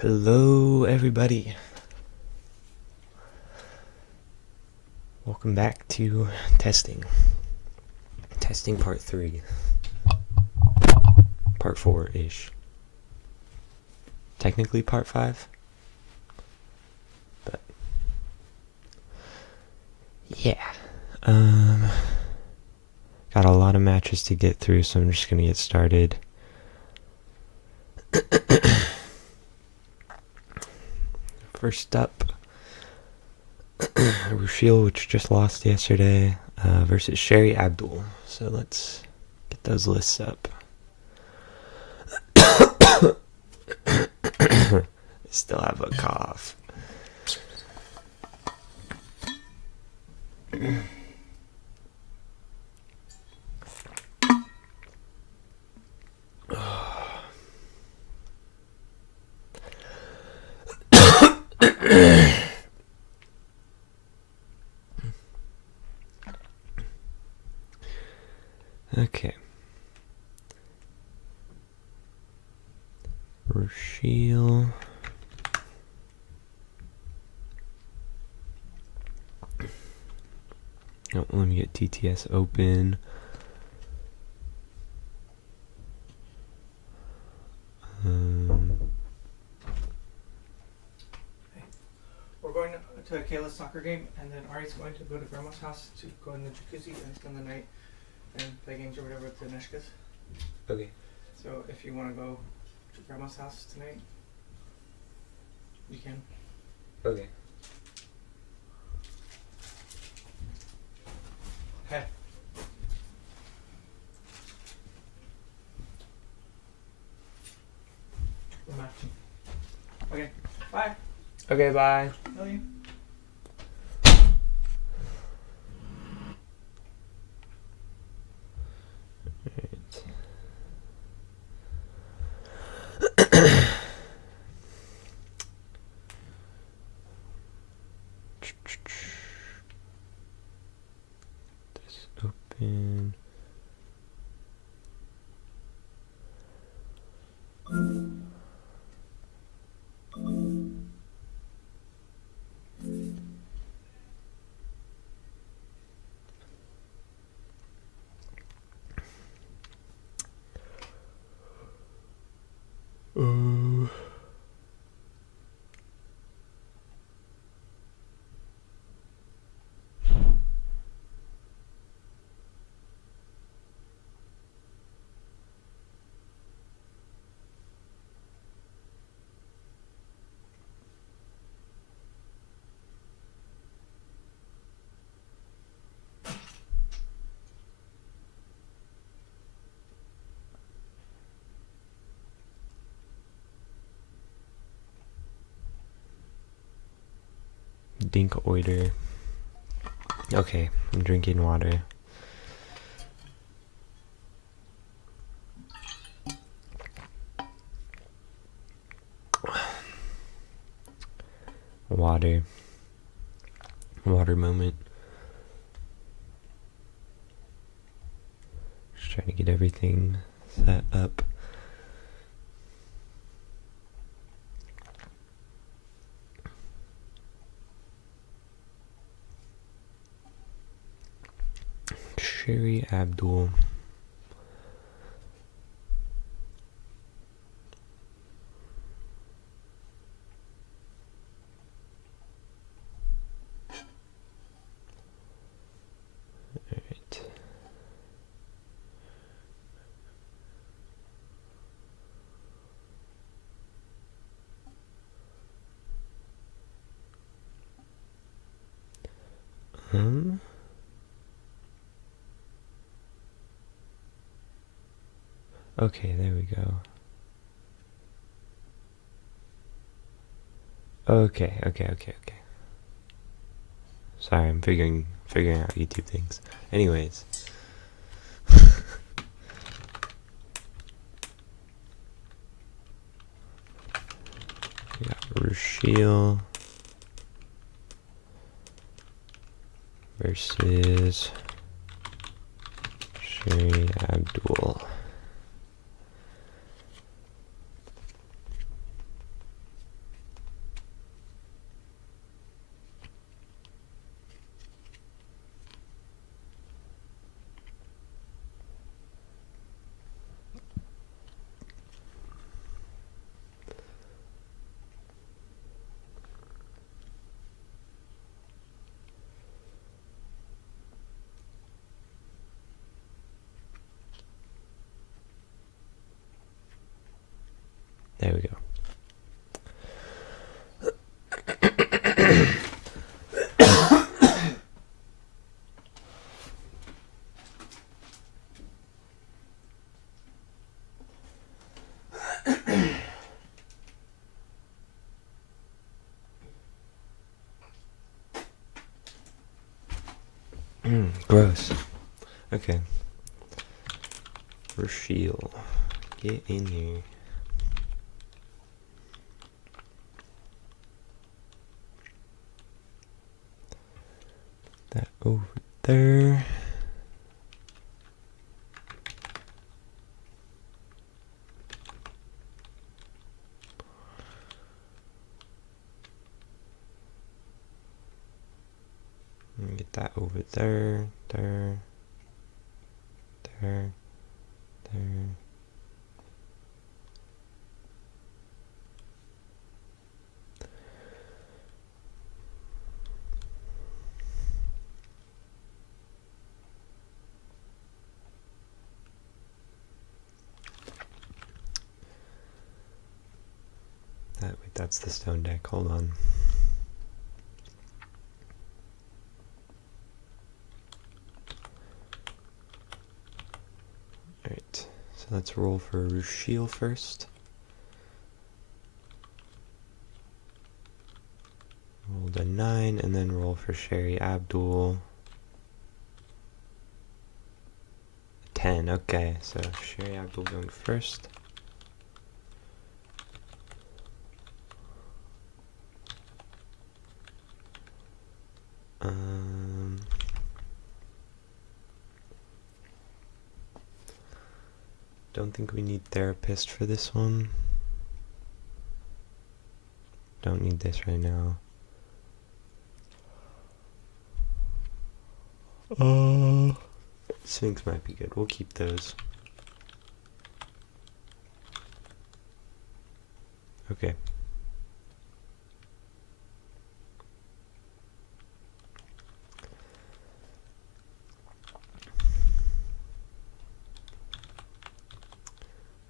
Hello, everybody. Welcome back to testing. Testing part 3. Part 4-ish. Technically part 5. But yeah. Got a lot of matches to get through, so I'm just gonna get started. First up, Rushil, which just lost yesterday, versus Sherry Abdul. So let's get those lists up. Still have a cough. Okay. Rushil. Oh, let me get TTS open. We're going to Kayla's soccer game, and then Ari's going to go to Grandma's house to go in the jacuzzi and spend the night and play games or whatever with the Neshkas. Okay. So if you want to go to Grandma's house tonight, you can. Okay. Hey. Okay. Bye. Okay, bye. Love you. This open. Dink oiter. Okay, I'm drinking water. Water moment. Just trying to get everything set up. Sherry Abdul. Alright. Okay, there we go. Okay. Sorry, I'm figuring out YouTube things. Anyways. We got Rushil versus Sherry Abdul. There we go. Gross. Okay. Rochelle, get in here. That over there. Get that over there, there, there. Wait, that's the stone deck. Hold on. Alright, so let's roll for Rochelle first. Rolled a 9, and then roll for Sherry Abdul. 10, okay, so Sherry Abdul going first. Don't think we need therapist for this one. Don't need this right now. Sphinx might be good. We'll keep those. Okay.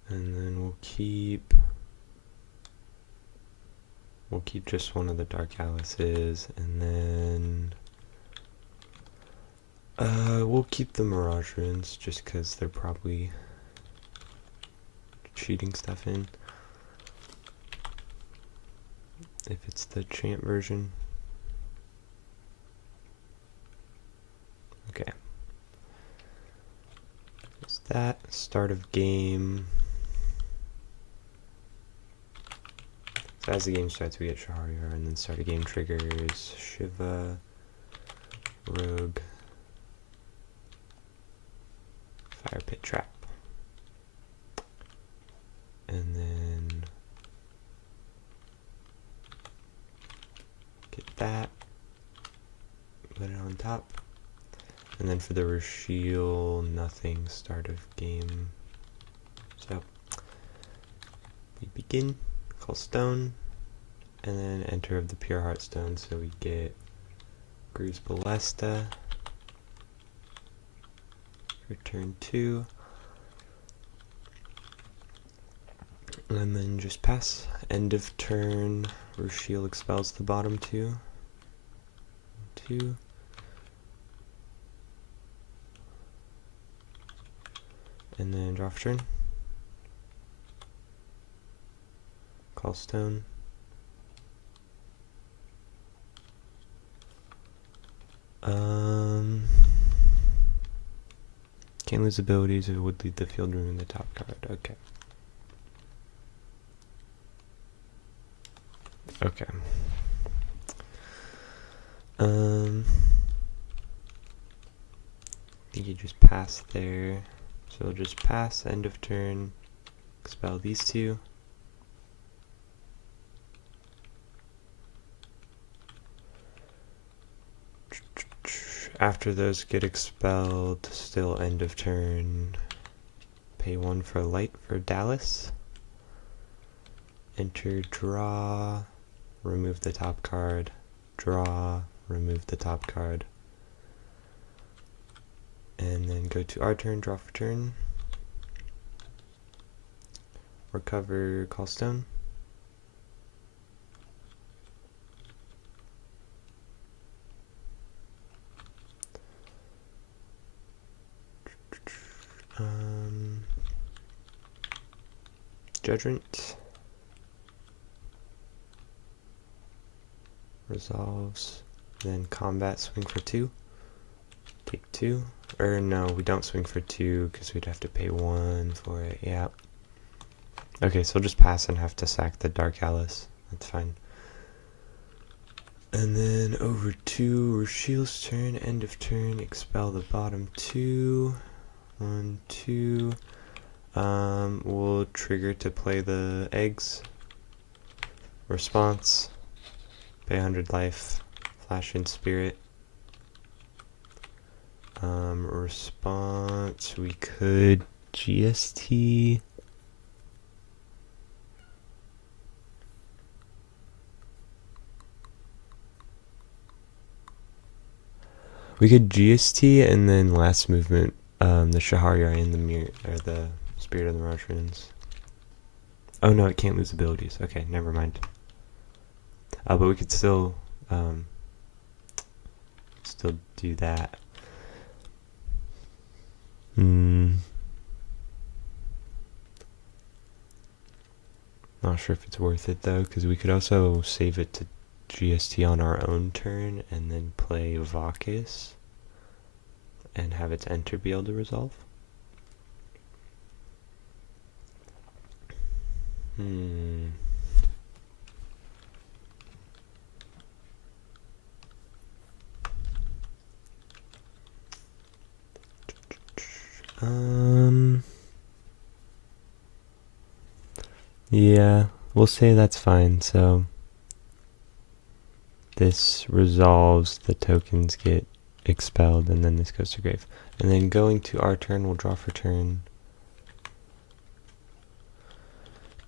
And then we'll keep just one of the Dark Alices, and then we'll keep the Mirage Runes just because they're probably cheating stuff in. If it's the chant version. Okay. There's that. Start of game. So as the game starts, we get Shahryar, and then start of game triggers Shiva, Rogue, Fire Pit Trap. And then get that, put it on top. And then for the Rochelle, nothing, start of game. So we begin, call stone, and then enter of the Pure Heart Stone, so we get Gru's Ballesta, return 2, and then just pass. End of turn, Rochelle expels the bottom 2. And then draw for turn. Call stone. Can't lose abilities, it would leave the field room in the top card. Okay. Okay. I think you just pass there. So we'll just pass, end of turn, expel these 2. After those get expelled, still end of turn, pay 1 for light for Dallas. Enter draw, remove the top card, draw, remove the top card. And then go to our turn, draw for turn. recover, call stone. Judgment. Resolves. Then combat, swing for 2. Take 2. Or no, we don't swing for 2 because we'd have to pay 1 for it. Yeah. Okay, so we'll just pass and have to sack the Dark Alice. That's fine. And then over to Rashil's turn, end of turn, expel the bottom 2. 1, 2. We'll trigger to play the eggs. Response. Pay 100 life. Flash in spirit. Response. We could GST. We could GST and then last movement, the Shahryar and the mirror, or the Spirit of the Mirage Runes. Oh no, it can't lose abilities. Okay, never mind. But we could still do that. Not sure if it's worth it though, because we could also save it to GST on our own turn and then play Vakis and have its enter be able to resolve. Yeah, we'll say that's fine. So this resolves, the tokens get expelled, and then this goes to grave. And then going to our turn, we'll draw for turn.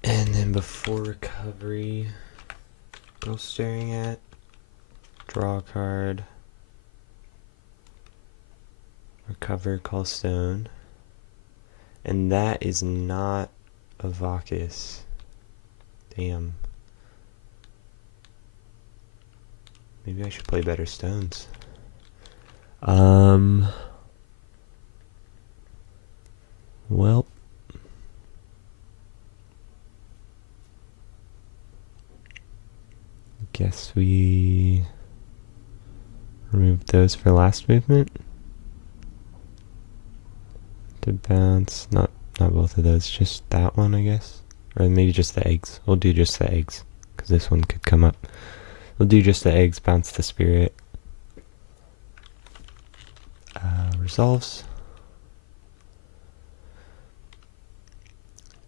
And then before recovery, go staring at, draw a card, recover, call stone. And that is not a Vakis. Damn. Maybe I should play better stones. Well. Guess we remove those for last movement. To bounce, not both of those, just that one, I guess. Or maybe just the eggs. We'll do just the eggs, because this one could come up. We'll do just the eggs, bounce the spirit. Resolves.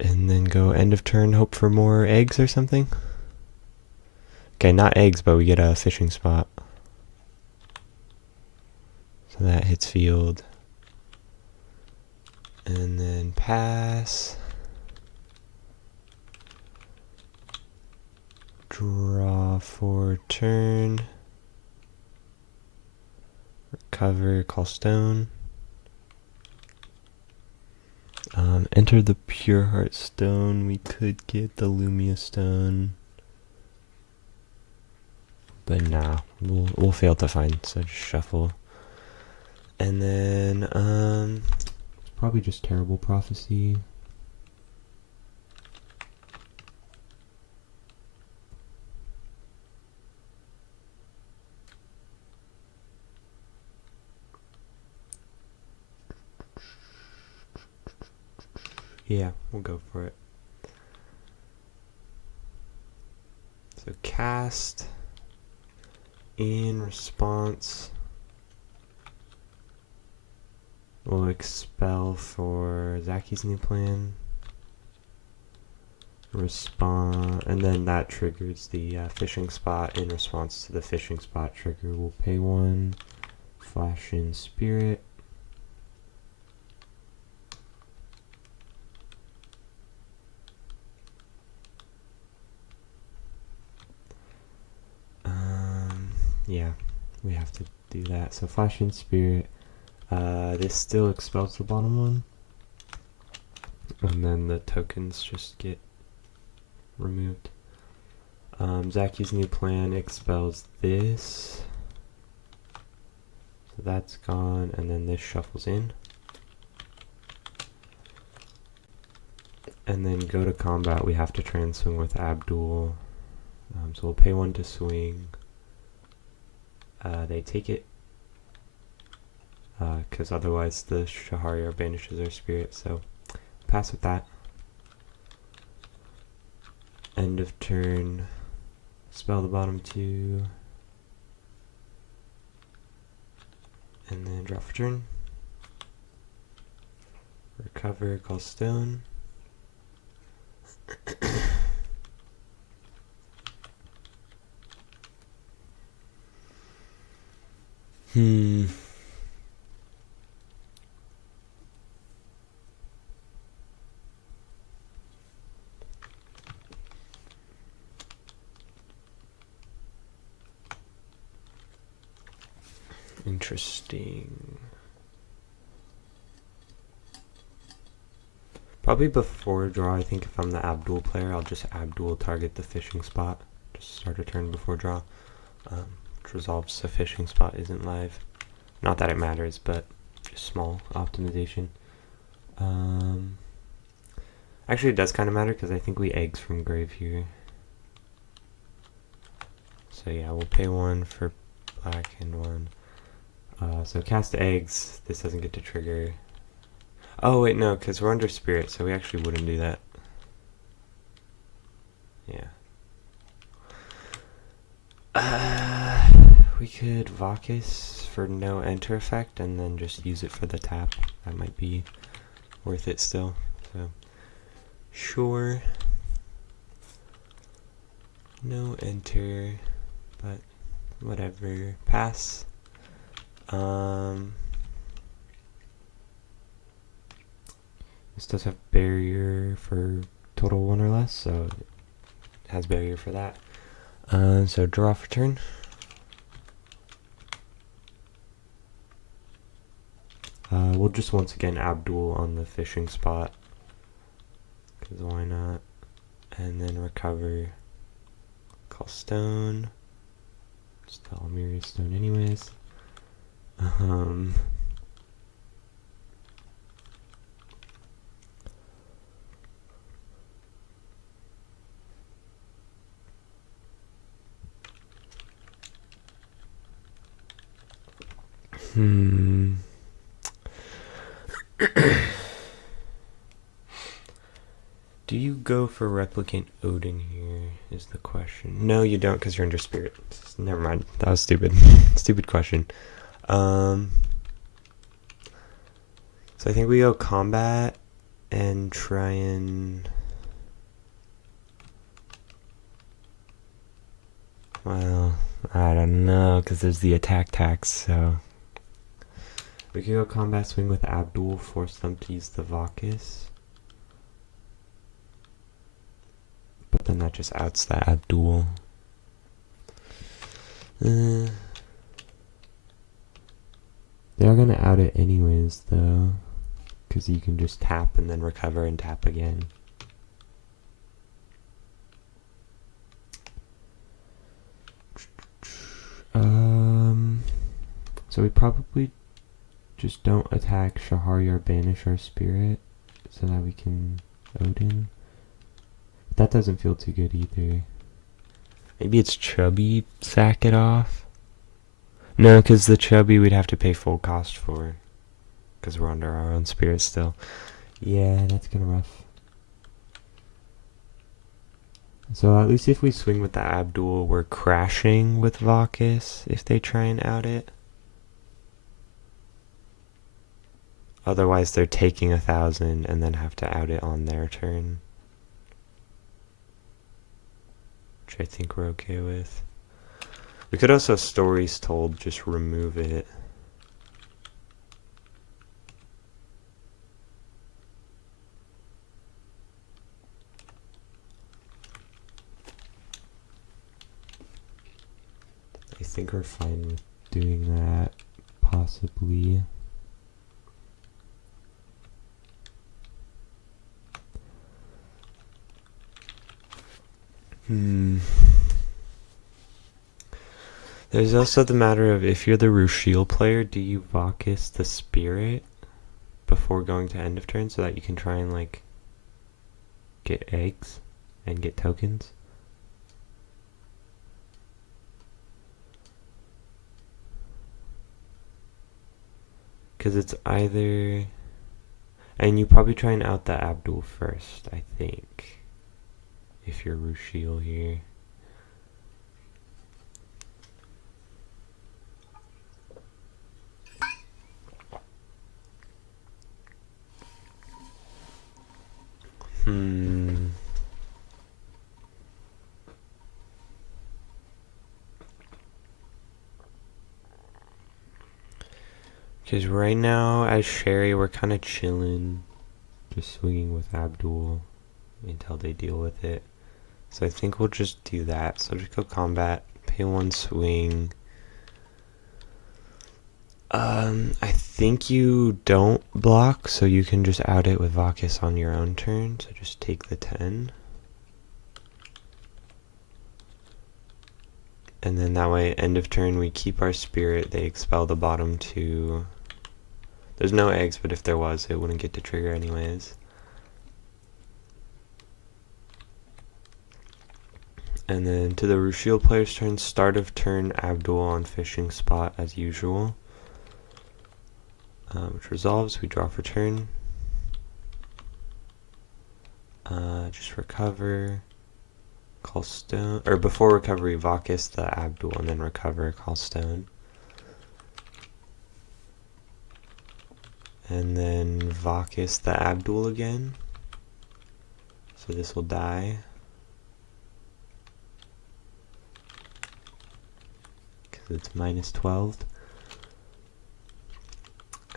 And then go end of turn, hope for more eggs or something. Okay, not eggs, but we get a fishing spot. So that hits field. And then pass. Draw for turn. Recover, call stone. Enter the Pure Heart Stone. We could get the Lumia Stone. But nah, we'll fail to find, so just shuffle. And then, probably just Terrible Prophecy. Yeah, we'll go for it. So cast, in response, we'll expel for Zaki's new plan. Respond, and then that triggers the fishing spot. In response to the fishing spot trigger, we'll pay 1, flash in spirit. Yeah, we have to do that. So flash in spirit. This still expels the bottom one. And then the tokens just get removed. Zaki's new plan expels this. So that's gone, and then this shuffles in. And then go to combat, we have to try and swing with Abdul. So we'll pay 1 to swing. They take it. Because otherwise the Shahryar banishes our spirit, so pass with that. End of turn. Spell the bottom 2. And then draw for turn. Recover, call stone. Interesting. Probably before draw, I think if I'm the Abdul player, I'll just Abdul target the fishing spot. Just start a turn before draw. Which resolves the fishing spot isn't live. Not that it matters, but just small optimization. Actually, it does kind of matter because I think we eggs from grave here. So yeah, we'll pay 1 for black and 1. So cast eggs. This doesn't get to trigger. Oh wait, no, because we're under spirit, so we actually wouldn't do that. Yeah. We could Vakis for no enter effect and then just use it for the tap. That might be worth it still. So sure. No enter, but whatever. Pass. This does have barrier for total 1 or less, so it has barrier for that. So draw for turn. We'll just once again Abdul on the fishing spot, because why not? And then recover. Call stone. Still Almiri stone anyways. Do you go for replicant Odin here, is the question. No, you don't, because you're under spirit. Never mind. That was stupid. Stupid question. So I think we go combat and try and... Well, I don't know, because there's the attack tax, so... We could go combat swing with Abdul, force them to use the Vakis. But then that just outs the Abdul. They are gonna out it anyways, though. Because you can just tap and then recover and tap again. So we probably just don't attack Shahryar, banish our spirit, so that we can Odin. That doesn't feel too good either. Maybe it's Chubby, sack it off? No, because the Chubby we'd have to pay full cost for. Because we're under our own spirit still. Yeah, that's kind of rough. So at least if we swing with the Abdul, we're crashing with Vakis if they try and out it. Otherwise they're taking 1,000 and then have to out it on their turn. Which I think we're okay with. We could also, stories told, just remove it. I think we're fine with doing that, possibly. There's also the matter of if you're the Rushiel player, do you Vacus the Spirit before going to end of turn so that you can try and like get eggs and get tokens? Because it's either... And you probably try and out the Abdul first, I think. If you're Rushiel here. Because right now, as Sherry, we're kind of chilling. Just swinging with Abdul until they deal with it. So I think we'll just do that. So just go combat, pay one swing. I think you don't block, so you can just out it with Vacus on your own turn. So just take the 10. And then that way, end of turn, we keep our spirit. They expel the bottom two. There's no eggs, but if there was, it wouldn't get to trigger anyways. And then to the Rushiel player's turn, start of turn, Abdul on fishing spot as usual. Which resolves, we draw for turn. Just recover, call stone, or before recovery, Vacus the Abdul, and then recover, call stone. And then Vacus the Abdul again. So this will die. Because it's minus 12.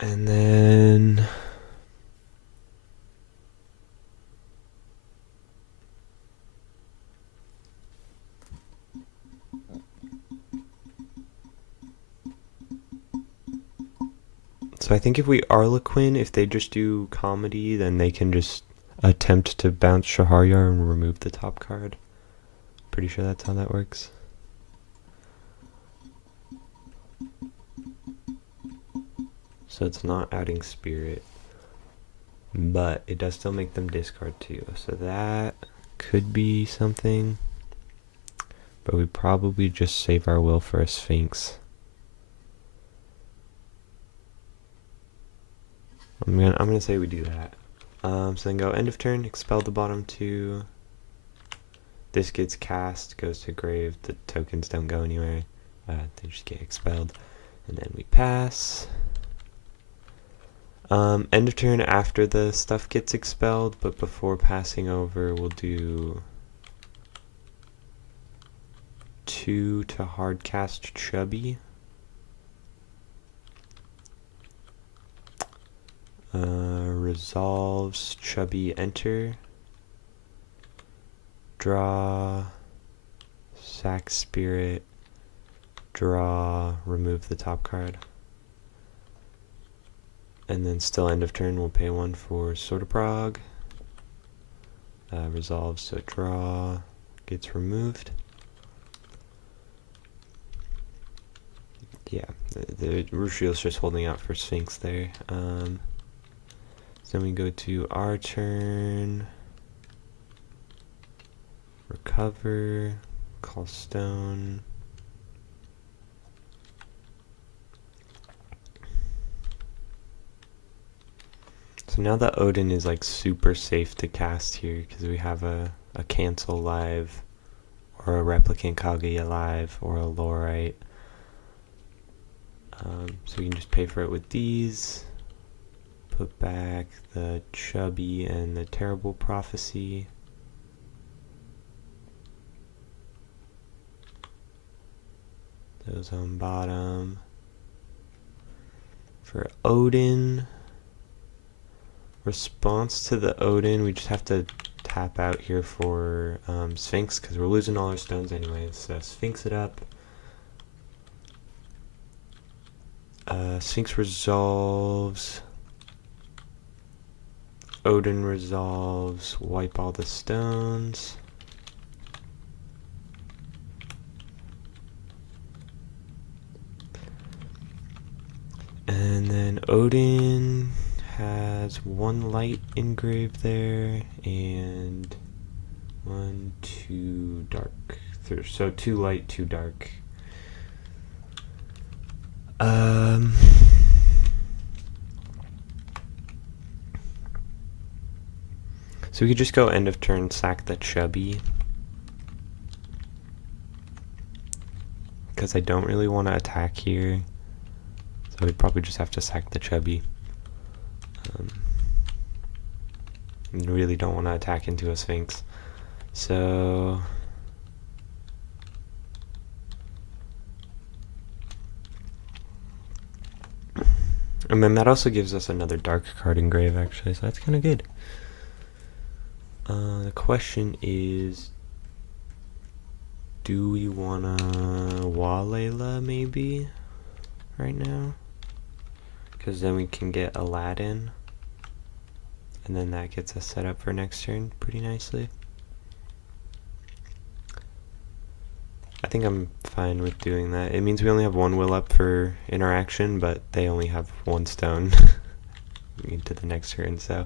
And then... So I think if we Arlequin, if they just do comedy, then they can just attempt to bounce Shaharyar and remove the top card. Pretty sure that's how that works. So it's not adding spirit, but it does still make them discard too. So that could be something, but we probably just save our will for a Sphinx. I'm gonna say we do that. So then go end of turn, expel the bottom two. This gets cast, goes to grave. The tokens don't go anywhere. They just get expelled, and then we pass. End of turn after the stuff gets expelled, but before passing over, we'll do 2 to hardcast Chubby. Resolves Chubby enter. Draw, sack spirit, draw, remove the top card. And then still end of turn, we'll pay 1 for Sword of Prague. Resolves, so draw, gets removed. Yeah, the Rushiel's just holding out for Sphinx there. So then we go to our turn. Recover, call stone. So now that Odin is like super safe to cast here because we have a cancel live or a replicant Kaguya live or a Lorite. So we can just pay for it with these. Put back the Chubby and the Terrible Prophecy. Those on bottom. For Odin, response to the Odin, we just have to tap out here for Sphinx because we're losing all our stones anyways. So Sphinx it up. Sphinx resolves. Odin resolves. Wipe all the stones. And then Odin has 1 light engraved there, and 1, 2 dark. So 2 light, 2 dark. So we could just go end of turn, sack the chubby. Because I don't really want to attack here. So we probably just have to sack the chubby. I really don't want to attack into a Sphinx. So... and then that also gives us another dark card engrave, actually, so that's kind of good. The question is, do we wanna Walela maybe right now? Because then we can get Aladdin, and then that gets us set up for next turn pretty nicely. I think I'm fine with doing that. It means we only have 1 will up for interaction, but they only have 1 stone into the next turn, so I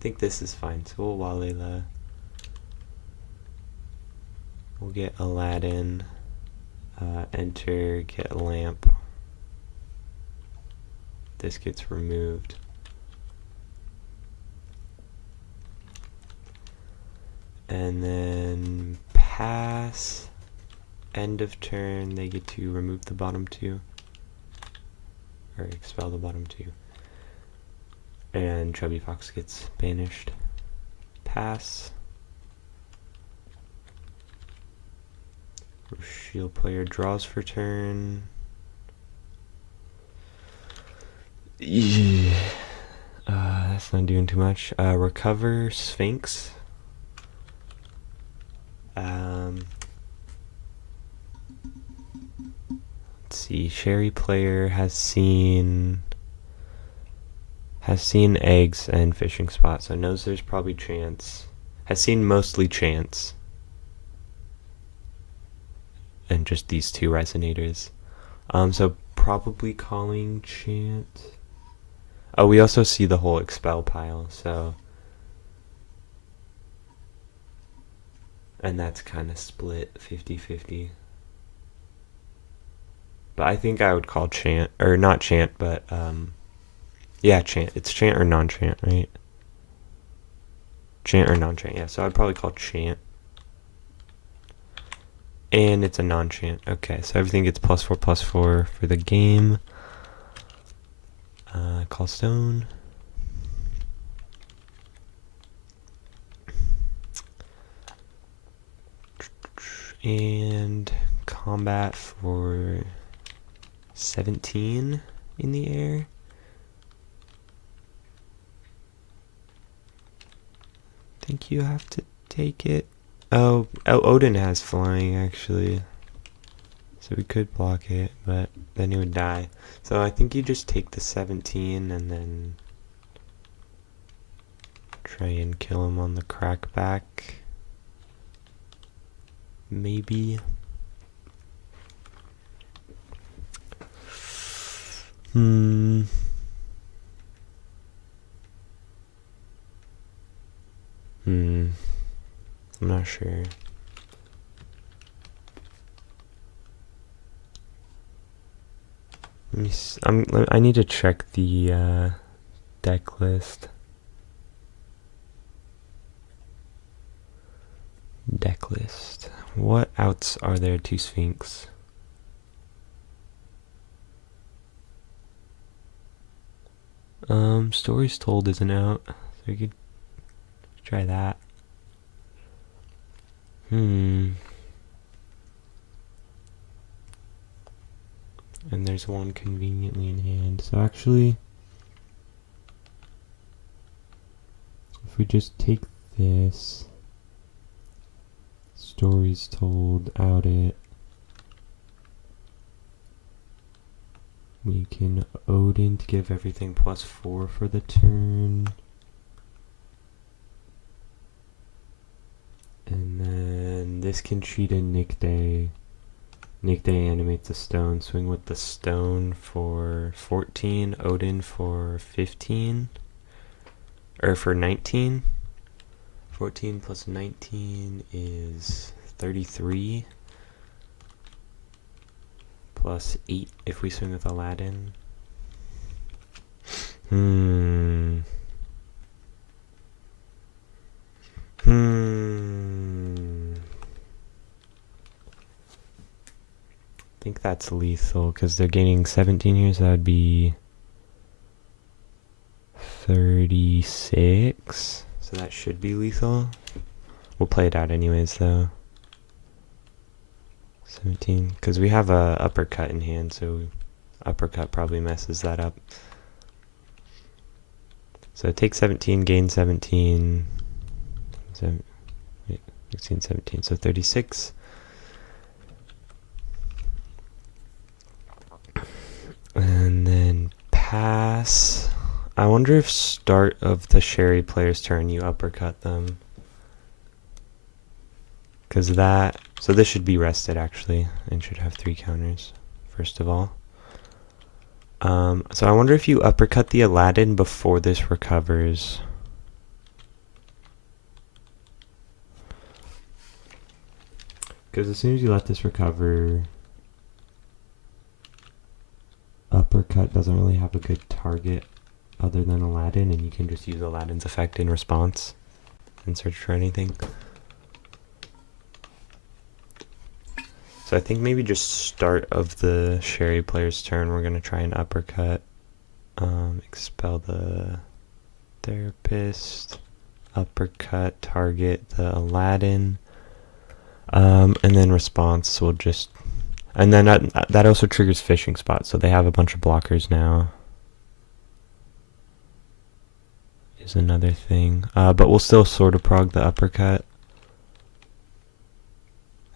think this is fine. So we'll Walela. We'll get Aladdin, enter, get lamp. This gets removed. And then pass, end of turn, they get to remove the bottom 2. Or expel the bottom 2. And Chubby Fox gets banished. Pass. Shield player draws for turn. Yeah. That's not doing too much. Recover Sphinx. Let's see. Sherry player has seen eggs and fishing spot, so knows there's probably chance. Has seen mostly chance. And just these 2 resonators. So probably calling chant. Oh, we also see the whole expel pile, so. And that's kind of split 50-50. But I think I would call chant, or not chant, but yeah, chant. It's chant or non-chant, right? Chant or non-chant, yeah. So I'd probably call chant. And it's a non-chant. Okay, so everything gets +4/+4 for the game. Call stone. And combat for 17 in the air. I think you have to take it. Oh, Odin has flying, actually. So we could block it, but then he would die. So I think you just take the 17 and then try and kill him on the crackback. Maybe. I'm not sure. Let me see. I need to check the deck list. Deck list. What outs are there to Sphinx? Stories Told isn't out, so we could try that. And there's 1 conveniently in hand. So actually, if we just take this, Stories Told, out it, we can Odin to give everything +4 for the turn. And then this can cheat in Nick Day Nigde animates a stone. Swing with the stone for 14. Odin for 15. Or for 19. 14 plus 19 is 33. Plus 8 if we swing with Aladdin. I think that's lethal because they're gaining 17 years. That would be 36. So that should be lethal. We'll play it out anyways though. 17. Because we have a uppercut in hand, so uppercut probably messes that up. So take 17, gain 17. 16, 17. So 36. And then pass. I wonder if start of the Sherry player's turn you uppercut them. Because that... So this should be rested actually, and should have 3 counters, first of all. So I wonder if you uppercut the Aladdin before this recovers. Because as soon as you let this recover, uppercut doesn't really have a good target other than Aladdin, and you can just use Aladdin's effect in response and search for anything. So I think maybe just start of the Sherry player's turn, we're going to try and uppercut, expel the therapist, uppercut, target the Aladdin, and then response will just... And then that also triggers fishing spot, so they have a bunch of blockers now. Is another thing. But we'll still sort of prog the uppercut.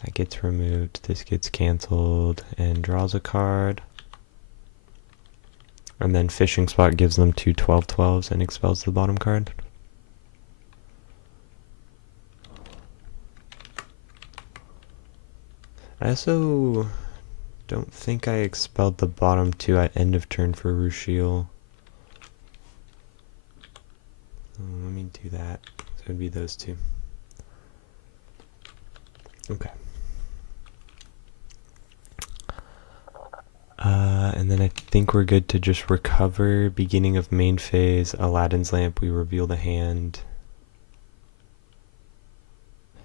That gets removed, this gets cancelled, and draws a card. And then fishing spot gives them 2 12/12s and expels the bottom card. I also don't think I expelled the bottom 2 at end of turn for Rushiel. Let me do that. So it would be those 2. Okay. And then I think we're good to just recover. Beginning of main phase, Aladdin's lamp, we reveal the hand.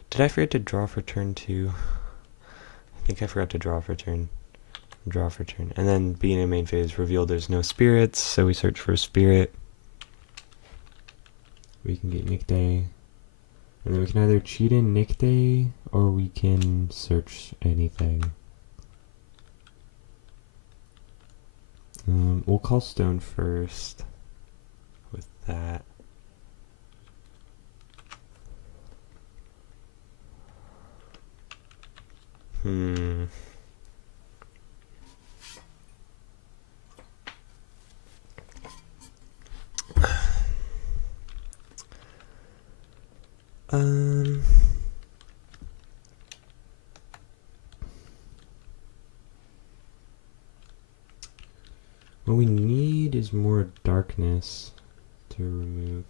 Did I forget to draw for turn 2? I think I forgot to draw for turn. Draw for turn. And then beginning of main phase, reveal there's no spirits, so we search for a spirit. We can get Nick Day. And then we can either cheat in Nick Day, or we can search anything. We'll call stone first with that. What we need is more darkness to remove.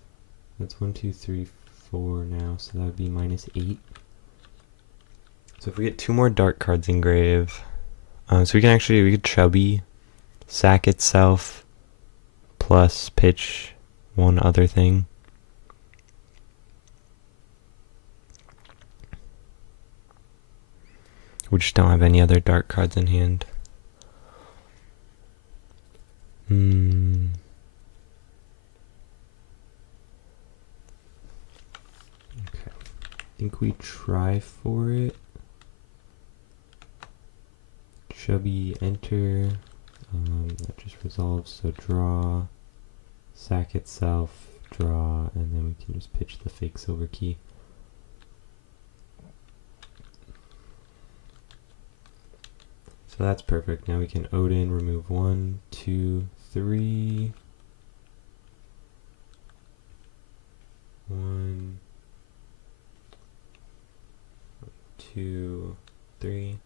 That's 1, 2, 3, 4 now, so that would be -8. So if we get 2 more dark cards in grave, so we could chubby, sack itself, plus pitch one other thing. We just don't have any other dark cards in hand. Okay. I think we try for it. Chubby enter. That just resolves, so draw, sack itself, draw, and then we can just pitch the fake silver key. So that's perfect. Now we can Odin, remove 1, 2, 3. 1, 2, 3.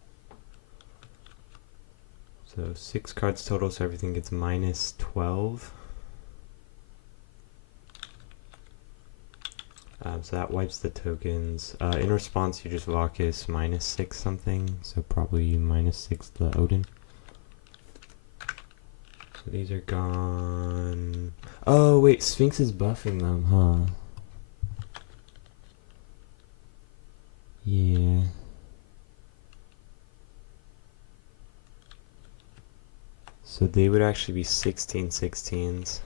So 6 cards total, so everything gets minus 12. So that wipes the tokens. In response, you just Vacus minus 6 something, so probably minus 6 the Odin. So these are gone. Oh wait, Sphinx is buffing them, huh? Yeah. So they would actually be 16 16s.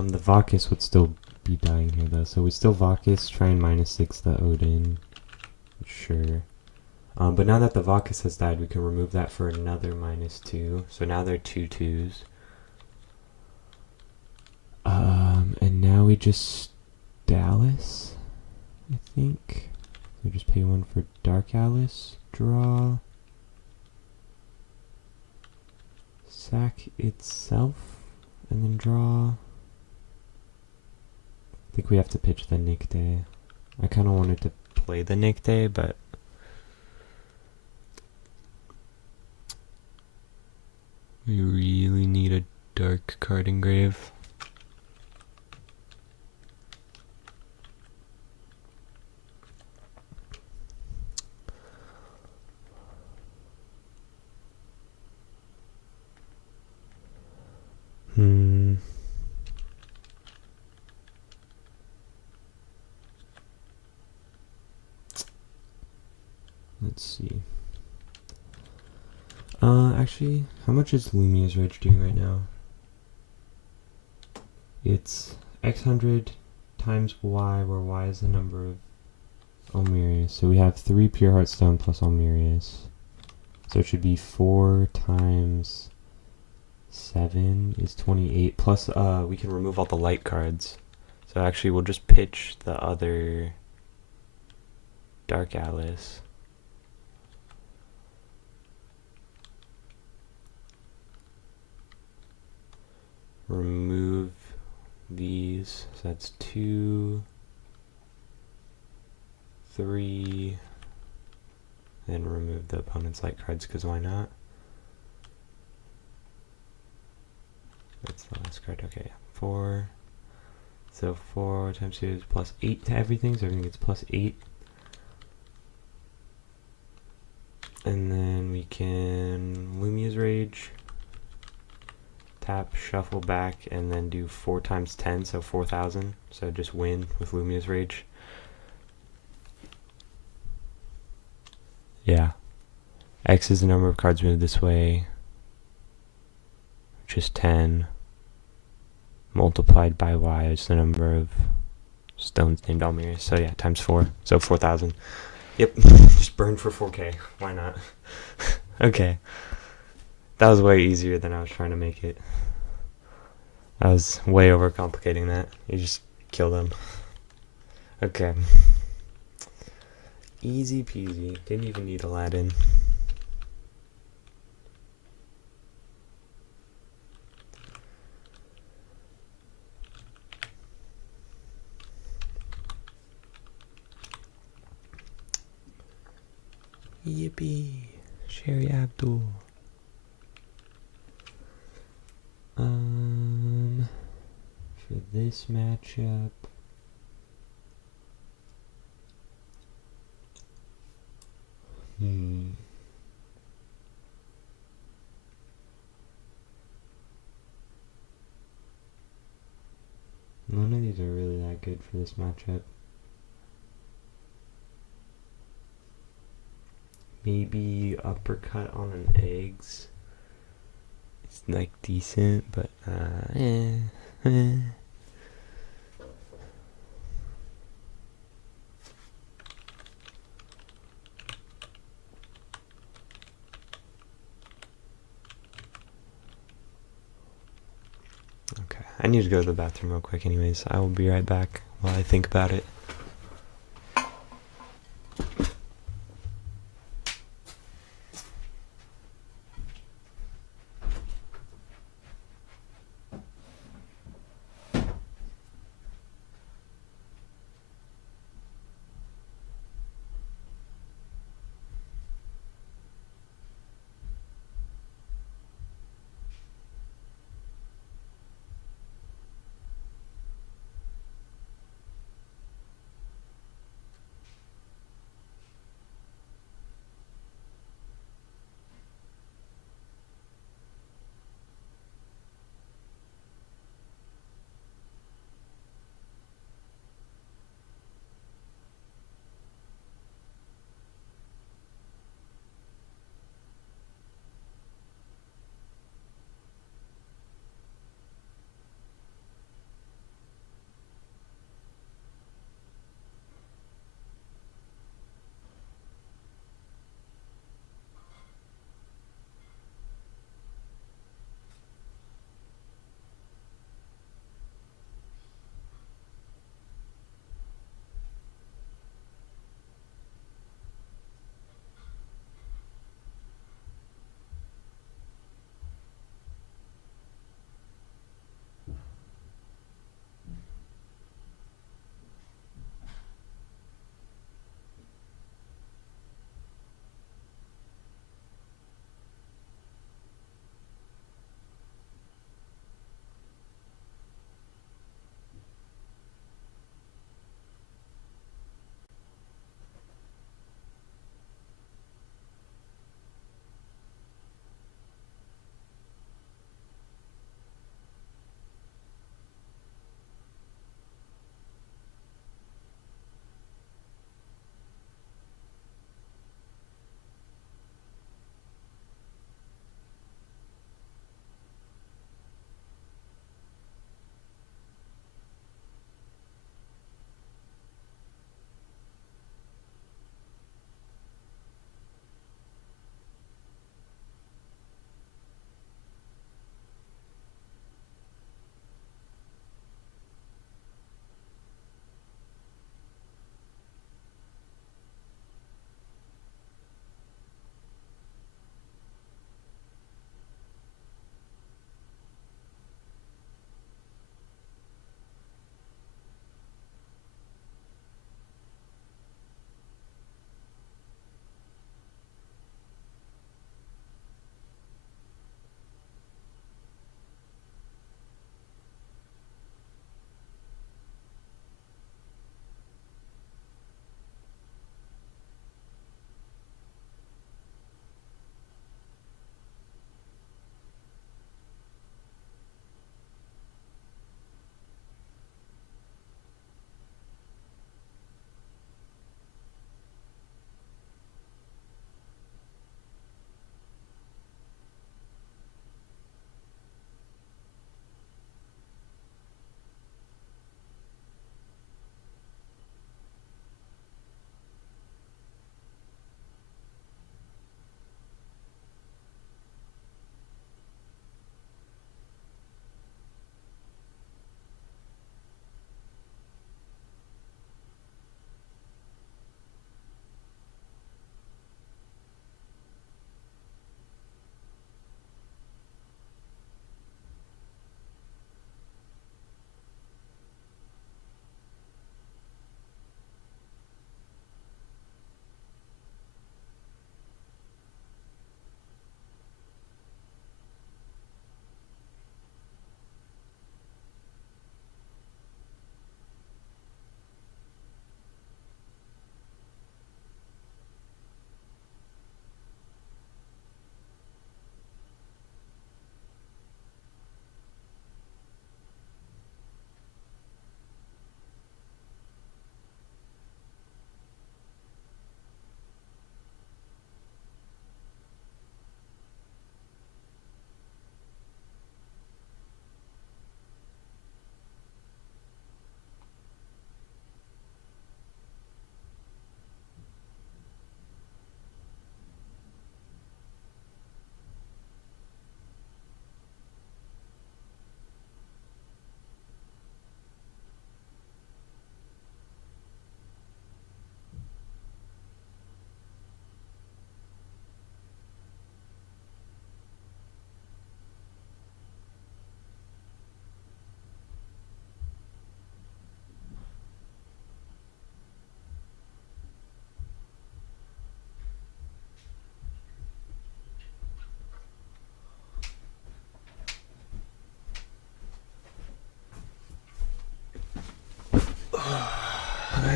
The Vacus would still be dying here though, so we still Vacus, try and minus 6 the Odin. Sure. But now that the Vacus has died, we can remove that for another minus 2. So now they're 2/2s. And now we just Dallas, I think. So just pay 1 for Dark Alice, draw. Sack itself, and then draw. I think we have to pitch the Nick Day. I kind of wanted to play the Nick Day, but we really need a dark card engrave. Let's see. Actually, how much is Lumia's Rage doing right now? It's x100 times y, where y is the number of Almirius. So we have 3 Pure Heartstone plus Almirius. So it should be 4 times 7 is 28. Plus, we can remove all the light cards. So actually, we'll just pitch the other Dark Alice. Remove these. So that's 2, 3. Then remove the opponent's light cards, because why not? That's the last card. Okay, 4. So 4 times 2 is plus 8 to everything, so everything gets plus 8. And then we can Lumia's Rage, tap, shuffle back, and then do 4 times 10, so 4,000. So just win with Lumia's Rage. Yeah. X is the number of cards moved this way, which is 10. Multiplied by y is the number of stones named Almirius. So yeah, times 4. So 4,000. Yep. Just burn for 4K. Why not? Okay. That was way easier than I was trying to make it. I was way overcomplicating that. You just kill them. Okay. Easy peasy. Didn't even need Aladdin. Yippee. Sherry Abdul. For this matchup, none of these are really that good for this matchup. Maybe uppercut on an eggs. It's like decent, but Okay, I need to go to the bathroom real quick anyways. I will be right back while I think about it.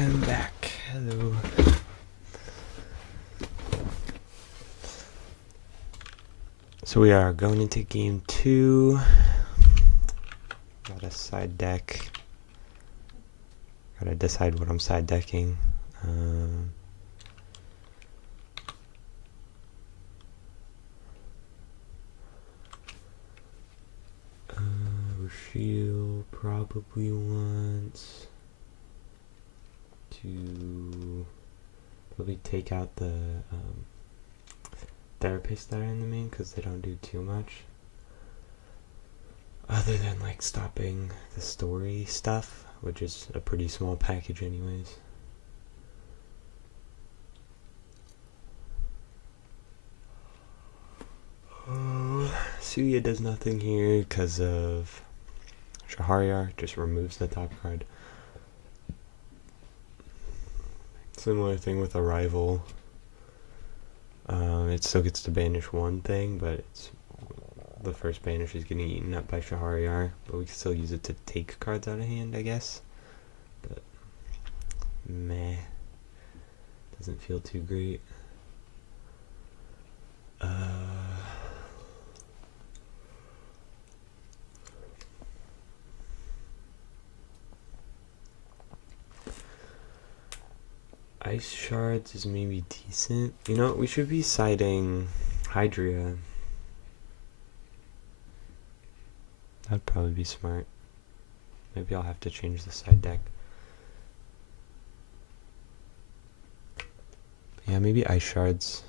I'm back. Hello. So we are going into game 2. Got a side deck. Gotta decide what I'm side decking. She'll probably wants to probably take out the therapists that are in the main because they don't do too much other than like stopping the story stuff, which is a pretty small package anyways. Suya does nothing here because of Shahryar, just removes the top card. Similar thing with Arrival. It still gets to banish one thing, but it's the first banish is getting eaten up by Shahryar, but we can still use it to take cards out of hand, I guess. But meh, doesn't feel too great. Ice Shards is maybe decent. You know, we should be siding Hydria. That'd probably be smart. Maybe I'll have to change the side deck. Yeah, maybe Ice Shards.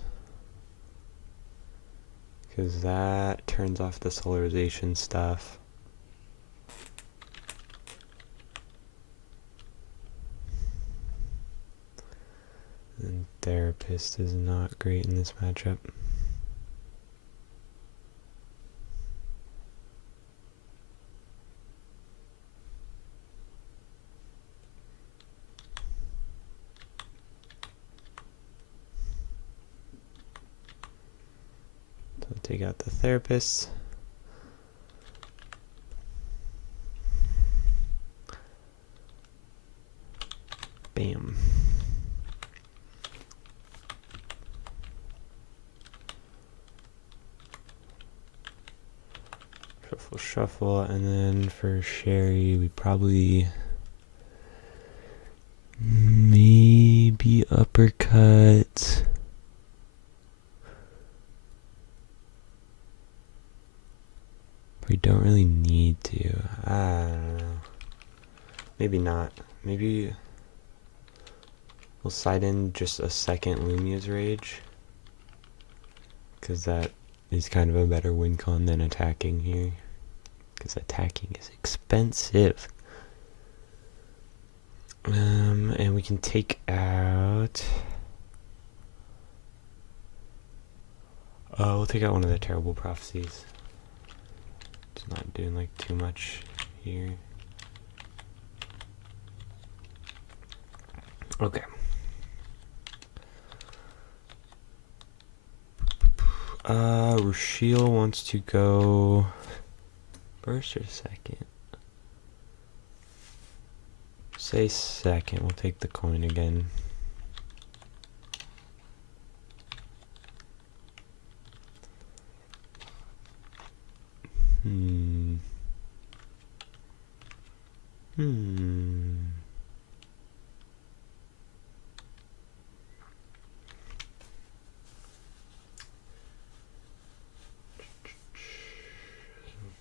Because that turns off the solarization stuff. And Therapist is not great in this matchup. So take out the Therapist. Bam. Shuffle, and then for Sherry, we probably maybe uppercut. We don't really need to. I don't know. Maybe not. Maybe we'll side in just a second Lumia's Rage, because that is kind of a better win con than attacking here. Because attacking is expensive. And we can take out... we'll take out one of the Terrible Prophecies. It's not doing like too much here. Okay. Rushiel wants to go first or second? Say second. We'll take the coin again.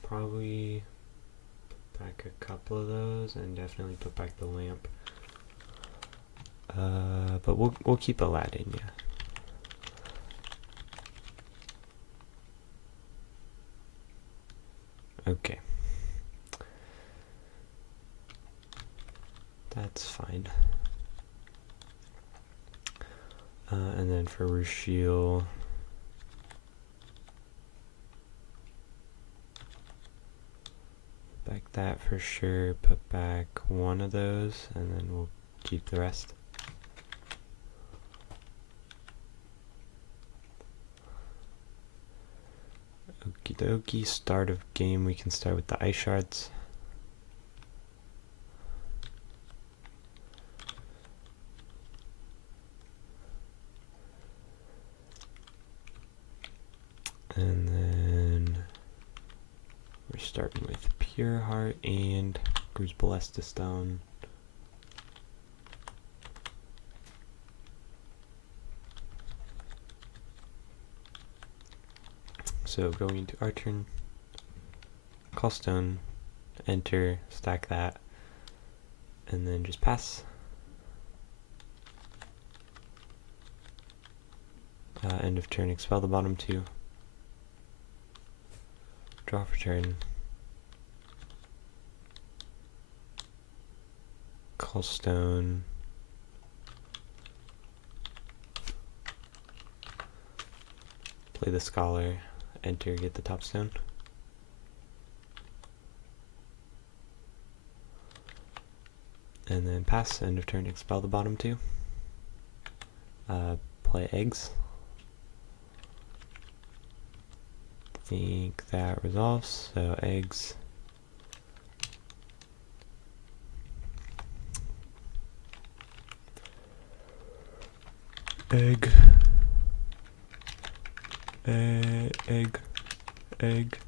Probably put back a couple of those and definitely put back the lamp. But we'll keep Aladdin, yeah. Okay. That's fine. And then for Rushiel, back that for sure, put back one of those, and then we'll keep the rest. Okie dokie, start of game, we can start with the Ice Shards. And then we're starting with Pure Heart and Gru's Ballista Stone. So going into our turn, call stone, enter, stack that, and then just pass. End of turn, expel the bottom two. Draw for turn. Call stone. Play the scholar. Enter, get the top stone. And then pass, end of turn, expel the bottom two. Play eggs. Think that resolves, so eggs. Egg. Egg. Egg.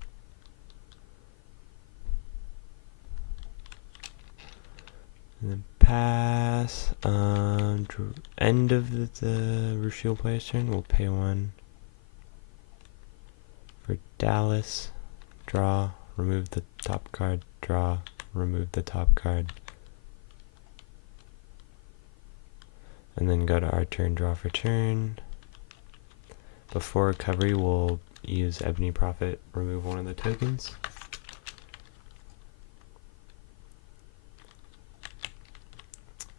And then pass. End of the Rushiel player's turn, we'll pay one. For Dallas, draw, remove the top card, draw, remove the top card. And then go to our turn, draw for turn. Before recovery, we'll use Ebony Prophet, remove one of the tokens.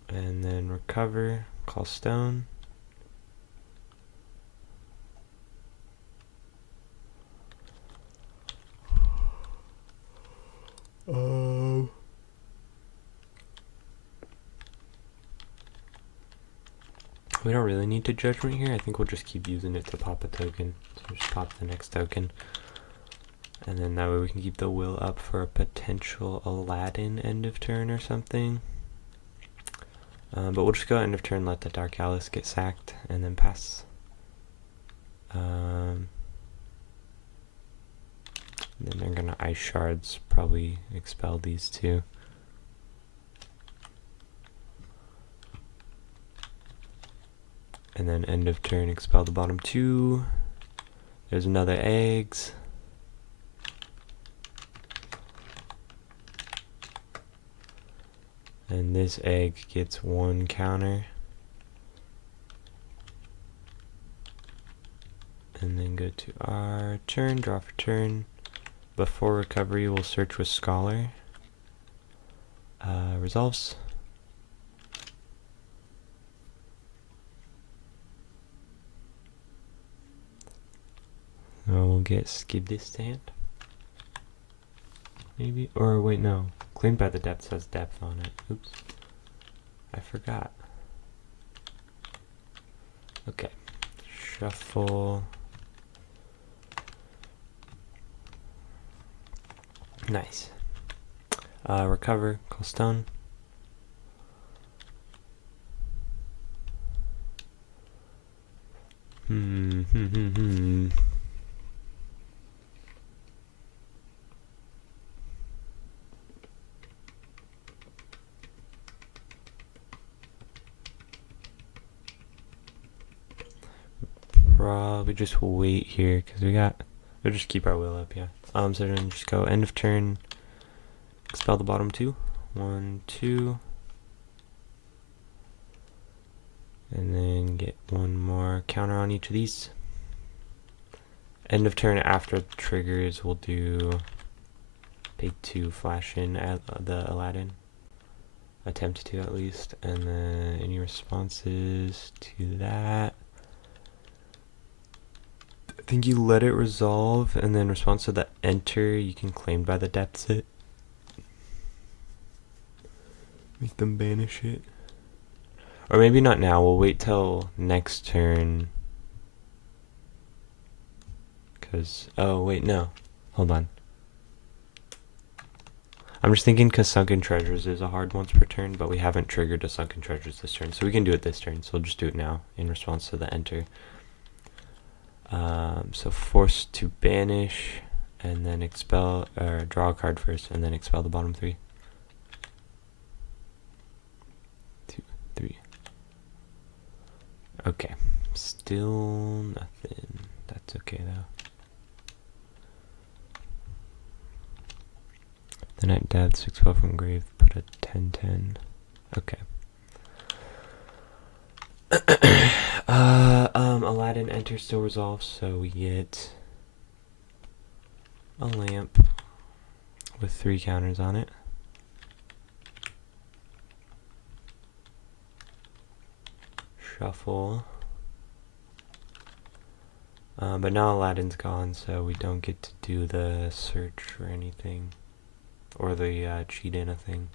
And then recover, call stone. We don't really need to judgment here. I think we'll just keep using it to pop a token. So just pop the next token. And then that way we can keep the will up for a potential Aladdin end of turn or something. But we'll just go end of turn, let the Dark Alice get sacked, and then pass. Then they're gonna Ice Shards, probably expel these two. And then end of turn, expel the bottom two. There's another eggs. And this egg gets one counter. And then go to our turn, draw for turn. Before recovery, we'll search with Scholar. Resolves. We'll give this to hand. Maybe, or wait, no. Claimed by the depth says depth on it. Oops. I forgot. Okay. Shuffle. Nice. Recover, call stone. Probably just wait here because we'll just keep our will up, yeah. So then just go end of turn, expel the bottom two. 1, 2. And then get one more counter on each of these. End of turn after triggers, we'll do pay 2 flash in at the Aladdin. Attempt to at least. And then any responses to that. I think you let it resolve, and then response to the enter, you can claim by the depths it. Make them banish it. Or maybe not now, we'll wait till next turn. Cause, oh wait, no. Hold on. I'm just thinking because Sunken Treasures is a hard once per turn, but we haven't triggered a Sunken Treasures this turn, so we can do it this turn, so we'll just do it now in response to the enter. So force to banish, and then expel, or draw a card first, and then expel the bottom 3. 2, 3. Okay, still nothing. That's okay though. The Night Death, expel from grave, put a 10/10. Okay. Aladdin enter still resolves, so we get a lamp with 3 counters on it. Shuffle. But now Aladdin's gone, so we don't get to do the search or anything. Or the cheat in a thing.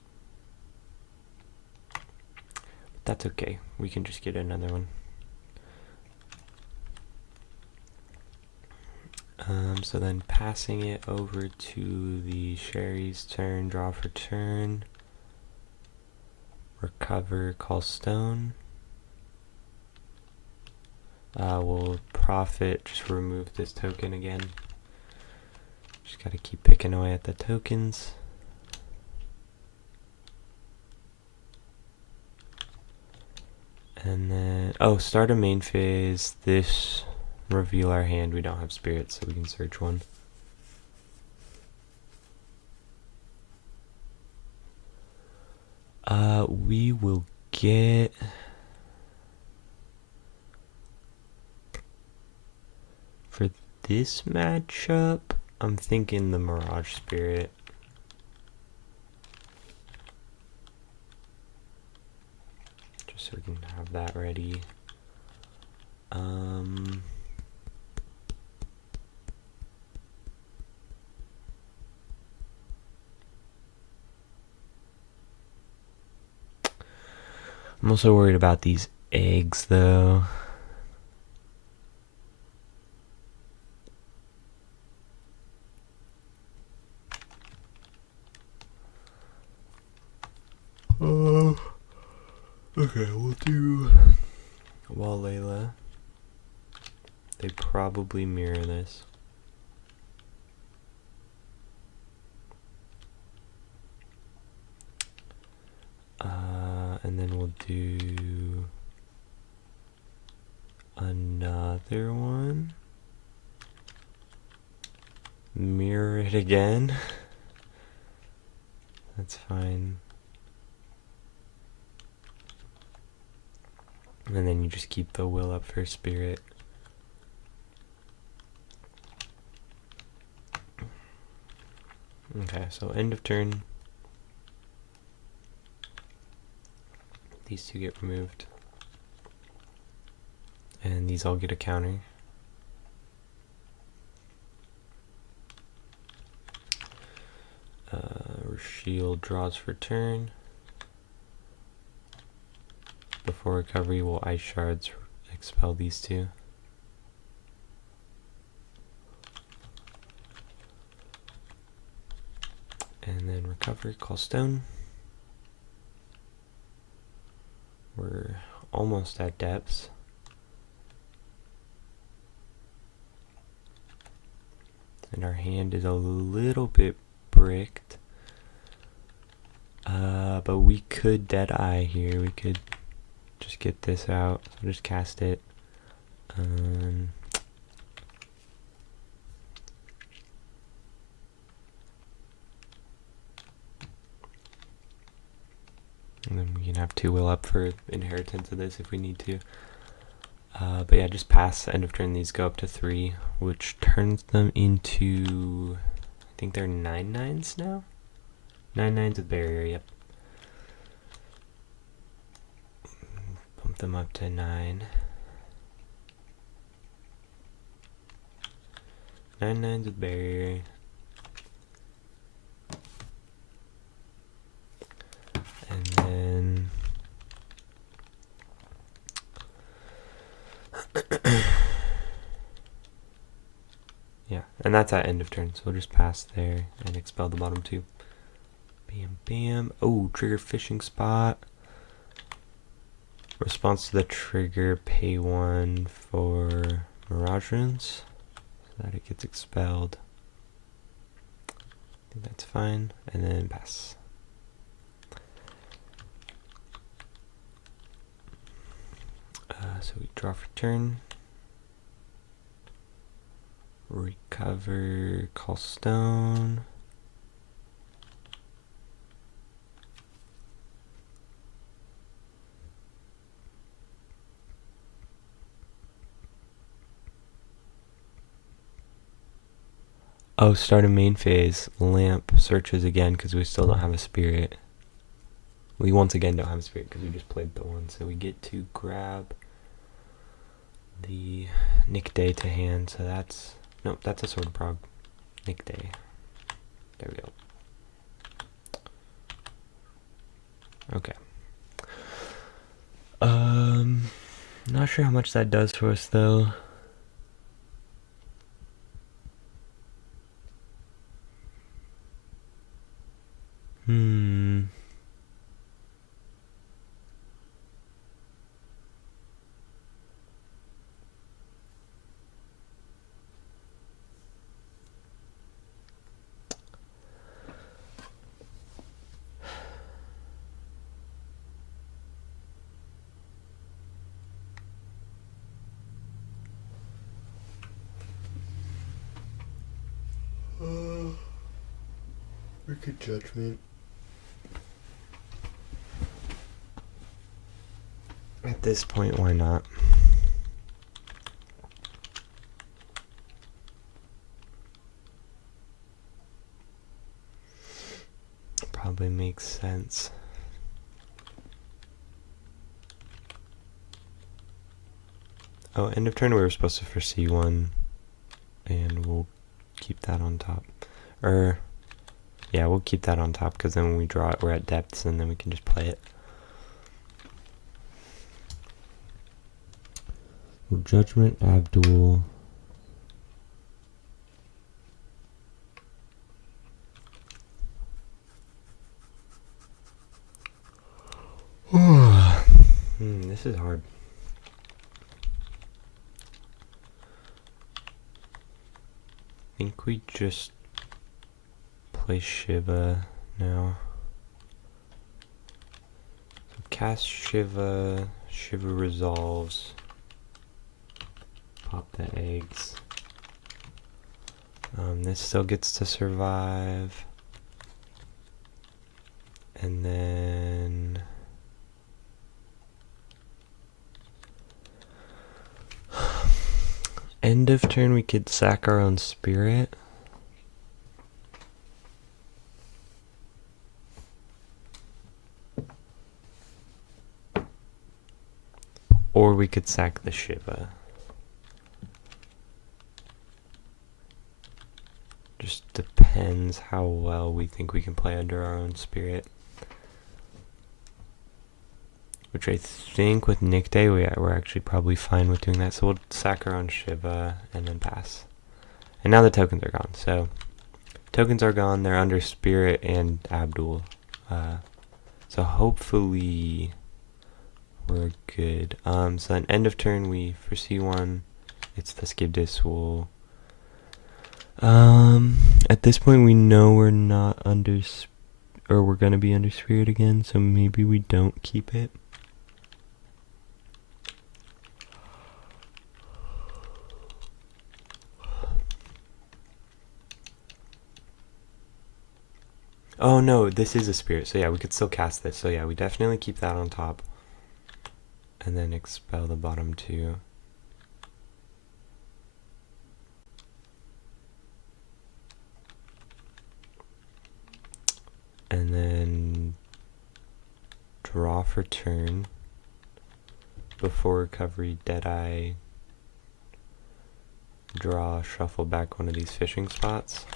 But that's okay. We can just get another one. So then passing it over to the Sherry's turn, draw for turn. Recover, call stone. We'll profit, just remove this token again. Just gotta keep picking away at the tokens. And then, start a main phase. This, reveal our hand. We don't have spirits, so we can search one. We will get... For this matchup, I'm thinking the Mirage Spirit. Just so we can have that ready. I'm also worried about these eggs, though. Okay, we'll do Wall Layla. They probably mirror this. And then we'll do another one. Mirror it again. That's fine. And then you just keep the will up for spirit. Okay, so end of turn. These 2 get removed. And these all get a counter. Shield draws for turn. Before recovery, we'll Ice Shards expel these 2. And then recover, call stone. We're almost at depths. And our hand is a little bit bricked. But we could Deadeye here. We could just get this out. So just cast it. And then we can have 2 will up for inheritance of this if we need to. But yeah, just pass. End of turn, these go up to 3, which turns them into, I think they're 9/9s now? 9/9s with barrier, yep. Bump them up to 9. 9/9s with barrier. And then yeah, and that's at end of turn, so we'll just pass there and expel the bottom 2. Bam, bam. Oh, trigger fishing spot. Response to the trigger, pay 1 for Mirage Runes so that it gets expelled. I think that's fine. And then pass. So we draw for turn. Recover, call stone. Oh, start a main phase. Lamp searches again because we still don't have a spirit. We once again don't have a spirit because we just played the one. So we get to grab the Nick Day to hand. So that's... Nope, that's a Sword of Prog. Nick Day. There we go. Okay. Not sure how much that does for us though. Wicked Judgment. At this point, why not? Probably makes sense. Oh, end of turn we were supposed to foresee one, and we'll keep that on top. Yeah, we'll keep that on top because then when we draw it, we're at depths, and then we can just play it. Judgment, Abdul. This is hard. I think we just play Shiva now. So cast Shiva, Shiva resolves, pop the eggs. This still gets to survive. And then end of turn we could sack our own spirit. Or we could sack the Shiva. Just depends how well we think we can play under our own spirit. Which I think with Nick Day, we're actually probably fine with doing that. So we'll sack our own Shiva and then pass. And now the tokens are gone. So tokens are gone. They're under Spirit and Abdul. So hopefully we're good. So then end of turn we foresee one. It's the Skibdis. We'll... at this point we know we're not under... or we're going to be under Spirit again. So maybe we don't keep it. Oh no, this is a spirit, so yeah, we could still cast this. So yeah, we definitely keep that on top. And then expel the bottom two. And then draw for turn. Before recovery, Deadeye. Draw, shuffle back one of these fishing spots.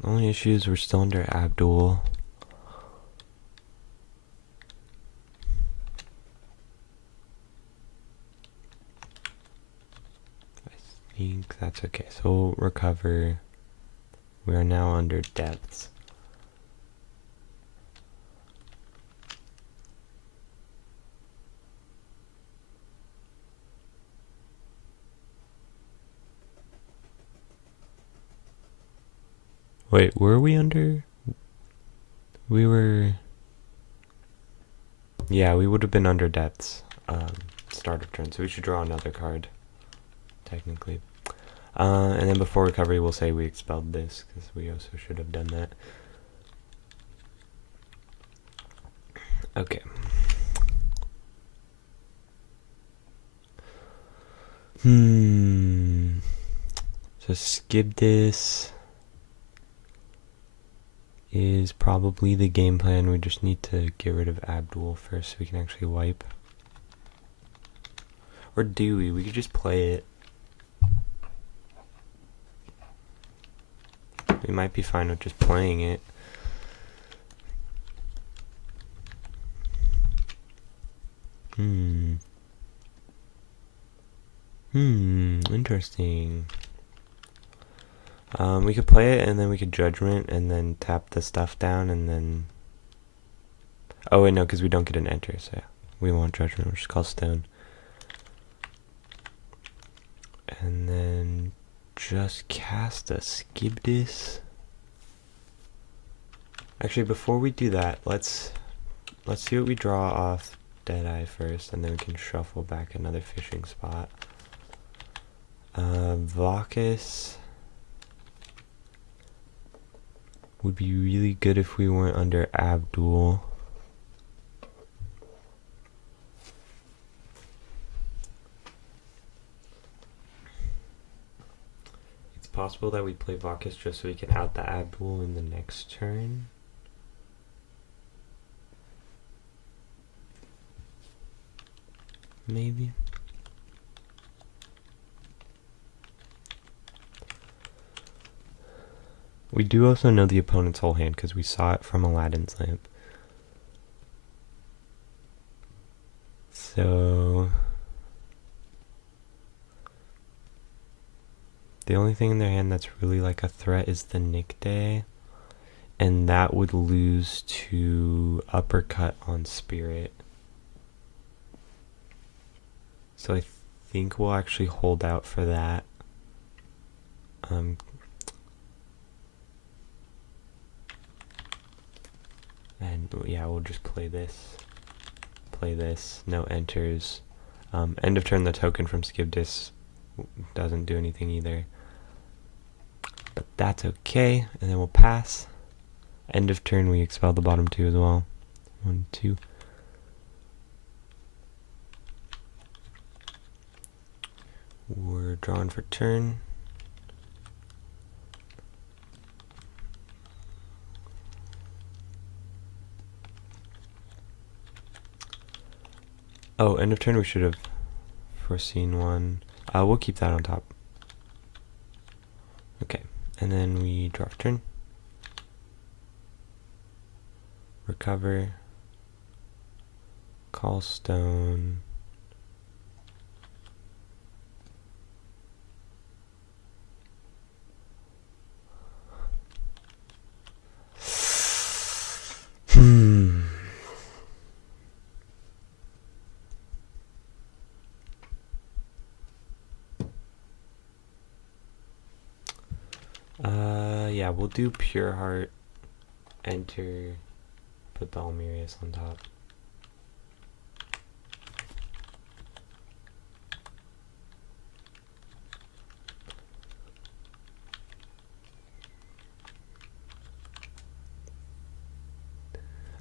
The only issue is we're still under Abdul. I think that's okay. So we'll recover. We are now under depths. Wait, were we under? We were... Yeah, we would have been under depths. Start of turn, so we should draw another card, technically. And then before recovery, we'll say we expelled this, because we also should have done that. Okay. So skip this is probably the game plan. We just need to get rid of Abdul first so we can actually wipe. Or do we? We could just play it. We might be fine with just playing it. Interesting. We could play it and then we could judgment and then tap the stuff down and then... Oh wait, no, because we don't get an enter, so yeah. We want judgment, which is called stone. And then just cast a skip this. Actually, before we do that, let's see what we draw off Deadeye first, and then we can shuffle back another fishing spot. Vacus would be really good if we weren't under Abdul. It's possible that we play Vacus just so we can out the Abdul in the next turn. Maybe. We do also know the opponent's whole hand because we saw it from Aladdin's lamp. So the only thing in their hand that's really like a threat is the Nick Day, and that would lose to uppercut on Spirit. So I think we'll actually hold out for that. And yeah, we'll just play this, no enters. End of turn, the token from Skibdis doesn't do anything either. But that's okay, and then we'll pass. End of turn, we expel the bottom two as well. 1, 2. We're drawn for turn. Oh, end of turn, we should have foreseen one. We'll keep that on top. Okay, and then we draw for turn. Recover. Call stone. Yeah, we'll do Pure Heart, enter, put the Almirius on top.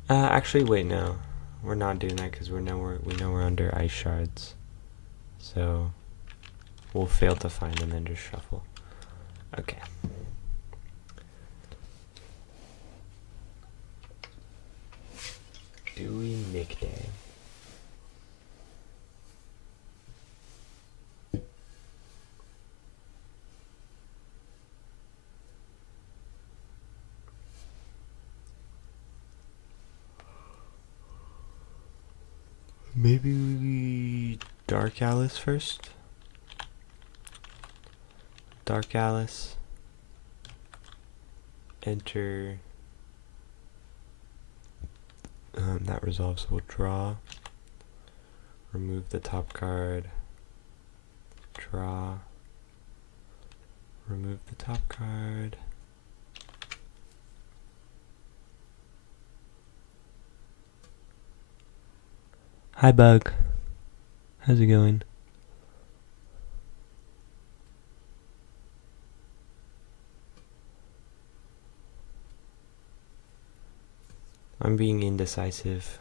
Actually, wait, no. We're not doing that because we know we're under ice shards. So we'll fail to find and then just shuffle. Okay. Dewey Nick Day. Maybe we Dark Alice first? Dark Alice. enter. That resolves. We'll draw. Remove the top card. Draw. Remove the top card. Hi, Bug. How's it going? I'm being indecisive.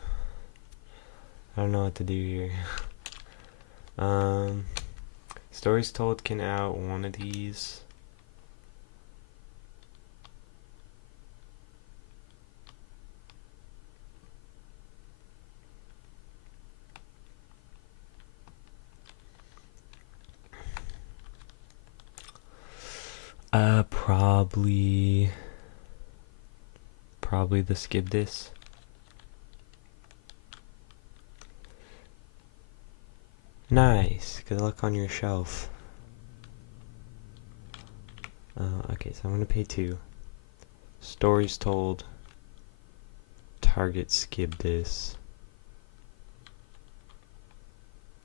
I don't know what to do here. Stories told can out one of these. Probably the skip this. Nice. Good luck on your shelf. Okay, so I'm gonna pay 2. Stories told. Target skip this.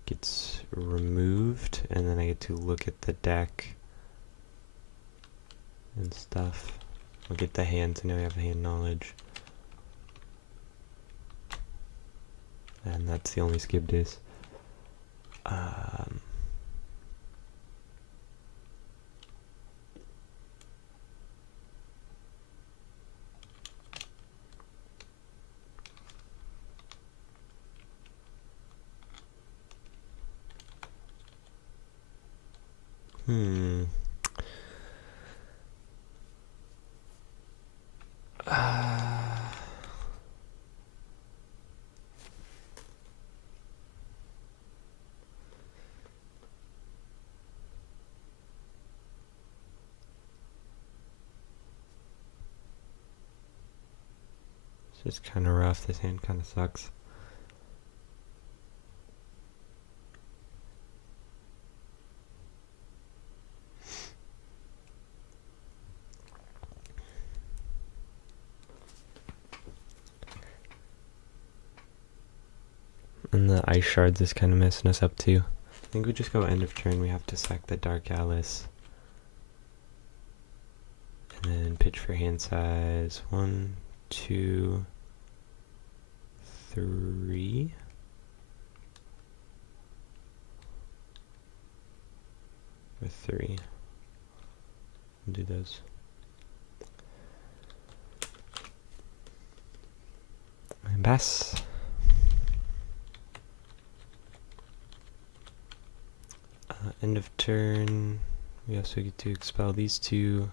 Gets removed, and then I get to look at the deck and stuff. I'll get the hand, so now we have hand knowledge. And that's the only skip this. It's just kind of rough. This hand kind of sucks. And the ice shards is kind of messing us up too. I think we just go end of turn. We have to sack the Dark Alice. And then pitch for hand size. 1, 2, 3. Or 3. We'll do those. And pass. End of turn. We also get to expel these 2.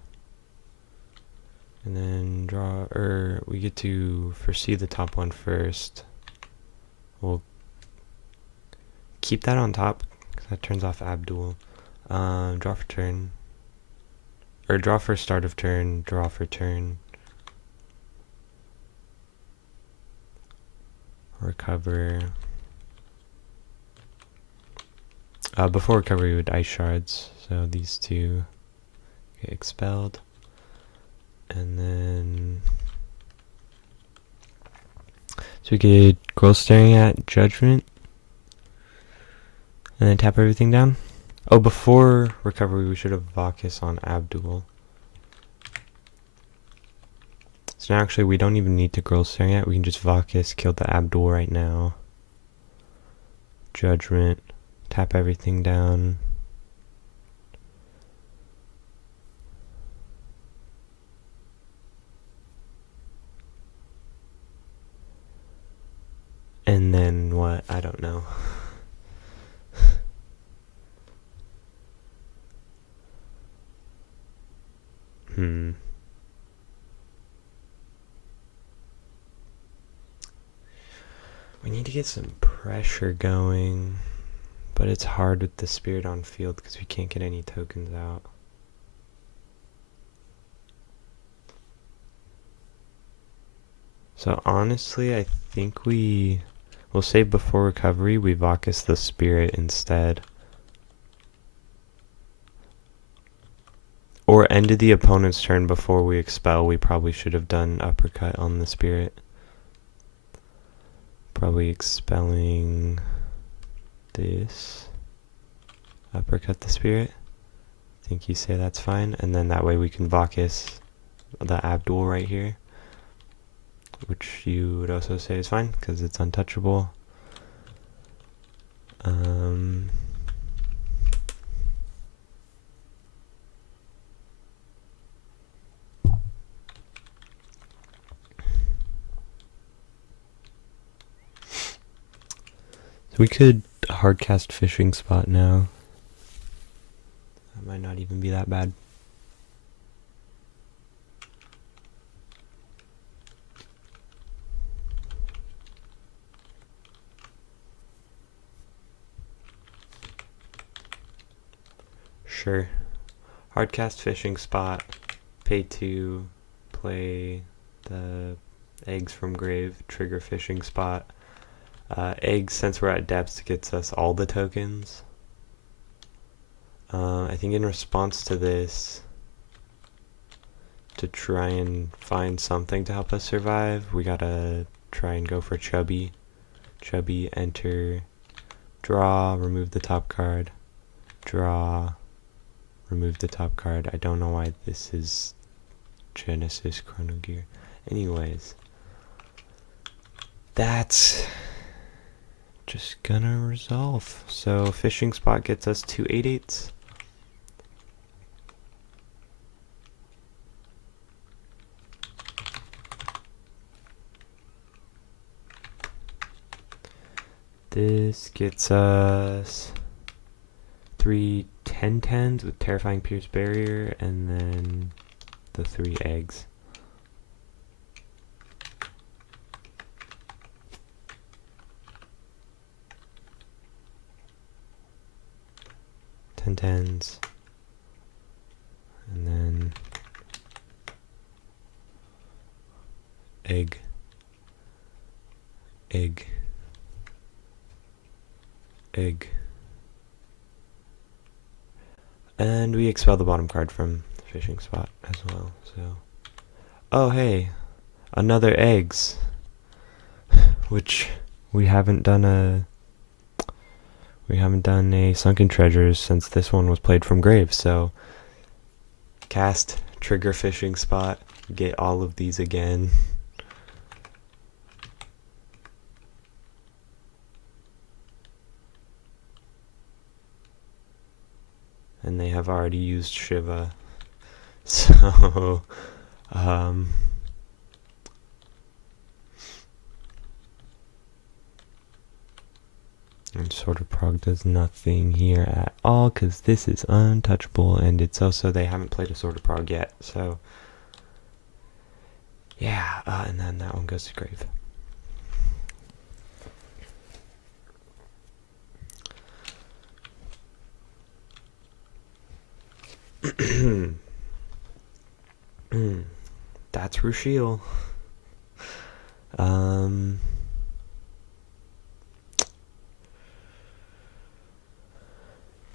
And then draw, or we get to foresee the top one first. We'll keep that on top, because that turns off Abdul. Draw for turn. Or draw for start of turn, draw for turn. Recover. Before recovery we would ice shards, so these 2 get expelled. And then so we could Girl Staring at Judgment and then tap everything down. Oh, before recovery we should have Vacus on Abdul. So now actually we don't even need to Girl Staring at, we can just Vacus, kill the Abdul right now. Judgment, tap everything down. And then what? I don't know. We need to get some pressure going, but it's hard with the spirit on field because we can't get any tokens out. So honestly, I think we'll save before recovery, we Vacus the spirit instead. or ended the opponent's turn before we expel. We probably should have done uppercut on the spirit. Probably expelling this. Uppercut the spirit. I think you say that's fine. And then that way we can Bacchus the Abdul right here, which you would also say is fine because it's untouchable. So we could hardcast Fishing Spot now. That might not even be that bad. Sure. Hardcast Fishing Spot. Pay 2. Play the eggs from grave. Trigger Fishing Spot. Eggs, since we're at depths, gets us all the tokens. I think in response to this, to try and find something to help us survive, we gotta try and go for Chubby. Chubby, enter, draw, remove the top card, draw, remove the top card. I don't know why this is Genesis Chrono Gear. Anyways, that's just gonna resolve. So Fishing Spot gets us 2 8/8s. This gets us 3 10/10s with Terrifying Pierce Barrier, and then the 3 eggs. Tens, and then egg, egg, egg, and we expel the bottom card from Fishing Spot as well. So, oh hey, another eggs, which we haven't done a Sunken Treasures since this one was played from grave. So cast, trigger Fishing Spot, get all of these again. And they have already used Shiva. So and Sword of Prague does nothing here at all because this is untouchable, and it's also, they haven't played a Sword of Prague yet, so yeah, and then that one goes to grave. That's Rushiel.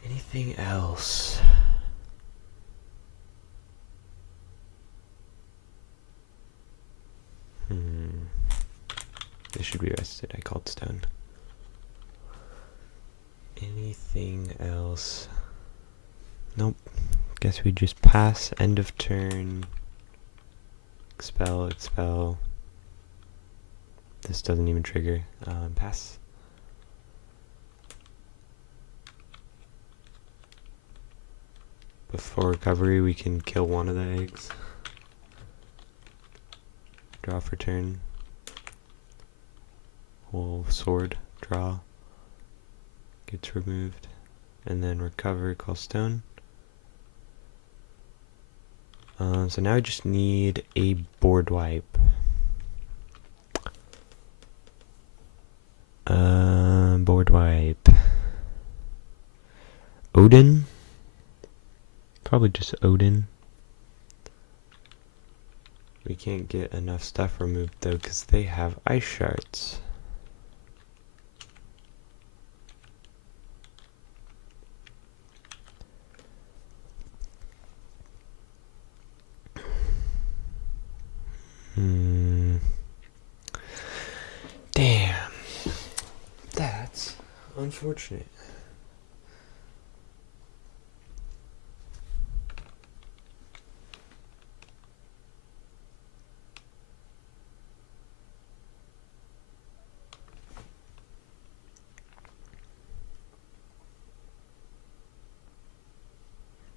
Anything else? This should be rested. I called stone. Anything else? Nope. Guess we just pass. End of turn. Expel, expel. This doesn't even trigger. Pass. Before recovery, we can kill one of the eggs. Draw for turn. Whole sword, draw. Gets removed. And then recover, call stone. So now I just need a board wipe. Board wipe. Odin? Probably just Odin. We can't get enough stuff removed though because they have ice shards. Unfortunate.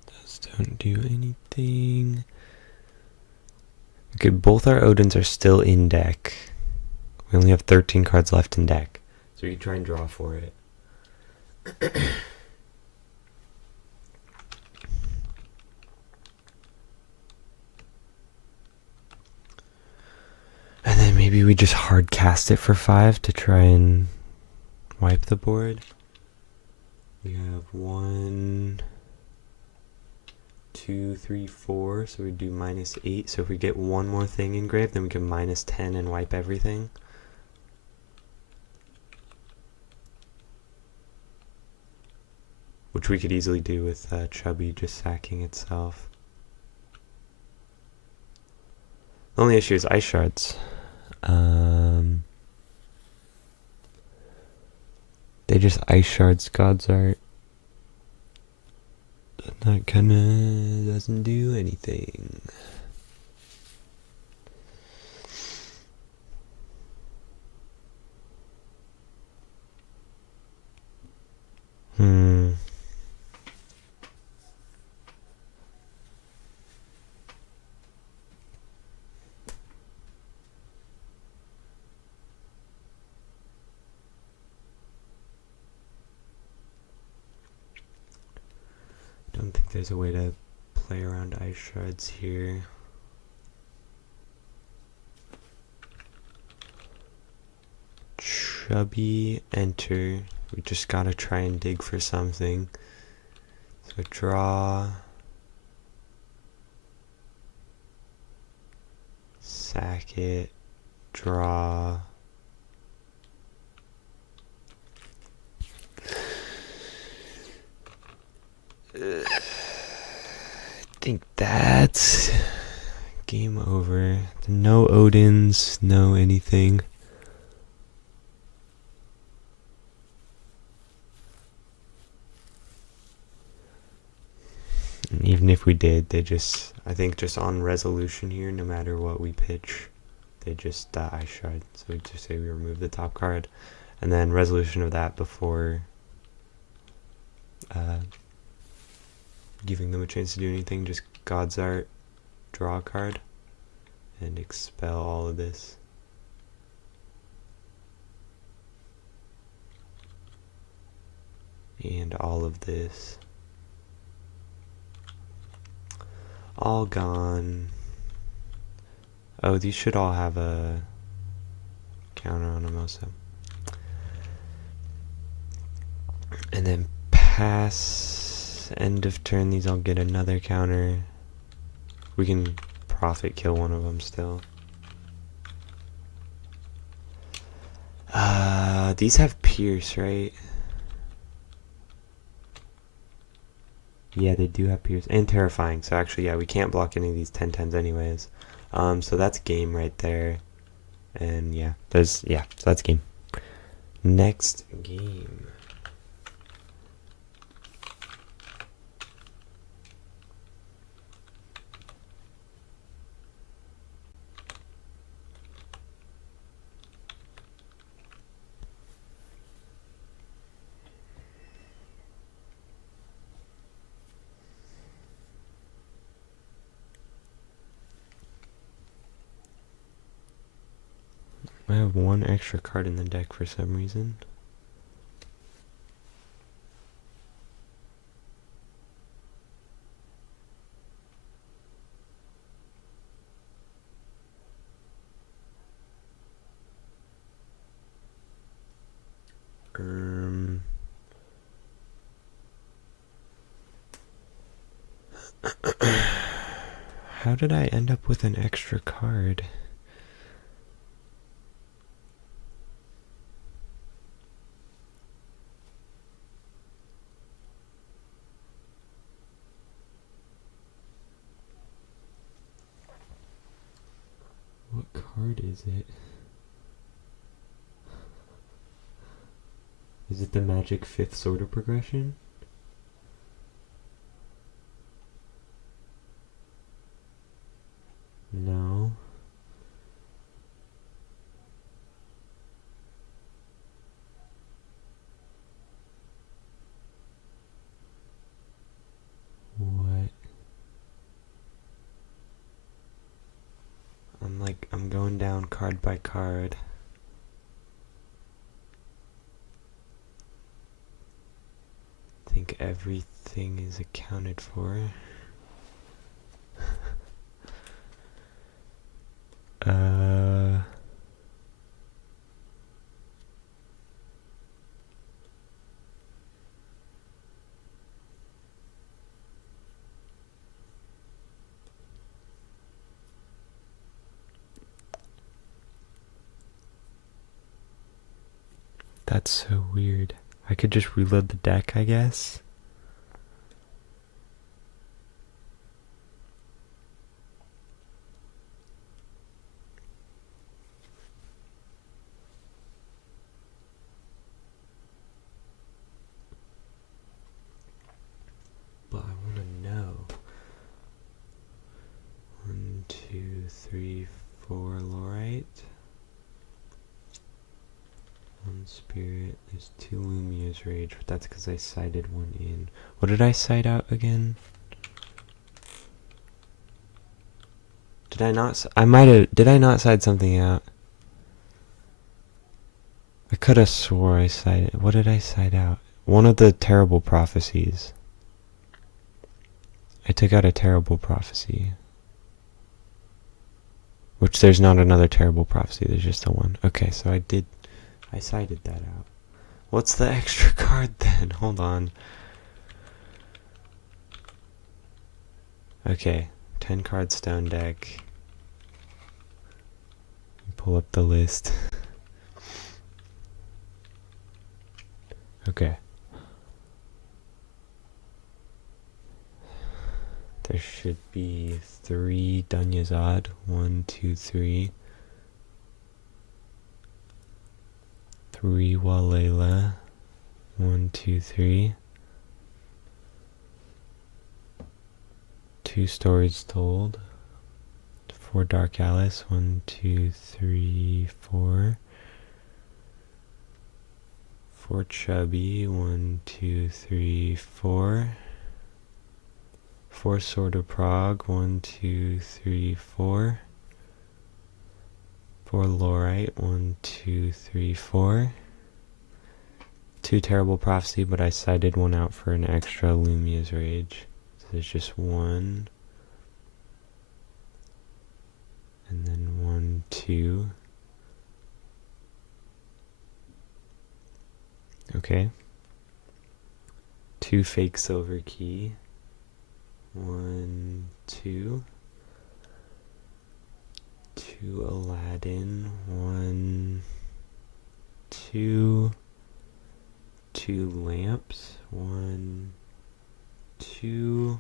Those don't do anything. Okay, both our Odins are still in deck. We only have 13 cards left in deck. So you try and draw for it. And then maybe we just hard cast it for 5 to try and wipe the board. We have 1, 2, 3, 4. So we do -8. So if we get one more thing engraved, then we can -10 and wipe everything. Which we could easily do with Chubby just sacking itself. The only issue is ice shards. They just ice shards God's Art. That kinda doesn't do anything. Don't think there's a way to play around ice shards here. Chubby, enter. We just gotta try and dig for something. So draw. Sack it. Draw. I think that's game over. No Odins, no anything. And even if we did, they just, I think just on resolution here, no matter what we pitch, they just ice shard. So we just say we remove the top card, and then resolution of that before giving them a chance to do anything, just God's Art, draw a card, and expel all of this. And all of this. All gone. Oh, these should all have a counter on them also. And then pass, end of turn, these all get another counter. We can profit kill one of them still. These have pierce, right? Yeah, they do have pierce and terrifying. So actually, yeah, we can't block any of these 10/10s anyways. So that's game right there. And yeah, so that's game. Next game. I have one extra card in the deck for some reason. How did I end up with an extra card? What card is it? Is it the magic 5th sort of progression? No. What? I'm going down card by card. I think everything is accounted for. That's so weird. I could just reload the deck, I guess. But I want to know. 1, 2, 3, 4 Lorite. 1 Spirit. There's 2 Lumia's Rage, but that's because I sighted one in. What did I sight out again? Did I not? Did I not sight something out? I could have swore I sighted. What did I sight out? One of the terrible prophecies. I took out a terrible prophecy. Which there's not another terrible prophecy, there's just a one. Okay, so I sighted that out. What's the extra card then? Hold on. Okay, 10 card stone deck. Pull up the list. Okay. There should be 3 Dunyazad. 1, 2, 3. 3 Walela. 1, 2, 3. 2 Stories Told. 4 Dark Alice. 1, 2, 3, 4. 4 Chubby. 1, 2, 3, 4. 4 Sword of Prague. 1, 2, 3, 4. 4 Lorite. 1, 2, 3, 4. 2 Terrible Prophecy, but I sighted one out for an extra Lumia's Rage. So there's just 1. And then 1, 2. Okay. 2 Fake Silver Key. 1, 2. 2 Aladdin. 1, 2. 2 Lamps. 1, 2.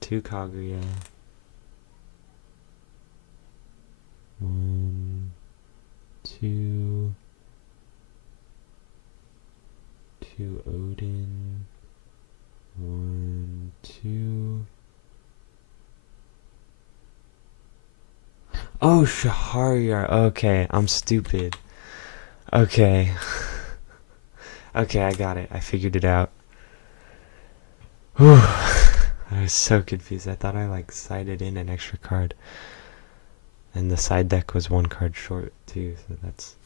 2 Kaguya. 1, 2. 2 Odin. 1, 2. Oh, Shahryar. Okay, I'm stupid. Okay. Okay, I got it. I figured it out. Whew. I was so confused. I thought I sighted in an extra card. And the side deck was 1 card short too, so that's...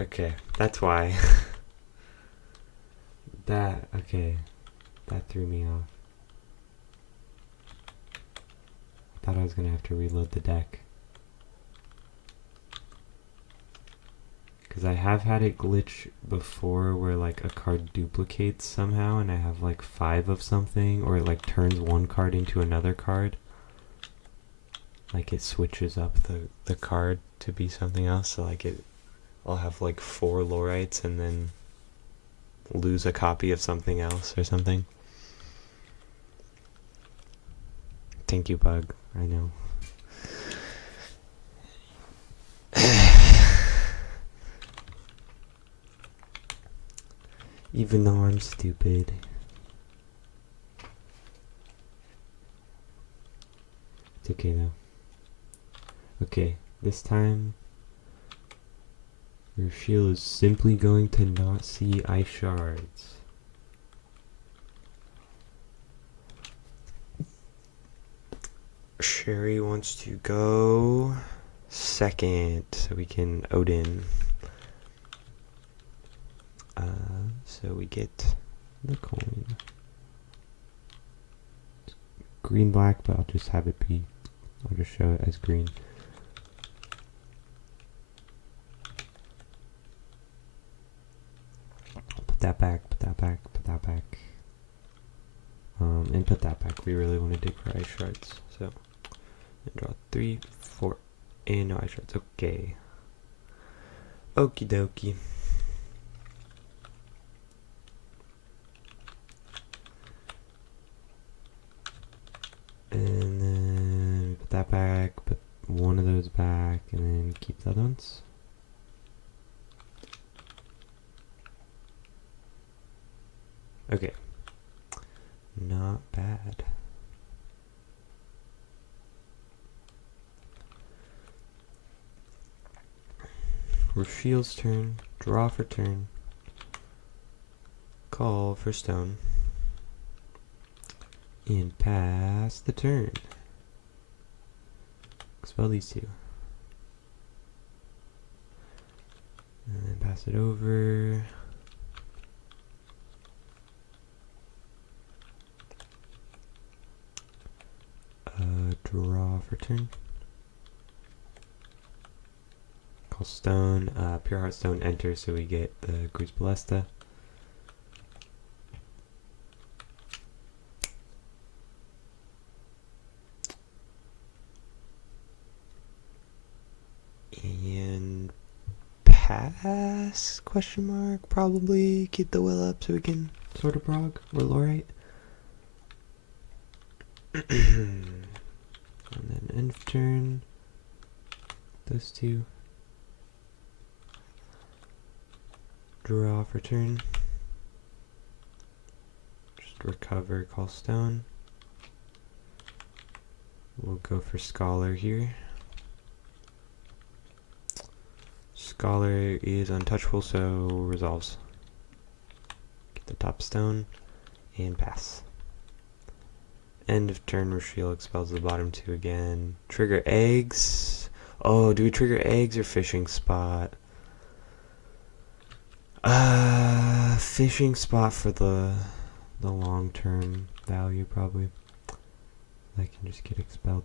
Okay, that's why. Okay. That threw me off. I thought I was gonna have to reload the deck. Because I have had it glitch before where a card duplicates somehow and I have 5 of something, or it turns 1 card into another card. It switches up the card to be something else, so I'll have 4 Lorites and then lose a copy of something else or something. Thank you, Bug. I know. Even though I'm stupid. It's okay though. Okay, this time your shield is simply going to not see ice shards. Sherry wants to go second so we can Odin. So we get the coin. Green black, but I'll just have it be. I'll just show it as green. Put that back, put that back, put that back. And put that back. We really want to dig for ice shards. So, and draw 3, 4, and no ice shards. Okay. Okie dokie. And then put that back, put one of those back, and then keep the other ones. Okay. Not bad. Rashield's turn. Draw for turn. Call for stone. And pass the turn. Expel these two. And then pass it over. Draw for turn. Call stone. Pure Heart Stone enter so we get the Cruz Ballesta. And pass, question mark, probably keep the will up so we can sort of prog or lorite. And then end of turn, those two. Draw for turn. Just recover, call stone. We'll go for Scholar here. Scholar is untouchable, so resolves. Get the top stone and pass. End of turn, Rashiel expels the bottom two again. Trigger eggs. Oh, do we trigger eggs or fishing spot? Fishing spot for the long-term value probably. I can just get expelled.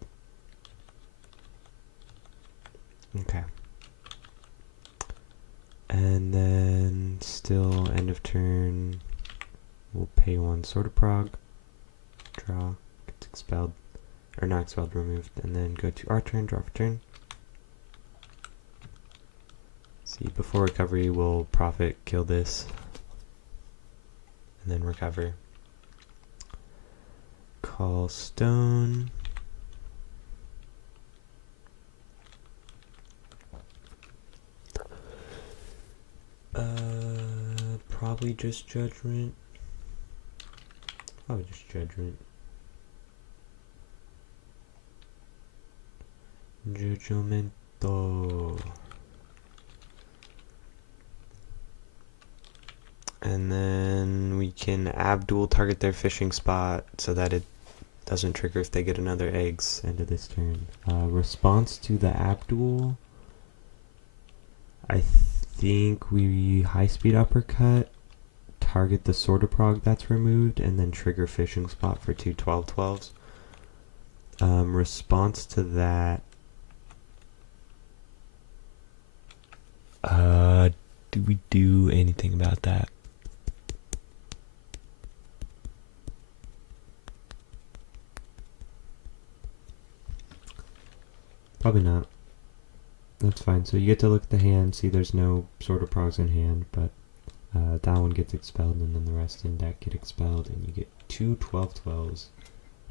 Okay. And then still end of turn. We'll pay one sort of prog. Draw. Gets expelled. Or not expelled, removed. And then go to our turn, draw for turn. See, before recovery, we'll profit, kill this. And then recover. Call stone. Probably just judgment. Probably just judgment. Judgmento. And then we can Abdul target their fishing spot so that it doesn't trigger if they get another eggs end of this turn. Response to the Abdul. I think we high speed uppercut, target the sort of prog that's removed, and then trigger fishing spot for 2 12-12s. Response to that. Do we do anything about that? Probably not. That's fine. So you get to look at the hand, see there's no sort of progs in hand, but that one gets expelled, and then the rest in deck get expelled, and you get 2 12-12s,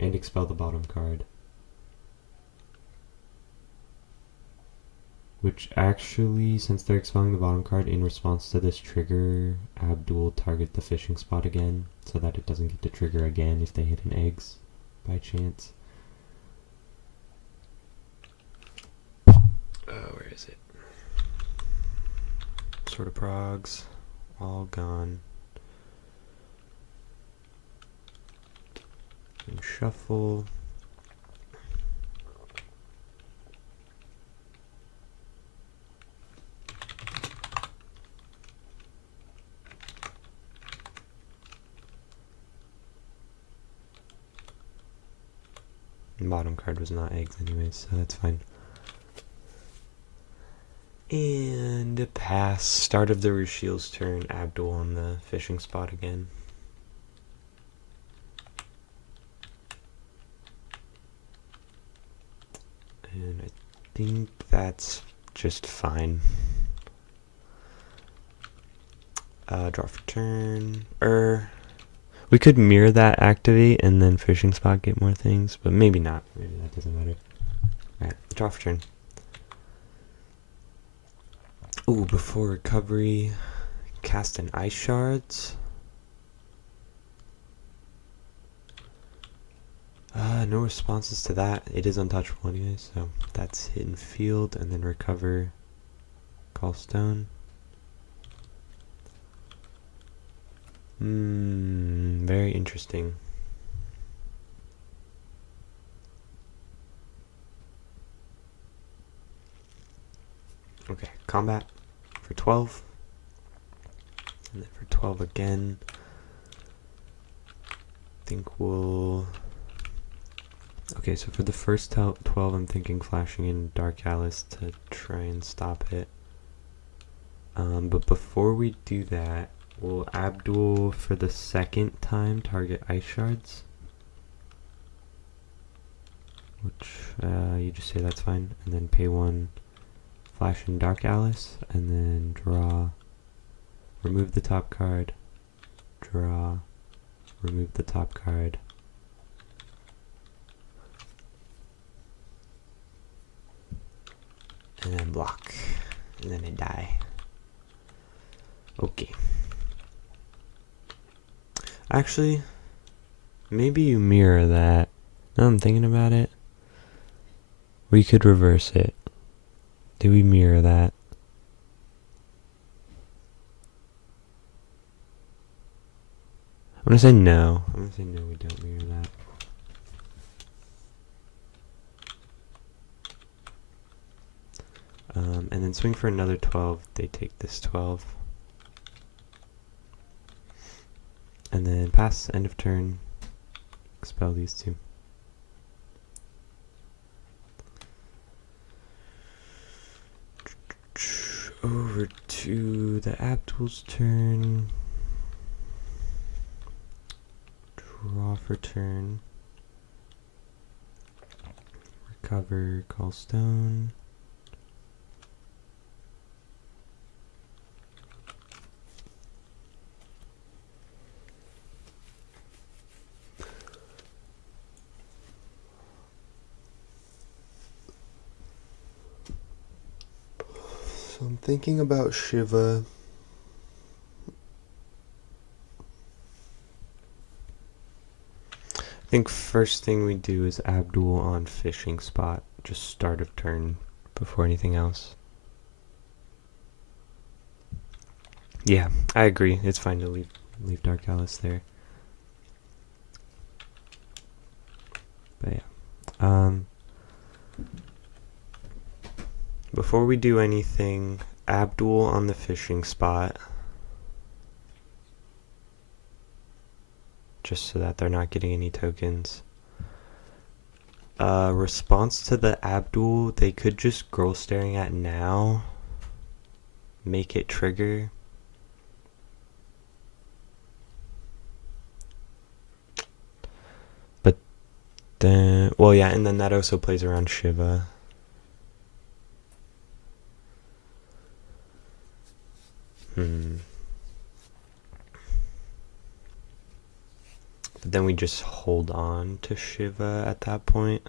and expel the bottom card. which actually, since they're expelling the bottom card, in response to this trigger, Abdul will target the fishing spot again, so that it doesn't get to trigger again if they hit an eggs by chance. Where is it? Sort of progs, all gone. And shuffle. And bottom card was not eggs anyways, so that's fine. And a pass. Start of the Rushiel's turn. Abdul on the fishing spot again. And I think that's just fine. Draw for turn. We could mirror that activate and then fishing spot get more things, but maybe not. Maybe that doesn't matter. Alright, draw for turn. Ooh, before recovery, cast an ice shards. No responses to that. It is untouchable anyway, so that's hidden field, and then recover, call stone. Very interesting. Okay, combat for 12. And then for 12 again. I think we'll... Okay, so for the first 12, I'm thinking flashing in Dark Alice to try and stop it. But before we do that, will Abdul, for the second time, target ice shards? Which, you just say that's fine. And then pay 1, flash in Dark Alice, and then draw, remove the top card, draw, remove the top card. And then block. And then I die. Okay. Actually, maybe you mirror that. Now I'm thinking about it. We could reverse it. Do we mirror that? I'm gonna say no. I'm gonna say no, we don't mirror that. And then swing for another 12. They take this 12. And then pass, end of turn. Expel these two. Over to the Abdul's turn. Draw for turn. Recover, call stone. So I'm thinking about Shiva. I think first thing we do is Abdul on fishing spot, just start of turn before anything else. Yeah, I agree. It's fine to leave Dark Alice there. But yeah. Before we do anything, Abdul on the fishing spot. Just so that they're not getting any tokens. Response to the Abdul, they could just girl staring at now. Make it trigger. But then, well yeah, and then that also plays around Shiva. But then we just hold on to Shiva at that point.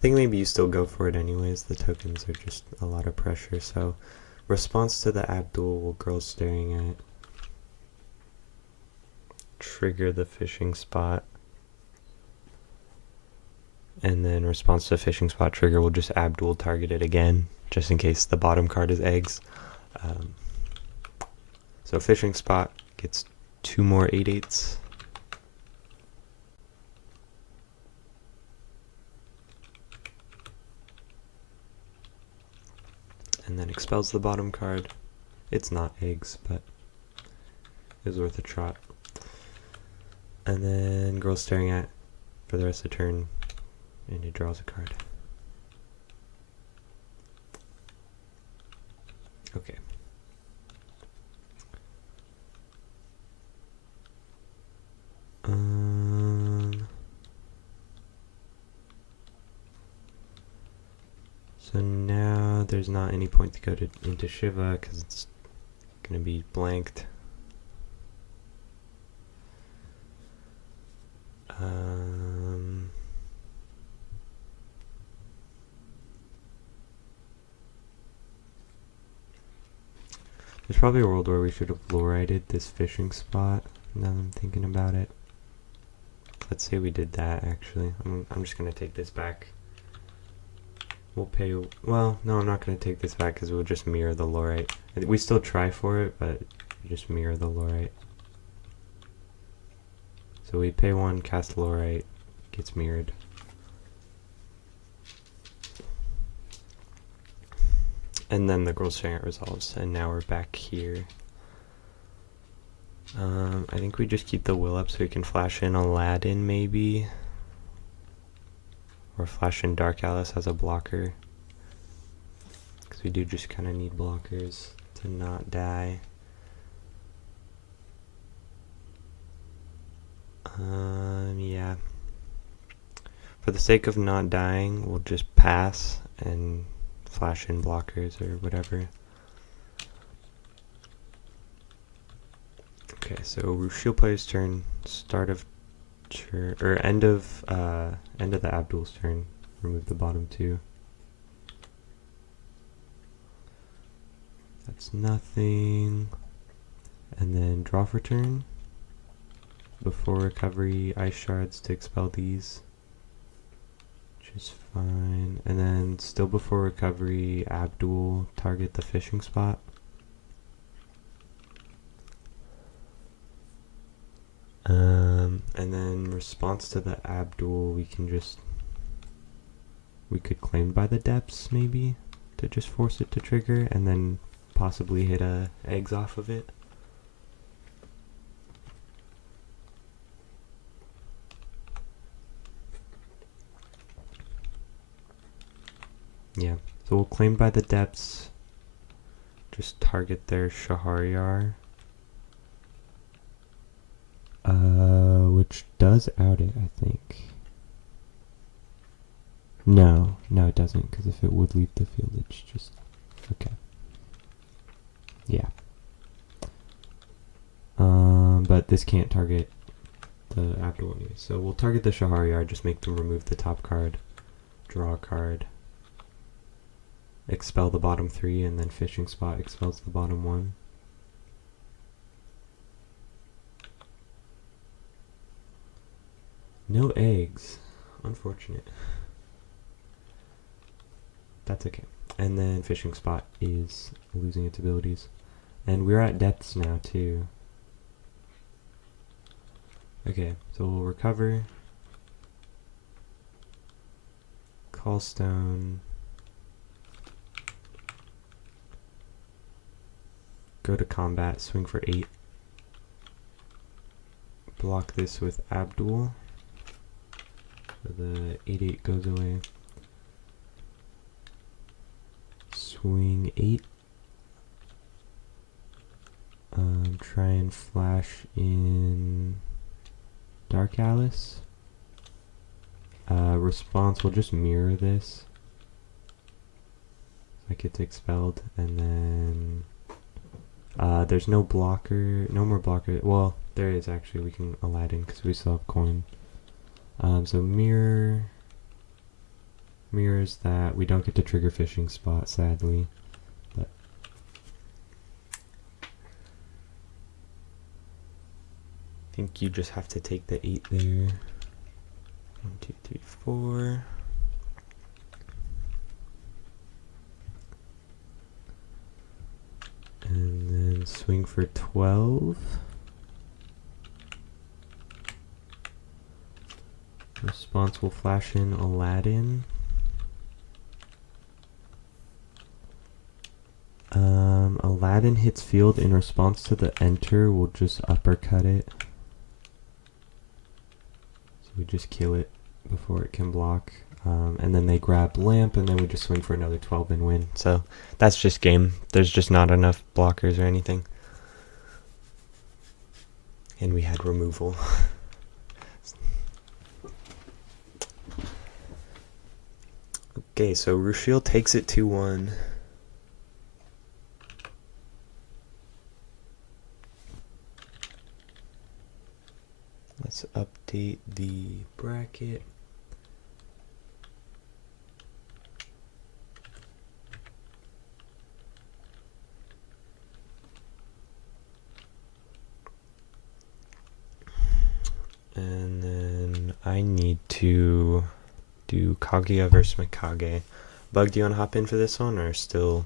I think maybe you still go for it anyways. The tokens are just a lot of pressure. So response to the Abdul will girl staring at. Trigger the fishing spot. And then response to fishing spot trigger will just Abdul target it again, just in case the bottom card is eggs. So fishing spot gets 2 more 8/8s. And then expels the bottom card. It's not eggs, but it was worth a trot. And then girl staring at for the rest of the turn, and it draws a card. Okay. So now there's not any point to go into Shiva because it's going to be blanked. There's probably a world where we should have fluorided this fishing spot, now that I'm thinking about it. Let's say we did that, actually. I'm just going to take this back. We'll pay... Well, no, I'm not going to take this back because we'll just mirror the Lorite. We still try for it, but just mirror the Lorite. So we pay 1, cast Lorite, gets mirrored. And then the girl staring at resolves, and now we're back here. I think we just keep the will up so we can flash in Aladdin, maybe. Or flash in Dark Alice as a blocker. Because we do just kind of need blockers to not die. Yeah. For the sake of not dying, we'll just pass and flash in blockers or whatever. Okay, so Rushil player's turn, start of turn, or end of the Abdul's turn. Remove the bottom 2. That's nothing. And then draw for turn. Before recovery, ice shards to expel these, which is fine. And then still before recovery, Abdul target the fishing spot. And then response to the Abdul, we could claim by the depths maybe to just force it to trigger, and then possibly hit eggs off of it. Yeah, so we'll claim by the depths, just target their Shahryar, which does out it, I think. No, it doesn't, because if it would leave the field, it's just, okay. Yeah. But this can't target the Abdul anyway, so we'll target the Shahryar, just make them remove the top card, draw a card, expel the bottom 3, and then fishing spot expels the bottom 1. No eggs. Unfortunate. That's okay. And then fishing spot is losing its abilities. And we're at depths now too. Okay, so we'll recover. Call stone. Go to combat, swing for 8. Block this with Abdul. So the 8/8 goes away. Swing 8. Try and flash in Dark Alice. Response will just mirror this. Like it's expelled, and then there's no blocker, no more blocker. Well, there is actually. We can Aladdin because we still have coin. So mirror. mirrors that. We don't get to trigger fishing spot, sadly. But I think you just have to take the 8 there. 1, 2, 3, 4. And then swing for 12. Response will flash in Aladdin. Aladdin hits field in response to the enter. We'll just uppercut it. So we just kill it before it can block. And then they grab lamp, and then we just swing for another 12 and win. So that's just game. There's just not enough blockers or anything. And we had removal. Okay, so Rushiel takes it 2-1. Let's update the bracket. And then I need to do Kaguya versus Mikage. Bug, do you want to hop in for this one, or still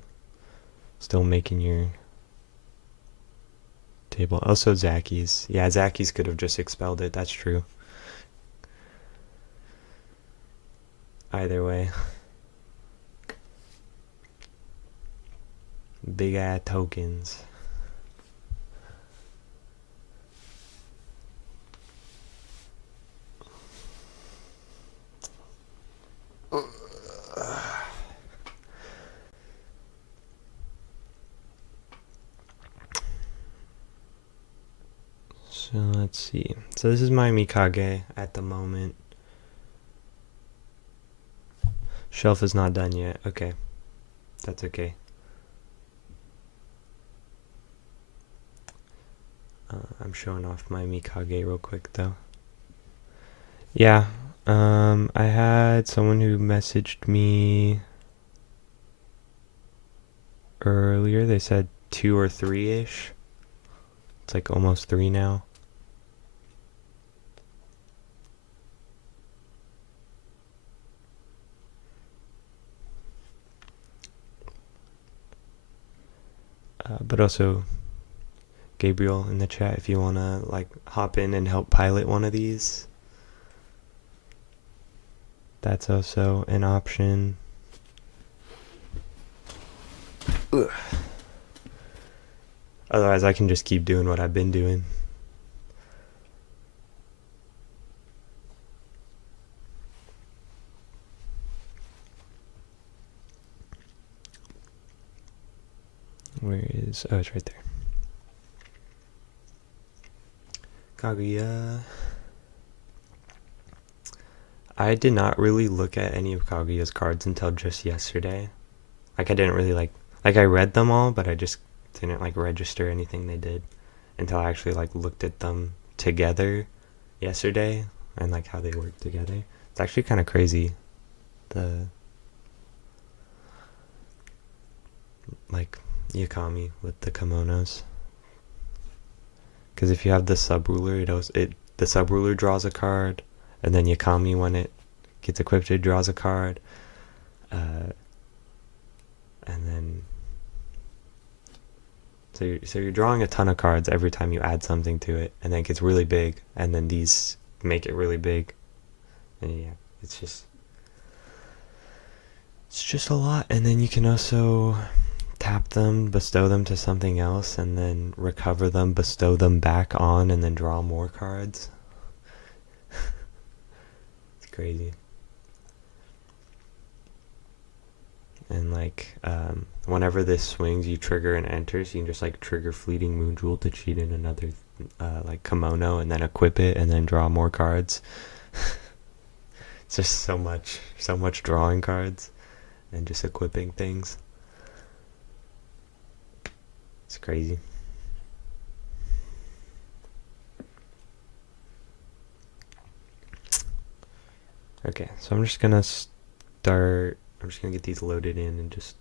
making your table? Also Zaki's. Yeah, Zaki's could have just expelled it, that's true. Either way. Big ass tokens. So let's see. So this is my Mikage at the moment. Shelf is not done yet. Okay. That's okay. I'm showing off my Mikage real quick though. Yeah. I had someone who messaged me earlier. They said 2 or 3-ish. It's like almost 3 now. But also Gabriel in the chat if you want to like hop in and help pilot one of these. That's also an option. Ugh. Otherwise I can just keep doing what I've been doing. Where is... oh, it's right there. Kaguya. I did not really look at any of Kaguya's cards until just yesterday. Like, I didn't really like I read them all, but I just didn't like register anything they did until I actually like looked at them together yesterday and like how they work together. It's actually kind of crazy. The like Yakami with the kimonos. Because if you have the sub-ruler, the sub-ruler draws a card, and then Yakami, when it gets equipped, it draws a card. And then... So you're drawing a ton of cards every time you add something to it, and then it gets really big, and then these make it really big. And yeah, it's just a lot. And then you can also tap them, bestow them to something else, and then recover them, bestow them back on, and then draw more cards. It's crazy. And like, whenever this swings, you trigger and enter, so you can just like trigger Fleeting Moon Jewel to cheat in another like kimono, and then equip it, and then draw more cards. It's just so much drawing cards, and just equipping things. It's crazy. Okay, so I'm just gonna start. I'm just gonna get these loaded in and just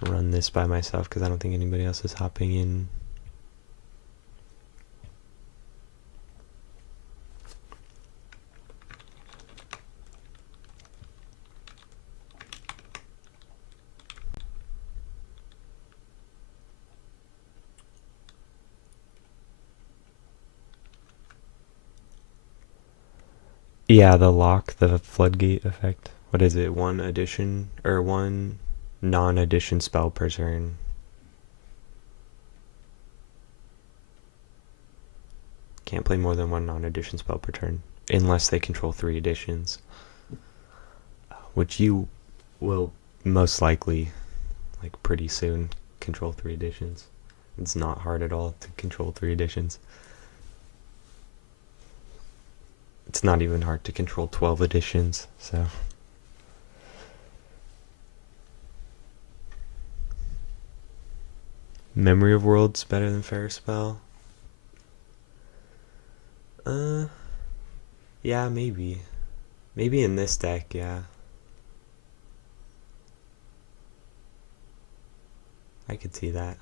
run this by myself because I don't think anybody else is hopping in. Yeah, the lock, the floodgate effect. What is it? One addition or one non-addition spell per turn. Can't play more than one non-addition spell per turn unless they control 3 additions, which you will most likely, like pretty soon, control 3 additions. It's not hard at all to control 3 additions. It's not even hard to control 12 additions, so. Memory of Worlds better than Fair Spell? Yeah, maybe. Maybe in this deck, yeah. I could see that.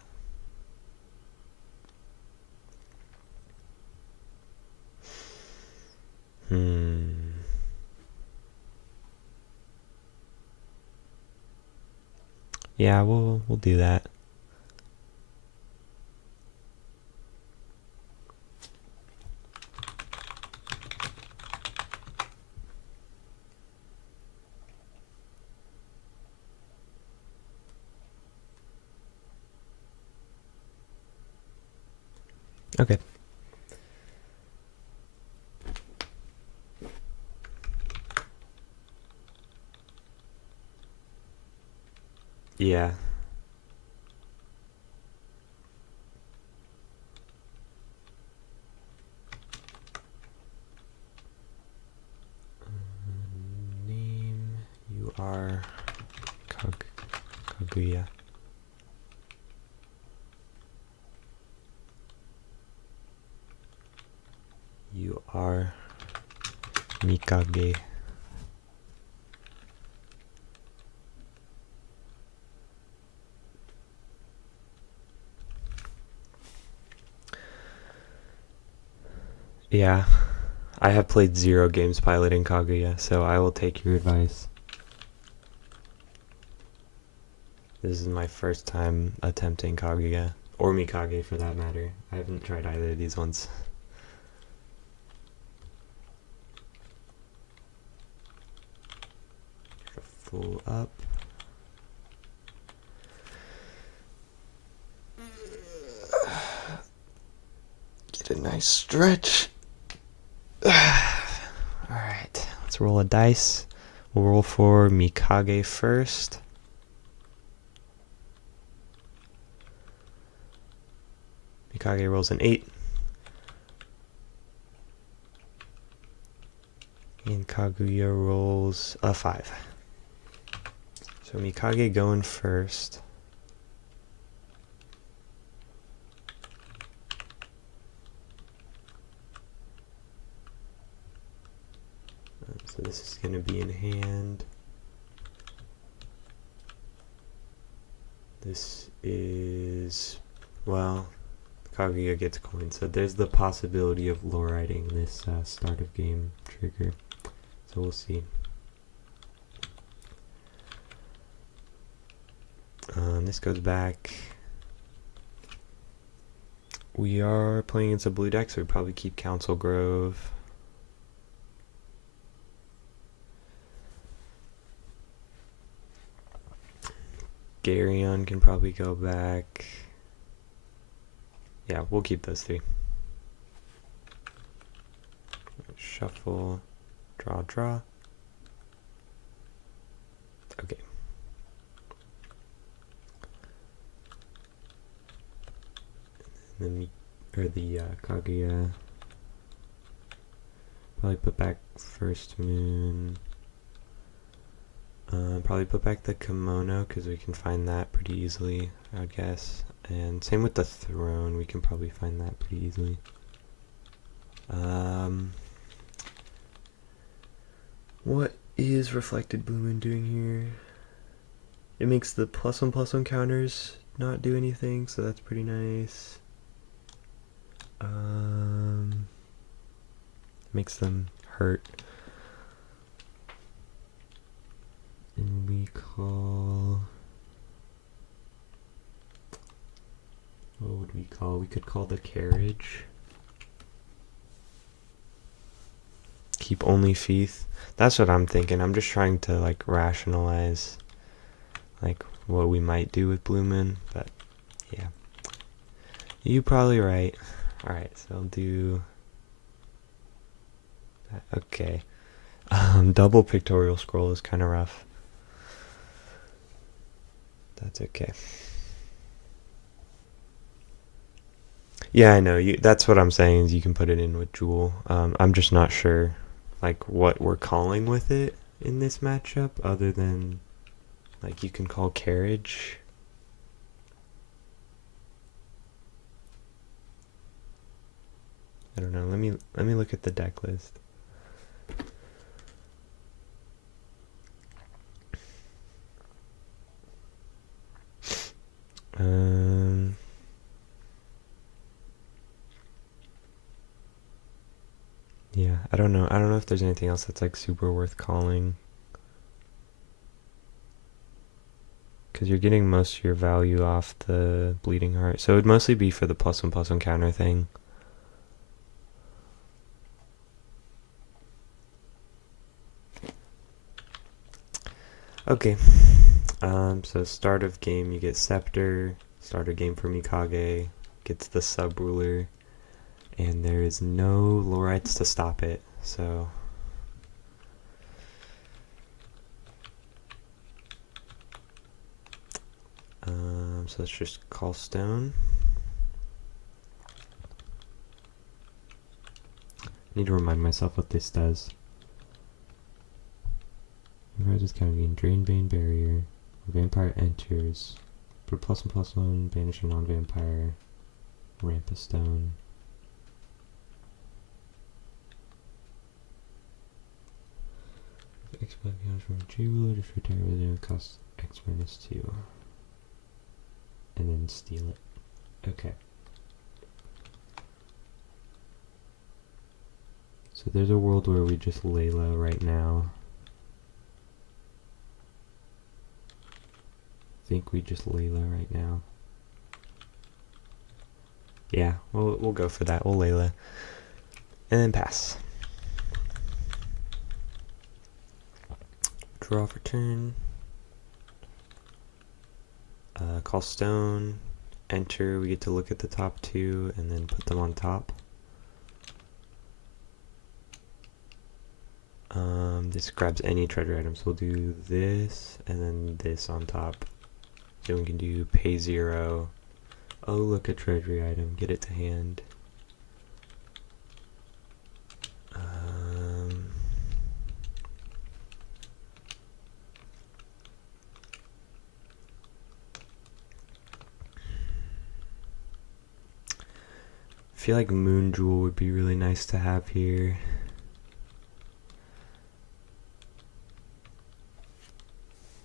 Yeah, we'll do that. Okay. Yeah. Name, you are Kaguya. You are Mikage. Yeah, I have played 0 games piloting Kaguya, so I will take your advice. This is my first time attempting Kaguya, or Mikage for that matter. I haven't tried either of these ones. Full up. Get a nice stretch. Alright, let's roll a dice. We'll roll for Mikage first. Mikage rolls an 8. And Kaguya rolls a 5. So Mikage going first. So this is going to be in hand. This is, well, Kaguya gets coins, so there's the possibility of low riding this start of game trigger. So we'll see. This goes back. We are playing against a blue deck, so we probably keep Council Grove. Garyon can probably go back. Yeah, we'll keep those 3. Shuffle, draw. Okay. And then the Kaguya. Probably put back First Moon. Probably put back the Kimono because we can find that pretty easily, I guess. And same with the Throne, we can probably find that pretty easily. What is Reflected Blue Moon doing here? It makes the +1/+1 counters not do anything, so that's pretty nice. Makes them hurt. And we call... What would we call? We could call the carriage. Keep only Feeth. That's what I'm thinking. I'm just trying to like rationalize like what we might do with Blue Moon, but yeah. You're probably right. Alright, so I'll do that. Okay. Double pictorial scroll is kind of rough. That's okay. Yeah, I know. That's what I'm saying is you can put it in with Jewel. I'm just not sure like what we're calling with it in this matchup other than like you can call carriage. I don't know. Let me look at the deck list. Yeah, I don't know. I don't know if there's anything else that's like super worth calling. Because you're getting most of your value off the Bleeding Heart. So it would mostly be for the +1/+1 counter thing. Okay. So start of game, you get Scepter. Start of game for Mikage. Gets the Sub-Ruler. And there is no Lorites to stop it. So... so let's just call Stone. I need to remind myself what this does. Red is counting Drain Bane Barrier. Vampire enters. Put +1/+1, banish a non-vampire. Ramp a stone. X counts from J-Ruler, destroy target with a cost X-2. And then steal it. Okay. So there's a world where we just Layla right now. I think we just Layla right now. Yeah, we'll go for that. We'll Layla. And then pass. Draw for turn. Call Stone. Enter. We get to look at the top two and then put them on top. This grabs any treasure items. We'll do this and then this on top. Then we can do pay 0. Oh, look, a treasury item. Get it to hand. I feel like Moon Jewel would be really nice to have here.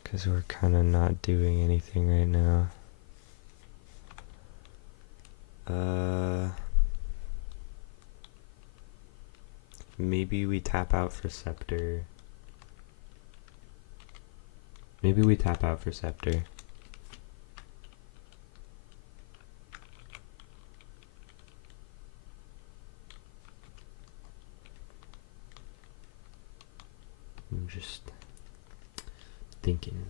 Because we're kind of not doing anything right now. Maybe we tap out for Scepter. Maybe we tap out for Scepter. I'm just thinking.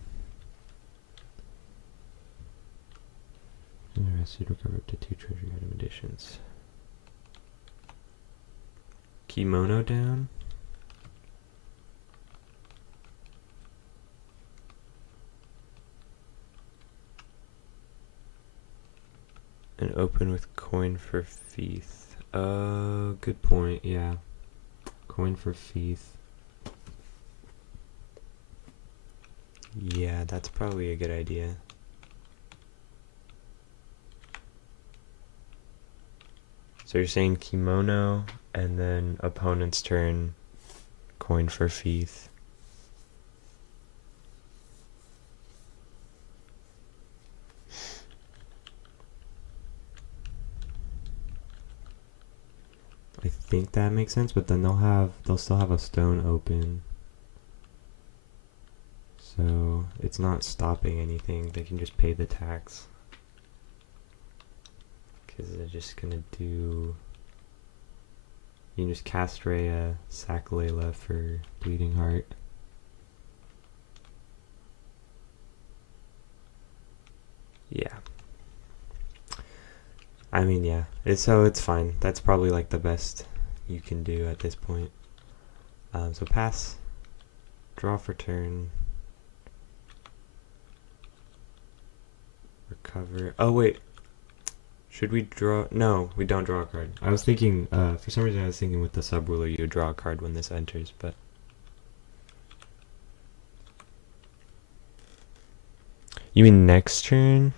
Interested to recover up to 2 treasure item additions. Kimono down. And open with coin for Feeth. Good point, yeah. Coin for Feeth. Yeah, that's probably a good idea. So you're saying Kimono, and then opponent's turn, coin for Feeth. I think that makes sense, but then they'll still have a stone open. So it's not stopping anything. They can just pay the tax. Because they're just gonna do... You can just cast Rhea, sack Layla for Bleeding Heart. Yeah. I mean, yeah. So it's fine. That's probably like the best you can do at this point. So pass. Draw for turn. Recover. Oh, wait. Should we draw? No, we don't draw a card. I was thinking, for some reason I was thinking with the sub-ruler you would draw a card when this enters, but... You mean next turn?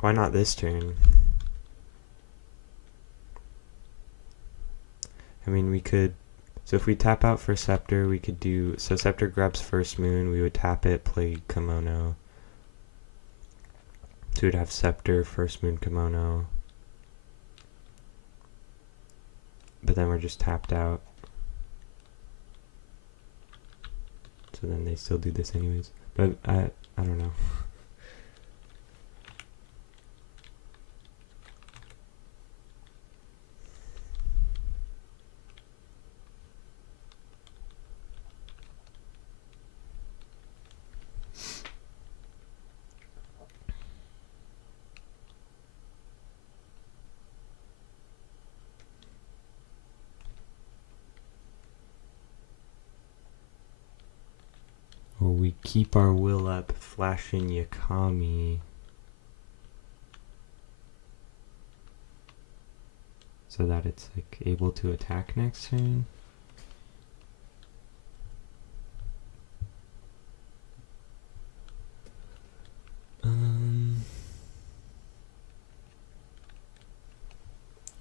Why not this turn? I mean, we could... So if we tap out for Scepter, we could do... So Scepter grabs First Moon, we would tap it, play Kimono. So we'd have Scepter, First Moon, Kimono. But then we're just tapped out. So then they still do this anyways. But I don't know. Or we keep our will up, flashing Yakami. So that it's like able to attack next turn.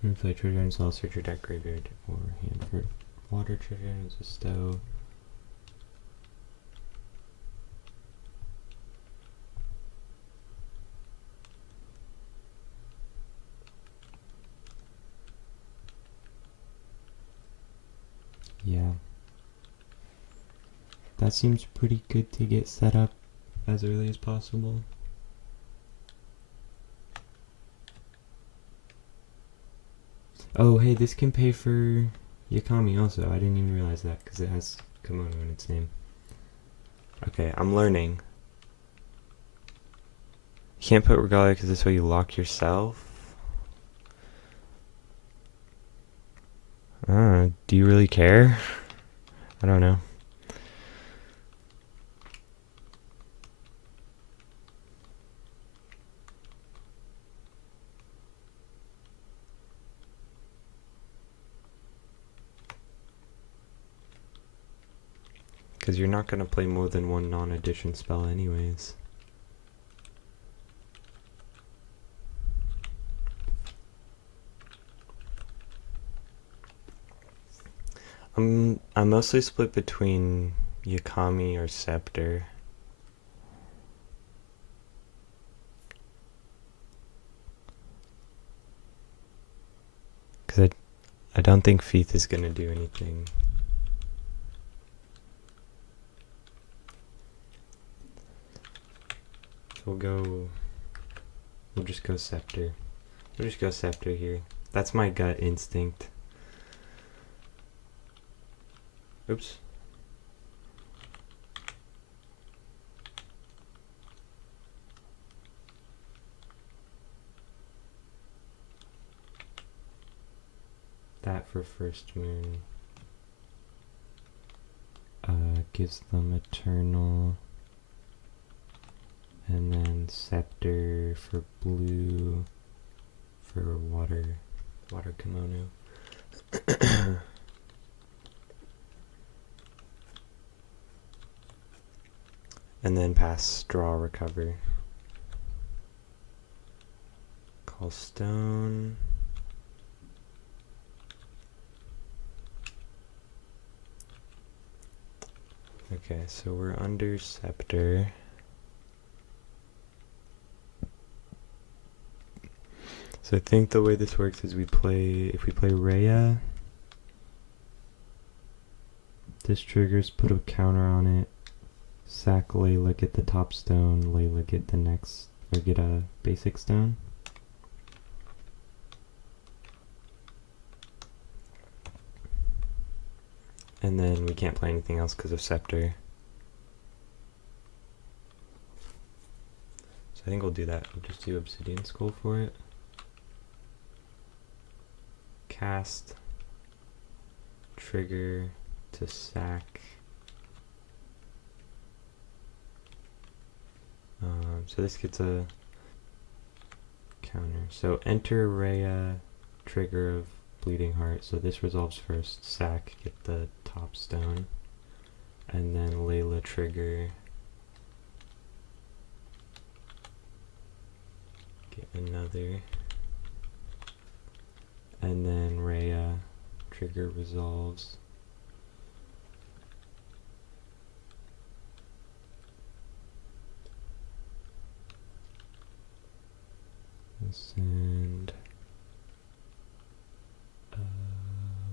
And play treasure and spell, search your deck, graveyard, or hand for water treasure and bestow. Yeah. That seems pretty good to get set up as early as possible. Oh, hey, this can pay for Yakami also. I didn't even realize that because it has Kimono in its name. Okay, I'm learning. You can't put Regalia because this way you lock yourself. Do you really care? I don't know. Because you're not going to play more than one non-addition spell anyways. I'm mostly split between Yakami or Scepter. Because I don't think Feeth is going to do anything. So we'll just go Scepter. We'll just go Scepter here. That's my gut instinct. Oops. That for First Moon gives them Eternal, and then Scepter for blue for water Kimono. And then pass, draw, recover. Call Stone. Okay, so we're under Scepter. So I think the way this works is if we play Rhea, this triggers, put a counter on it, sack Layla, get the top stone, Layla get the next, or get a basic stone. And then we can't play anything else because of Scepter. So I think we'll do that. We'll just do Obsidian Skull for it. Cast, trigger to sack. So this gets a counter. So enter Rhea, trigger of Bleeding Heart. So this resolves first. Sack, get the top stone. And then Layla trigger. Get another. And then Rhea trigger resolves. And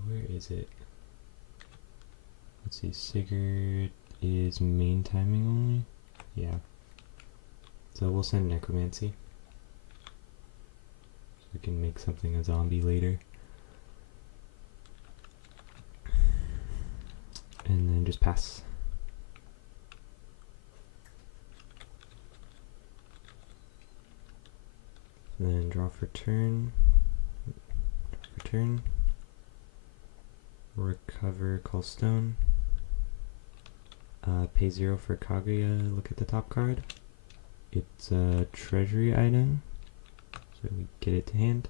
where is it? Let's see, Sigurd is main timing only? Yeah. So we'll send Necromancy. So we can make something a zombie later. And then just pass. And then draw for turn. Return. Recover, call stone. Pay 0 for Kaguya, look at the top card. It's a treasury item, so we get it to hand.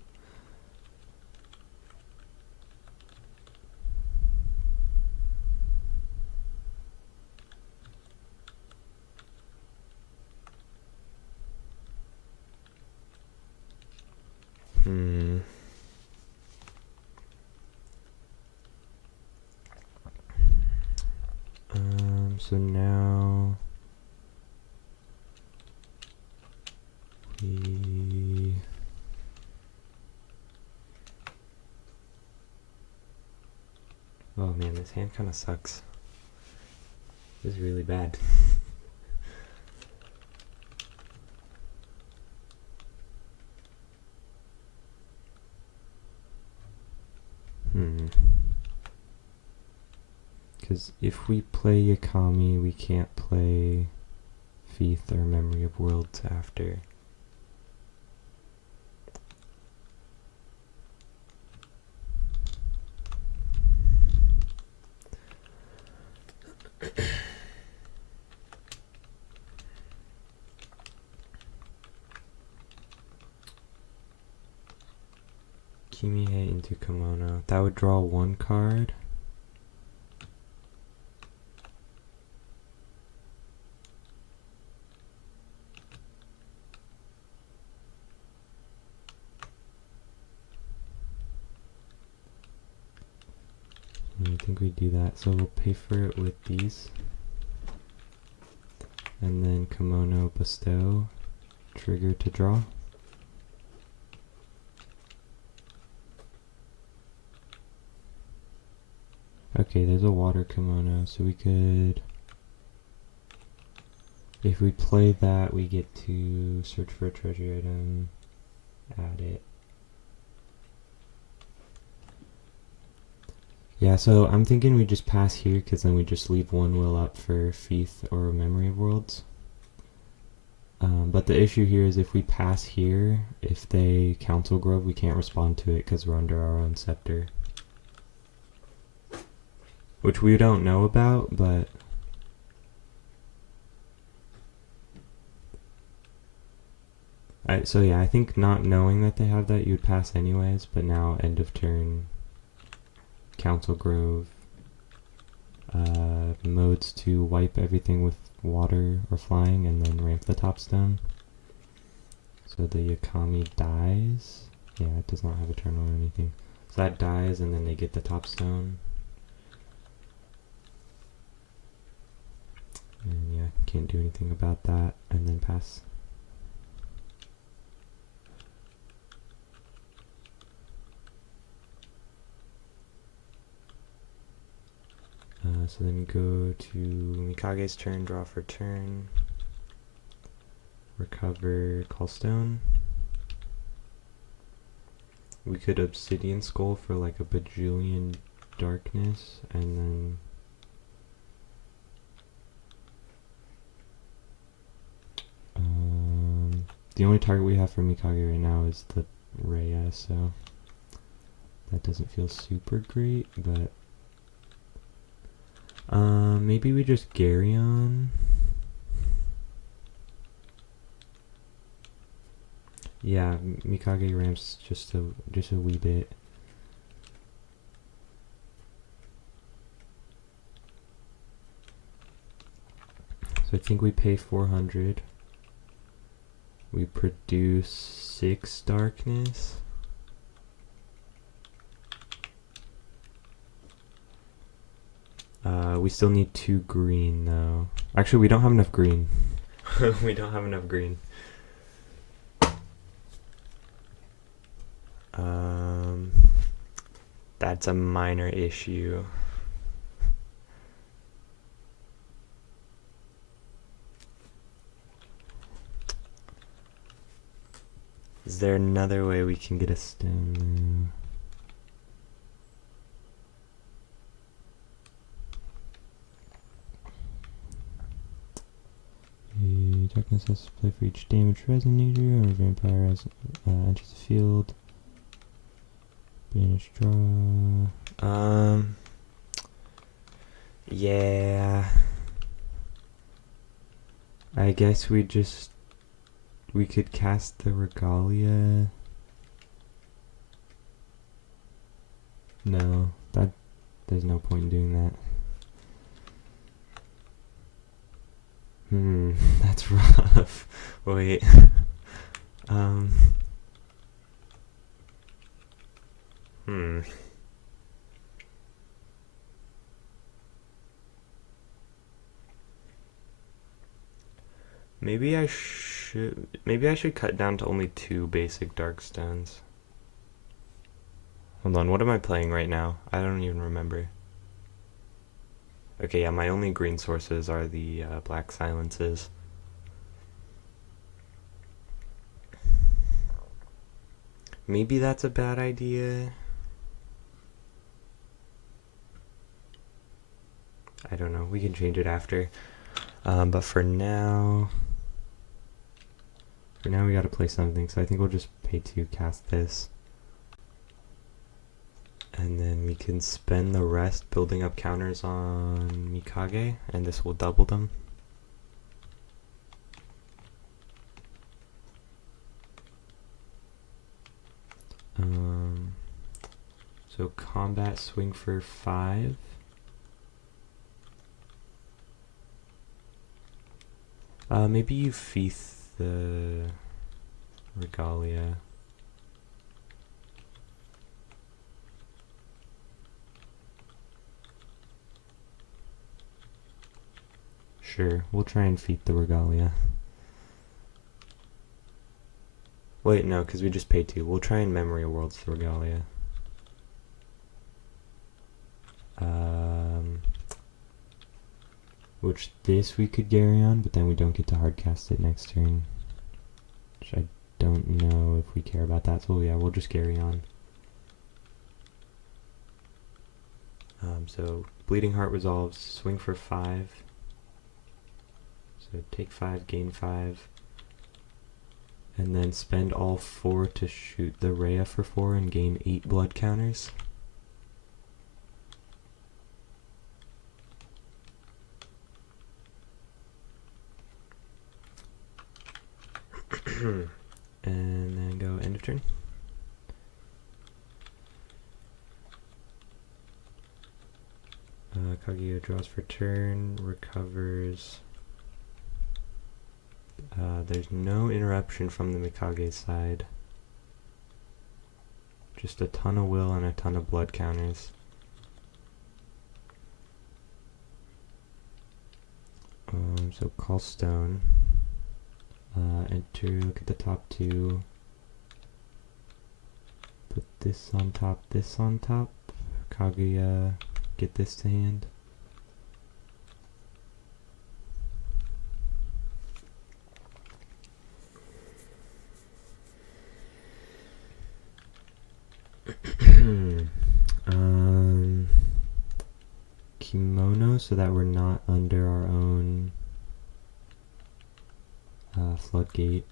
So now we oh man, this hand kind of sucks. This is really bad. Because if we play Yakami, we can't play Feith or Memory of Worlds after. Kimihe into Kimono. That would draw one card. I think we do that. So we'll pay for it with these. And then Kimono Bestow. Trigger to draw. Okay, there's a water kimono, so we could, if we play that, we get to search for a treasure item, add it. Yeah, so I'm thinking we just pass here, because then we just leave one will up for Feith or Memory of Worlds. But the issue here is if we pass here, if they Council Grove, we can't respond to it because we're under our own scepter. Which we don't know about, but so yeah, I think not knowing that they have that, you would pass anyways, but now end of turn, Council Grove, modes to wipe everything with water or flying, and then ramp the top stone. So the Yakami dies. Yeah, it does not have a turn or anything. So that dies, and then they get the top stone. can't do anything about that, and then pass. So then go to Mikage's turn, draw for turn, recover, call stone. We could Obsidian Skull for like a bajillion darkness, and then the only target we have for Mikage right now is the Rhea, so that doesn't feel super great, but maybe we just Garyon. Yeah, Mikage ramps just a wee bit. So I think we pay 400. We produce 6 darkness. We still need 2 green though. Actually, we don't have enough green. We don't have enough green. That's a minor issue. Is there another way we can get a stone? Darkness has to play for each damage resonator, or vampire enters the field. Banish draw. Yeah. I guess we could cast the Regalia. No, there's no point in doing that. That's rough. Wait. Maybe I should cut down to only 2 basic dark stones. Hold on, what am I playing right now? I don't even remember. Okay, yeah, my only green sources are the black silences. Maybe that's a bad idea. I don't know, we can change it after. But for now we gotta play something, so I think we'll just pay 2, cast this. And then we can spend the rest building up counters on Mikage, and this will double them. So combat, swing for 5. Maybe you Feast the Regalia. Sure, we'll try and feed the Regalia. Wait, no, because we just paid 2. We'll try and Memory Worlds the Regalia. Which this we could carry on, but then we don't get to hardcast it next turn. Which I don't know if we care about that, so yeah, we'll just carry on. So Bleeding Heart resolves, swing for 5. So take 5, gain 5. And then spend all 4 to shoot the Rhea for 4 and gain 8 blood counters. And then go end of turn. Kaguya draws for turn, recovers. There's no interruption from the Mikage side. Just a ton of will and a ton of blood counters. So call stone. Enter, look at the top two. Put this on top, this on top. Kaguya, get this to hand. Kimono, so that we're not under our own floodgate.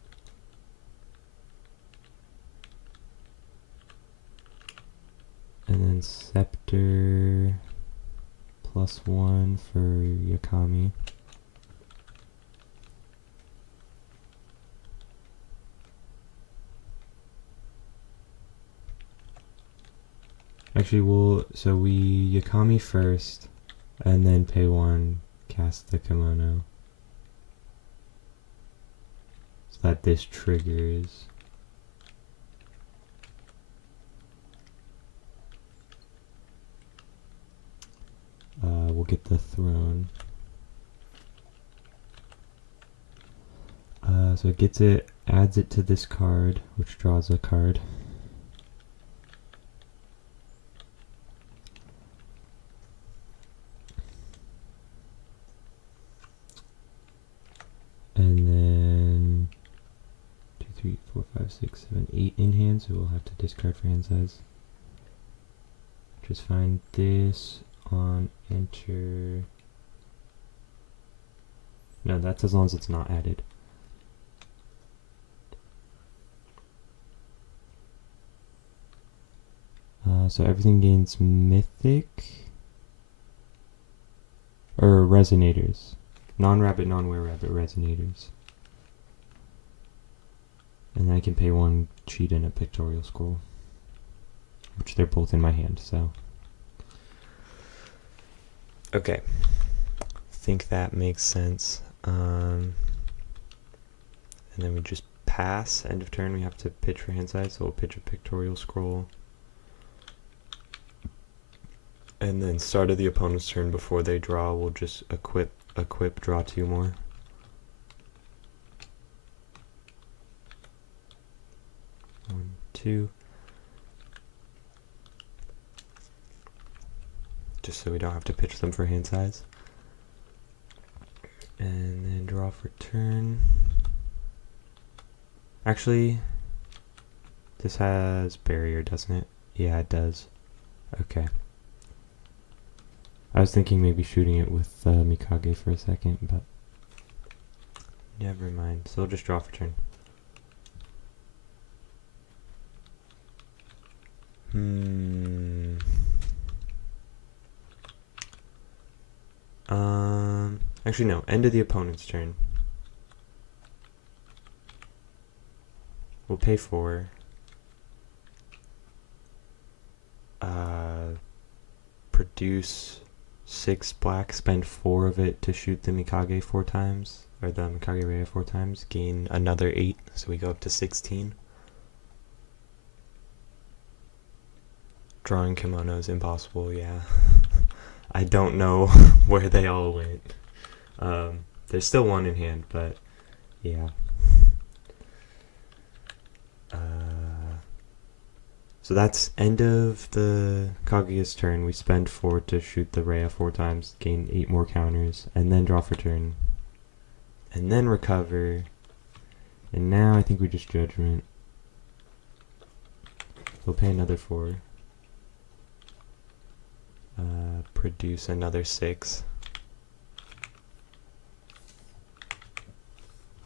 And then scepter +1 for Yakami. Actually, so we Yakami first, and then pay 1, cast the kimono. So that this triggers. We'll get the throne. So it gets it, adds it to this card, which draws a card. And then 2, 3, 4, 5, 6, 7, 8 in hand, so we'll have to discard for hand size. Just find this on enter. No, that's as long as it's not added. So everything gains mythic or resonators. Non-rabbit, non-were-rabbit resonators. And then I can pay 1 cheat and a pictorial scroll, which they're both in my hand, so. Okay, think that makes sense. And then we just pass, end of turn we have to pitch for hand size, so we'll pitch a pictorial scroll. And then start of the opponent's turn before they draw, we'll just equip, draw 2 more. One, 2. Just so we don't have to pitch them for hand size. And then draw for turn. Actually, this has barrier, doesn't it? Yeah, it does. Okay. I was thinking maybe shooting it with Mikage for a second, but never mind. So we'll just draw for turn. Actually no, end of the opponent's turn. We'll pay 4. Produce 6 black, spend 4 of it to shoot the Mikage 4 times, or the Mikage Raya 4 times, gain another 8, so we go up to 16. Drawing kimono is impossible, yeah. I don't know where they all went. There's still 1 in hand, but yeah. So that's end of the Kaguya's turn. We spend 4 to shoot the Rhea 4 times, gain 8 more counters, and then draw for turn. And then recover. And now I think we just judgment. We'll pay another 4. Produce another 6.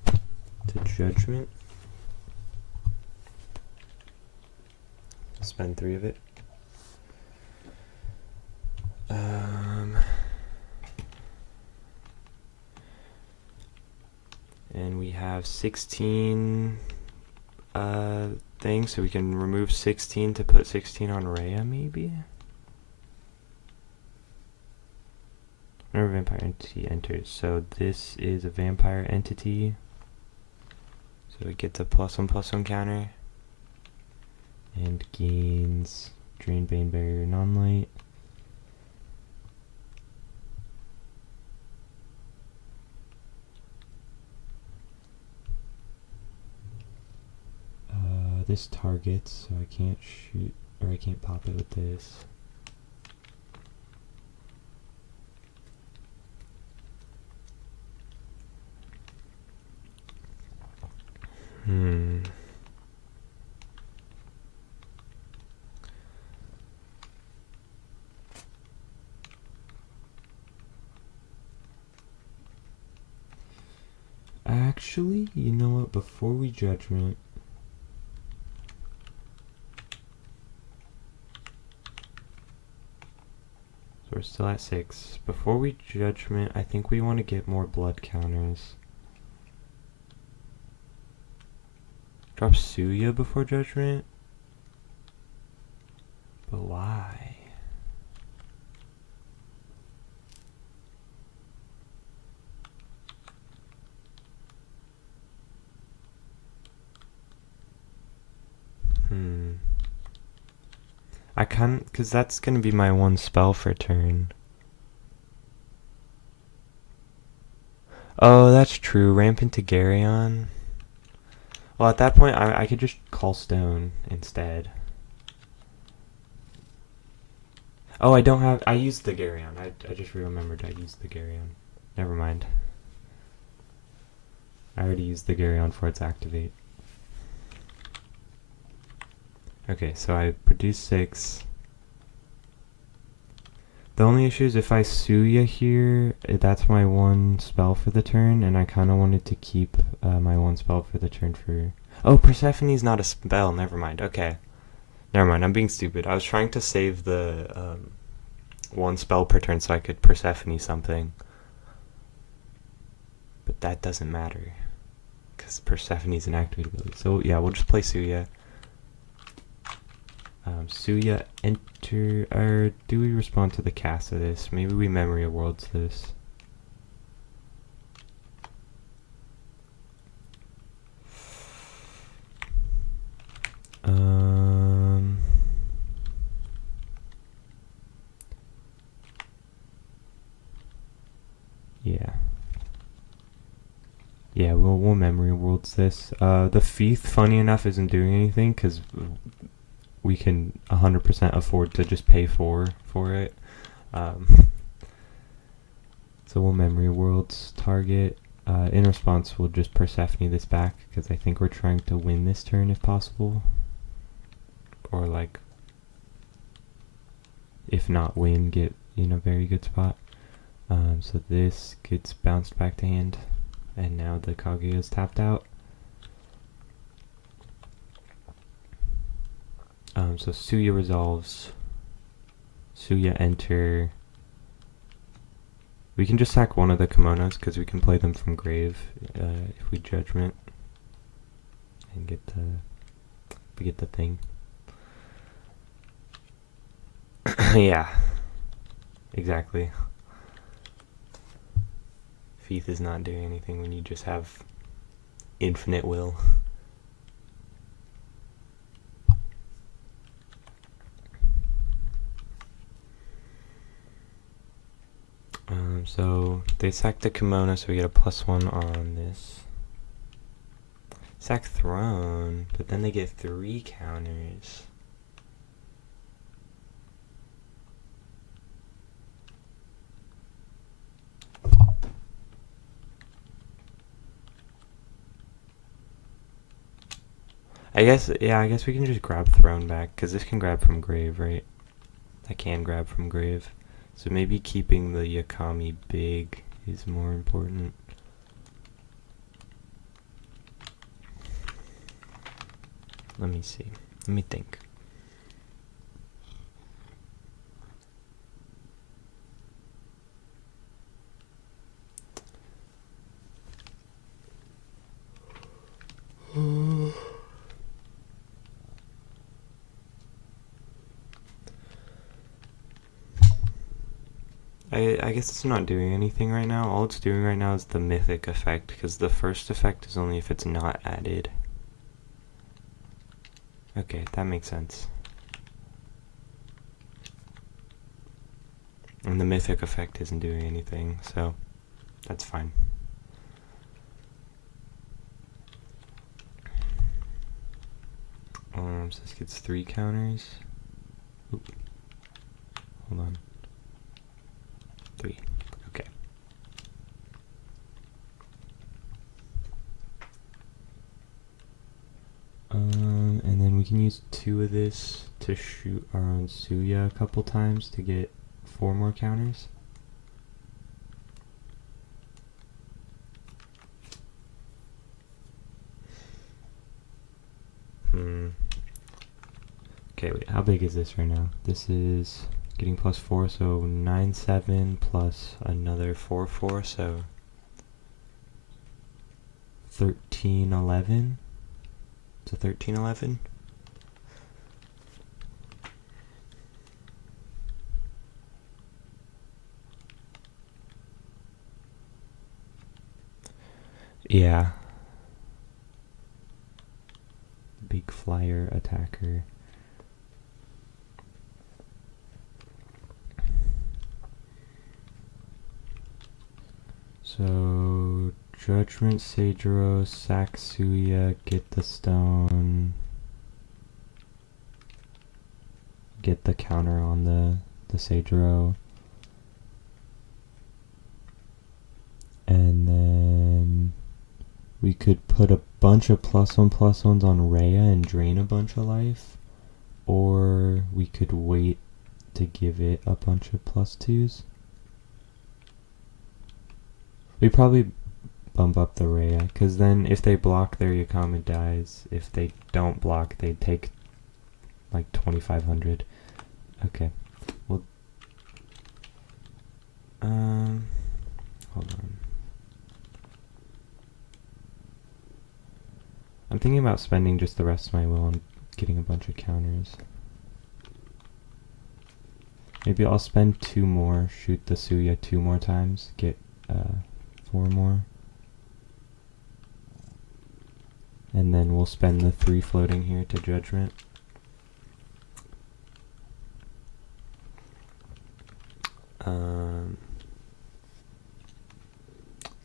To judgment. Spend 3 of it. And we have 16 things, so we can remove 16 to put 16 on Rhea, maybe? Whenever vampire entity enters. So this is a vampire entity. So it gets a +1/+1 counter. And gains Drain, Bane, Barrier, Non-Light. This targets, so I can't shoot, or I can't pop it with this. Actually, you know what? Before we judgment, so we're still at 6. Before we judgment, I think we want to get more blood counters. Drop Suya before judgment? But why? I can't, because that's going to be my one spell for turn. Oh, that's true. Ramp into Garyon. Well, at that point, I could just call Stone instead. Oh, I don't have... I used the Garyon. I just remembered I used the Garyon. Never mind. I already used the Garyon for its activate. Okay, so I produced 6. The only issue is if I Suya here, that's my one spell for the turn, and I kind of wanted to keep my one spell for the turn for... Oh, Persephone's not a spell. Never mind. Okay. Never mind. I'm being stupid. I was trying to save the one spell per turn so I could Persephone something. But that doesn't matter, because Persephone's an activated ability. So yeah, we'll just play Suya. Suya enter, or do we respond to the cast of this? Maybe we memory of worlds this. Yeah, we'll memory worlds this. The Feith, funny enough, isn't doing anything because we can 100% afford to just pay for it. So we'll memory worlds target. In response, we'll just Persephone this back because I think we're trying to win this turn if possible, or like, if not win, get in a very good spot. So this gets bounced back to hand, and now the Kaguya is tapped out. So Suya resolves. Suya enter. We can just sack one of the kimonos because we can play them from grave if we judgment and get the thing. Yeah, exactly. Feith is not doing anything when you just have infinite will. So they sack the kimono, so we get a +1 on this. Sack throne, but then they get 3 counters. I guess we can just grab throne back, because this can grab from grave, right? I can grab from grave. So maybe keeping the Yakami big is more important. Let me see. Let me think. I guess it's not doing anything right now. All it's doing right now is the mythic effect, because the first effect is only if it's not added. Okay, that makes sense. And the mythic effect isn't doing anything, so that's fine. So this gets 3 counters. Oop. Hold on. 3. Okay. And then we can use 2 of this to shoot our own Suya a couple times to get 4 more counters. Okay, wait, how big is this right now? This is getting +4, so 9-7 plus another 4-4, so 13-11. So 13-11. Yeah. Big flyer attacker. So Judgment, Seijiro, Sakuya, get the stone. Get the counter on the Seijiro. And then we could put a bunch of +1/+1s on Rhea and drain a bunch of life. Or we could wait to give it a bunch of +2s. We probably bump up the Rhea, because then if they block, their Yakama dies. If they don't block, they take like 2,500. Okay. Well, hold on. I'm thinking about spending just the rest of my will on getting a bunch of counters. Maybe I'll spend 2 more, shoot the Suya 2 more times, get 4 more. And then we'll spend the 3 floating here to Judgment.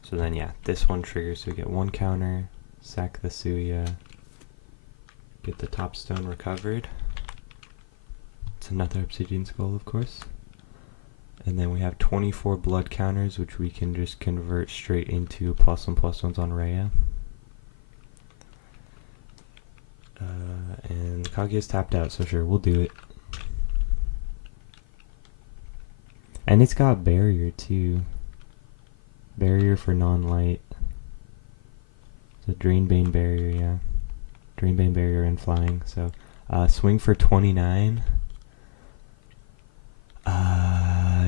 So then yeah, this one triggers, so we get 1 counter, sack the Suya, get the top stone recovered. It's another Obsidian Skull, of course. And then we have 24 blood counters, which we can just convert straight into +1/+1s on Rhea. And Kaguya's tapped out, so sure, we'll do it. And it's got barrier too. Barrier for non-light. So Drainbane barrier, yeah. Drainbane barrier and flying. So swing for 29.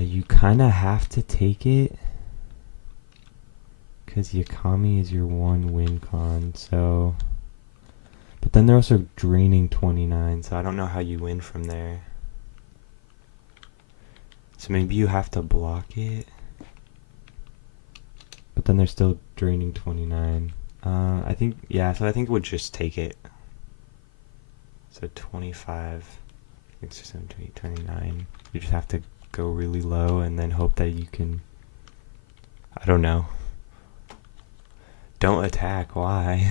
You kind of have to take it, because Yakami is your 1 win con, so... But then they're also draining 29, so I don't know how you win from there. So maybe you have to block it. But then they're still draining 29. I think, yeah, so I think we'll just take it. So 25, 6, 7, 8, 29. You just have to go really low and then hope that you can, I don't know. Don't attack, why?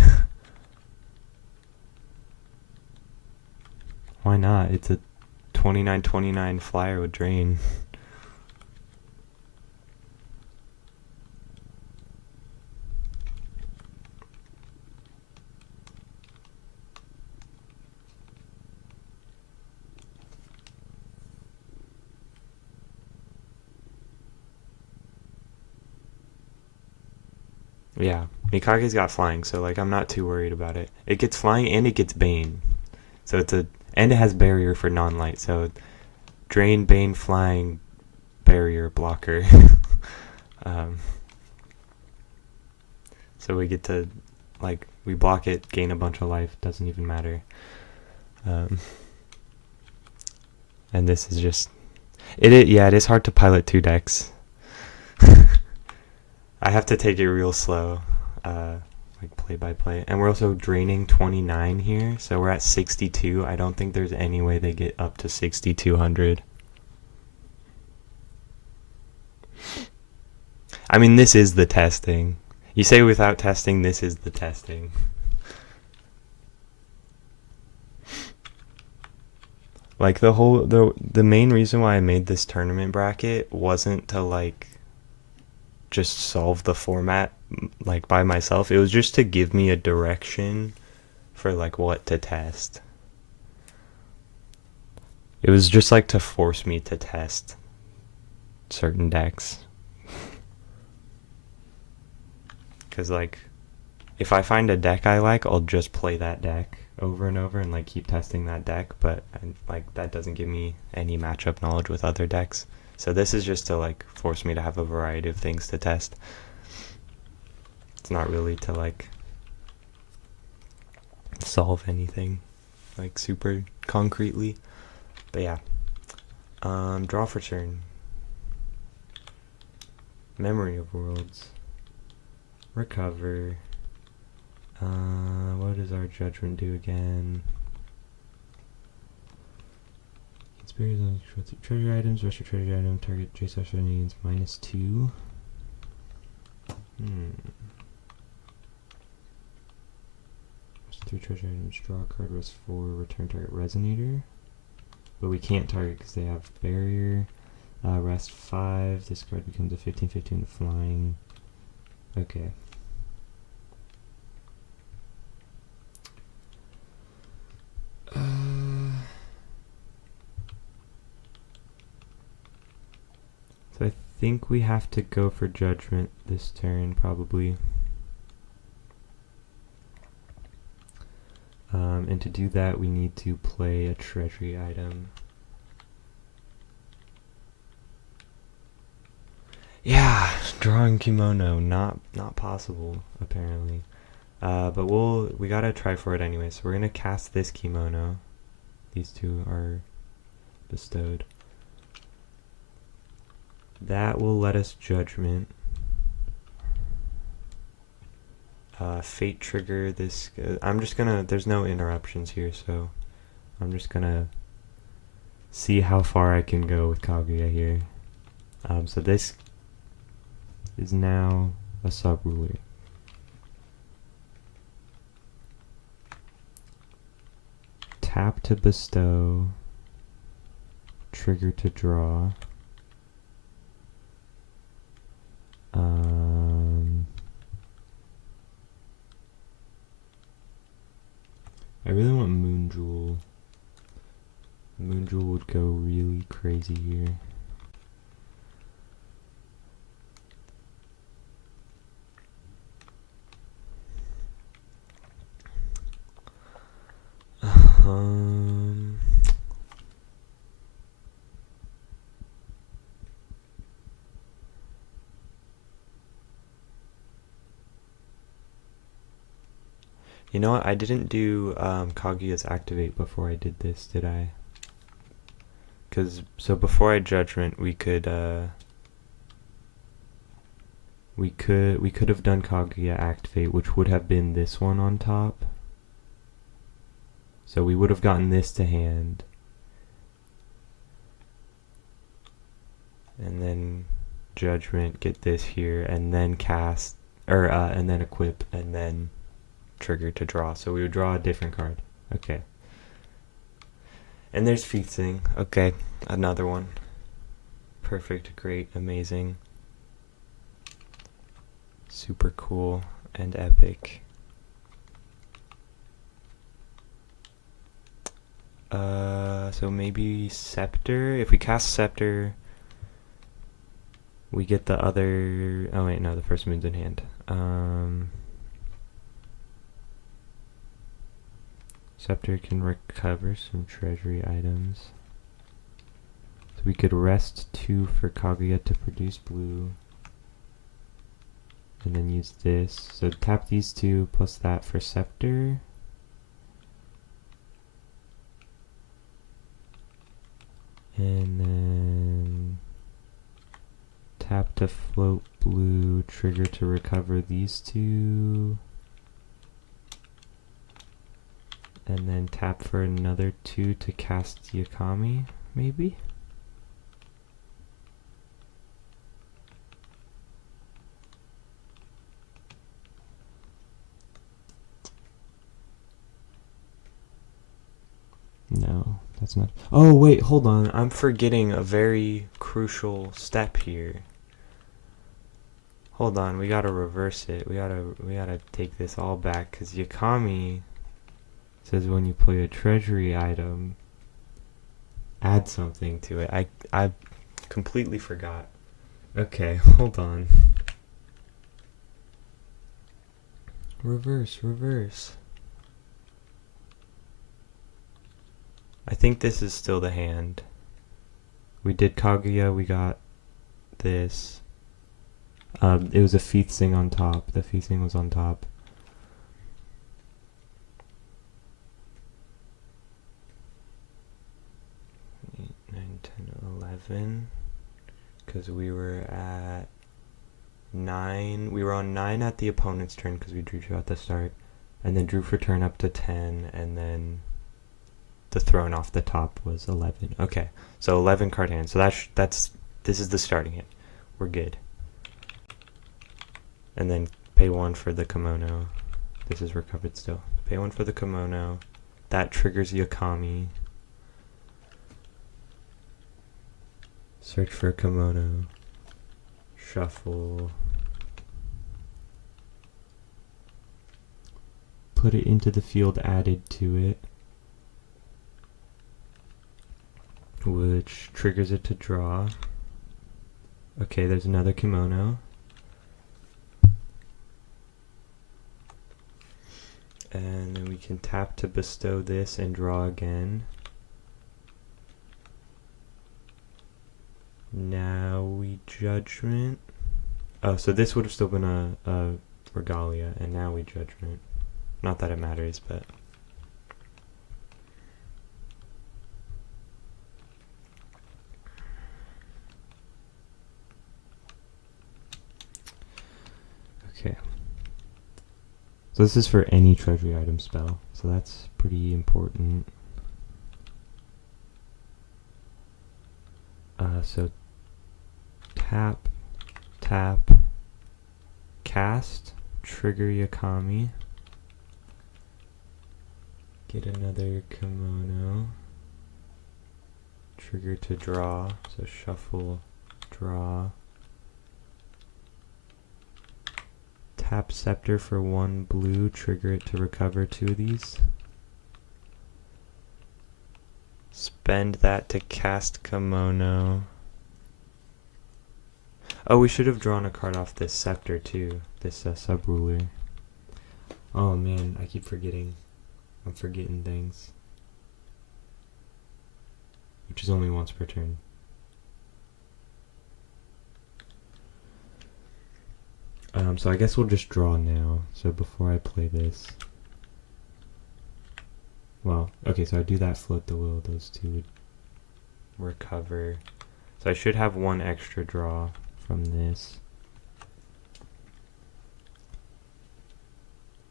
Why not? It's a 29/29 flyer with drain. Yeah, Mikage's got flying, so like I'm not too worried about it. It gets flying and it gets Bane. So it's a, and it has barrier for non-light, so drain, Bane, flying, barrier, blocker. So we get to, like, we block it, gain a bunch of life, doesn't even matter. And this is just, it is hard to pilot 2 decks. I have to take it real slow, like play by play. And we're also draining 29 here, so we're at 62. I don't think there's any way they get up to 6,200. I mean, this is the testing. You say without testing, this is the testing. Like the main reason why I made this tournament bracket wasn't to like just solve the format like by myself. It was just to give me a direction for like what to test. It was just like to force me to test certain decks. Cuz like if I find a deck I like, I'll just play that deck over and over and like keep testing that deck, but like that doesn't give me any matchup knowledge with other decks. So this is just to like force me to have a variety of things to test. It's not really to like solve anything like super concretely. But yeah. Draw for turn. Memory of Worlds. Recover. What does our judgment do again? Experience on treasure items, rest your treasure item, target J/N needs -2. Rest 3 treasure items, draw a card, rest 4, return target Resonator. But we can't target because they have barrier. Rest 5, this card becomes a 15/15 flying. Okay. So I think we have to go for judgment this turn, probably. And to do that, we need to play a treasury item. Yeah, drawing kimono, not possible, apparently. But we gotta try for it anyway, so we're gonna cast this kimono. These two are bestowed. That will let us judgment. Fate trigger this. I'm just gonna, there's no interruptions here, so I'm just gonna see how far I can go with Kaguya here. So this is now a sub-ruler. Tap to bestow, trigger to draw. I really want Moon Jewel. Moon Jewel would go really crazy here. You know what? I didn't do Kaguya's activate before I did this, did I? So before I judgment, we could have done Kaguya activate, which would have been this one on top. So we would have gotten this to hand, and then judgment, get this here, and then cast, or and then equip, and then trigger to draw. So we would draw a different card. Okay. And there's Feet Sing. Okay, another one. Perfect, great, amazing. Super cool and epic. So maybe Scepter. If we cast Scepter, we get the other. Oh wait, no, the first moon's in hand. Scepter can recover some treasury items. So we could rest 2 for Kaguya to produce blue. And then use this. So tap these 2 plus that for Scepter. And then tap to float blue, trigger to recover these 2. And then tap for another 2 to cast Yakami, maybe? No, That's not... Oh, wait, hold on. I'm forgetting a very crucial step here. Hold on, we gotta reverse it. We gotta take this all back, because Yakami says when you play a treasury item, add something to it. I completely forgot. Okay, hold on. Reverse. I think this is still the hand. We did Kaguya, we got this. It was a feet thing on top. The feet thing was on top. Eight, 9, 10, 11. Because we were at 9. We were on 9 at the opponent's turn because we drew at the start. And then drew for turn up to 10. And then the throne off the top was 11. Okay, so 11 card hand. So this is the starting hand. We're good. And then pay 1 for the kimono. This is recovered still. Pay 1 for the kimono. That triggers Yakami. Search for a kimono. Shuffle. Put it into the field added to it, which triggers it to draw. Okay, there's another kimono. And then we can tap to bestow this and draw again. Now we judgment. Oh, so this would have still been a regalia, and now we judgment. Not that it matters, but... Okay. So this is for any treasury item spell, so that's pretty important. So tap, cast, trigger Yakami, get another kimono, trigger to draw, so shuffle, draw, tap scepter for 1 blue, trigger it to recover 2 of these. Spend that to cast kimono. Oh, we should have drawn a card off this scepter too, this sub-ruler. Oh man, I keep forgetting. I'm forgetting things. Which is only once per turn. So I guess we'll just draw now. So before I play this... Well, okay, so I do that, float the will, those 2 would recover. So I should have 1 extra draw from this.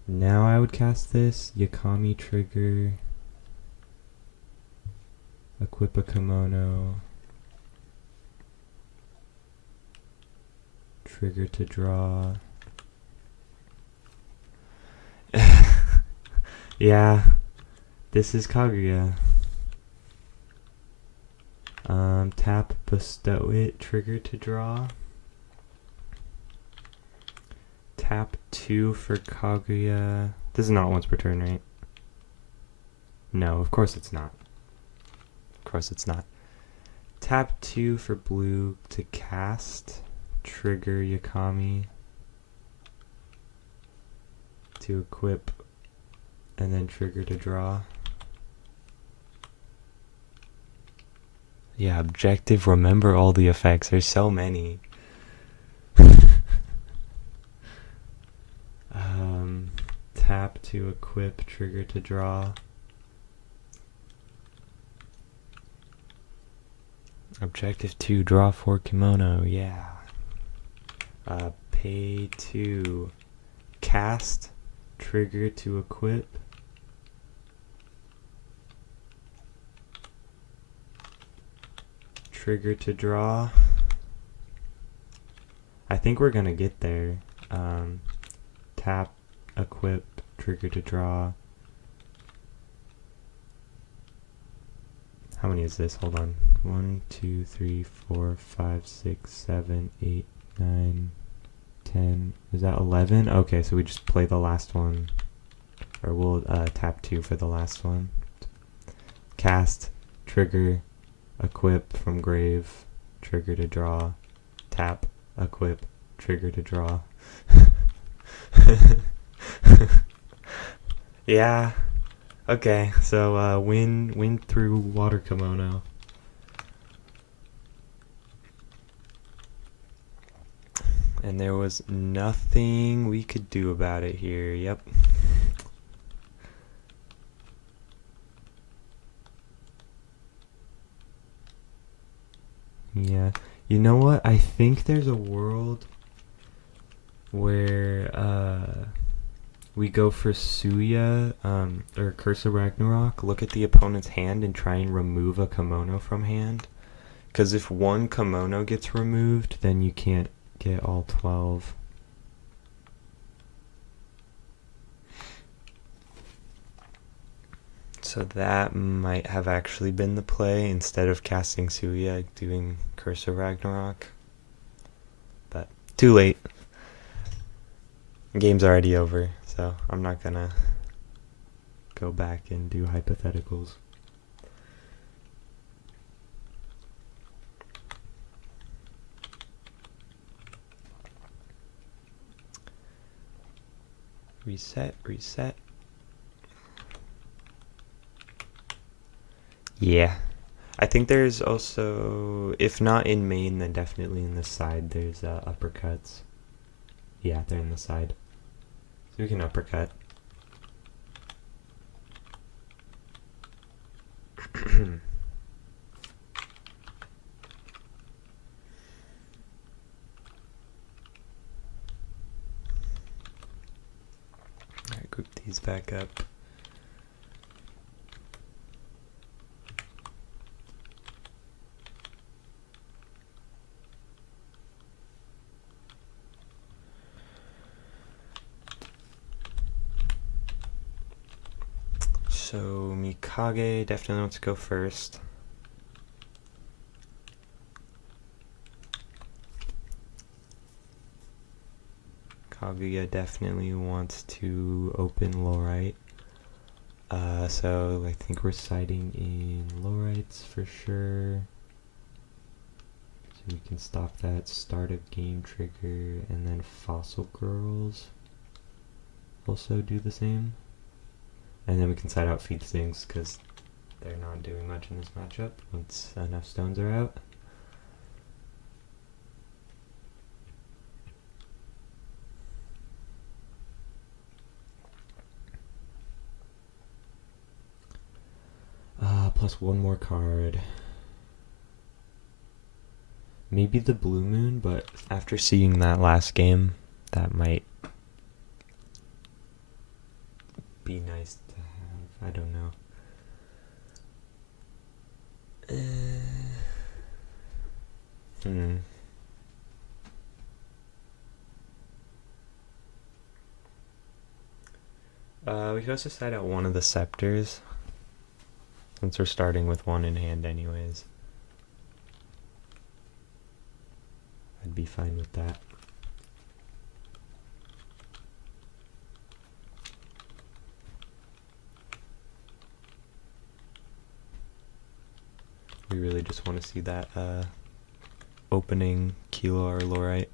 Now I would cast this, Yakami trigger, equip a kimono, trigger to draw. Yeah. This is Kaguya. Tap, bestow it, trigger to draw. Tap 2 for Kaguya. This is not once per turn, right? No, of course it's not. Of course it's not. Tap 2 for blue to cast. Trigger Yakami. To equip. And then trigger to draw. Yeah, objective, remember all the effects. There's so many. Tap to equip, trigger to draw. Objective 2, draw 4 kimono, yeah. Pay 2, cast, trigger to equip. Trigger to draw. I think we're gonna get there. Tap, equip, trigger to draw. How many is this? Hold on. 1, 2, 3, 4, 5, 6, 7, 8, 9, 10. Is that 11? Okay, so we just play the last one. Or we'll tap 2 for the last one. Cast, trigger, equip from grave, trigger to draw, tap, equip, trigger to draw. Yeah. Okay, so win through water kimono. And there was nothing we could do about it here. Yep. Yeah. You know what? I think there's a world where we go for Suya or Curse of Ragnarok, look at the opponent's hand and try and remove a kimono from hand. Because if one kimono gets removed, then you can't get all 12. So that might have actually been the play, instead of casting Suya, doing Curse of Ragnarok. But too late. Game's already over, so I'm not gonna go back and do hypotheticals. Reset. Yeah. I think there's also, if not in main, then definitely in the side, there's uppercuts. Yeah, they're in the side. So we can uppercut. Alright, group these back up. So Mikage definitely wants to go first. Kaguya definitely wants to open low right. So I think we're siding in low rights for sure. So we can stop that start of game trigger, and then Fossil Girls also do the same. And then we can side out Feed Things because they're not doing much in this matchup once enough stones are out. Plus one more card. Maybe the Blue Moon, but after seeing that last game, that might be nice to have. I don't know. We could also side out one of the scepters, since we're starting with one in hand anyways. I'd be fine with that. We really just want to see that opening Kilo or Lorite.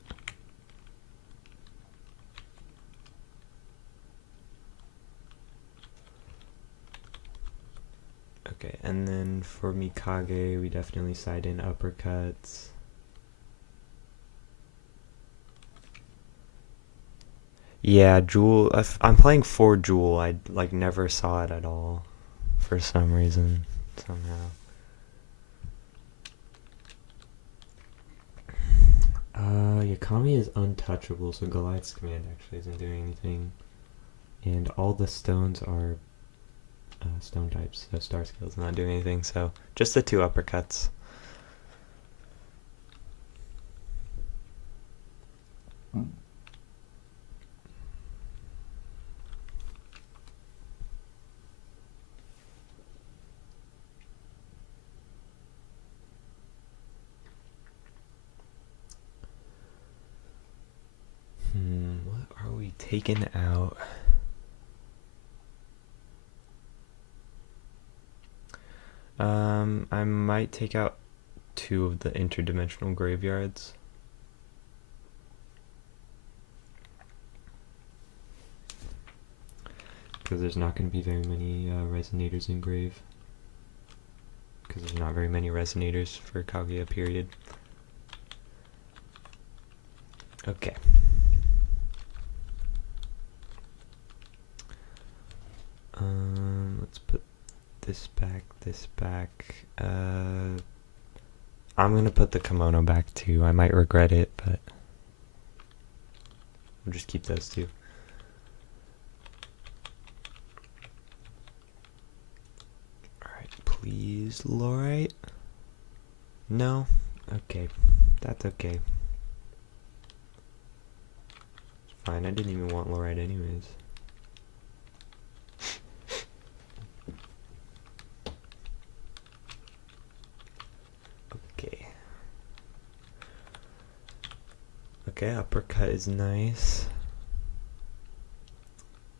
Okay, and then for Mikage, we definitely side in uppercuts. Yeah, Jewel. I'm playing for Jewel. I never saw it at all, for some reason, somehow. Yakami is untouchable, so Goliath's command actually isn't doing anything, and all the stones are stone types, so Star Skill's not doing anything. So just the 2 uppercuts. taken out. I might take out 2 of the interdimensional graveyards. Because there's not going to be very many resonators in grave. Because there's not very many resonators for Kaguya period. Okay. Let's put this back. I'm gonna put the kimono back too. I might regret it, but we'll just keep those 2. Alright, please, Lorite. No? Okay. That's okay. It's fine, I didn't even want Lorite anyways. Okay, uppercut is nice.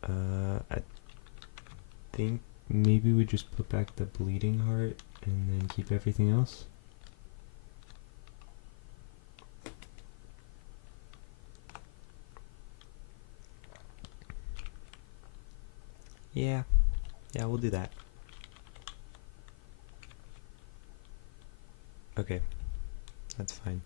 I think maybe we just put back the bleeding heart and then keep everything else. Yeah, we'll do that. Okay, that's fine.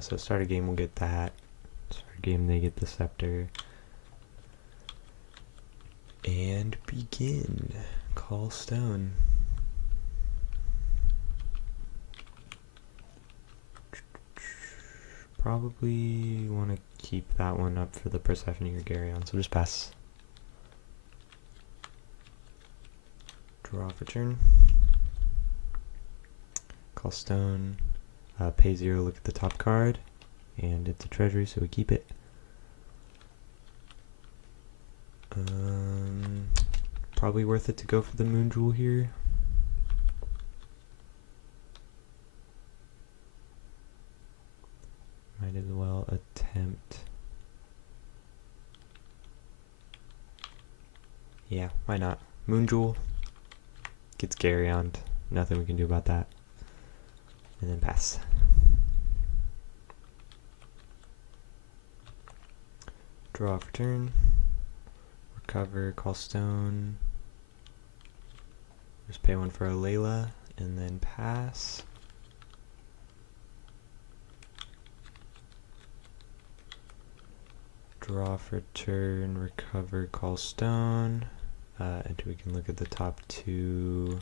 So start a game, we'll get that. Start a game, they get the scepter. And begin. Call stone. Probably want to keep that one up for the Persephone or Garyon, so just pass. Draw for turn. Call stone. Pay 0, look at the top card, and it's a treasury, so we keep it. Probably worth it to go for the moon jewel here. Might as well attempt. Yeah, why not? Moon jewel gets Garyon. Nothing we can do about that. And then pass. Draw for turn. Recover, call stone. Just pay 1 for a Layla, and then pass. Draw for turn, recover, call stone. And we can look at the top 2.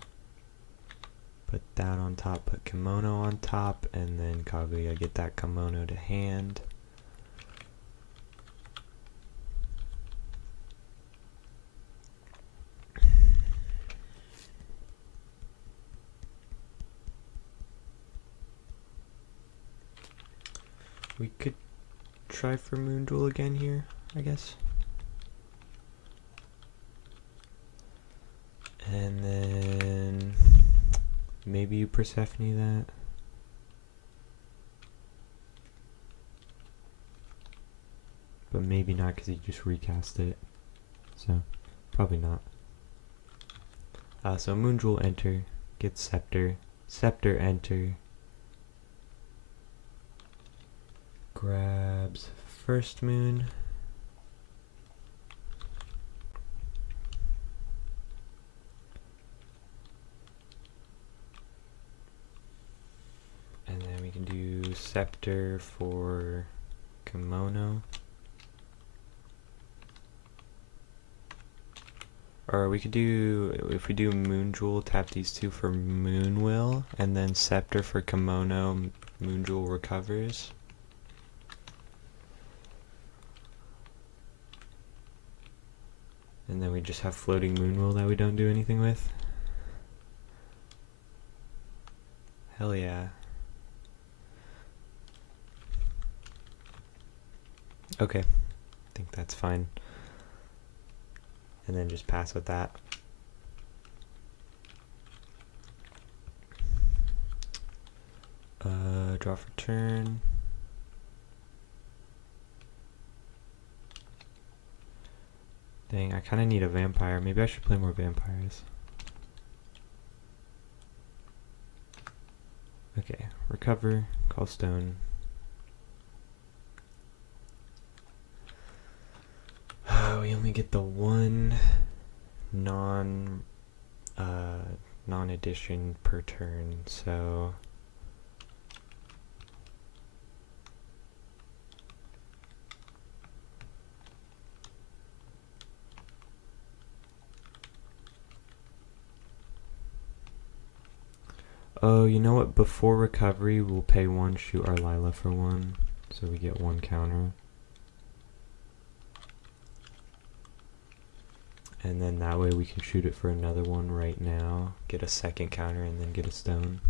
Put that on top, put kimono on top, and then Kaguya get that kimono to hand. We could try for moon jewel again here, I guess. And then maybe you Persephone that. But maybe not because you just recast it. So, probably not. So moon jewel enter, get scepter, scepter enter. Grabs first moon. And then we can do scepter for kimono. Or we could do, if we do moon jewel, tap these 2 for moon will, and then scepter for kimono, moon jewel recovers. And then we just have floating moon will that we don't do anything with. Hell yeah. Okay, I think that's fine. And then just pass with that. draw for turn. Dang, I kind of need a vampire. Maybe I should play more vampires. Okay, recover, call stone. We only get the one non-addition per turn, so oh, you know what? Before recovery, we'll pay one, shoot our Lila for one, so we get one counter. And then that way we can shoot it for another one right now, get a second counter, and then get a stone.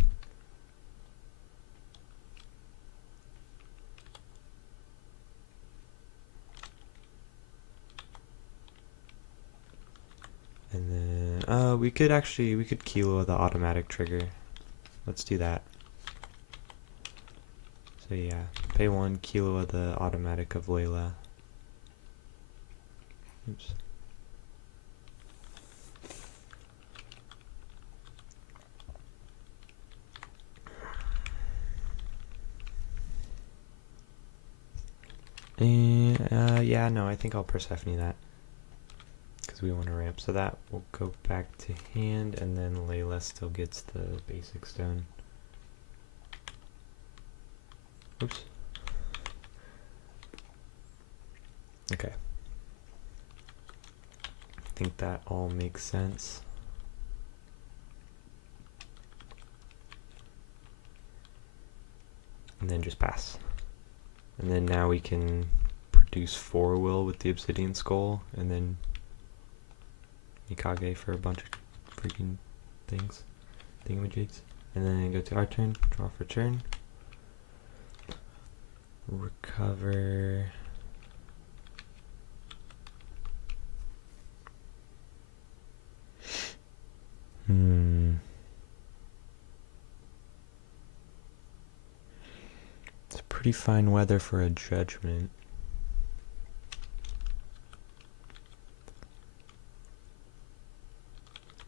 And then, we could kilo the automatic trigger. Let's do that. So yeah, pay one, kilo of the automatic of Layla. Oops. Yeah, no, I think I'll Persephone that. Because we want to ramp. So that will go back to hand, and then Layla still gets the basic stone. Oops. Okay. I think that all makes sense. And then just pass. And then now we can produce 4 will with the obsidian skull, and then Mikage for a bunch of freaking things, thingamajigs. And then go to our turn, draw for turn, recover. It's pretty fine weather for a judgment.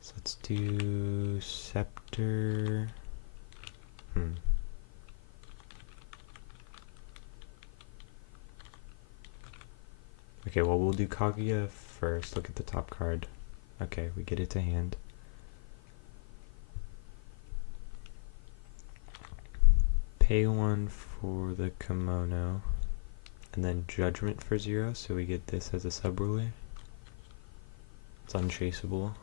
So let's do scepter. Okay, well, we'll do Kaguya first. Look at the top card. Okay, we get it to hand. Pay 1 for the kimono, and then judgment for 0, so we get this as a sub-ruler. It's unchaseable.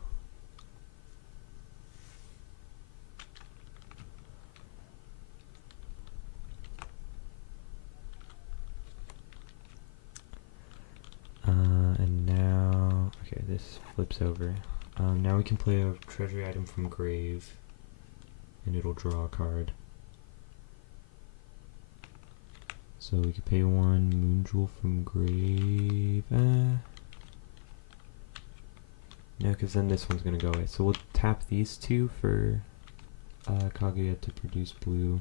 And now, okay, this flips over. Now we can play a treasury item from grave, and it'll draw a card. So we could pay 1 moon jewel from grave. No, because then this one's gonna go away. So we'll tap these 2 for Kaguya to produce blue.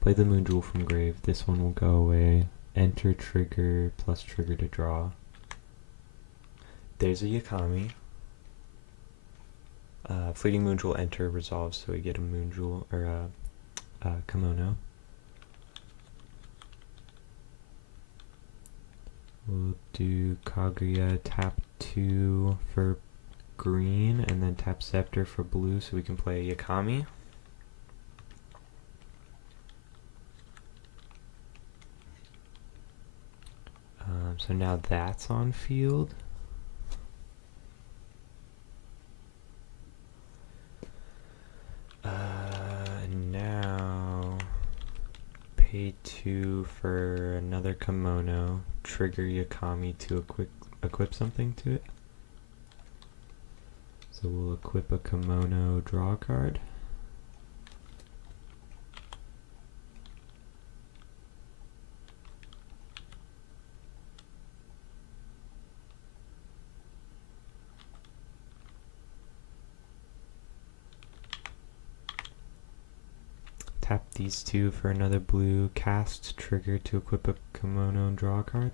Play the moon jewel from grave. This one will go away. Enter trigger plus trigger to draw. There's a Yakami. Fleeting moon jewel enter resolves, so we get a moon jewel or a kimono. We'll do Kaguya tap 2 for green, and then tap Scepter for blue, so we can play Yakami. So now that's on field. Now pay 2 for another kimono, trigger Yakami to equip something to it. So we'll equip a kimono, draw a card. these two for another blue. Cast trigger to equip a kimono and draw a card.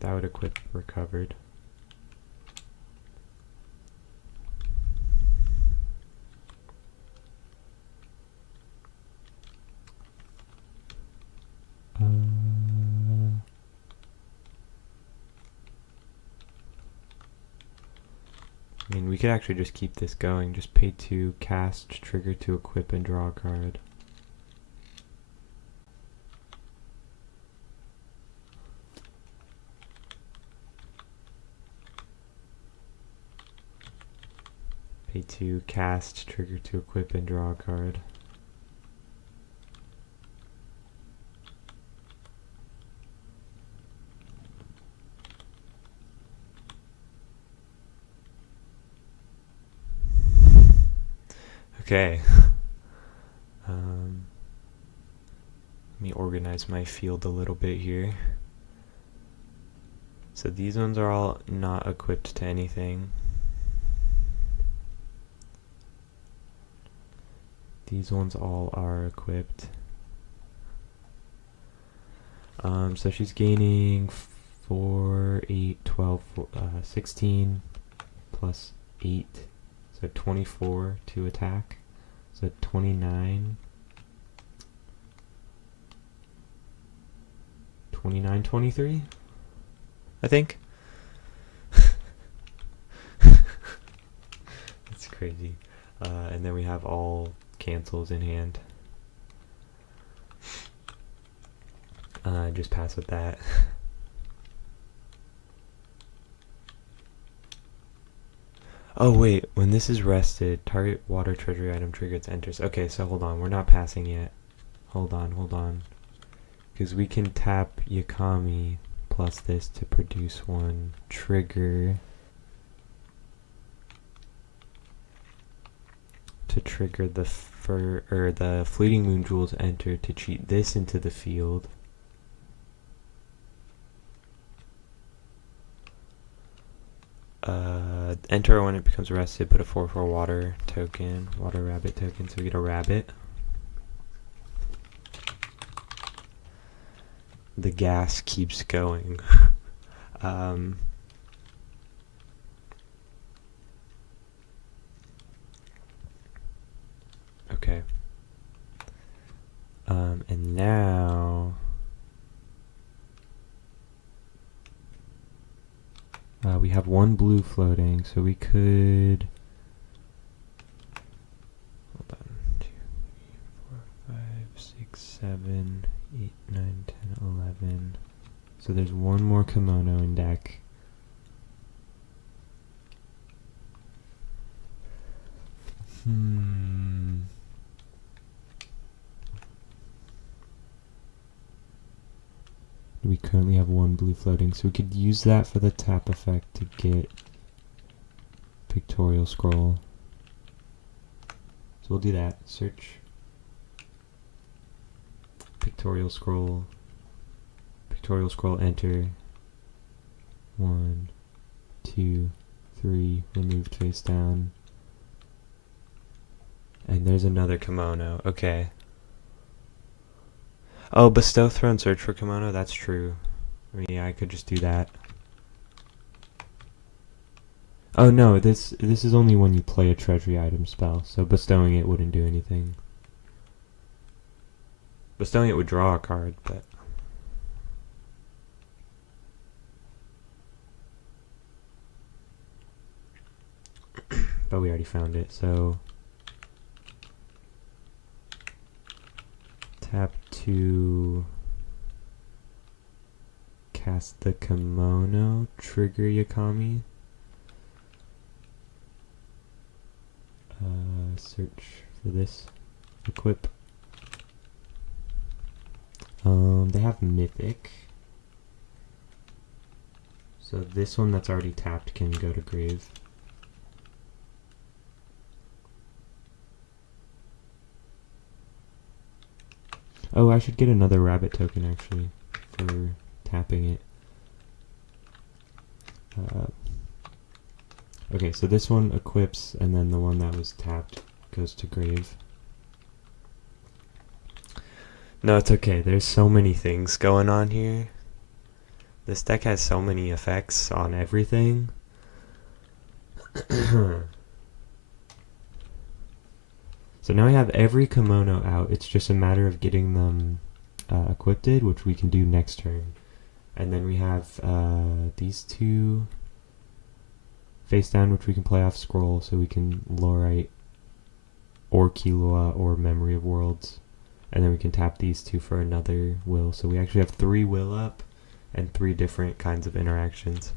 That would equip recovered. I mean, we could actually just keep this going. Just pay 2, cast, trigger to equip, and draw a card. Pay 2, cast, trigger to equip, and draw a card. Okay. Let me organize my field a little bit here. So these ones are all not equipped to anything. These ones all are equipped. So she's gaining 4, 8, 12, 16 plus 8. So 24 to attack. So 29. 29, 23? I think. That's crazy. And then we have all cancels in hand. Just pass with that. Oh wait, when this is rested, target water treasury item triggers enters. Okay, so hold on, we're not passing yet. Hold on. Because we can tap Yakami plus this to produce one trigger. To trigger the the fleeting moon jewels enter to cheat this into the field. Enter when it becomes rested, put a 4/4 water token, water rabbit token, so we get a rabbit. The gas keeps going. Okay. And now we have one blue floating, so we could hold on. 2, 3, 4, 5, 6, 7, 8, 9, 10, 11. So there's one more kimono in deck. We currently have one blue floating, so we could use that for the tap effect to get pictorial scroll. So we'll do that. Search pictorial scroll, enter. 1, 2, 3, removed face down. And there's another kimono. Okay. Oh, bestow throne, search for kimono? That's true. I mean, yeah, I could just do that. Oh no, this is only when you play a treasury item spell, so bestowing it wouldn't do anything. Bestowing it would draw a card, but... but we already found it, so... tap to cast the kimono, trigger Yakami. Search for this, equip. They have mythic, so this one that's already tapped can go to grave. Oh, I should get another rabbit token actually for tapping it. Okay, so this one equips, and then the one that was tapped goes to grave. No, it's okay. There's so many things going on here. This deck has so many effects on everything. So now I have every kimono out. It's just a matter of getting them equipped, which we can do next turn. And then we have these two face down, which we can play off scroll, so we can Lorite or Killua or Memory of Worlds. And then we can tap these two for another will. So we actually have 3 will up and 3 different kinds of interactions.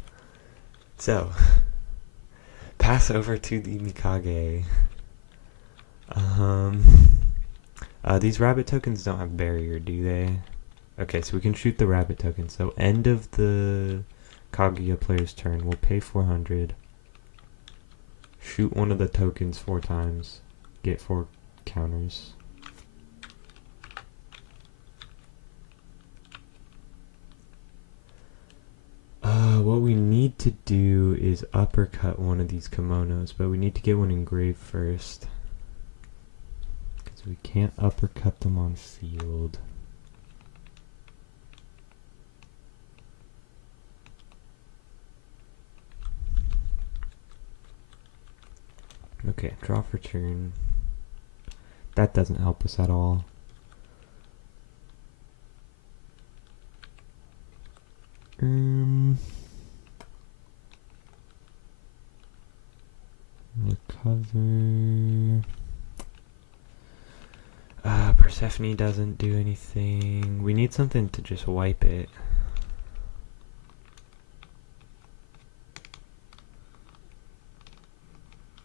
So, pass over to the Mikage. These rabbit tokens don't have barrier, do they? Okay, so we can shoot the rabbit token. So end of the Kaguya player's turn, we'll pay 400. Shoot one of the tokens 4 times. Get 4 counters. What we need to do is uppercut one of these kimonos, but we need to get one engraved first. Because we can't uppercut them on field. Okay, draw for turn. That doesn't help us at all. Recover. Persephone doesn't do anything. We need something to just wipe it.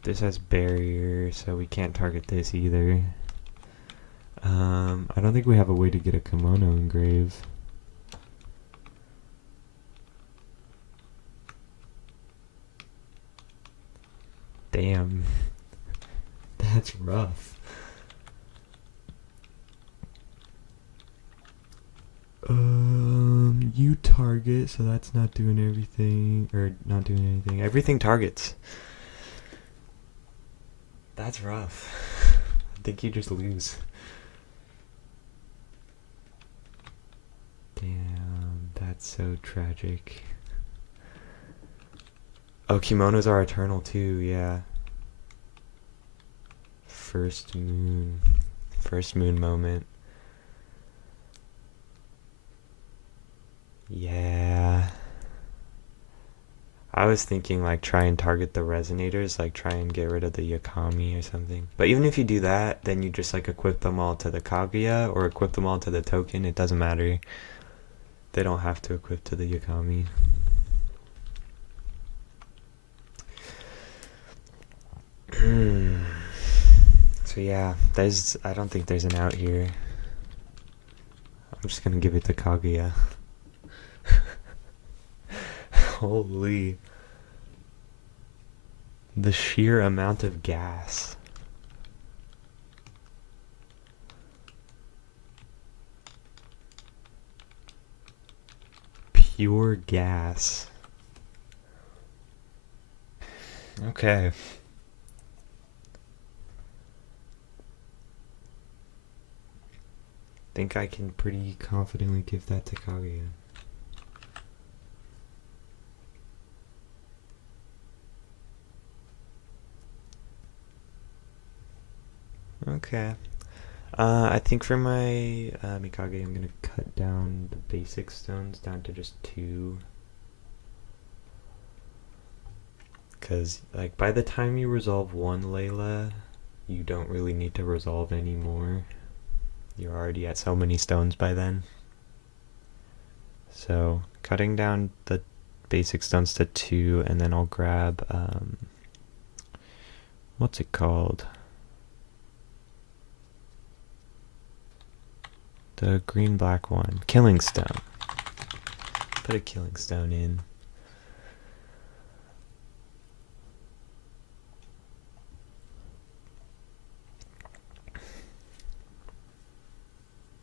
This has barrier, so we can't target this either. I don't think we have a way to get a kimono engrave. Damn. That's rough. You target, so that's not doing everything, or not doing anything. Everything targets. That's rough. I think you just lose. Damn, that's so tragic. Oh, kimonos are eternal too, yeah. First moon moment. Yeah. I was thinking like try and target the resonators, like try and get rid of the Yakami or something. But even if you do that, then you just like equip them all to the Kaguya or equip them all to the token. It doesn't matter. They don't have to equip to the Yakami. So yeah, I don't think there's an out here. I'm just gonna give it to Kaguya. Holy. The sheer amount of gas. Pure gas. Okay. Think I can pretty confidently give that to Kaguya. Okay. I think for my Mikage, I'm gonna cut down the basic stones down to just 2. Because, like, by the time you resolve 1 Layla, you don't really need to resolve any more. You're already at so many stones by then. So, cutting down the basic stones to 2, and then I'll grab, what's it called? The green-black one. Killing Stone. Put a Killing Stone in.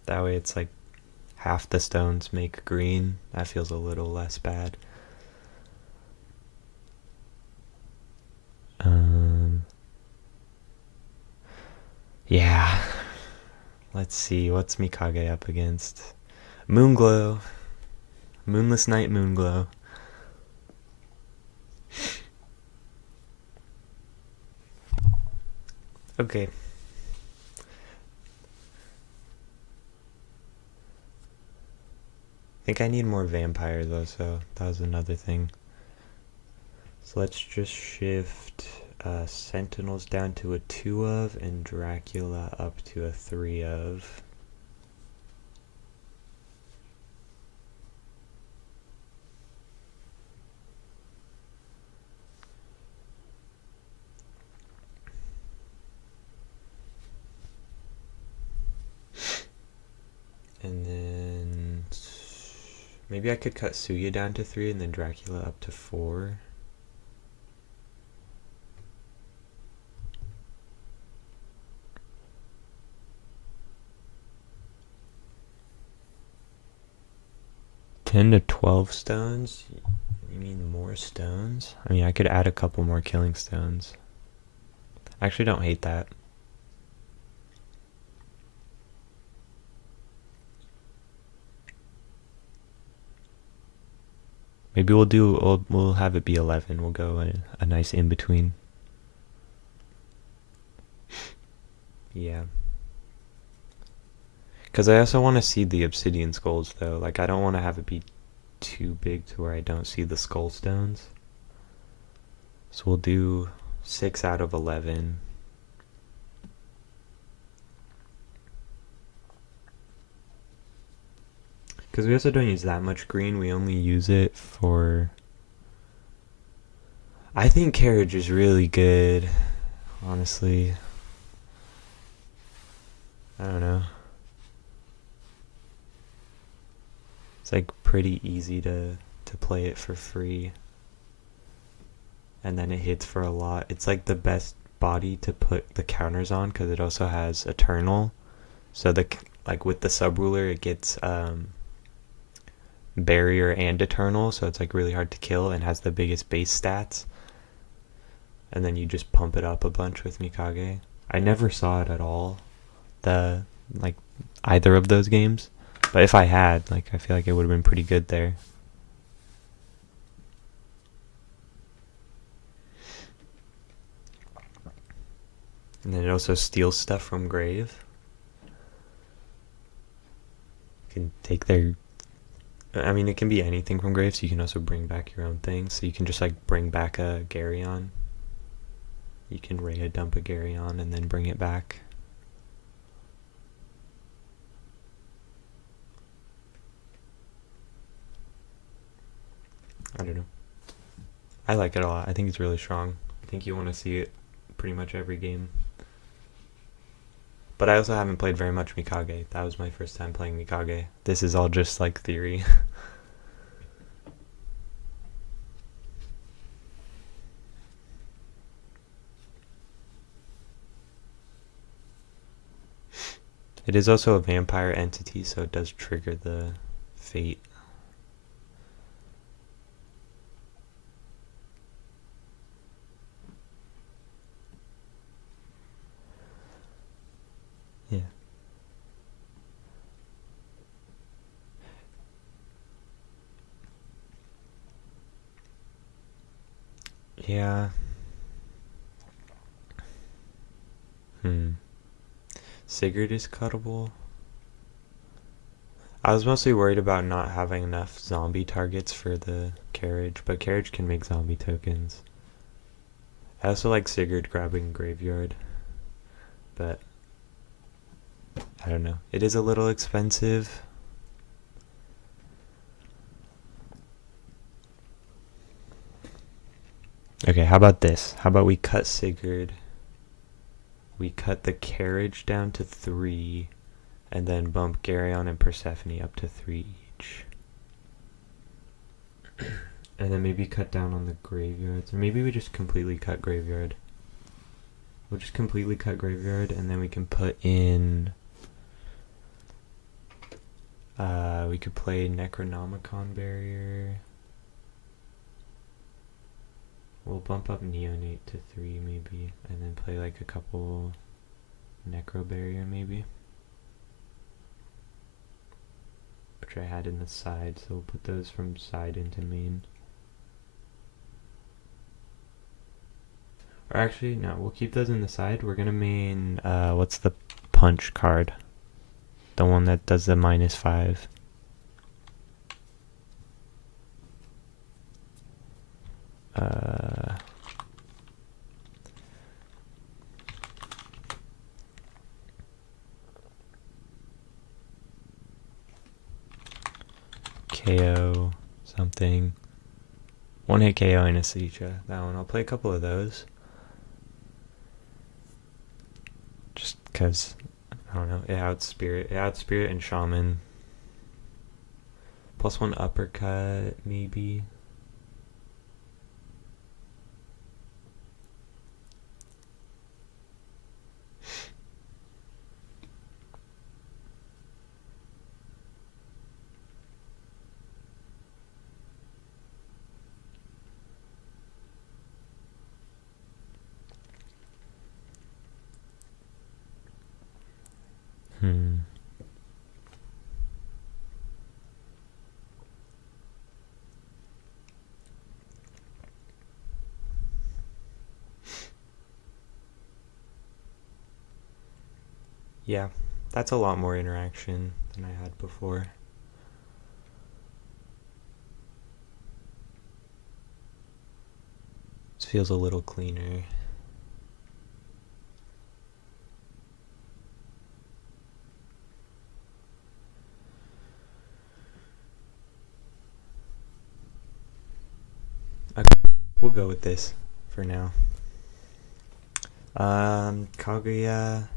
That way it's like half the stones make green. That feels a little less bad. Yeah. Let's see, what's Mikage up against? Moonglow. Moonless Night Moonglow. Okay. I think I need more vampire though, so that was another thing. So let's just shift Sentinels down to a 2 of and Dracula up to a 3 of. And then maybe I could cut Suya down to 3 and then Dracula up to 4. $10 to 12 stones? You mean more stones? I mean, I could add a couple more killing stones. I actually don't hate that. Maybe we'll have it be 11. We'll go a nice in between. Yeah. Because I also want to see the obsidian skulls though. Like, I don't want to have it be too big to where I don't see the skull stones. So we'll do 6 out of 11. Because we also don't use that much green. We only use it for... I think carriage is really good, honestly. I don't know. It's like pretty easy to play it for free. And then it hits for a lot. It's like the best body to put the counters on because it also has Eternal. So like with the sub-ruler it gets Barrier and Eternal, so it's like really hard to kill and has the biggest base stats. And then you just pump it up a bunch with Mikage. I never saw it at all, like either of those games. But if I had, like, I feel like it would have been pretty good there. And then it also steals stuff from Grave. You can take their... I mean, it can be anything from Grave, so you can also bring back your own thing. So you can just, like, bring back a Garyon. You can Rhea dump a Garyon and then bring it back. I don't know. I like it a lot. I think it's really strong. I think you want to see it pretty much every game. But I also haven't played very much Mikage. That was my first time playing Mikage. This is all just like theory. It is also a vampire entity, so it does trigger the fate. Yeah. Yeah. Sigurd is cuttable. I was mostly worried about not having enough zombie targets for the carriage, but carriage can make zombie tokens. I also like Sigurd grabbing graveyard, but I don't know. It is a little expensive. Okay, how about this? How about we cut Sigurd? We cut the carriage down to 3, and then bump Garyon and Persephone up to 3 each. And then maybe cut down on the graveyards. Or maybe we just completely cut graveyard. We'll just completely cut graveyard, and then we can put in We could play Necronomicon Barrier. We'll bump up Neonate to 3 maybe, and then play like a couple Necro Barrier maybe. Which I had in the side, so we'll put those from side into main. Or actually, no, we'll keep those in the side. We're gonna main, what's the punch card? The one that does the -5. KO something. One hit KO and a Seicha. That one. I'll play a couple of those. Just because, I don't know, it outs Spirit and Shaman. +1 uppercut, maybe. Yeah, that's a lot more interaction than I had before. This feels a little cleaner. Okay, we'll go with this for now. Kaguya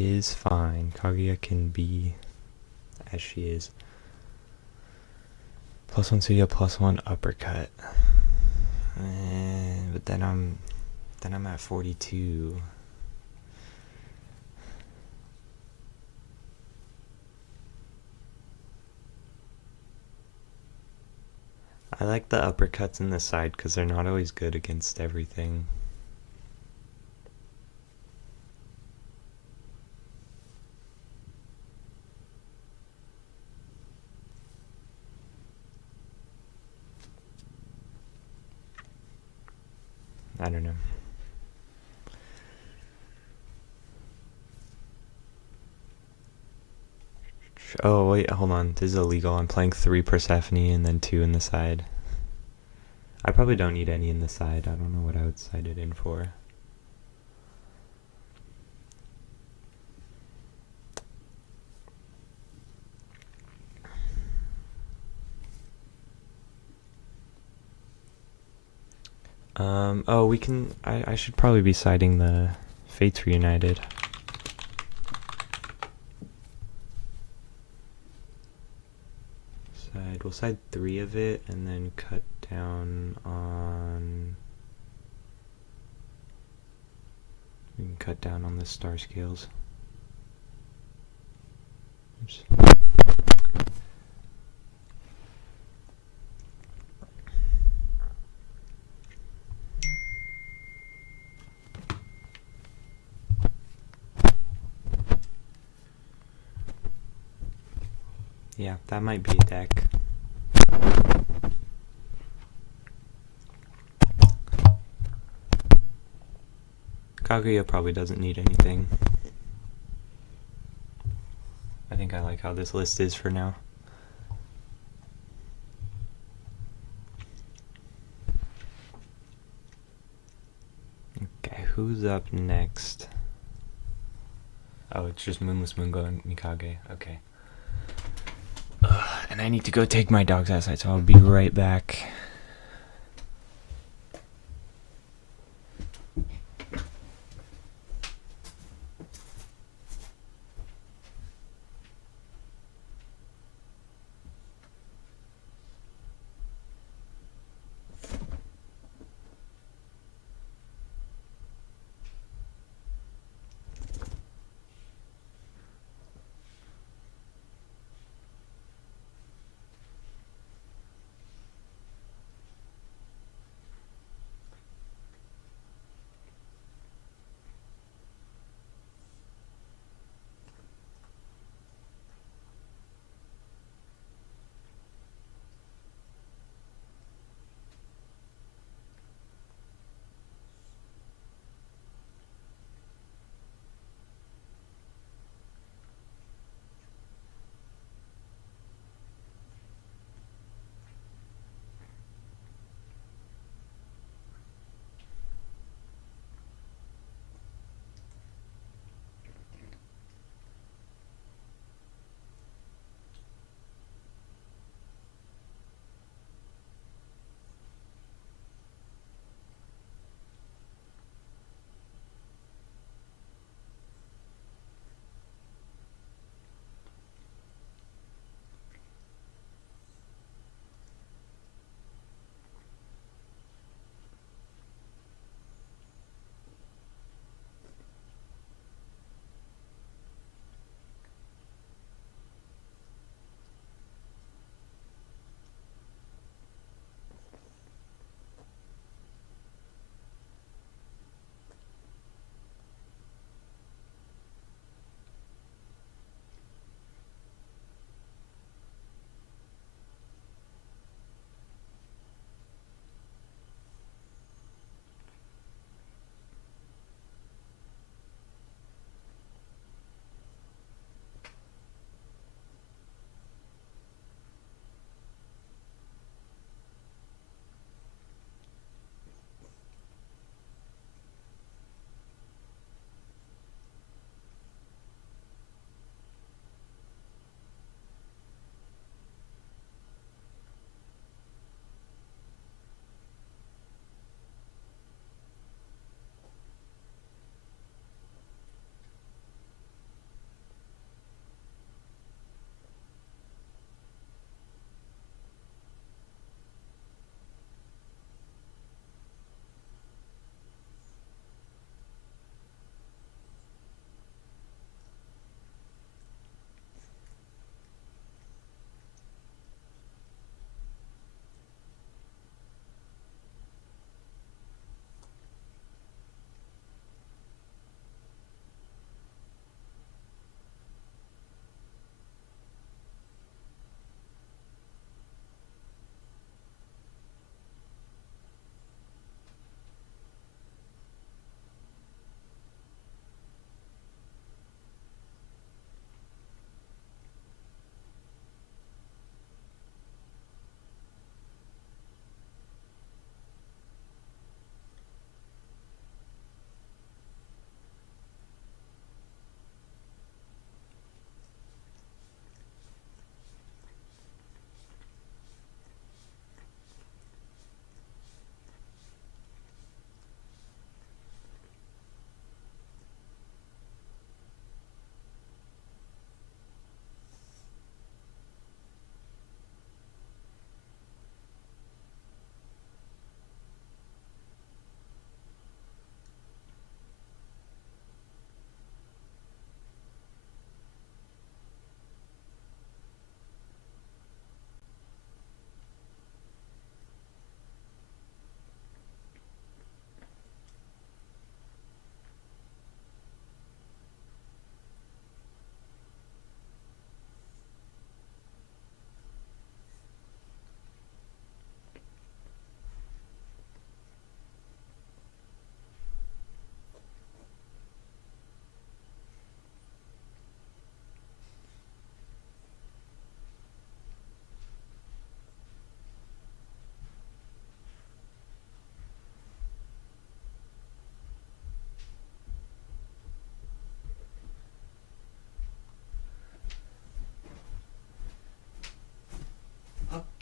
is fine. Kaguya can be as she is. +1 Suya, +1 uppercut. But then I'm at 42. I like the uppercuts in the side because they're not always good against everything. I don't know. Oh wait, hold on. This is illegal. I'm playing 3 Persephone and then 2 in the side. I probably don't need any in the side. I don't know what I would side it in for. Oh, we can... I should probably be siding the Fates Reunited. We'll side 3 of it and then cut down on... We can cut down on the star scales. Oops. Yeah, that might be a deck. Kaguya probably doesn't need anything. I think I like how this list is for now. Okay, who's up next? Oh, it's just Moonless Moongo and Mikage. Okay. And I need to go take my dogs outside, so I'll be right back.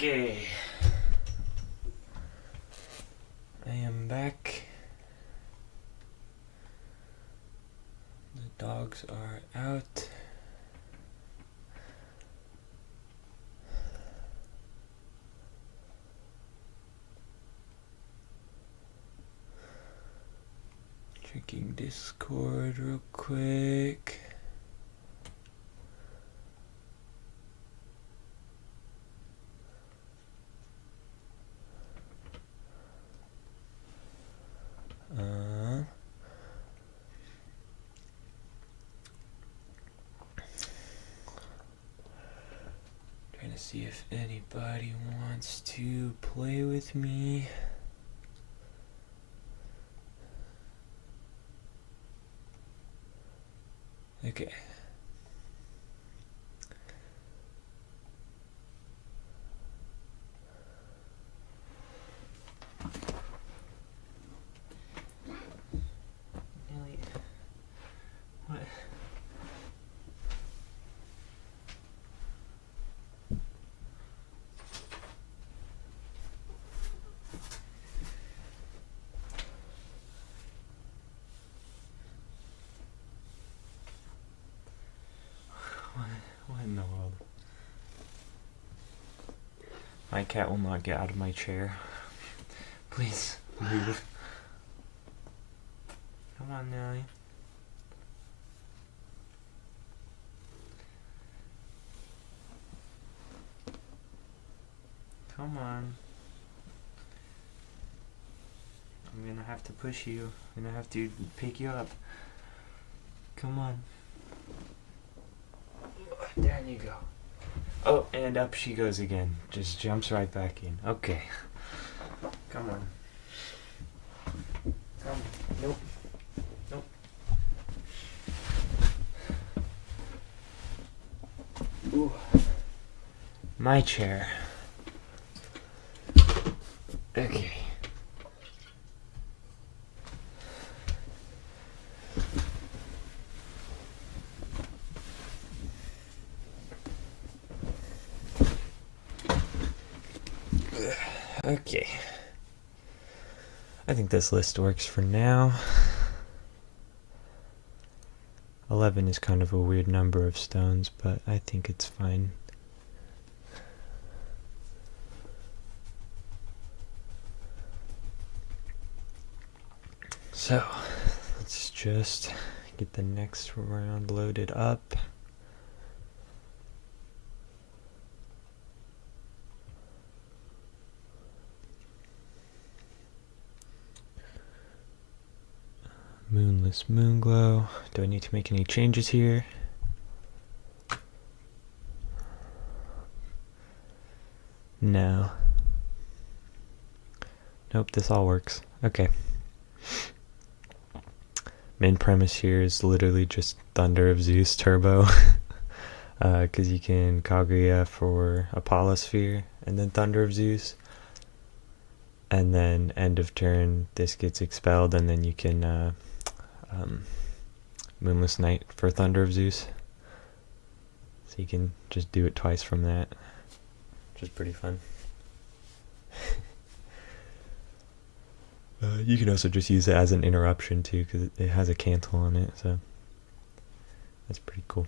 Okay. I am back. The dogs are out. Checking Discord real quick. Trying to see if anybody wants to play with me. Okay. Nelly, what? What in the world? My cat will not get out of my chair. Please, move. Come on, Nelly. Come on. I'm gonna have to push you. I'm gonna have to pick you up. Come on. There you go. Oh, and up she goes again. Just jumps right back in. Okay. Come on. Come. Nope. Nope. Ooh. My chair. Okay. Okay. I think this list works for now. 11 is kind of a weird number of stones, but I think it's fine. So, let's just get the next round loaded up. Moonless Moonglow. Do I need to make any changes here? No. Nope, this all works. Okay. Main premise here is literally just Thunder of Zeus Turbo. Because you can Kaguya for Apollo Sphere and then Thunder of Zeus. And then end of turn, this gets expelled, and then you can Moonless Night for Thunder of Zeus. So you can just do it twice from that, which is pretty fun. You can also just use it as an interruption too, because it has a cancel on it, so that's pretty cool.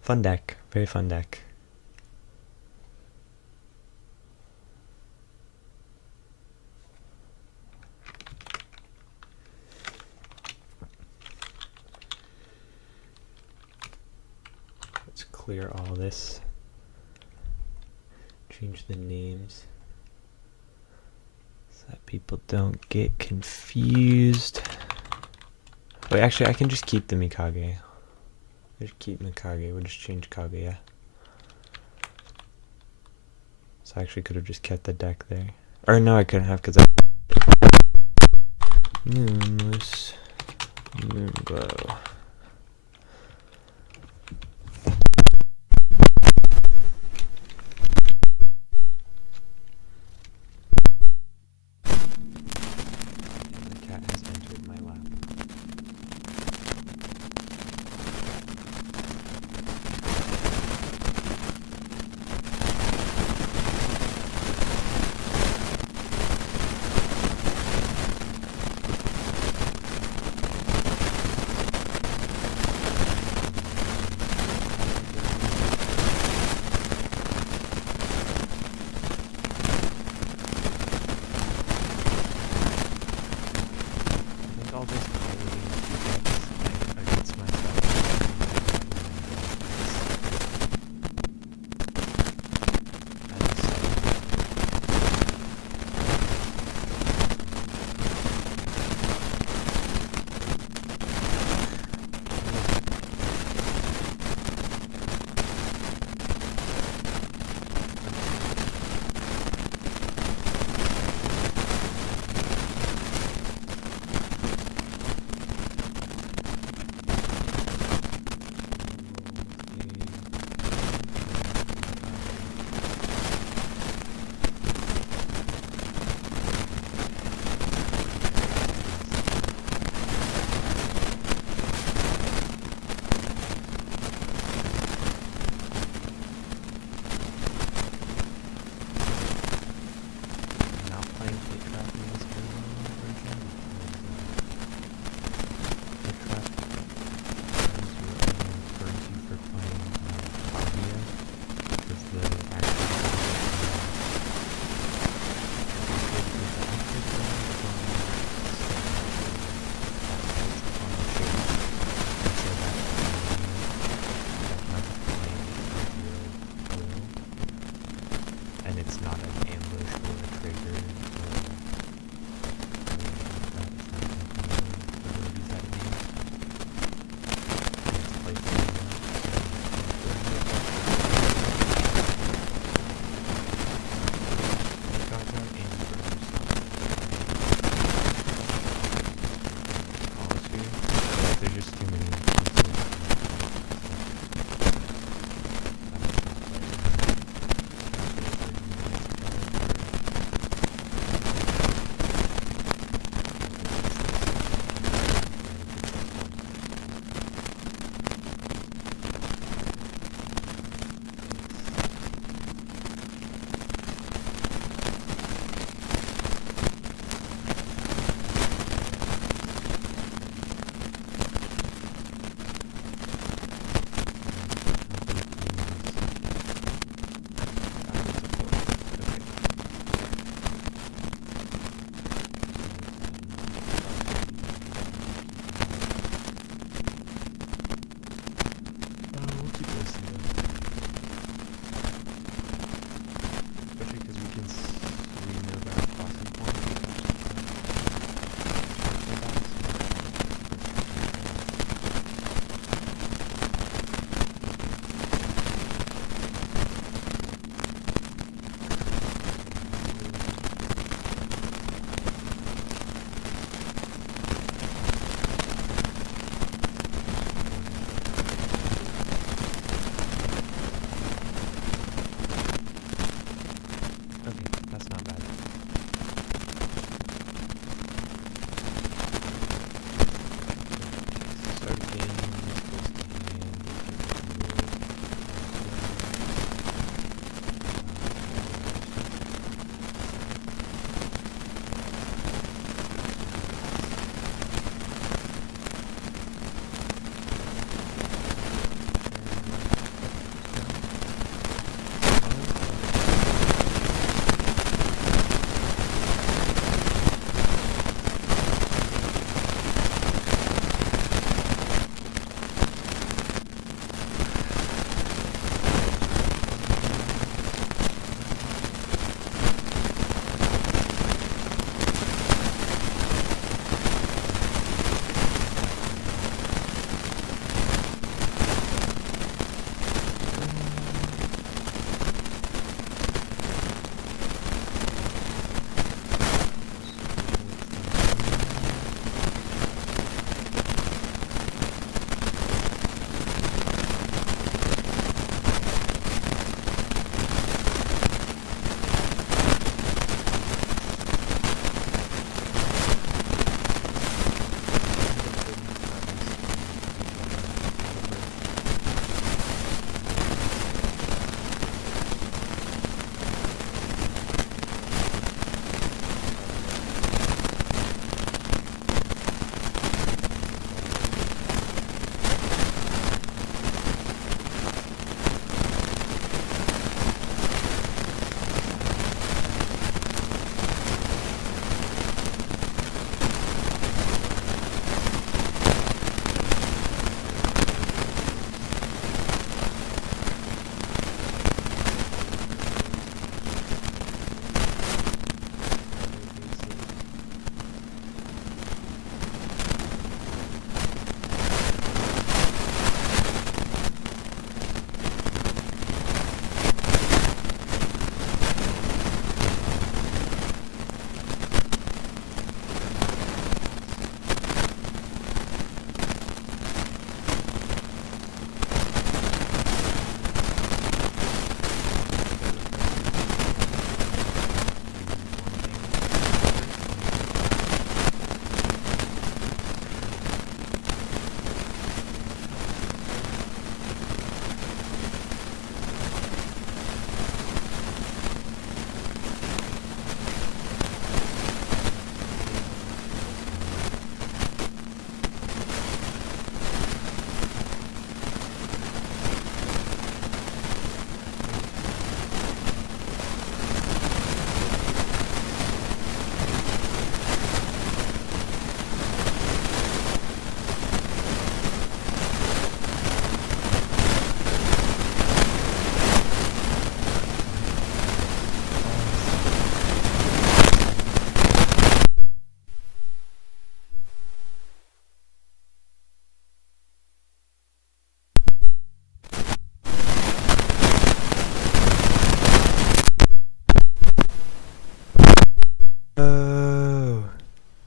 Fun deck, very fun deck. Let's clear all this. Change the names so that people don't get confused. Wait, actually, I can just keep the Mikage. Just keep Mikage. We'll just change Kaguya. So I actually could have just kept the deck there. Or no, I couldn't have, because I... Moonless Moonglow.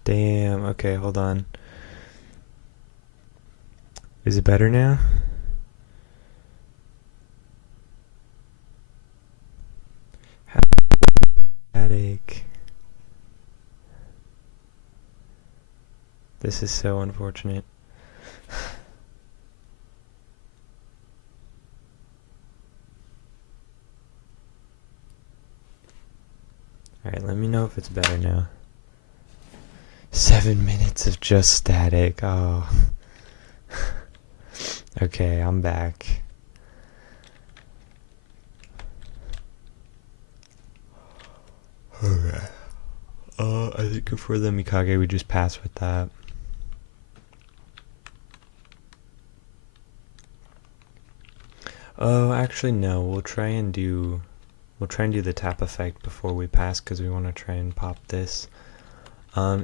Damn, okay, hold on. Is it better now? Static. This is so unfortunate. Alright, let me know if it's better now. 7 minutes of just static. Oh. Okay, I'm back. Okay. I think for the Mikage we just pass with that. Oh, actually no. We'll try and do the tap effect before we pass because we want to try and pop this.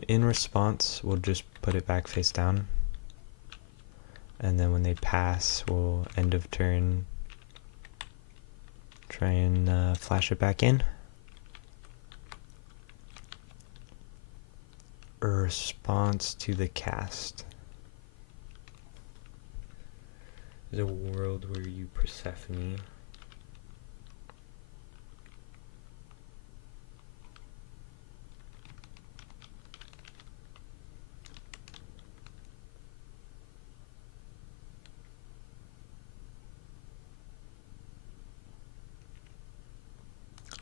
In response, we'll just put it back face down. And then when they pass, we'll end of turn try and flash it back in. A response to the cast. There's a world where you Persephone.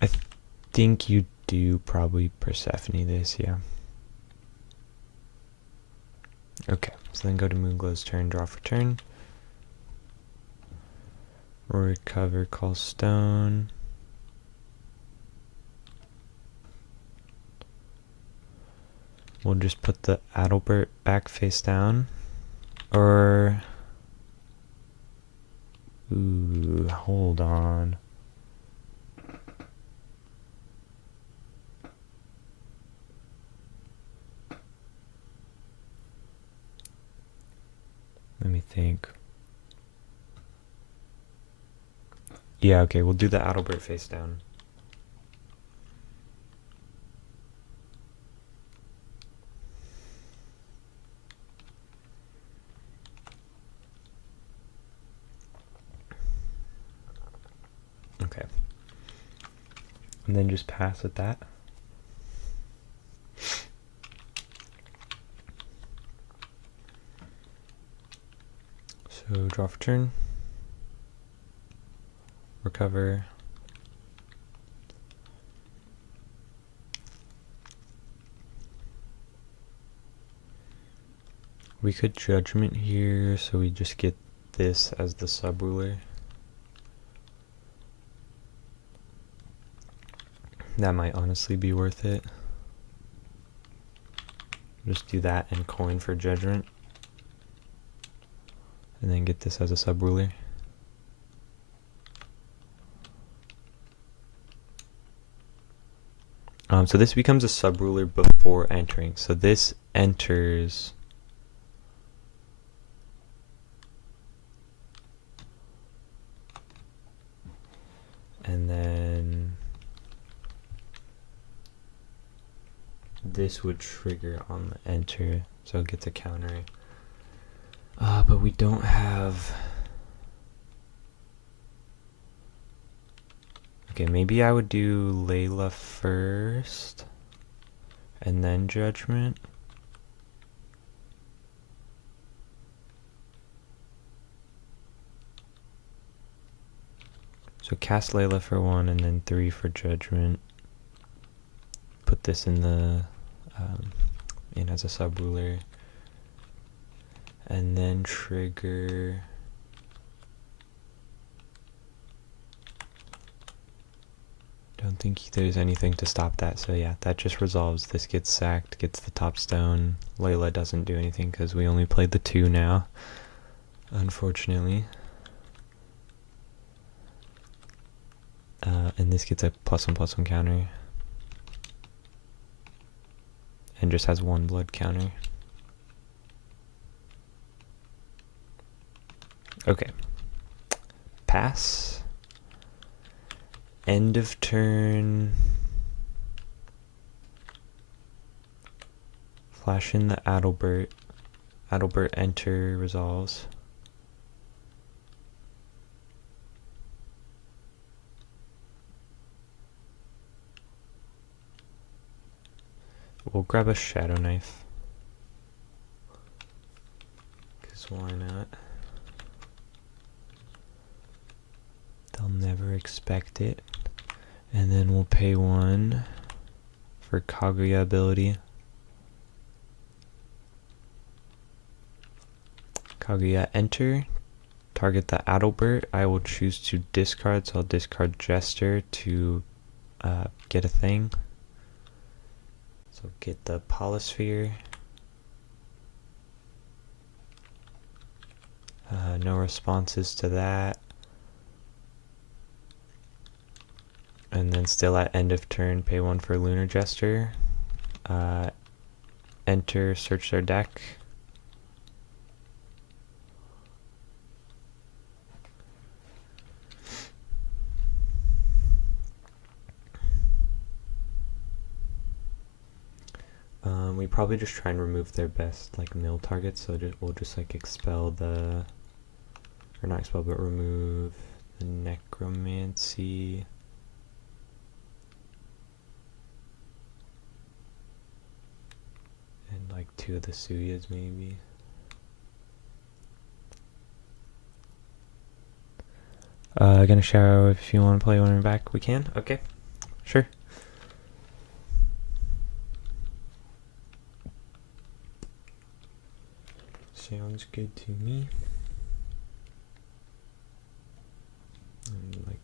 I think you do probably Persephone this, yeah. Okay, so then go to Moonglow's turn, draw for turn. Recover, call stone. We'll just put the Adalbert back face down. Or... Ooh, hold on. Let me think. Yeah, okay, we'll do the Adalbert face down. Okay. And then just pass with that. So draw for turn. Recover. We could judgment here, so we just get this as the sub-ruler. That might honestly be worth it. Just do that and coin for judgment. And then get this as a sub-ruler. So this becomes a sub-ruler before entering. So this enters... And then... This would trigger on the enter, so it gets a counter. But we don't have... Okay, maybe I would do Layla first, and then Judgment. So cast Layla for 1, and then 3 for Judgment. Put this in the in as a sub-ruler, and then trigger... Don't think there's anything to stop that, so yeah, that just resolves. This gets sacked, gets the top stone. Layla doesn't do anything because we only played the 2 now, unfortunately. And this gets a +1/+1 counter. And just has 1 blood counter. Okay. Pass. End of turn. Flash in the Adalbert. Adalbert enter resolves. We'll grab a Shadow Knife. Because why not? They'll never expect it. And then we'll pay 1 for Kaguya ability. Kaguya enter. Target the Adalbert. I will choose to discard, so I'll discard Jester to get a thing. So get the Polysphere. No responses to that. And then still at end of turn, pay 1 for Lunar Jester. Enter, search their deck. We probably just try and remove their best like mill targets, so we'll just like expel the, or not expel, but remove the Necromancy. And like 2 of the Suyas maybe. Gonna show if you want to play one in back, we can? Okay, sure. Sounds good to me. Like,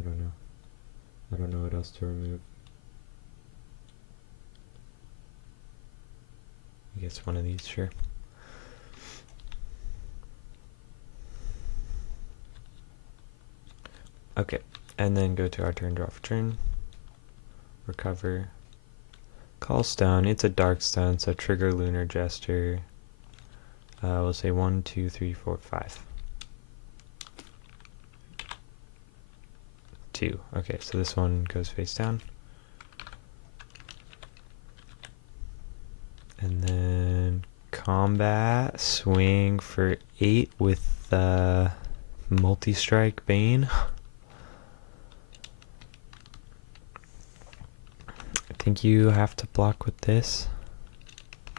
I don't know. I don't know what else to remove. I guess one of these, sure. Okay, and then go to our turn, draw for turn. Recover. Call stone. It's a dark stone, so trigger Lunar Jester. We'll say 1, 2, 3, 4, 5. 2. Okay, so this one goes face down. And then combat, swing for 8 with multi-strike Bane. I think you have to block with this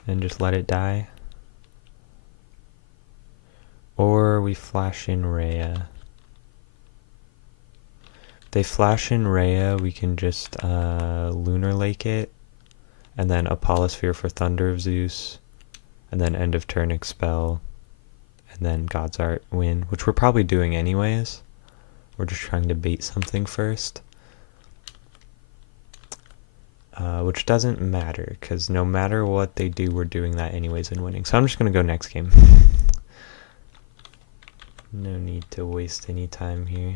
and just let it die. Or we flash in Rhea. If they flash in Rhea, we can just Lunar Lake it, and then Apollosphere for Thunder of Zeus, and then end of turn expel, and then God's Art win, which we're probably doing anyways. We're just trying to bait something first. Which doesn't matter, because no matter what they do, we're doing that anyways and winning. So I'm just going to go next game. No need to waste any time here.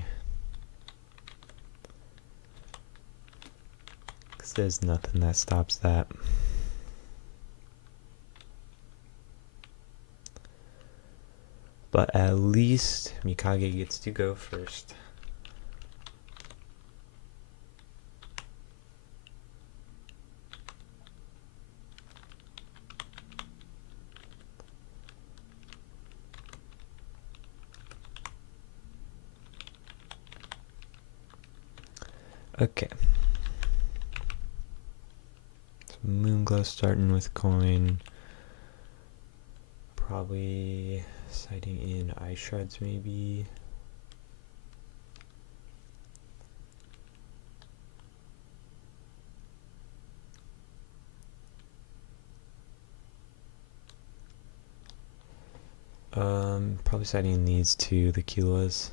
Because there's nothing that stops that. But at least Mikage gets to go first. Okay. So Moonglow starting with coin. Probably sighting in Eye Shards maybe. Probably sighting these 2, the Kilas.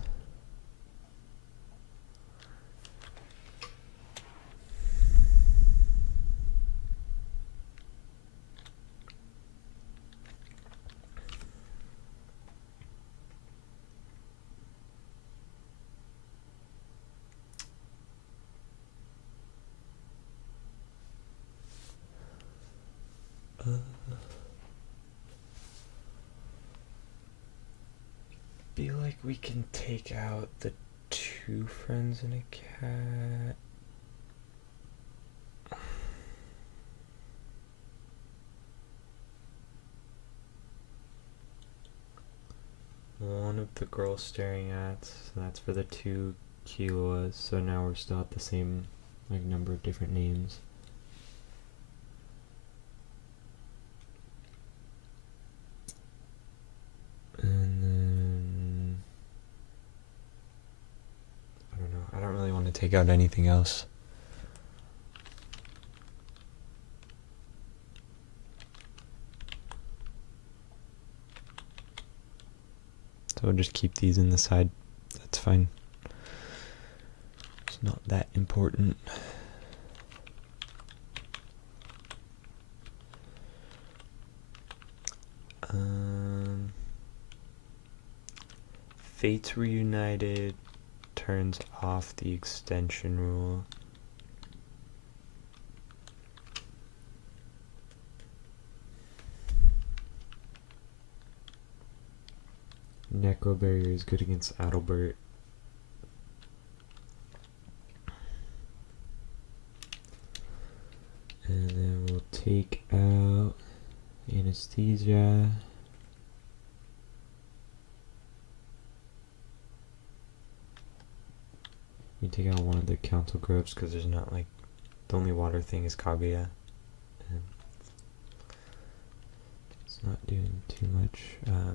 Feel like we can take out the 2 friends and a cat. the girl staring at. So that's for the 2 Killuas. So now we're still at the same like number of different names. And then I don't know. I don't really want to take out anything else. So we'll just keep these in the side. That's fine. It's not that important. Fates Reunited turns off the extension rule. Necro Barrier is good against Adalbert. And then we'll take out Anesthesia. We take out one of the council groups because there's not like the only water thing is Kaguya. And it's not doing too much.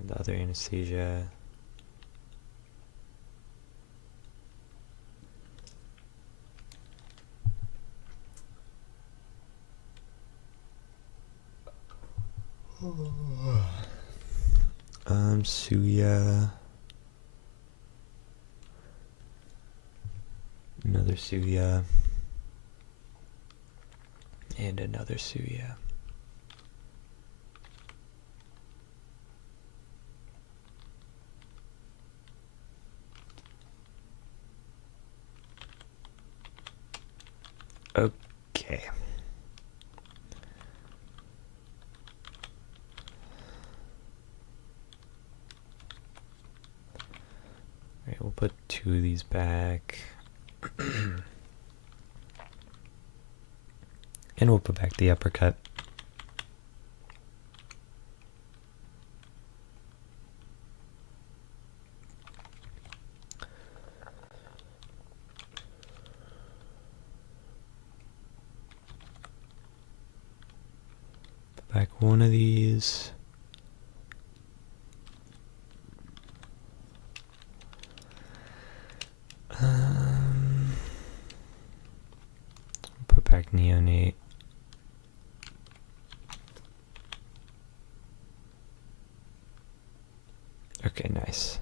The other Anesthesia. Suya. Another Suya. And another Suya. Okay. Alright, we'll put 2 of these back. And we'll put back the uppercut. Put back one of these. Put back Neonate. Okay, nice.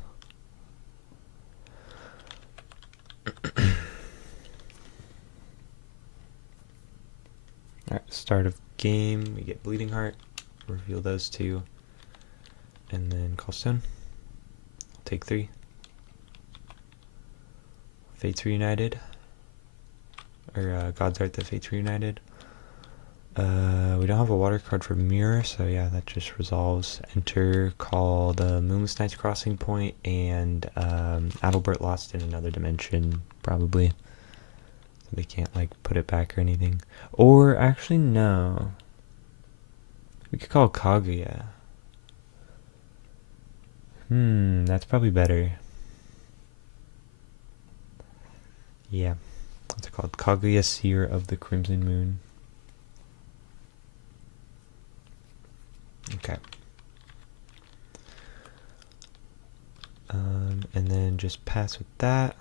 Alright, start of game, we get Bleeding Heart, reveal those 2, and then Callstone. I'll take 3. Fates Reunited, or God's Art the Fates Reunited. We don't have a water card for Mirror, so yeah, that just resolves. Enter, call the Moonless Knights Crossing Point, and Adalbert lost in another dimension, probably. So they can't, like, put it back or anything. Or, actually, no. We could call Kaguya. That's probably better. Yeah. What's it called? Kaguya, Seer of the Crimson Moon. Okay. And then just pass with that.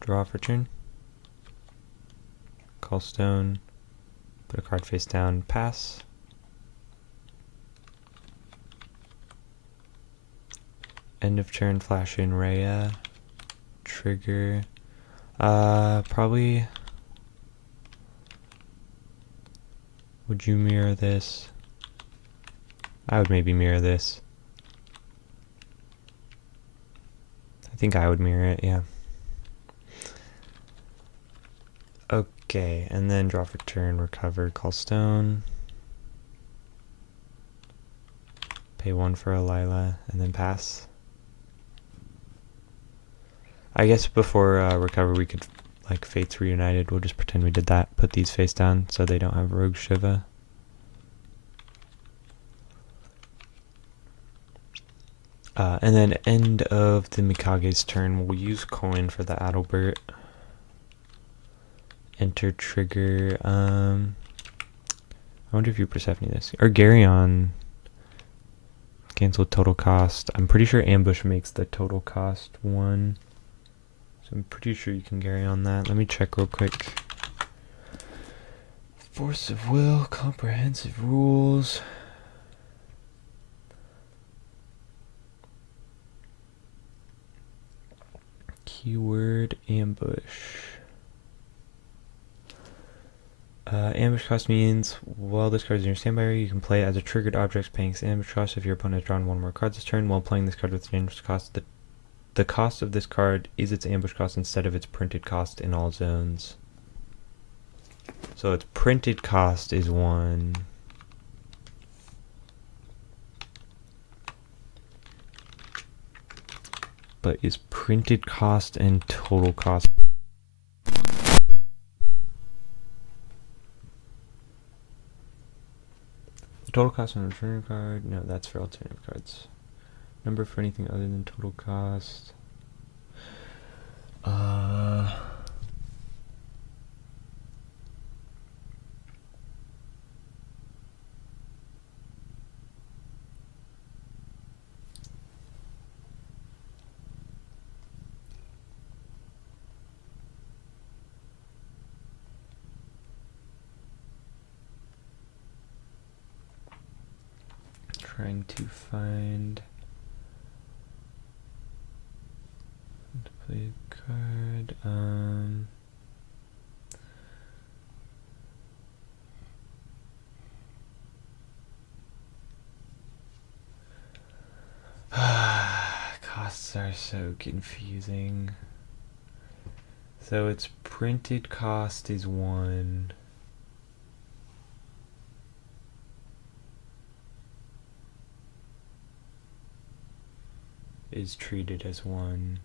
Draw for turn. Call stone. Put a card face down. Pass. End of turn. Flash in Rhea. Trigger. Probably. Would you mirror this? I would maybe mirror this. I think I would mirror it, yeah. Okay, and then draw for turn, recover, call stone. Pay 1 for a Lila, and then pass. I guess before recover we could, like, Fates Reunited. We'll just pretend we did that. Put these face down so they don't have Rogue Shiva. And then end of the Mikage's turn, we'll use coin for the Adalbert. Enter trigger. I wonder if you Persephone this. Or Garyon. Cancel total cost. I'm pretty sure ambush makes the total cost 1. So I'm pretty sure you can Garyon that. Let me check real quick. Force of will, comprehensive rules. Keyword ambush. Ambush cost means while this card is in your standby area, you can play it as a triggered object paying ambush cost if your opponent has drawn 1 more card this turn. While playing this card with an ambush cost, the cost of this card is its ambush cost instead of its printed cost in all zones. So its printed cost is 1. But is printed cost and total cost. The total cost on a return card? No, that's for alternative cards. Number for anything other than total cost. Trying to find to play a card. Costs are so confusing. So its printed cost is 1. Is treated as 1.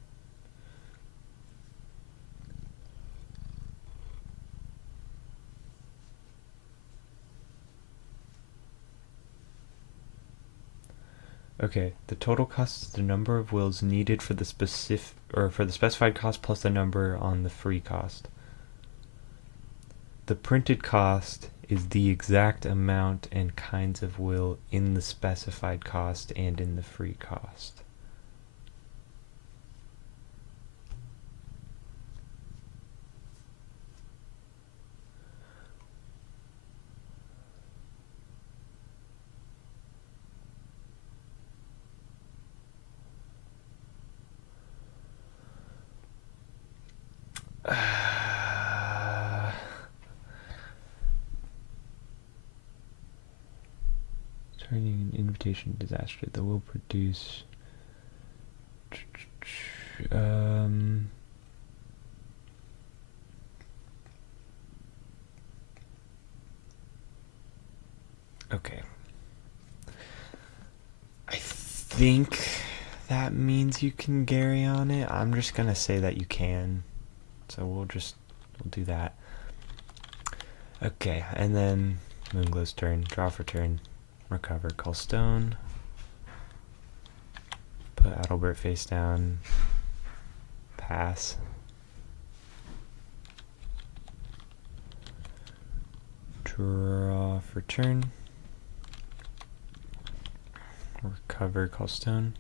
Okay, the total cost is the number of wills needed for the specified cost plus the number on the free cost. The printed cost is the exact amount and kinds of will in the specified cost and in the free cost. Turning an invitation disaster that will produce okay. I think that means you can Gary on it. I'm just gonna say that you can. So we'll do that. Okay, and then Moonglow's turn. Draw for turn. Recover. Call Stone. Put Adalbert face down. Pass. Draw for turn. Recover. Call Stone.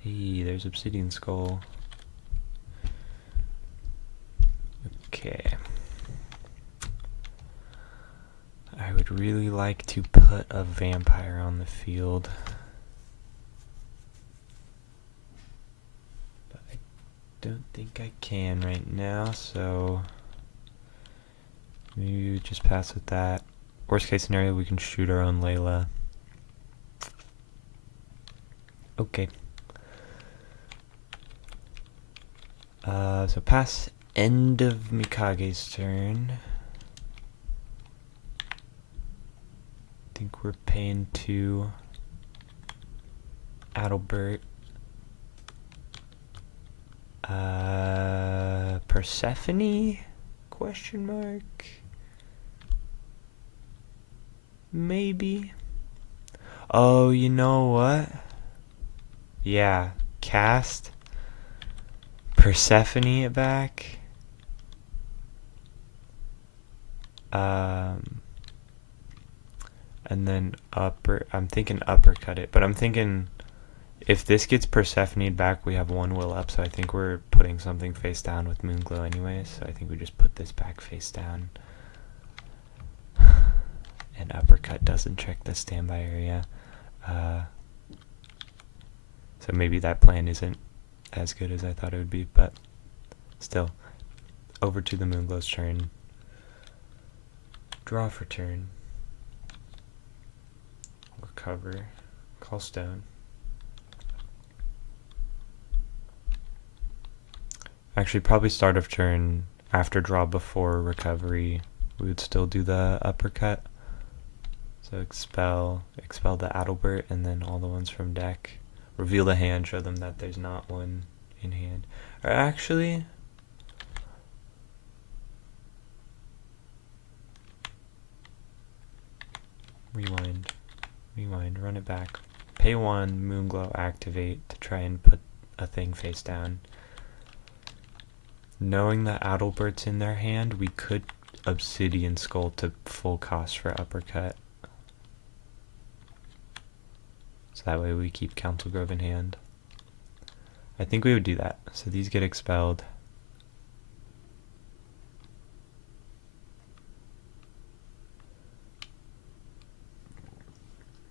Hey, there's Obsidian Skull. Okay. I would really like to put a vampire on the field. But I don't think I can right now, so maybe we just pass with that. Worst case scenario, we can shoot our own Layla. Okay. So pass. End of Mikage's turn. I think we're paying 2 Adalbert. Persephone? Question mark? Maybe. Oh, you know what? Yeah, cast Persephone it back. And then I'm thinking uppercut it, but I'm thinking if this gets Persephone back, we have one will up, so I think we're putting something face down with Moonglow anyways, so I think we just put this back face down. And uppercut doesn't check the standby area. So maybe that plan isn't as good as I thought it would be, but still. Over to the Moonglow's turn. Draw for turn. Recover. Call stone. Actually, probably start of turn after draw before recovery. We would still do the uppercut. So expel the Adalbert, and then all the ones from deck. Reveal the hand, show them that there's not one in hand. Or actually, rewind, run it back. Pay 1, Moonglow, activate to try and put a thing face down. Knowing that Adalbert's in their hand, we could Obsidian Skull to full cost for uppercut. So that way we keep Council Grove in hand. I think we would do that. So these get expelled.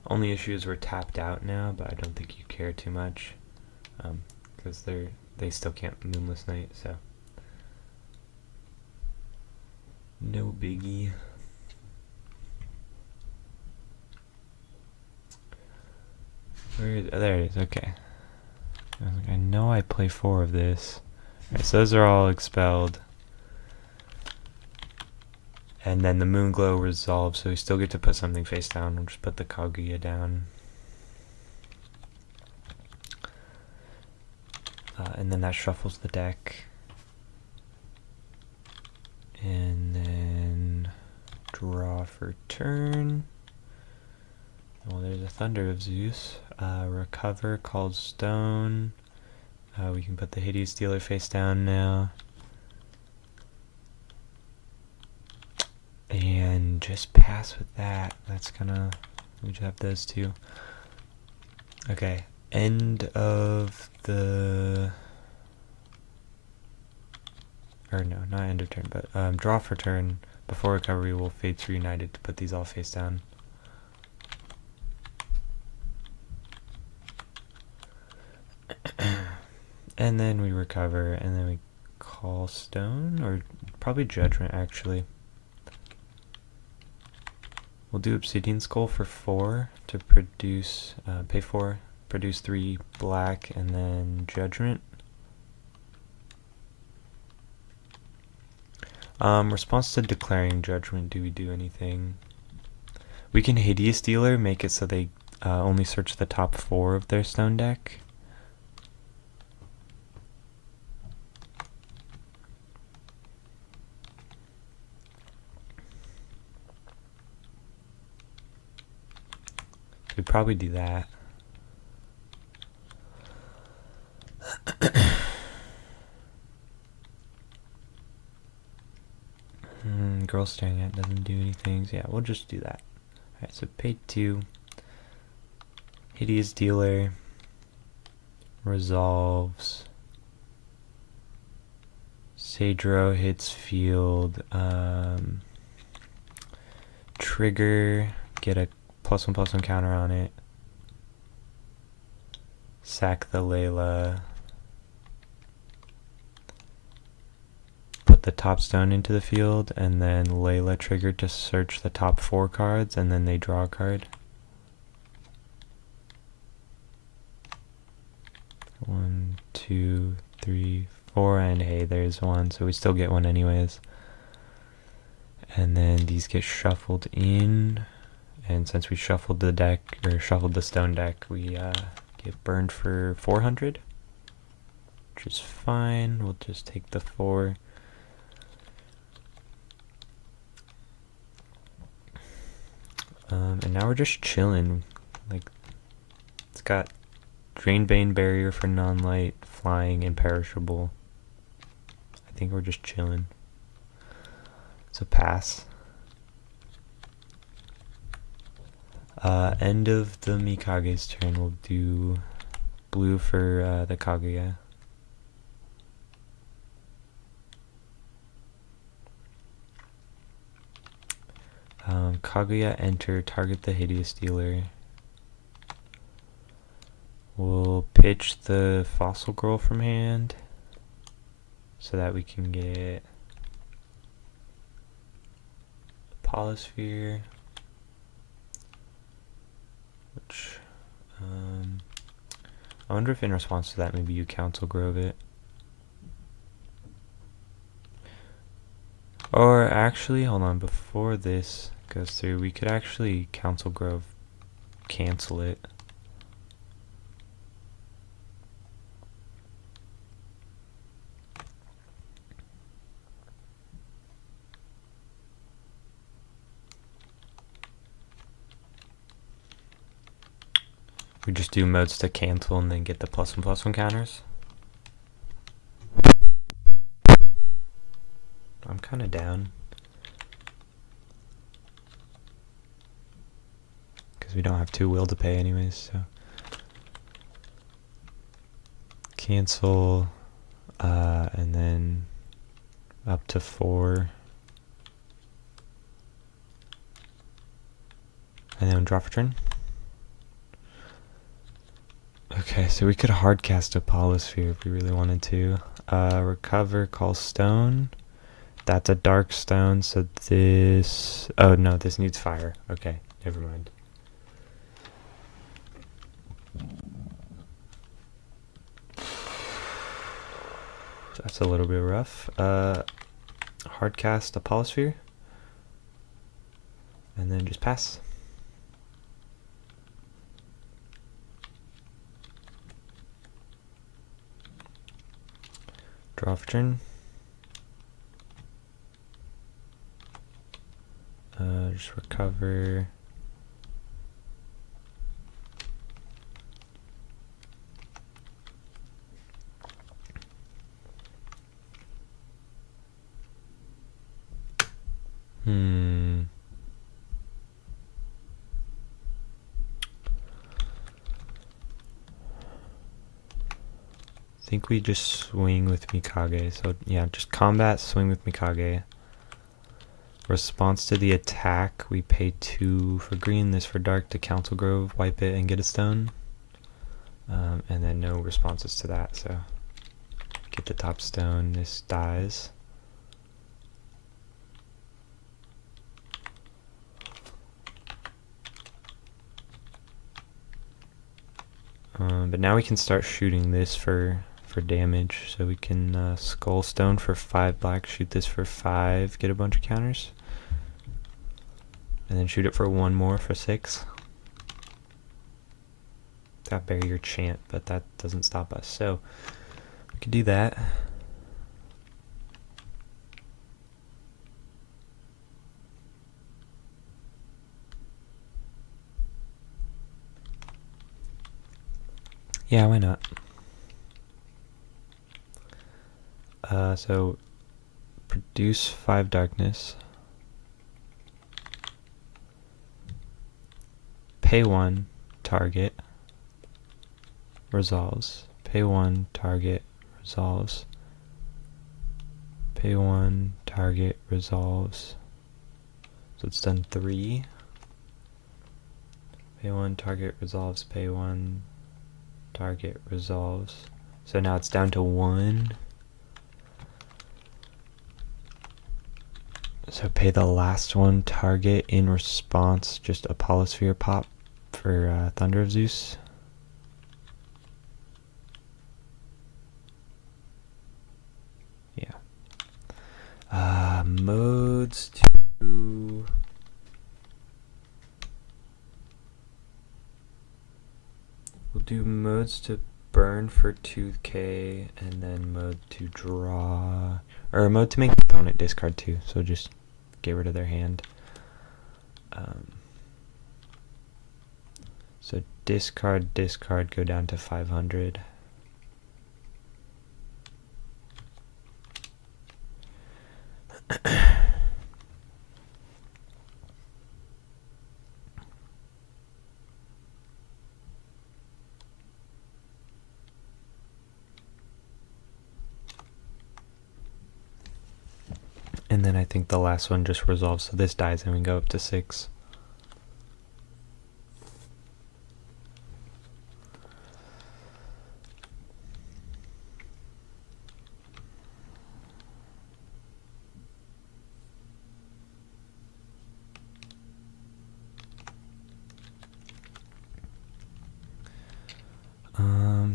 Only issue is we're tapped out now, but I don't think you care too much. Because they still can't Moonless Night, so. No biggie. There it is, okay. I know I play 4 of this. Alright, so those are all expelled. And then the Moonglow resolves, so we still get to put something face down. We'll just put the Kaguya down. And then that shuffles the deck. And then draw for turn. Well, there's a Thunder of Zeus. Recover, called stone. We can put the Hideous Dealer face down now. And just pass with that. That's gonna... we just have those two. Okay. End of the... or no, not end of turn, but draw for turn. Before recovery, we'll Fates Reunited to put these all face down. And then we recover, and then we call stone, or probably judgment actually. We'll do Obsidian Skull for 4 to produce, pay 4, produce 3 black, and then judgment. Response to declaring judgment, do we do anything? We can Hideous Dealer, make it so they only search the top 4 of their stone deck. We'd probably do that. Girl staring at doesn't do anything. So yeah, we'll just do that. Alright, so pay 2. Hideous Dealer resolves. Sadro hits field. Trigger, get a +1/+1 counter on it. Sack the Layla. Put the top stone into the field, and then Layla triggered to search the top 4 cards, and then they draw a card. 1, 2, 3, 4, and hey, there's 1, so we still get 1 anyways. And then these get shuffled in, and since we shuffled the deck, or shuffled the stone deck, we get burned for 400, which is fine. We'll just take the 4. And now we're just chilling. Like, it's got Drain Bane Barrier for non-light, flying, imperishable. I think we're just chilling. So pass. End of the Mikage's turn, we'll do blue for the Kaguya. Kaguya, enter, target the Hideous Dealer. We'll pitch the Fossil Girl from hand so that we can get Polysphere, which I wonder if in response to that maybe you Council Grove it. Or actually, hold on, before this goes through, we could actually Council Grove cancel it. We just do modes to cancel and then get the +1/+1 counters. I'm kind of down. Because we don't have 2 will to pay anyways, so. Cancel, and then up to 4. And then draw for turn. Okay, so we could hardcast a Polysphere if we really wanted to. Recover, call stone. That's a dark stone, so this... Oh no, this needs fire. Okay, never mind. That's a little bit rough. Hardcast a Polysphere. And then just pass. Draw for turn. Just recover. I think we just swing with Mikage. So yeah, just combat, swing with Mikage. Response to the attack, we pay 2 for green, this for dark to Council Grove, wipe it and get a stone. And then no responses to that, so get the top stone, this dies. But now we can start shooting this for damage, so we can Skull Stone for 5 black, shoot this for 5, get a bunch of counters. And then shoot it for 1 more for 6. Got barrier chant, but that doesn't stop us. So we could do that. Yeah, why not? So produce 5 darkness. Pay 1, target, resolves. Pay 1, target, resolves. Pay 1, target, resolves. So it's done 3. Pay 1, target, resolves. Pay 1, target, resolves. So now it's down to 1. So pay the last one, target, in response, just a Polysphere pop for Thunder of Zeus. Yeah. Modes to... We'll do modes to burn for 2k, and then mode to draw, or a mode to make the opponent discard 2, so just get rid of their hand. So discard, go down to 500. And then I think the last one just resolves, so this dies and we go up to 6.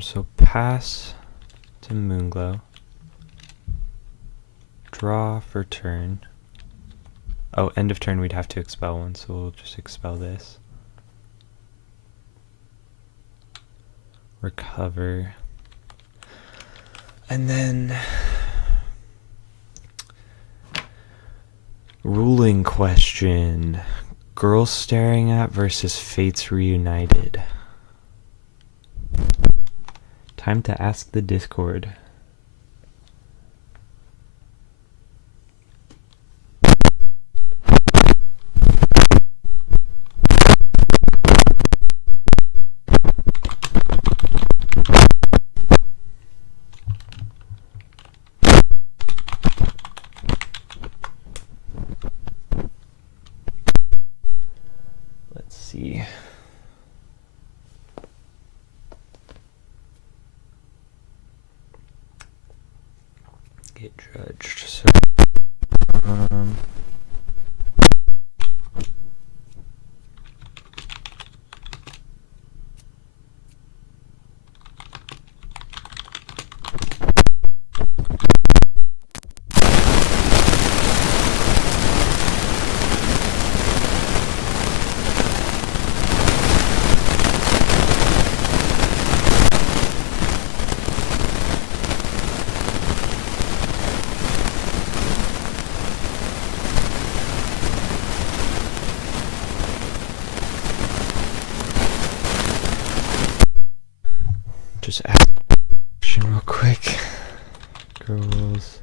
So pass to Moonglow. Draw for turn. Oh, end of turn we'd have to expel one, so we'll just expel this. Recover. And then ruling question. Girls Staring At versus Fates Reunited. Time to ask the Discord. Let's see. Get judged. So, just ask a question real quick. Girls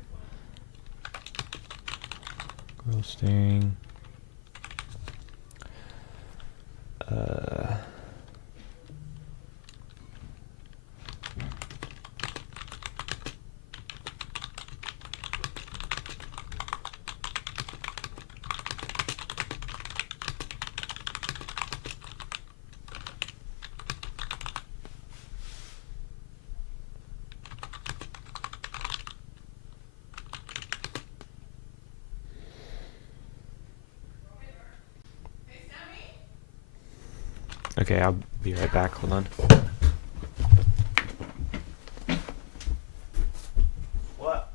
staring. Okay, I'll be right back. Hold on. What?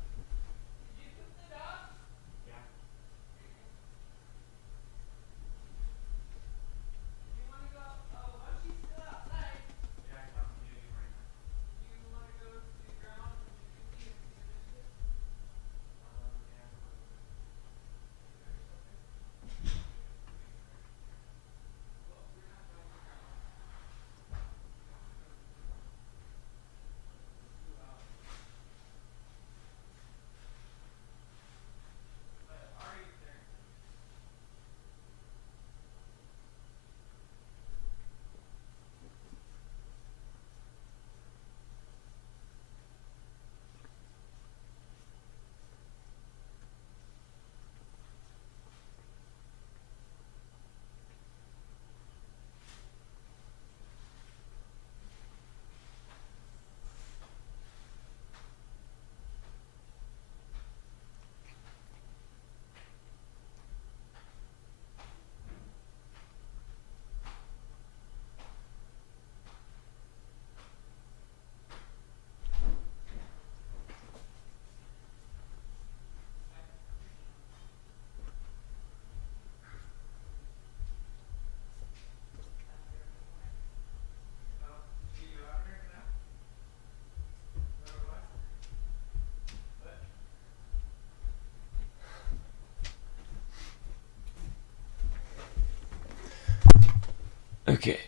Okay.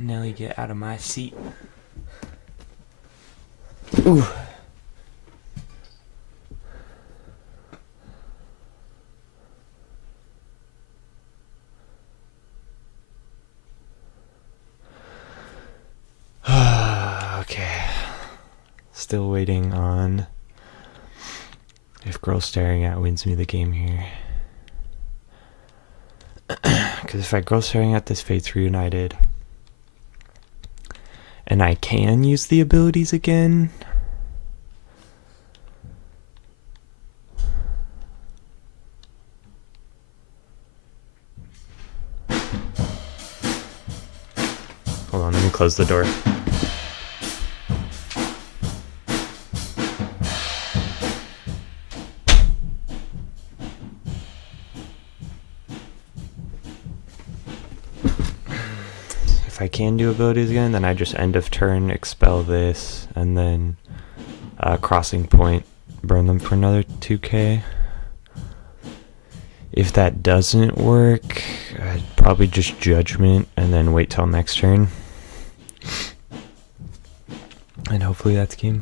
Nelly, get out of my seat. Ooh. Okay. Still waiting on if Girl Staring At wins me the game here. Because if I Girl Staring At this Fates Reunited, and I can use the abilities again, hold on, let me close the door. If I can do abilities again, then I just end of turn, expel this, and then crossing point, burn them for another 2k. If that doesn't work, I'd probably just judgment and then wait till next turn. And hopefully that's game.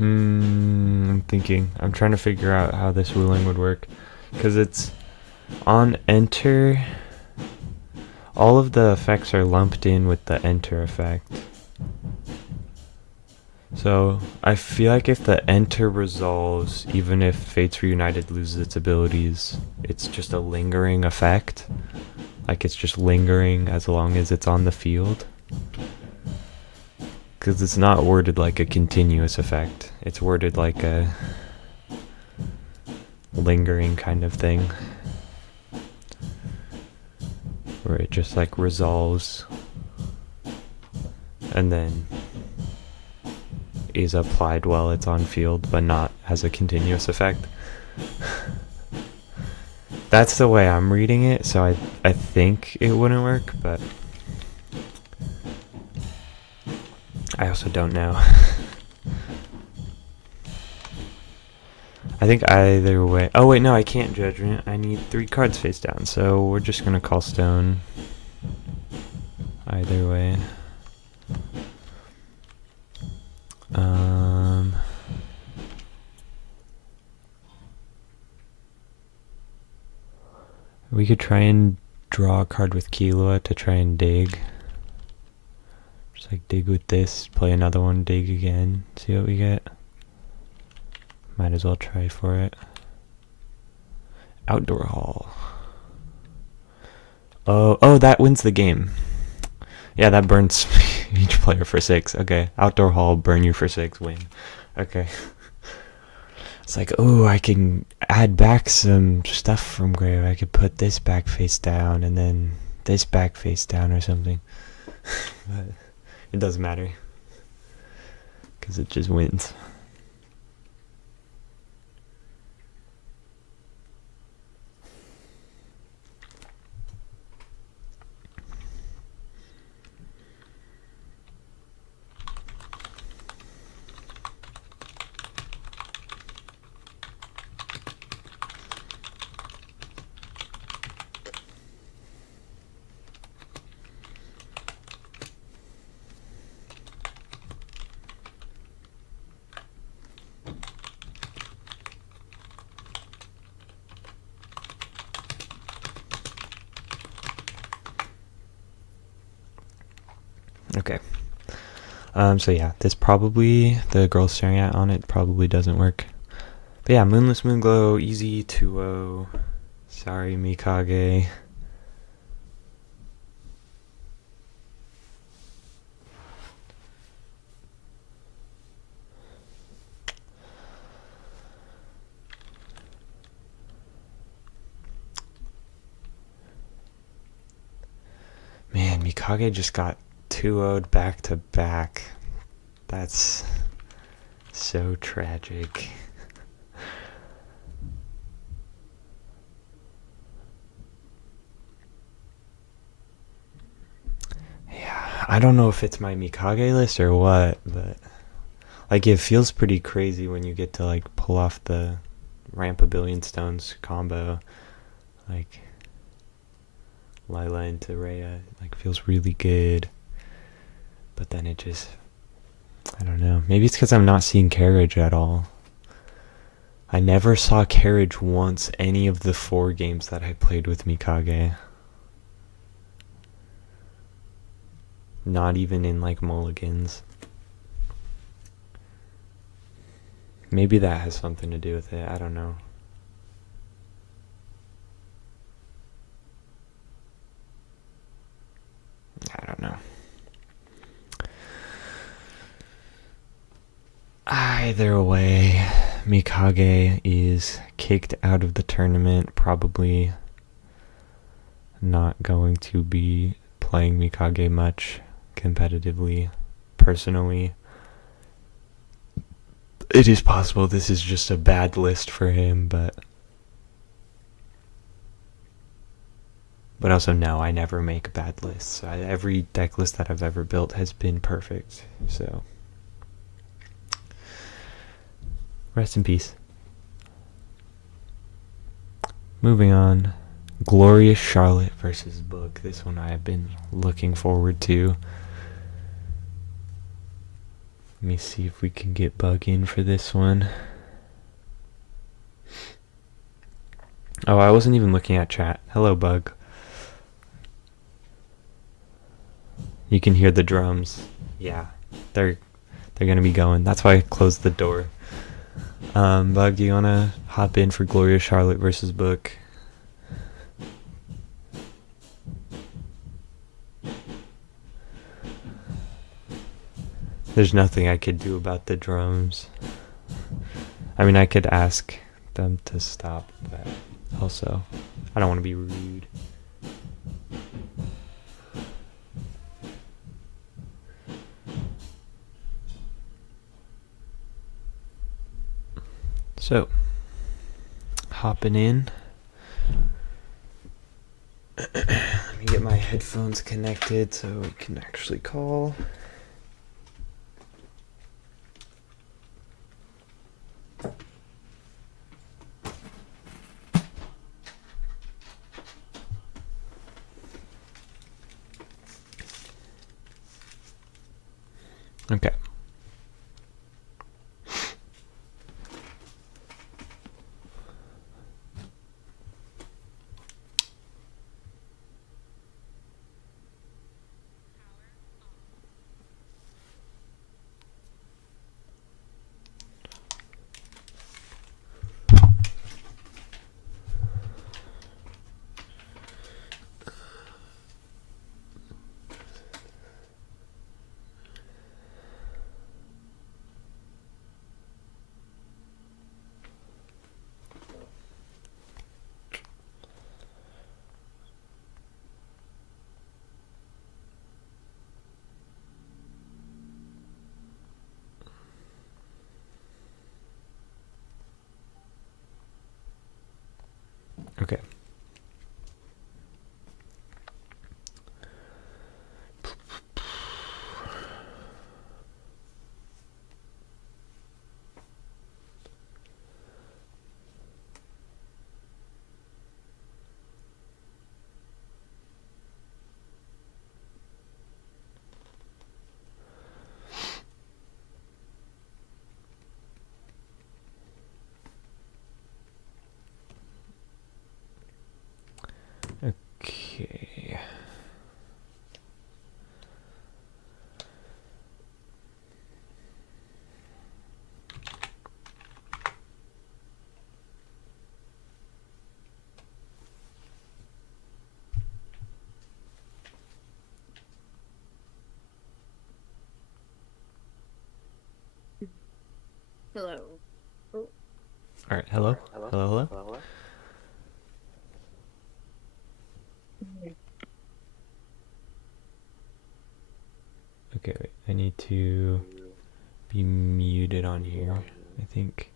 I'm thinking. I'm trying to figure out how this ruling would work. Because it's on enter. All of the effects are lumped in with the enter effect. So I feel like if the enter resolves, even if Fates Reunited loses its abilities, it's just a lingering effect. Like it's just lingering as long as it's on the field. Because it's not worded like a continuous effect. It's worded like a lingering kind of thing. Where it just like resolves and then is applied while it's on field, but not as a continuous effect. That's the way I'm reading it, so I think it wouldn't work, but I also don't know. I think either way. Oh wait, no, I can't judgment. I need 3 cards face down, so we're just gonna call stone. Either way. We could try and draw a card with Killua to try and dig. Just like dig with this, play another one, dig again, see what we get. Might as well try for it. Outdoor Hall. Oh, that wins the game. Yeah, that burns each player for 6. Okay, Outdoor Hall, burn you for 6, win. Okay. It's like, oh, I can add back some stuff from grave. I could put this back face down and then this back face down or something. But it doesn't matter. Because it just wins. Okay. So yeah, this probably, the girl staring at on it probably doesn't work. But yeah, Moonless Moonglow, easy 2-0. Sorry, Mikage. Man, Mikage just got 2-0'd back to back. That's so tragic. I don't know if it's my Mikage list or what, but like it feels pretty crazy when you get to like pull off the ramp a billion stones combo, like Lila into Rhea, like feels really good. But then it just, I don't know. Maybe it's because I'm not seeing carriage at all. I never saw carriage once any of the 4 games that I played with Mikage. Not even in like mulligans. Maybe that has something to do with it. I don't know. I don't know. Either way, Mikage is kicked out of the tournament. Probably not going to be playing Mikage much competitively, personally. It is possible this is just a bad list for him, but also no, I never make bad lists. Every deck list that I've ever built has been perfect, so rest in peace. Moving on, Glorious Charlotte versus Book. This one I have been looking forward to. Let me see if we can get Bug in for this one. Oh, I wasn't even looking at chat. Hello, Bug. You can hear the drums. Yeah, they're gonna be going. That's why I closed the door. Bug, do you wanna hop in for Glorious Charlotte versus Book? There's nothing I could do about the drums. I mean, I could ask them to stop, but also, I don't want to be rude. So, hopping in. Let me get my headphones connected so we can actually call. Okay. Okay. Okay. Hello. All right. Hello. Hello. Okay. Wait. I need to be muted on here, I think.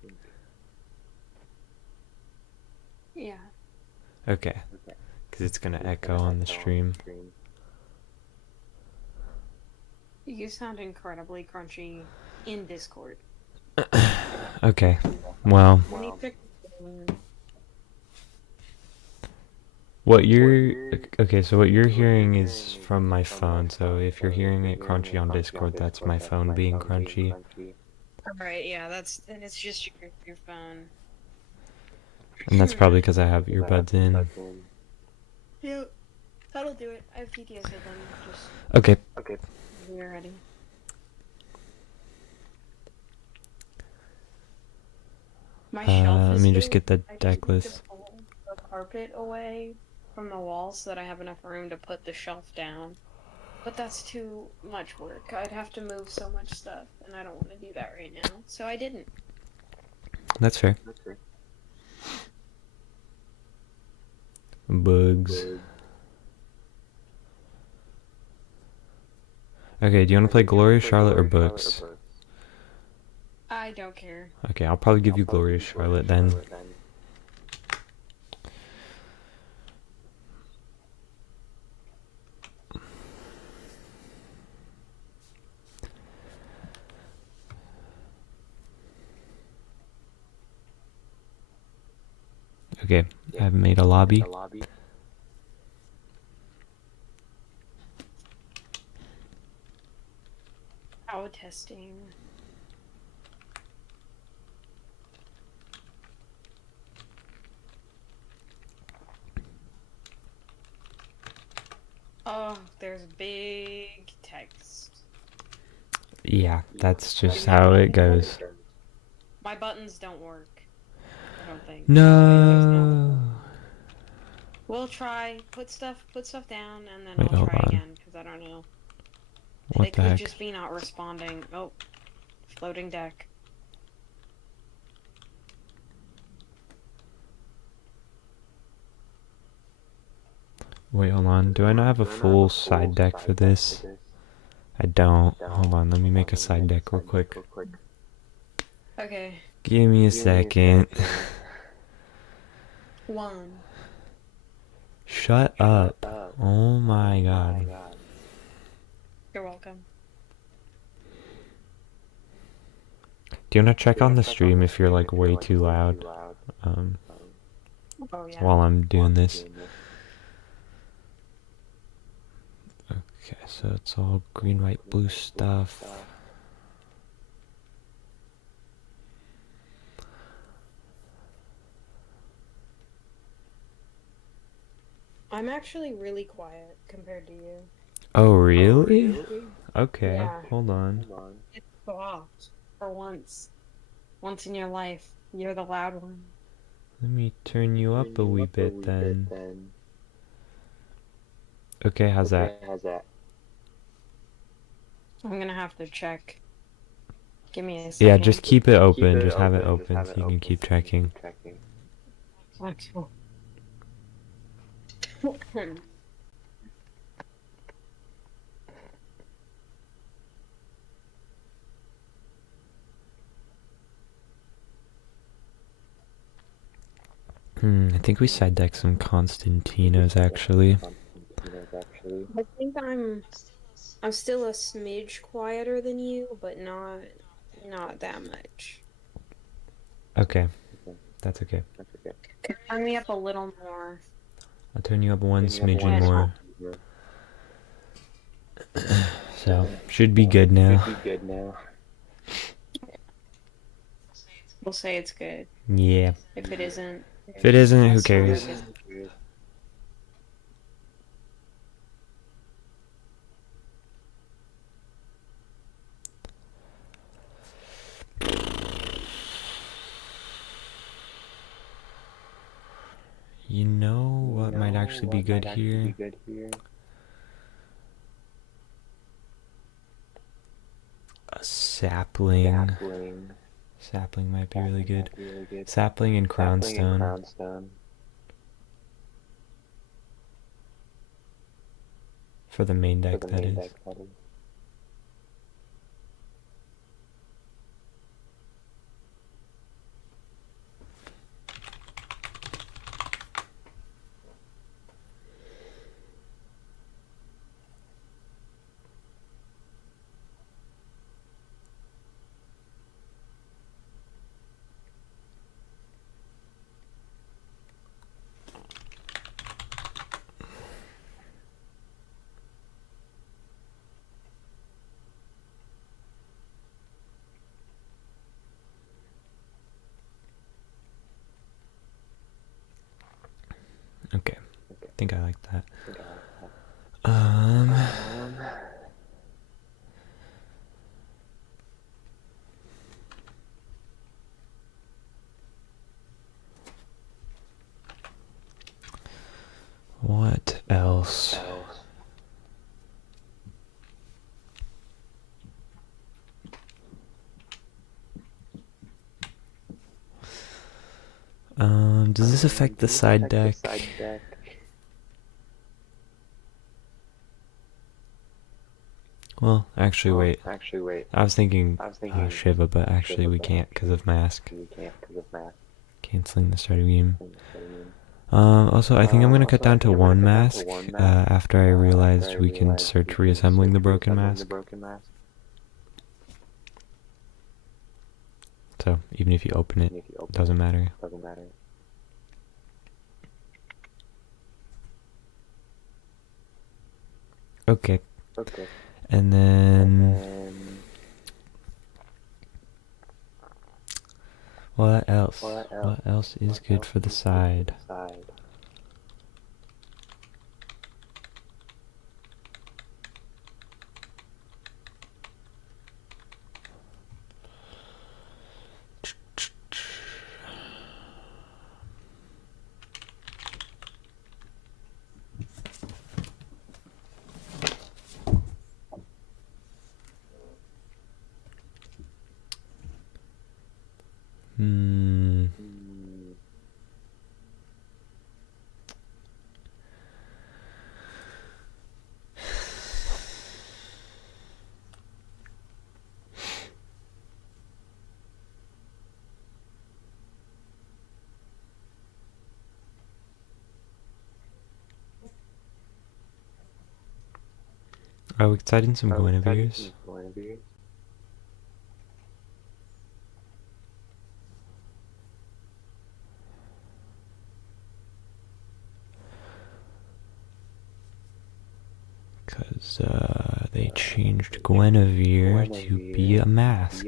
Yeah. Okay. Because it's gonna echo on the stream. You sound incredibly crunchy in Discord. Okay. Well, Let me pick. what you're okay, so what you're hearing is from my phone. So if you're hearing it crunchy on Discord, that's my phone being crunchy. Alright, yeah, and it's just your phone. And that's probably because I have earbuds in. Yep, that'll do it. I have TTS with them. Just Okay. when you're ready. My shelf is Let me just full. get the I just deck need to list. pull the carpet away from the wall so that I have enough room to put the shelf down. But that's too much work. I'd have to move so much stuff, and I don't want to do that right now. So I didn't. That's fair. Bugs. Okay, do you want to play Glorious Charlotte or Books? I don't care. Okay, I'll probably give you Glorious Charlotte then. Okay, I've made a lobby. Power testing. Oh, there's big text. Yeah, that's just how it goes. My buttons don't work. I don't think. No. We'll try. Put stuff down, and then Wait, I'll hold try on. again, because I don't know. What It the could heck? just be not responding. Oh, floating deck. Wait, hold on. Do I not have a full side deck for this? I don't. Hold on, let me make a side deck real quick. Okay. Give me a second. One. Shut up. Oh my god. You're welcome. Do you want to check on the stream if you're like way too loud? Oh, yeah. While I'm doing this. Okay, so it's all green, white, blue stuff. I'm actually really quiet compared to you. Oh, really? Okay, Yeah. hold on. It's soft. For once. Once in your life, you're the loud one. Let me turn you up a wee bit then. Okay, how's that? I'm gonna have to check. Give me a second. Yeah, just keep it open. Just have it open so you can keep checking. I think we side deck some Constantinos actually. I think I'm still a smidge quieter than you, but not that much. Okay, that's okay. Turn me up a little more. I'll turn you up one smidgen more. So, should be good now. We'll say it's good. Yeah. If it isn't... If it isn't, who cares? You know what might actually be good here? A sapling. Sapling might be really good. Sapling and crownstone. For the main deck, that is. think I like that. What else? Does this affect the side deck? Well, actually, wait. I was thinking Shiva, but actually we can't because of mask. Canceling the start of game. Also, I think I'm gonna cut down to one mask after I realized we can search reassembling the broken mask. So even if you open it, it doesn't matter. Okay. And then what else? What else is good for the side? Are we excited some Guinevere's? Because they changed Guinevere to be a mask.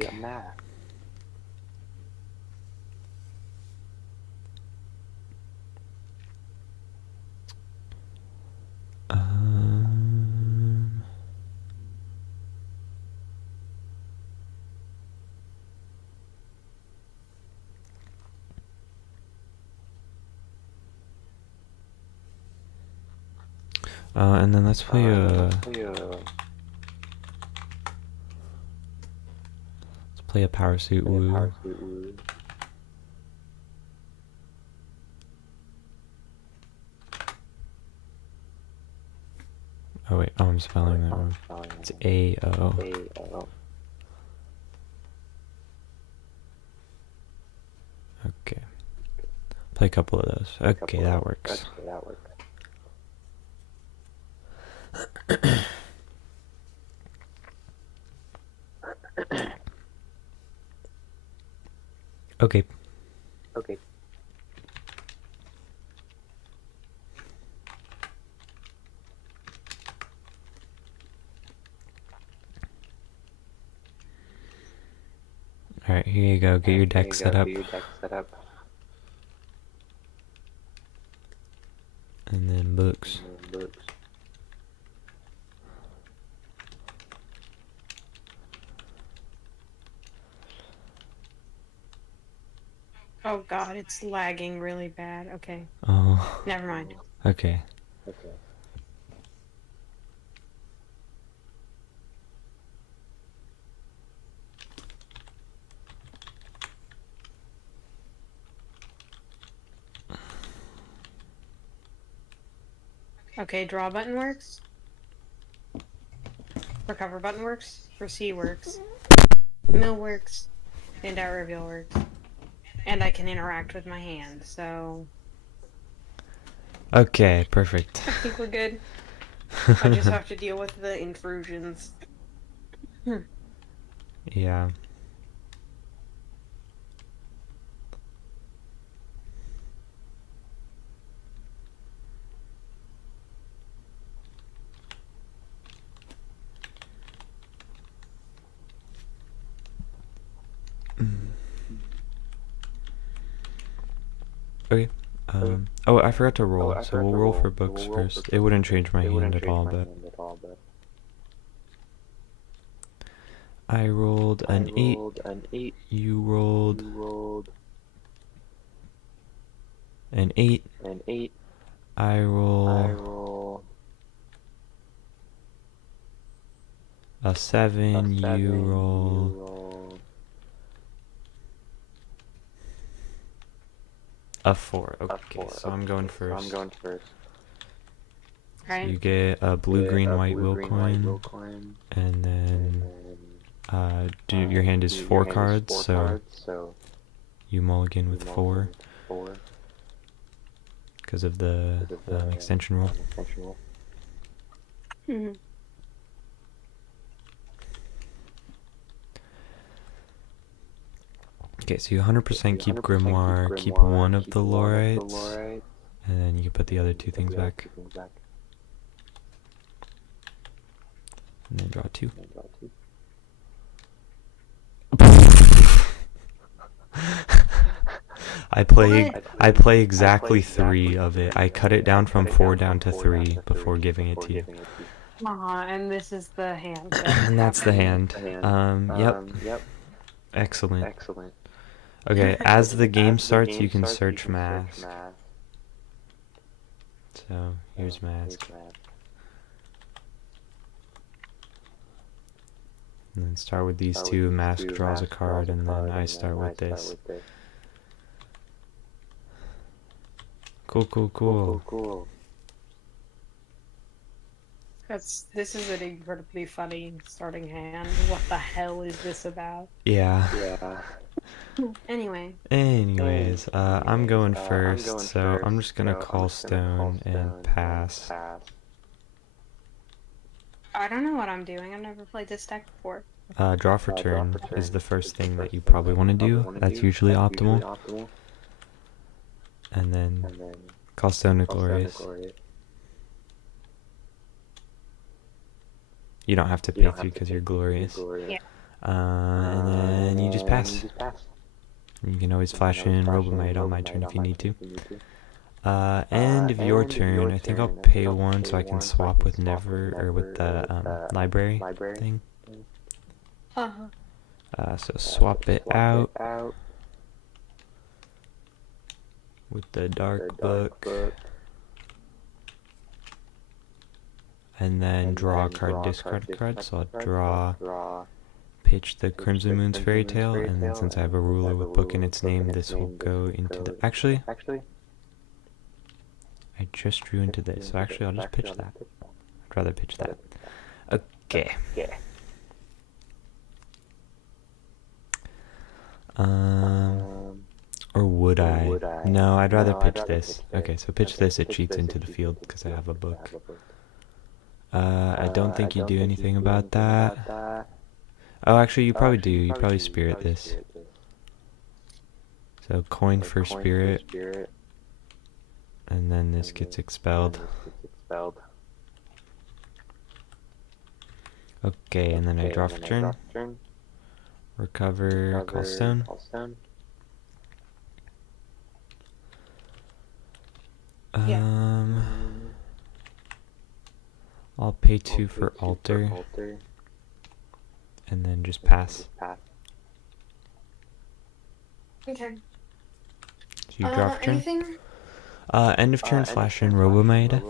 And then let's play a power suit Wu. Oh wait, I'm spelling that wrong. It's A-O. Okay. Play a couple of those. Okay, that works. Okay. Alright, here you go. Get your deck set up. And then books. Oh god, it's lagging really bad. Okay. Oh. Never mind. Okay. Okay, draw button works. Recover button works. Proceed works. Mill works. Standout reveal works. And I can interact with my hand, so... Okay, perfect. I think we're good. I just have to deal with the intrusions. Yeah. Okay. Oh, I forgot to roll, so we'll roll for books first. It wouldn't change my hand at all, but I rolled an 8. You rolled an 8. I roll a 7. You roll a 4. Okay, so I'm going first. So Right? you get a blue, green, white will coin, and then your hand is 4 cards, so you mulligan with 4 because of the extension rule. Mm-hmm. Okay, so you 100% keep Grimoire, keep one of the Lorites, and then you can put the other 2 things back. And then draw 2. I play exactly 3 of it. I cut it down from 4 down to 3 before giving it to you. And this is the hand. And that's the hand. Yep. Excellent. Okay, as the game starts, you can search mask. So, here's mask. And then start with these 2. Mask draws a card, and then I start with this. Cool. This is an incredibly funny starting hand. What the hell is this about? Yeah. Anyways, I'm going first, so I'm just gonna call stone and pass. I don't know what I'm doing. I've never played this deck before. Draw for turn is the first thing that you probably want to do. That's usually optimal. And then call stone to glorious. You don't have to pay 3 because you're glorious. Yeah. And then you just pass. You can always flash in Robomite on my turn if you need to. End of your turn. I think I'll pay 1 so I can swap with Never, or with the library thing. So swap it out with the dark book. And then draw a card, discard a card. So I'll draw, pitch the Crimson Moon's Fairy Tale, and then since I have a ruler with book in its name, this will go into the... Actually, I just drew into this, so actually I'll just pitch that. I'd rather pitch that. Okay. Or would I? No, I'd rather pitch this. Okay, so pitch this, it cheats into the field because I have a book. I don't think you do anything about that. Oh, actually, you probably do. You probably spirit this. So coin for spirit. And then this gets expelled. Okay, and then I draw for turn. Recover, call stone. I'll pay 2 for altar. And then just pass. Okay. So you draw for turn. Anything? End of turn, flash in Robomite.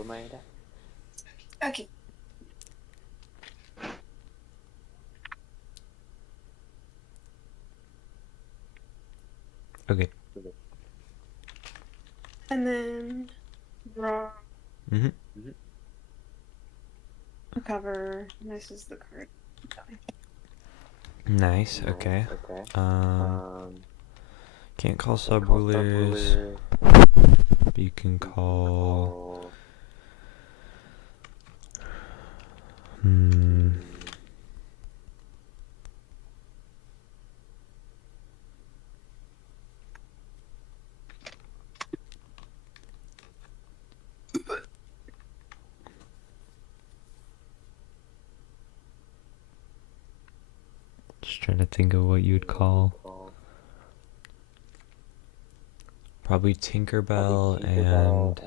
Okay. Okay. And then draw. Cover. This is the card. Nice, okay. Can't call sub-rulers. But you can call... Just trying to think of what you'd call. Probably Tinkerbell and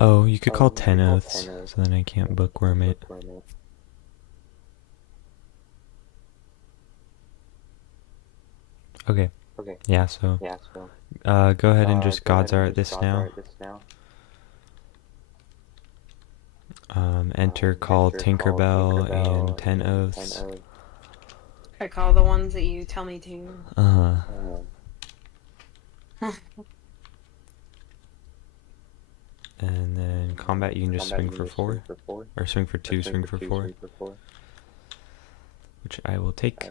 oh, you could call 10 oaths, so then I can't bookworm it. Okay. Yeah, so go ahead and just Gods are at this now. Enter call Tinkerbell and 10 oaths. I call the ones that you tell me to. And then combat, you can just swing for 4. Or swing for 2, swing for 4. Which I will take.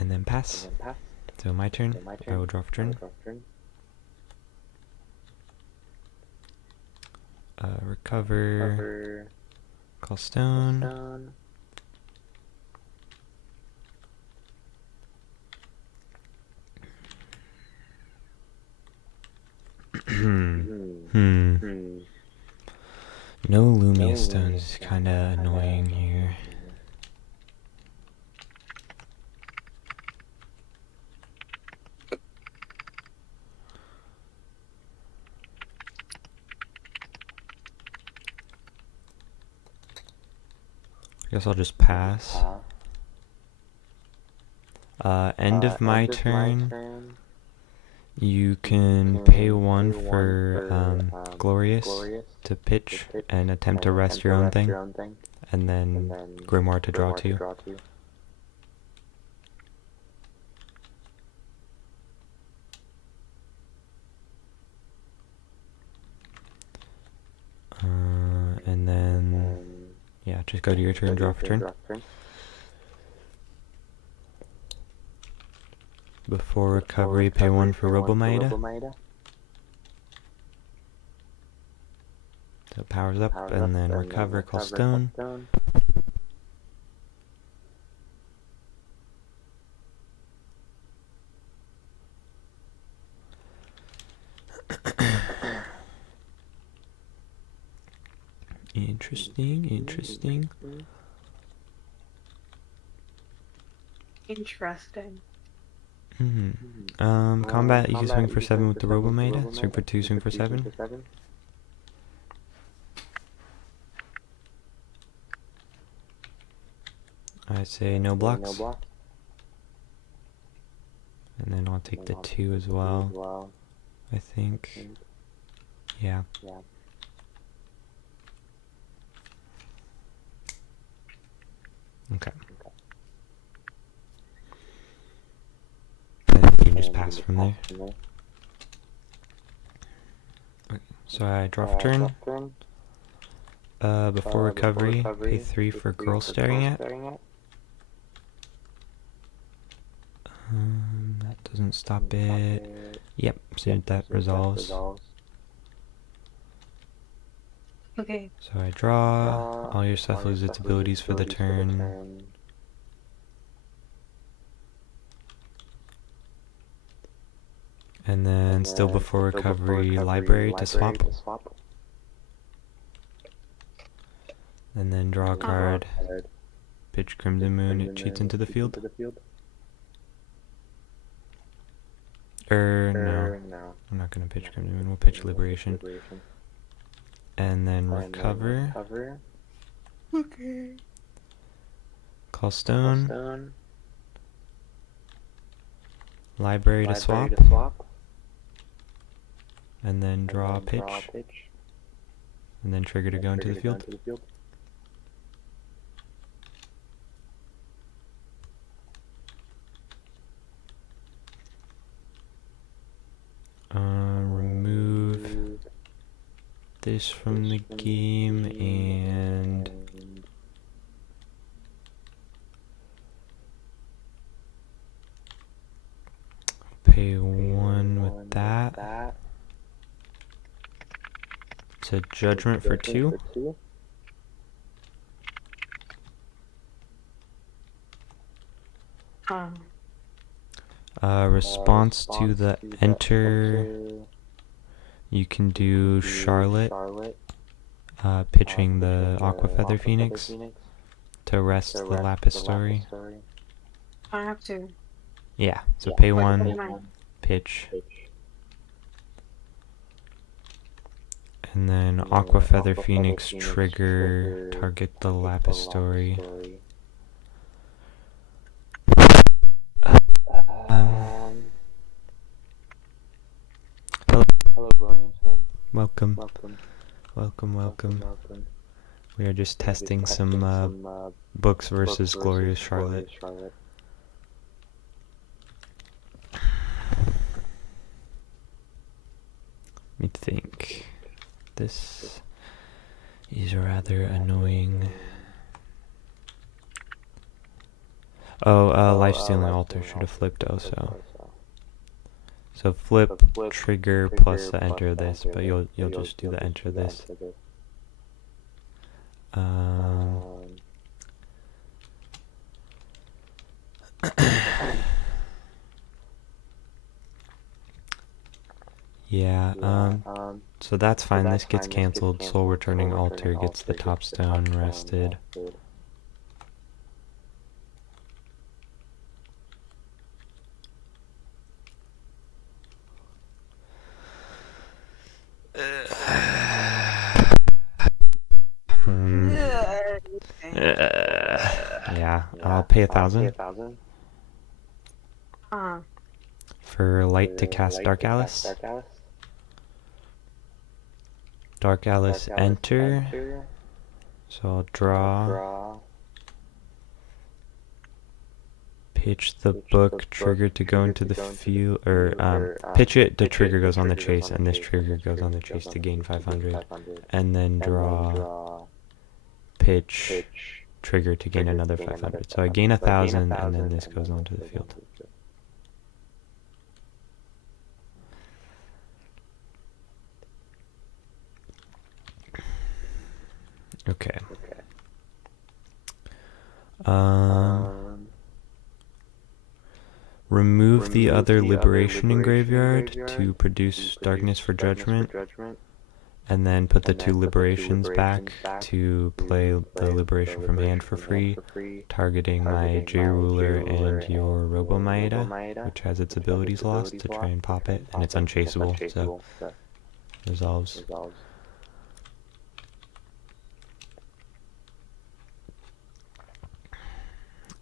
And then pass. So my turn. I will draw for turn. Recover. Call stone. No Lumia stones is kinda annoying here. I guess I'll just pass. End of my turn. You can pay 1 for Glorious to pitch and attempt to rest your own thing, and then Grimoire to draw 2. And then, yeah, just go to your turn, draw for turn. Before recovery, pay 1 for Robomaida. So it powers up, and then recover, call stone. Interesting. Interesting. Combat, you can swing for 7 with the Robomaida. Swing for 2, swing for 7. I say no blocks. And then I'll take the 2 as well, I think. Yeah. Okay. And you can just pass from there. Okay, so I draw for turn. Before recovery, pay 3 for Girl Staring At. That doesn't stop it. Yep, so that resolves. Okay. So I draw. All your stuff loses its abilities for the turn. And then still before recovery, library to swap. And then draw a card. Pitch Crimson Moon, it cheats into the field. No. I'm not gonna pitch Crimson Moon, we'll pitch Liberation. And then recover. Okay. Call stone. Library to swap. And then draw a pitch. And then trigger to go into the field. Remove this from the game and pay 1 with that. It's a judgment for 2. Response to the enter, you can do Charlotte, pitching the Aqua Feather Phoenix to rest the Lapis Story. I have to. Yeah, so pay What one, am I? pitch. And then Aqua Feather Phoenix trigger, target the Lapis Story. Hello, Glorian fan. Welcome. Welcome. We are just testing some books versus Glorious Charlotte. Let me think. This is rather annoying. Oh, Life-Stealing Altar should have flipped also. So flip trigger plus the enter this, but you'll just do the enter this. Yeah, so that's fine. This gets cancelled. Soul Returning Altar gets the top stone rested. Yeah, I'll pay 1,000 for light to cast Dark Alice. Dark Alice enter. So I'll draw. Pitch the book trigger to go into the field, or pitch it, the trigger goes on the chase, and this trigger goes on the chase to gain 500. And then draw, pitch, trigger to gain another 500. So I gain 1,000, and then this goes onto the field. Okay. Remove the other Liberation in graveyard to produce Darkness for Judgment, and then put the 2 Liberations back to play the Liberation from hand for free, targeting my J-Ruler and your Robo Maeda, which has its abilities lost, to try and pop it, and it's unchaseable, so resolves.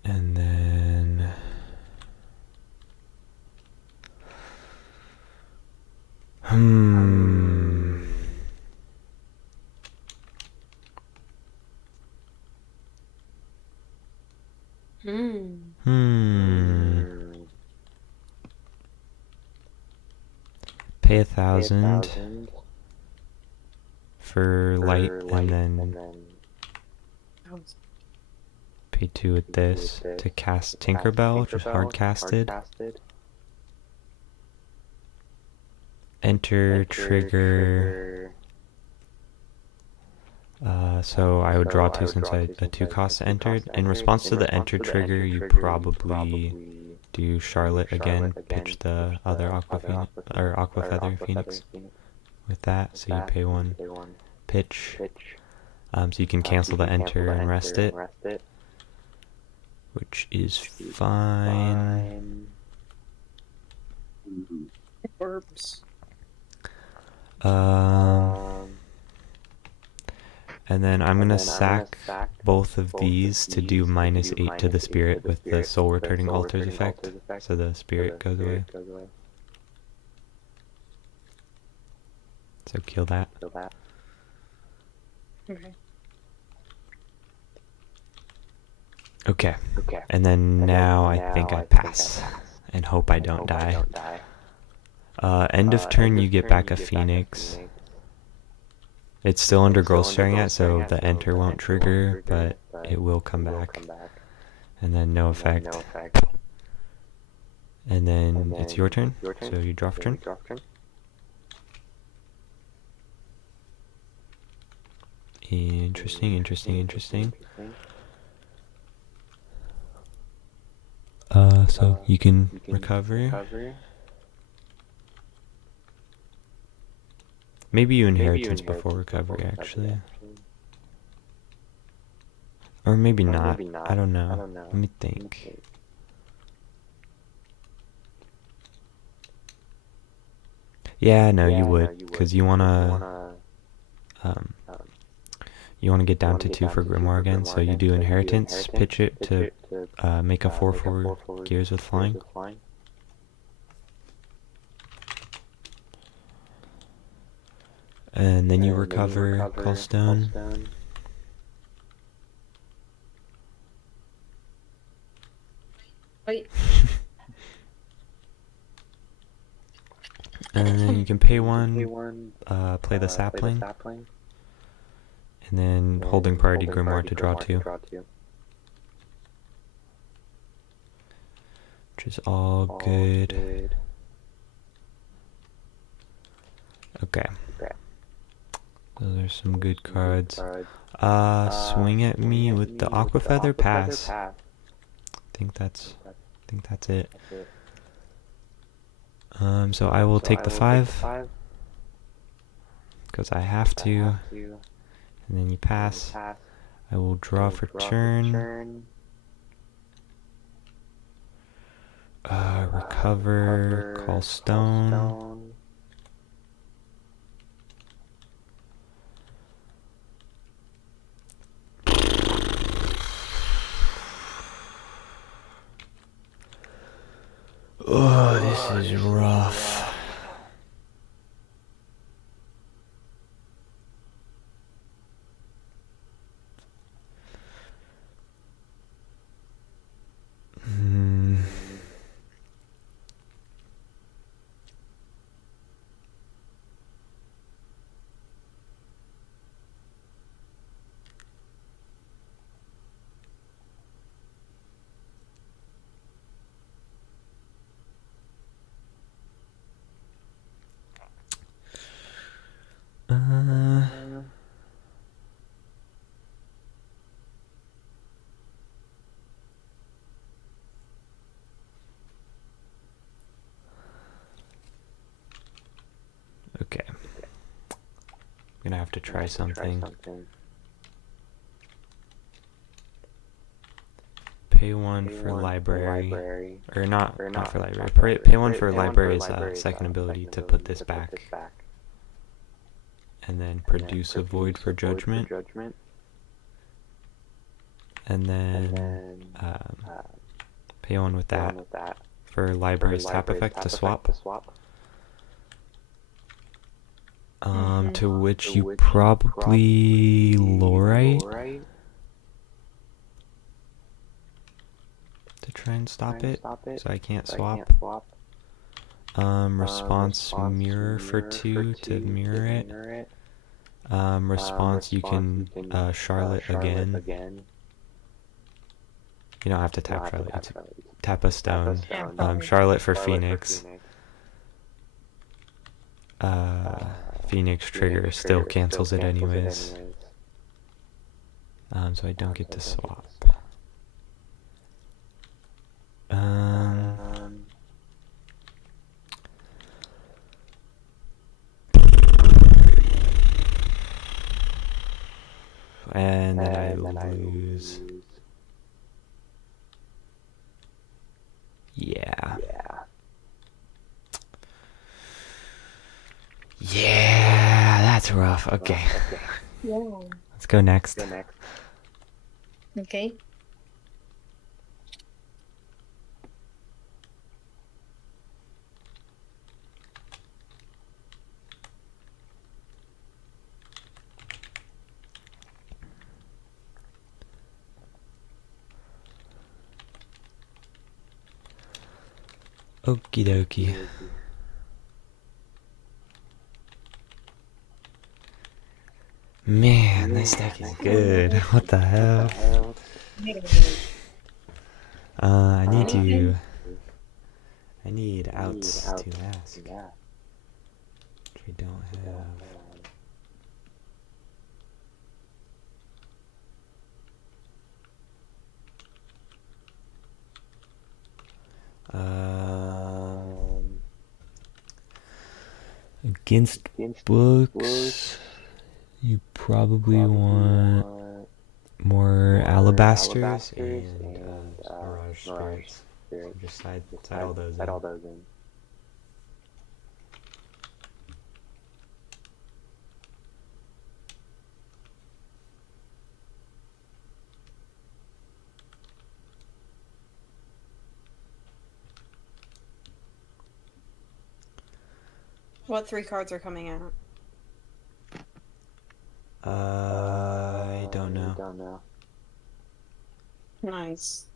And then pay 1,000 for light, and then pay 2 with this to cast Tinkerbell, which is hard casted. Enter trigger. So I would draw 2 since a 2 cost entered. In response to the enter trigger, you probably do Charlotte again, pitch the other Aqua Feather Phoenix with that. So you pay 1, pitch. So you can cancel the enter and rest it, which is fine. Burps. And then I'm gonna sack both of these to do -8 to the spirit with the Soul Returning Altars effect, so the spirit goes away. So kill that. Okay. And then now I think I pass and hope I don't die. End of turn you get back a Phoenix. It's still under Girl Staring At, so the enter won't trigger, but it will come back. And then no effect. And then it's your turn, so you draw for turn. Interesting. So you can recover. Maybe you inheritance before recovery, actually. Or maybe not. I don't know. Let me think. Yeah, no, you would, because you wanna get down to 2 for Grimoire again. So you do inheritance, pitch it to make a 4/4 gears with flying. And then you recover Call Stone. Wait. And then you can pay 1, play the sapling, and then holding priority Grimoire to draw 2. Which is all good. Okay. Those are some good cards. Swing at me with the Aqua Feather, pass. I think that's it. So I will take the 5 because I have to, and then you pass. I will draw for turn. Recover, call stone. Oh, this is rough. Okay. I'm gonna have to try something. Pay 1 for library. Or not for library. Pay 1 for library's second ability to put this back. And then produce a void for judgment. And then pay 1 with that for library's tap effect to swap. To which you probably Lorite to try and stop it, so I can't swap. Response mirror for 2 to mirror it. Response you can Charlotte again. You don't have to tap Charlotte, you tap a stone. Charlotte for Phoenix. Phoenix trigger still cancels it anyways. So I don't get to swap. And then I lose. Yeah. Yeah, that's rough. Okay. Yeah. Let's go next. Okay. Okie dokie. Man, this deck is good. What the hell? I need outs to ask. Which I don't have. Against books, you probably want more alabasters and mirage spirits. So just side all those in. What 3 cards are coming out? I don't know. Nice.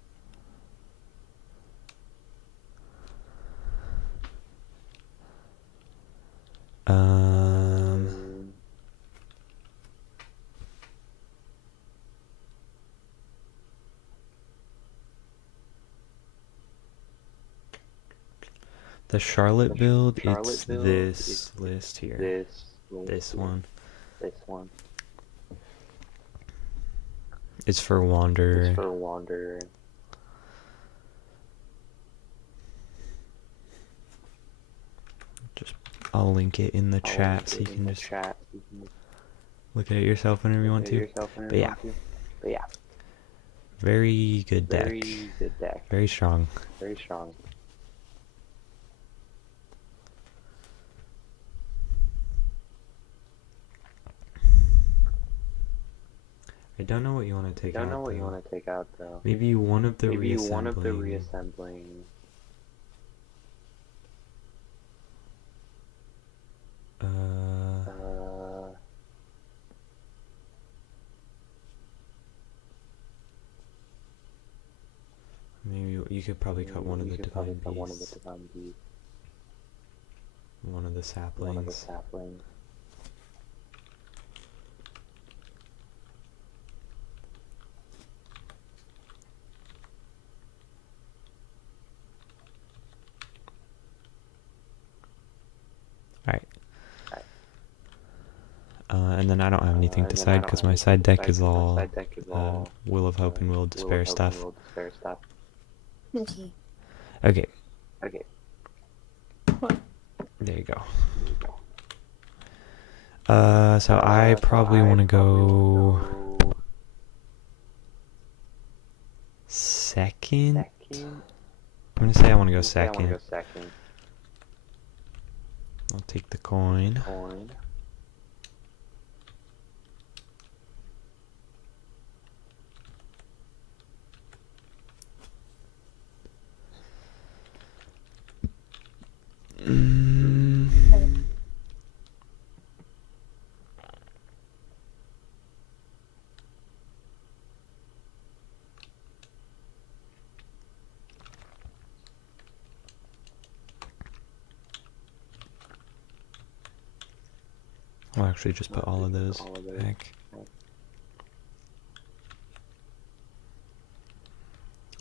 The Charlotte build, it's this list here. This one. It's for Wander. I'll link it in the chat so you can just look at it yourself whenever you want to. But yeah. Very good deck. Very strong. I don't know what you want to take out though. Maybe one of the reassembling. Maybe you could probably cut one of the divine beasts. One of the saplings. Alright. And then I don't have anything to side because my side deck is all Will of Hope and Will of Despair stuff. Okay. What? There you go. So I probably want to go second. I'm gonna say I want to go second. I'll take the coin. I'll actually just put all of those back.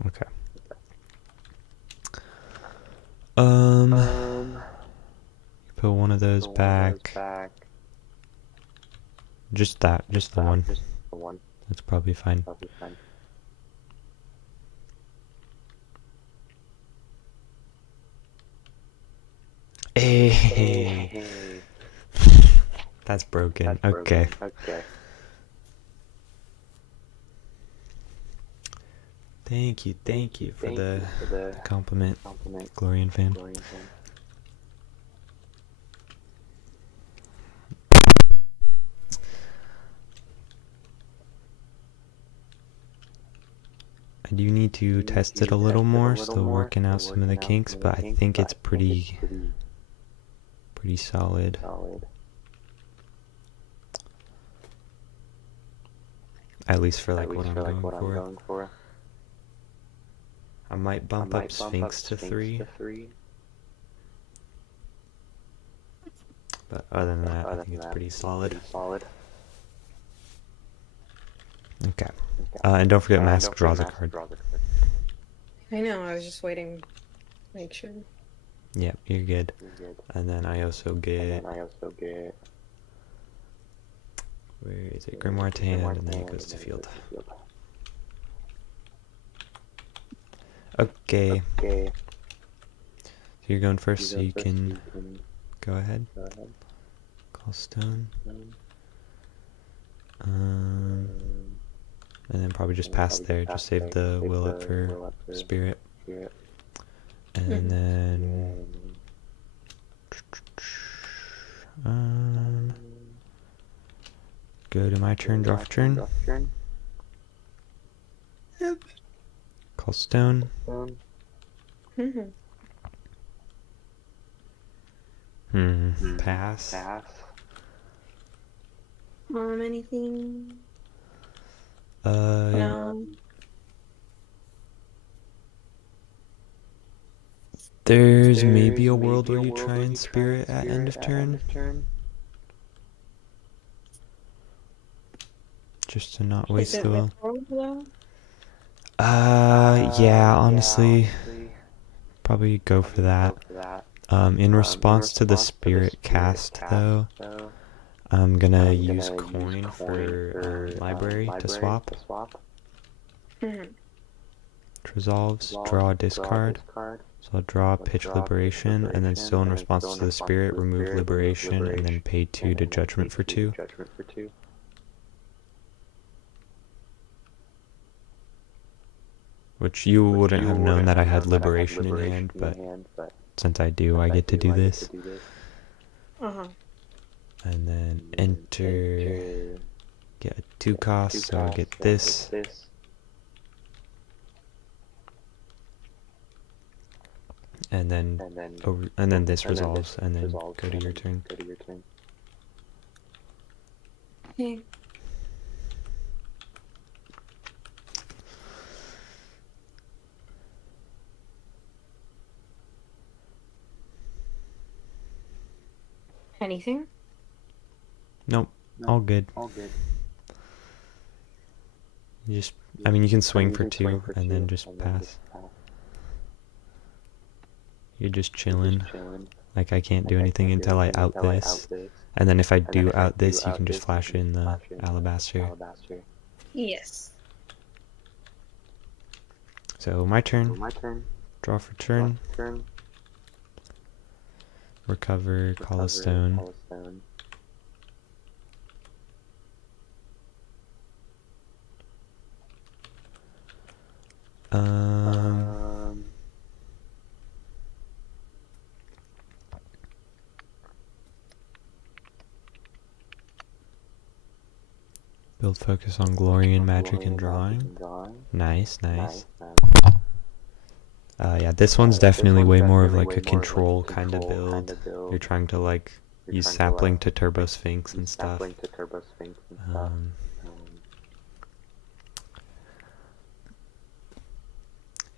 Okay. Put one of those back. Just the one. That's probably fine. Hey. That's broken. Okay. Thank you for the compliment, Glorian fan. I do need to test it a little more, still working out some of the kinks, but I think it's pretty solid. At least for like what I'm going for. I might bump up Sphinx to 3. But other than that, I think it's pretty solid. Okay. And don't forget Mask draws a card. I know, I was just waiting to make sure. Yep, you're good. And then I also get... Where is it? Grimoire to hand, and then it goes to field. Okay. So you're going first, so you can go ahead. Call stone. And then probably just pass there. Just save the will up for spirit. And then go to my turn, draw for turn. Yep. Call stone. Pass. Anything? Yeah. No. There's maybe a world where you try and spirit at end of turn. Just to not waste Is it the will. mithril, though? Yeah, honestly, probably go for that. In response to the spirit cast, though, I'm gonna use coin for library to swap. Which resolves, draw, discard. So I'll draw, pitch liberation, and then still in response to the spirit, remove liberation, and then pay 2 to judgment for 2. Which you wouldn't have known that I had liberation in hand, but since I do, I get to do this. And then enter, get a 2 cost, so I'll get this. And then this resolves, and then go to your turn. Okay. Anything? Nope, all good. You just, I mean, you can swing for 2 and then just pass. You're just chilling. Like, I can't do anything until I out this. And then if I do out this, you can just flash in the alabaster. Yes. So my turn. Draw for turn. Recover, call a stone. Build focus on glory and magic and drawing. Nice. Yeah, this one's definitely way more of like a control kind of build. You're trying to like use sapling to turbo sphinx and stuff.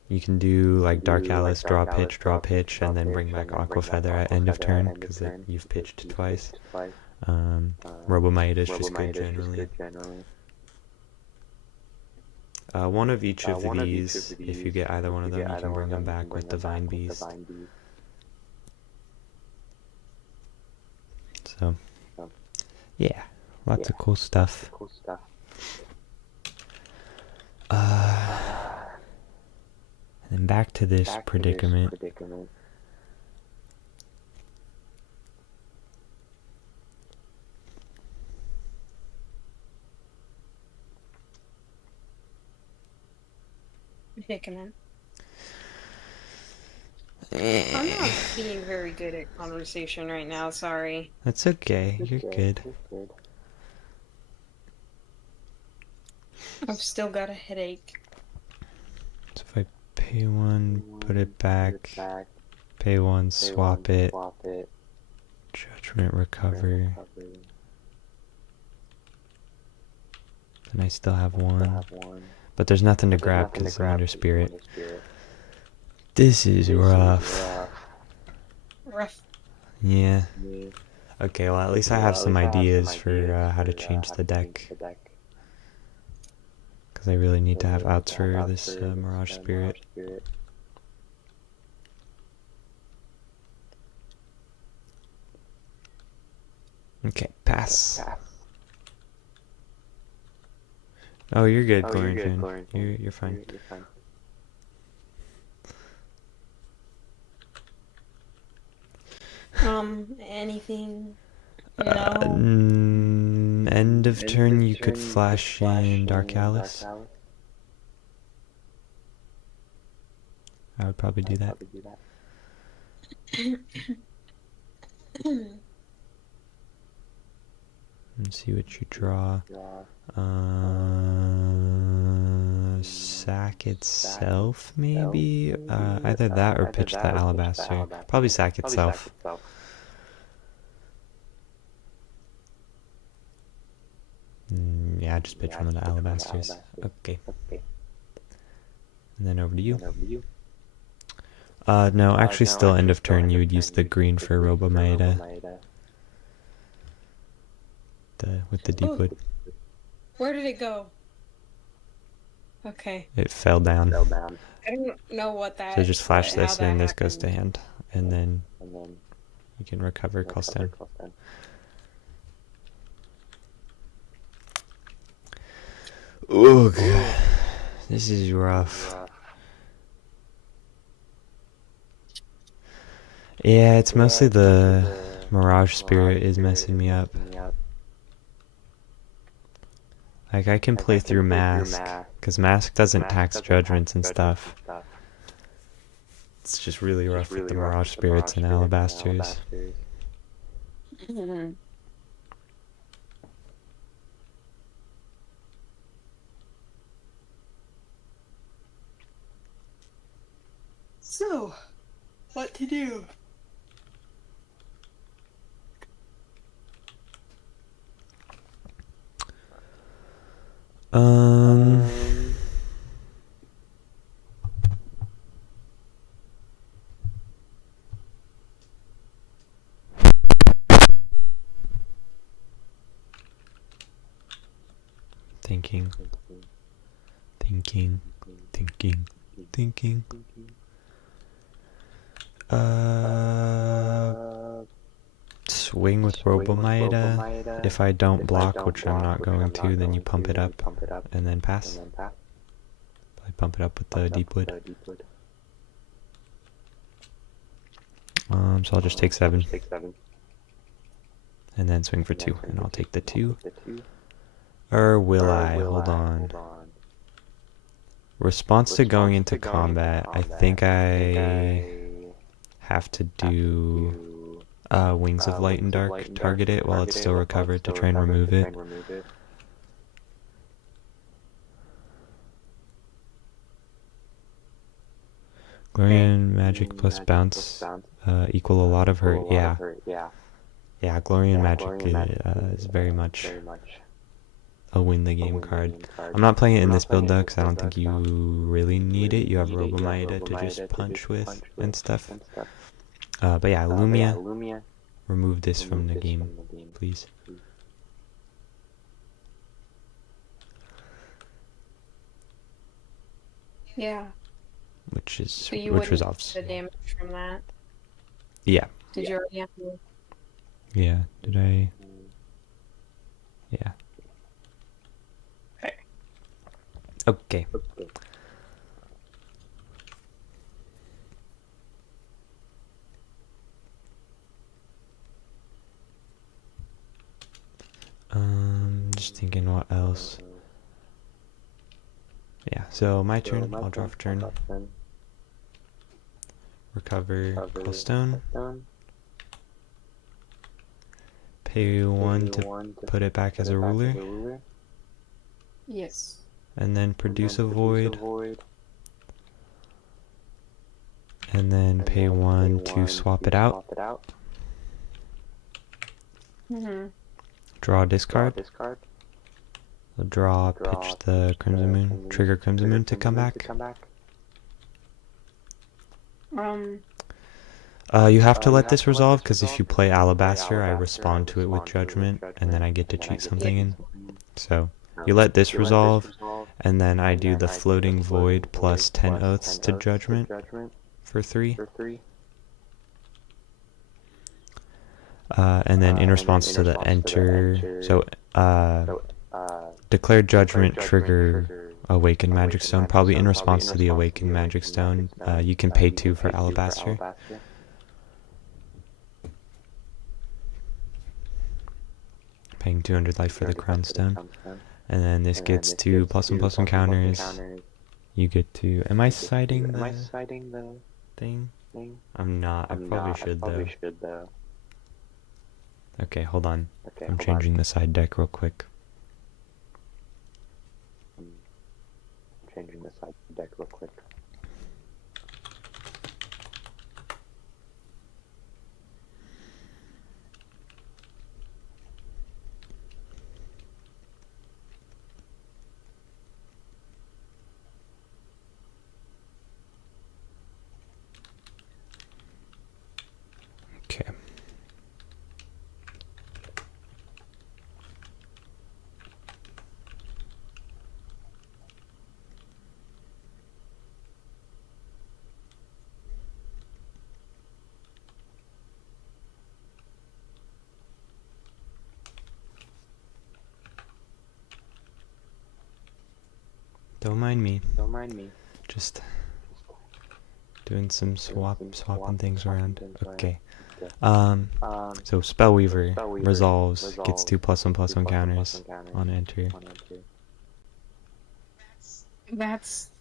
You can do like Dark Alice, draw pitch, and then bring back Aqua Feather at end of turn, because you've pitched twice. Robomite is just good generally. One of each of these, if you get either one of them, you can bring them back with Divine Beast. So, yeah, lots of cool stuff. And then back to this predicament. Predicament. I'm not being very good at conversation right now, sorry. That's okay, you're good. I've still got a headache. So if I pay 1, put it back, pay 1, swap it, judgment, recover, then I still have 1, but there's nothing to grab because I'm under spirit. This is rough. Yeah. Okay, well at least I have some ideas for how to change the deck. Because I really need to have outs for this Mirage Spirit. Okay, pass. Oh, you're good, Glorian. You're fine. Anything? End of turn, you could flash in Dark Alice. I would probably do that. And see what you draw. Sack itself, maybe? Either that or pitch the Alabaster. Probably sack itself. Yeah, just pitch one of the Alabasters. Okay. And then over to you. No, actually still end of turn, you would use the green for Robomaeda. With the deep wood. Where did it go? Okay. It fell down. I don't know what that. So just flash how this that and this goes to happened. hand. And then you can recover Callstone. Ugh. This is rough. Yeah, it's mostly the Mirage Spirit is messing me up. Like, I can play through Mask, because Mask doesn't tax judgments and stuff. It's just really rough with the Mirage Spirits and Alabasters. So, what to do? Thinking. Swing with Robomaeda. If I don't block, which I'm not going to, then you pump it up and then pass. I pump it up with the deep wood. So I'll just take 7. And then swing for 2. And I'll take the 2. Or will I? Hold on. Response to going into combat, I think I have to do Wings of Light and Dark, target it while it's still recovered to try and remove it. Glorian Magic plus bounce equal a lot of hurt, yeah. Yeah, Glorian Magic is very much a win the game card. I'm not playing it in this build though, because I don't think you really need it. You have Robomaeda to just punch with and stuff. But yeah, Lumia, remove this from the game, please. Yeah. Which So you was wouldn't off. get the damage from that? Yeah. Did you already have to? Yeah. Did I? Yeah. Okay. Just thinking what else. Yeah, so my turn, I'll draw for turn. Recover Callstone. Pay 1 to put it back as a ruler. Yes. And then produce a void. And then pay 1 to swap it out. Draw discard. Draw, pitch the Crimson Moon, trigger Crimson Moon to come back. You have to let this resolve, because if you play Alabaster, I respond to it with Judgment, and then I get to cheat something in. So, you let this resolve, and then I do the Floating Void plus 10 Oaths to Judgment for 3. And then in response to the enter, so declare Judgment, trigger Awakened Magic Stone. Probably in response to the Awakened Magic Stone, you can pay 2 for Alabaster. paying 200 life for the crown stone. And then this gets 2 +1/+1 counters. You get to... Am I citing the thing? I'm not. I probably should though. Okay, hold on. I'm changing the side deck real quick. Okay. Don't mind me. Just doing some swapping things around. Okay. So Spellweaver resolves, gets 2 +1/+1 counters on enter. That's...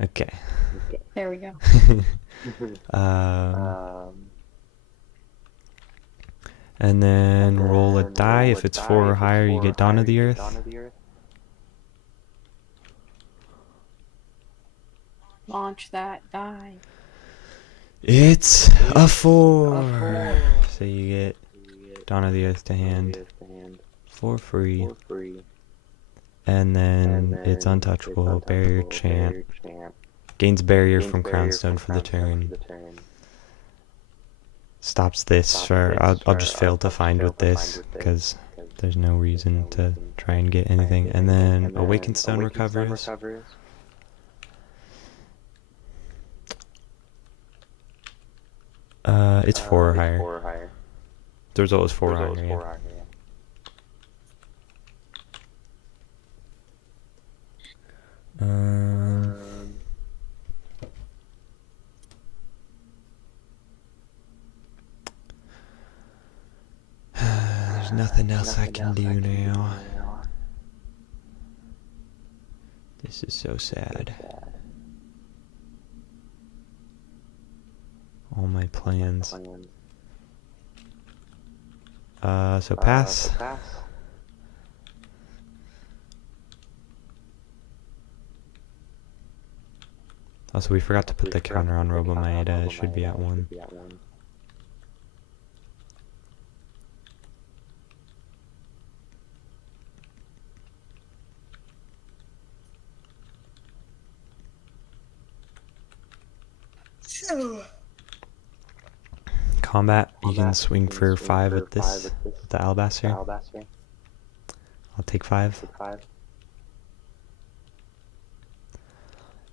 Okay. There we go. And then roll a die. If it's 4 or higher, you get Dawn of the Earth. Launch that die. It's a 4. So you get Dawn of the Earth to hand for free. And then it's untouchable. Barrier Champ. Gains barrier from Crownstone for the turn. Stops this for... I'll just fail to find with this, because there's no reason to try and get anything. And then Awakened Stone recovers. It's 4 or higher. The result is 4 or higher, yeah. There's nothing else I can do now. This is so sad. All my plans. So pass. Also, we forgot to put the counter on Robomaeda. It should be at 1. Combat, you can swing for 5 with this, with the Alabaster. I'll take 5.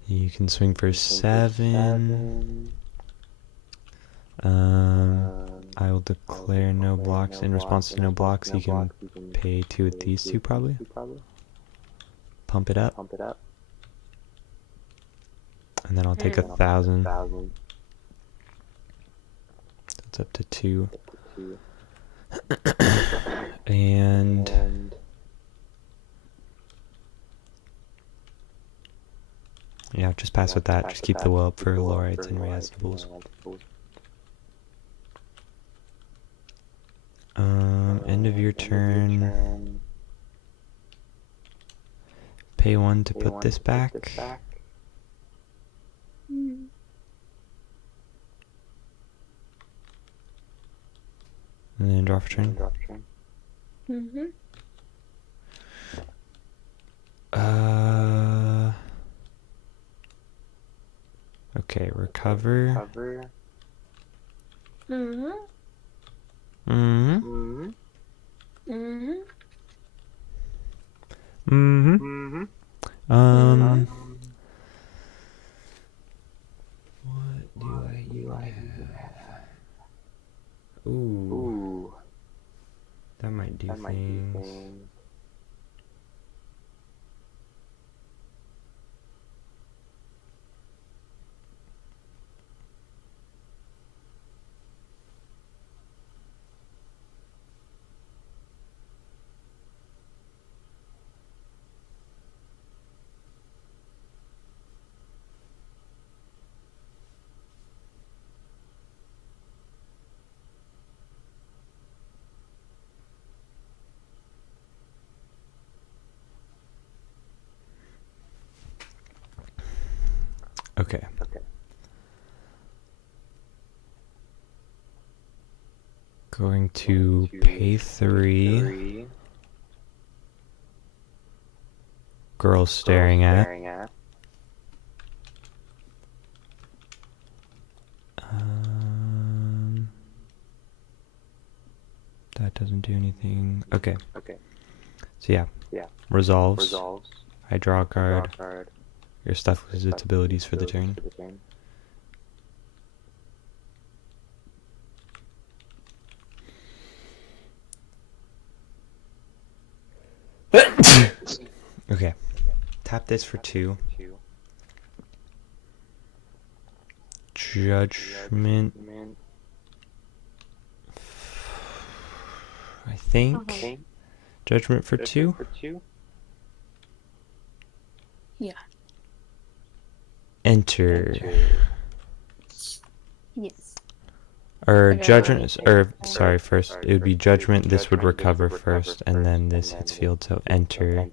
You can swing for 7. I will declare no blocks. In response to no blocks, you can pay 2 with these 2 probably. Pump it up. And then I'll take 1,000. That's up to 2. And yeah, just pass with that. Just keep the will up for Lorites and Reazables. End of your turn. Pay 1 to put this back. And then draw for turn. Okay, recover. What do I even have? Ooh. That might do things. Okay. Going to pay 3. Girls staring at. That doesn't do anything. Okay. So yeah. Resolves. I draw a card. Your stuff loses its abilities for the turn. Okay. Tap this for 2. Judgment. I think. Judgment for 2? Yeah. Enter. Yes. Or Okay. judgment, or sorry, first it would be judgment. This would recover first, and then this hits field. So enter.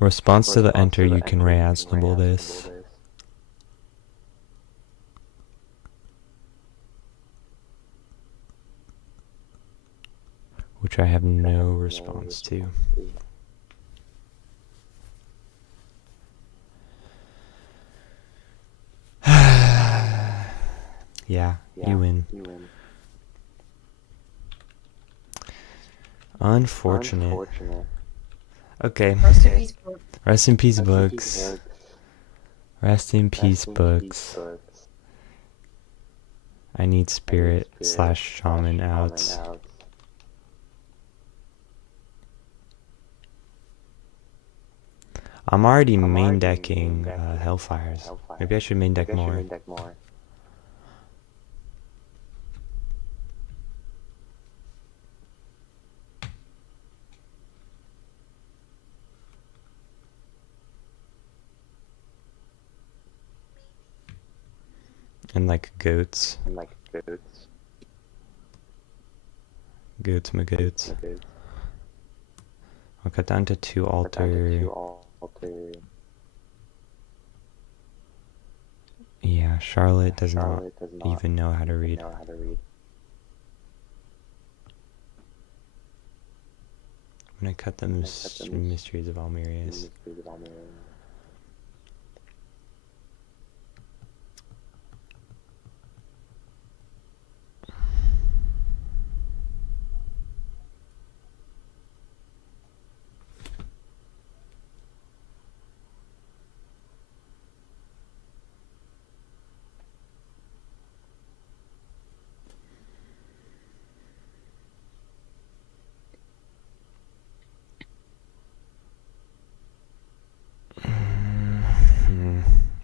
Response to the enter, you can reasonable this. Which I have no response to. Yeah, you win. Unfortunate. Okay. Rest in peace, bro. Rest in peace, books. Rest in peace, books. I need spirit / shaman outs. I'm already main decking Hellfires. Maybe I should main deck more. And like goats. Goats, my goats. I'll cut down to 2 altar. Yeah, Charlotte does not even know how to read. I'm gonna cut the Mysteries of Almirius.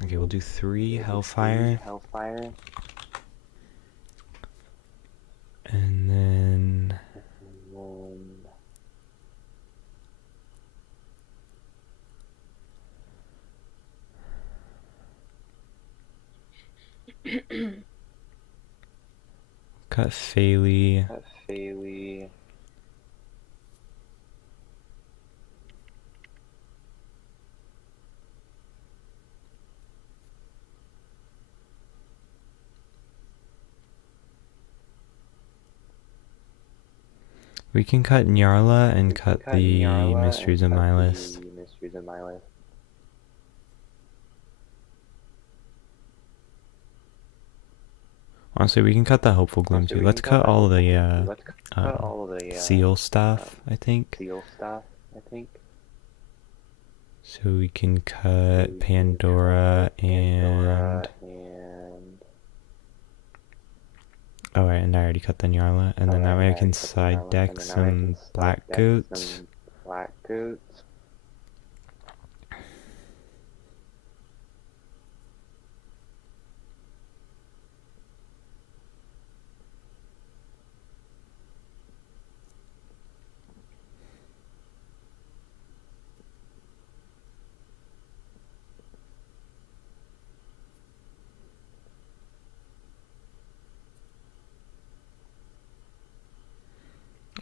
Okay, we'll do 3 Hellfire. And then... cut Phaley. We can cut Nyarla and cut the Mysteries of my list. Honestly, we can cut the Hopeful Gloom too. Let's cut all the seal stuff, I think. So we can cut Pandora and... Oh, right, and I already cut the Nyarla. And then that way I can side deck some black goats.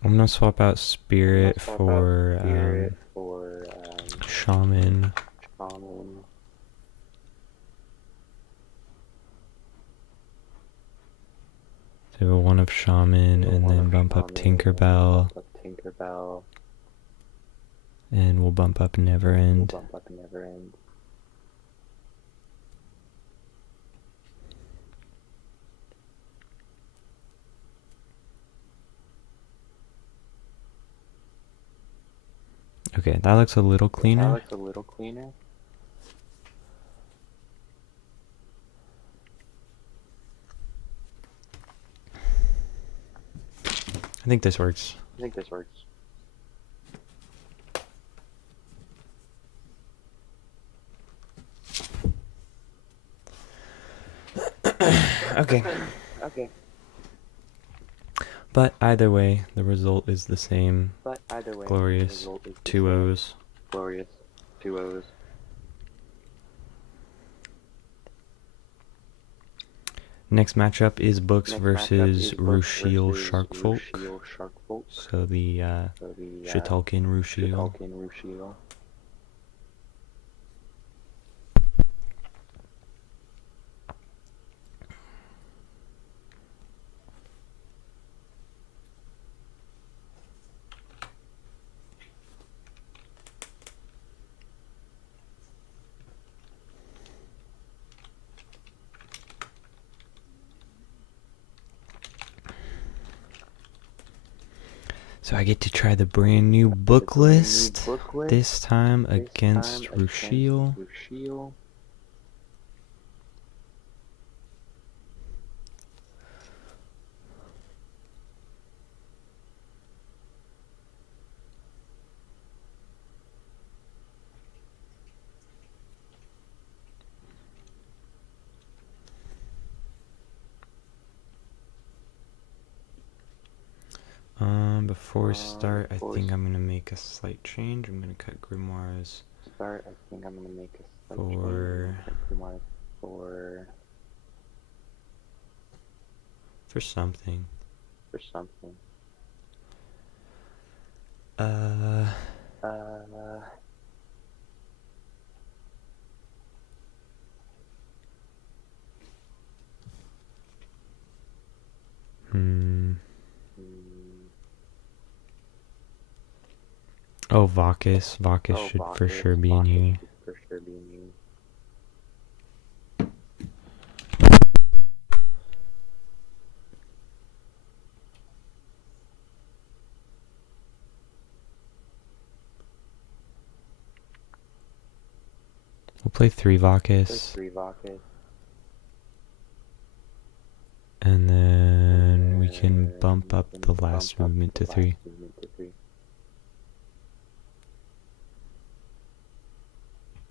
I'm gonna swap out Spirit for Shaman. So one of Shaman, and then bump up Tinkerbell. And we'll bump up Neverend. Okay, that looks a little cleaner. I think this works. Okay. But either way, the result is the same. Glorious. 2 O's. Next matchup is Books versus Rushiel Sharkfolk. So the Shitalkin Rushiel. So I get to try the brand new book list, this time against Rushiel. Before we start, I think I'm gonna make a slight change. I'm gonna cut grimoires for something. Oh, Vacus. Vacus should for sure be in here. We'll play 3 Vacus. And then we can bump up the last movement to 3.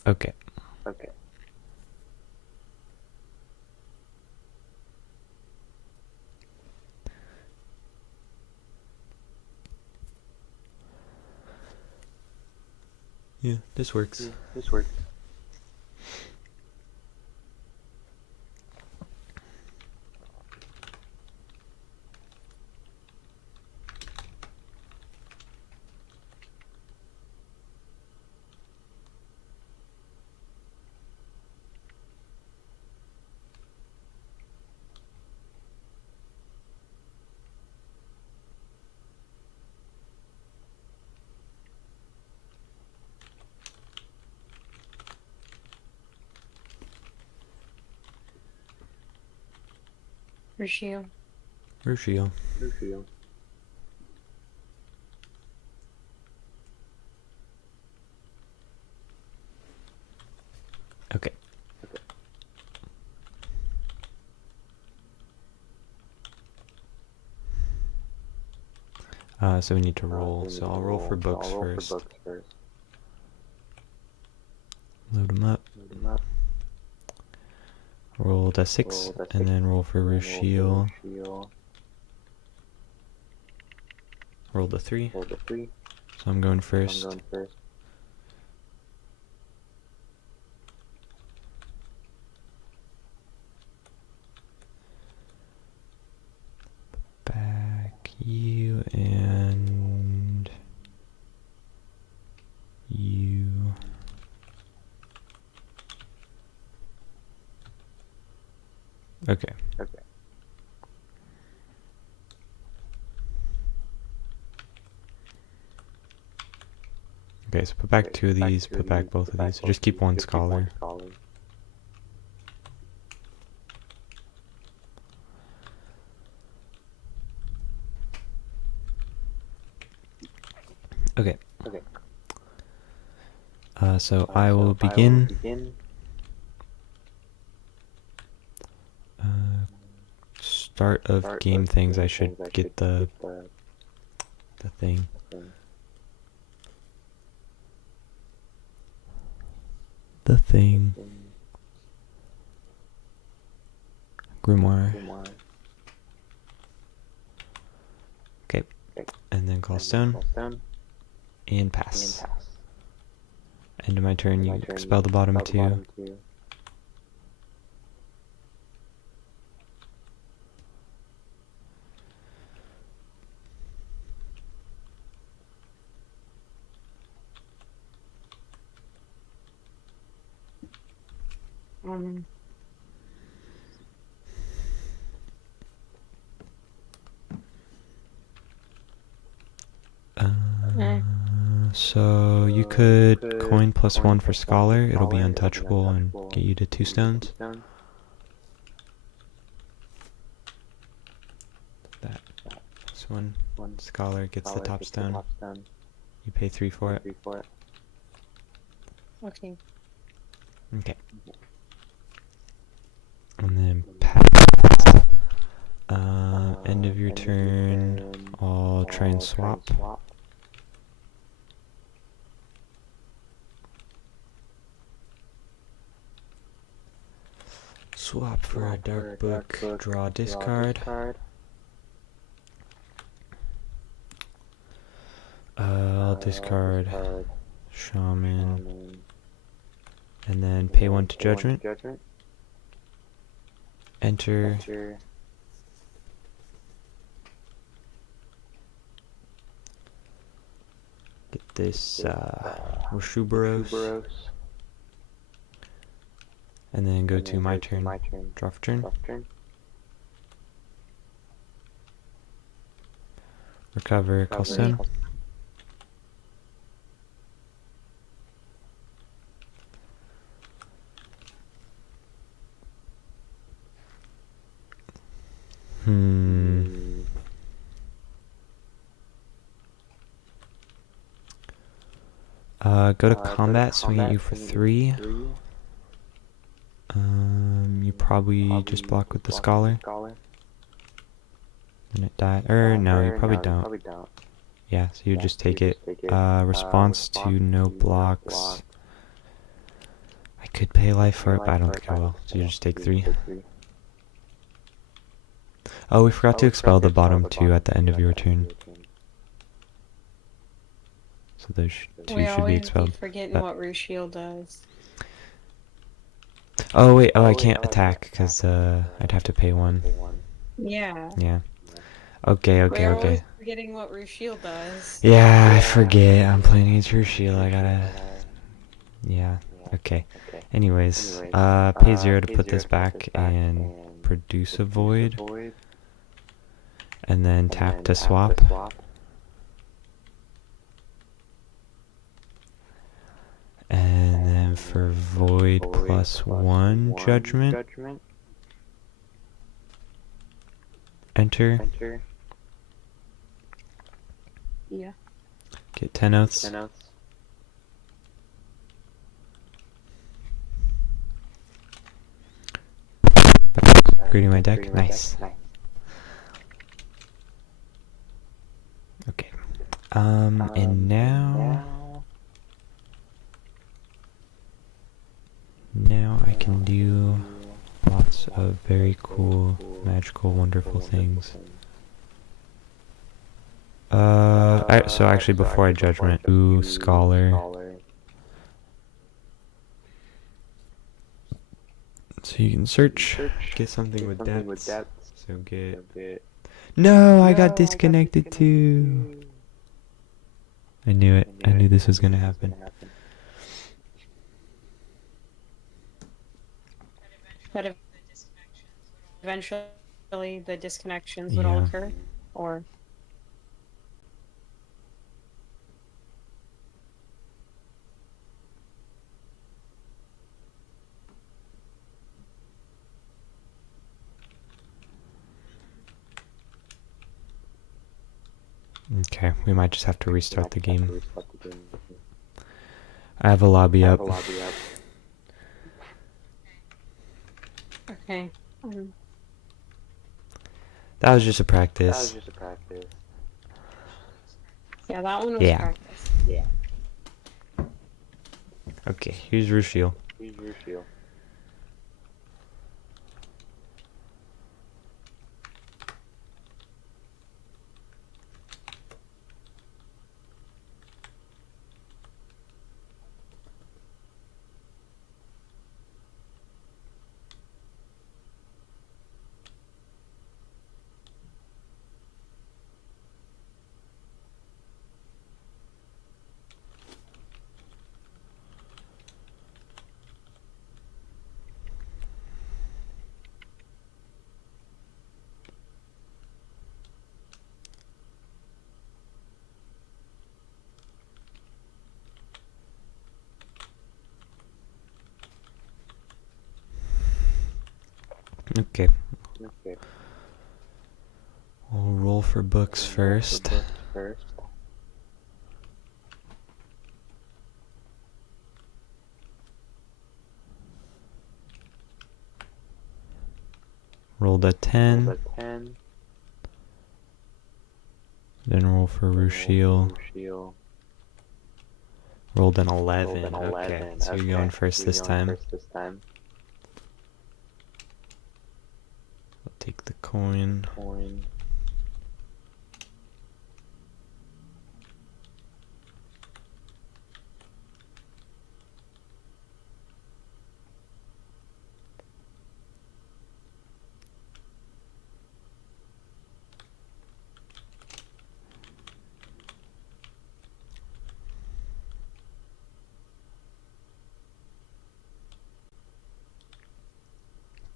Okay. Yeah, this works. Rushiel. Okay. So we need to roll. So I'll roll for Books first. Load them up. Roll the 6, and then roll for Rushiel. Roll the 3. So I'm going first. Back you and you. Okay. Okay, so put back 2 of these, put back both of these. So just keep 1 scholar. Okay. So I will begin. Start of game things. I should get the thing. The thing. Grimoire. Okay. And then call stone. And pass. End of my turn, you expel the bottom 2. So you could coin +1 for scholar. It'll be untouchable and get you to 2 stones. That. This one. Scholar gets the top stone. You pay 3 for it. Okay. Okay. And then pass. End of your turn. I'll try and swap. Swap for a dark book. Draw discard. I'll discard Shaman. And then pay 1 to Judgment. Enter. Get this Roshubaros. And then go to my turn. Draw for turn. Recover, call stone. Go to combat, swing at you for 3. You probably just block with the scholar. And it die. No, you probably don't. Yeah, so you just take it. Response to no blocks. I could pay life for it, but I don't think I will. So you just take 3. Oh, we forgot to expel the bottom 2 at the end of your turn. So those 2 should be expelled. Forgetting what Rushiel does. Oh wait, I can't attack because I'd have to pay 1. Yeah. Yeah. Okay. We're always forgetting what Rushiel does. Yeah, I forget. I'm playing against Rushiel. I gotta. Yeah. Okay. Anyways, pay 0 to put this back and produce a void, and then tap to swap. And then for void +1 judgment, enter. Yeah. Get 10 oaths. Upgrading my deck. Nice. Okay. And now I can do lots of very cool, magical, wonderful things. So actually before I judgment, ooh, scholar. So you can search, get something with depths. So get. No, I got disconnected too. I knew it. I knew this was gonna happen. eventually the disconnections would all Yeah. occur, or Okay, we might just have to restart the game. I have a lobby up. okay. That was just a practice. Yeah, that one was Yeah. practice. Okay, here's Rushiel. Okay. We'll roll for books first. Rolled a 10. Then roll for Rushiel. Rolled an 11. Okay, so you're going first this time. I'll take the coin.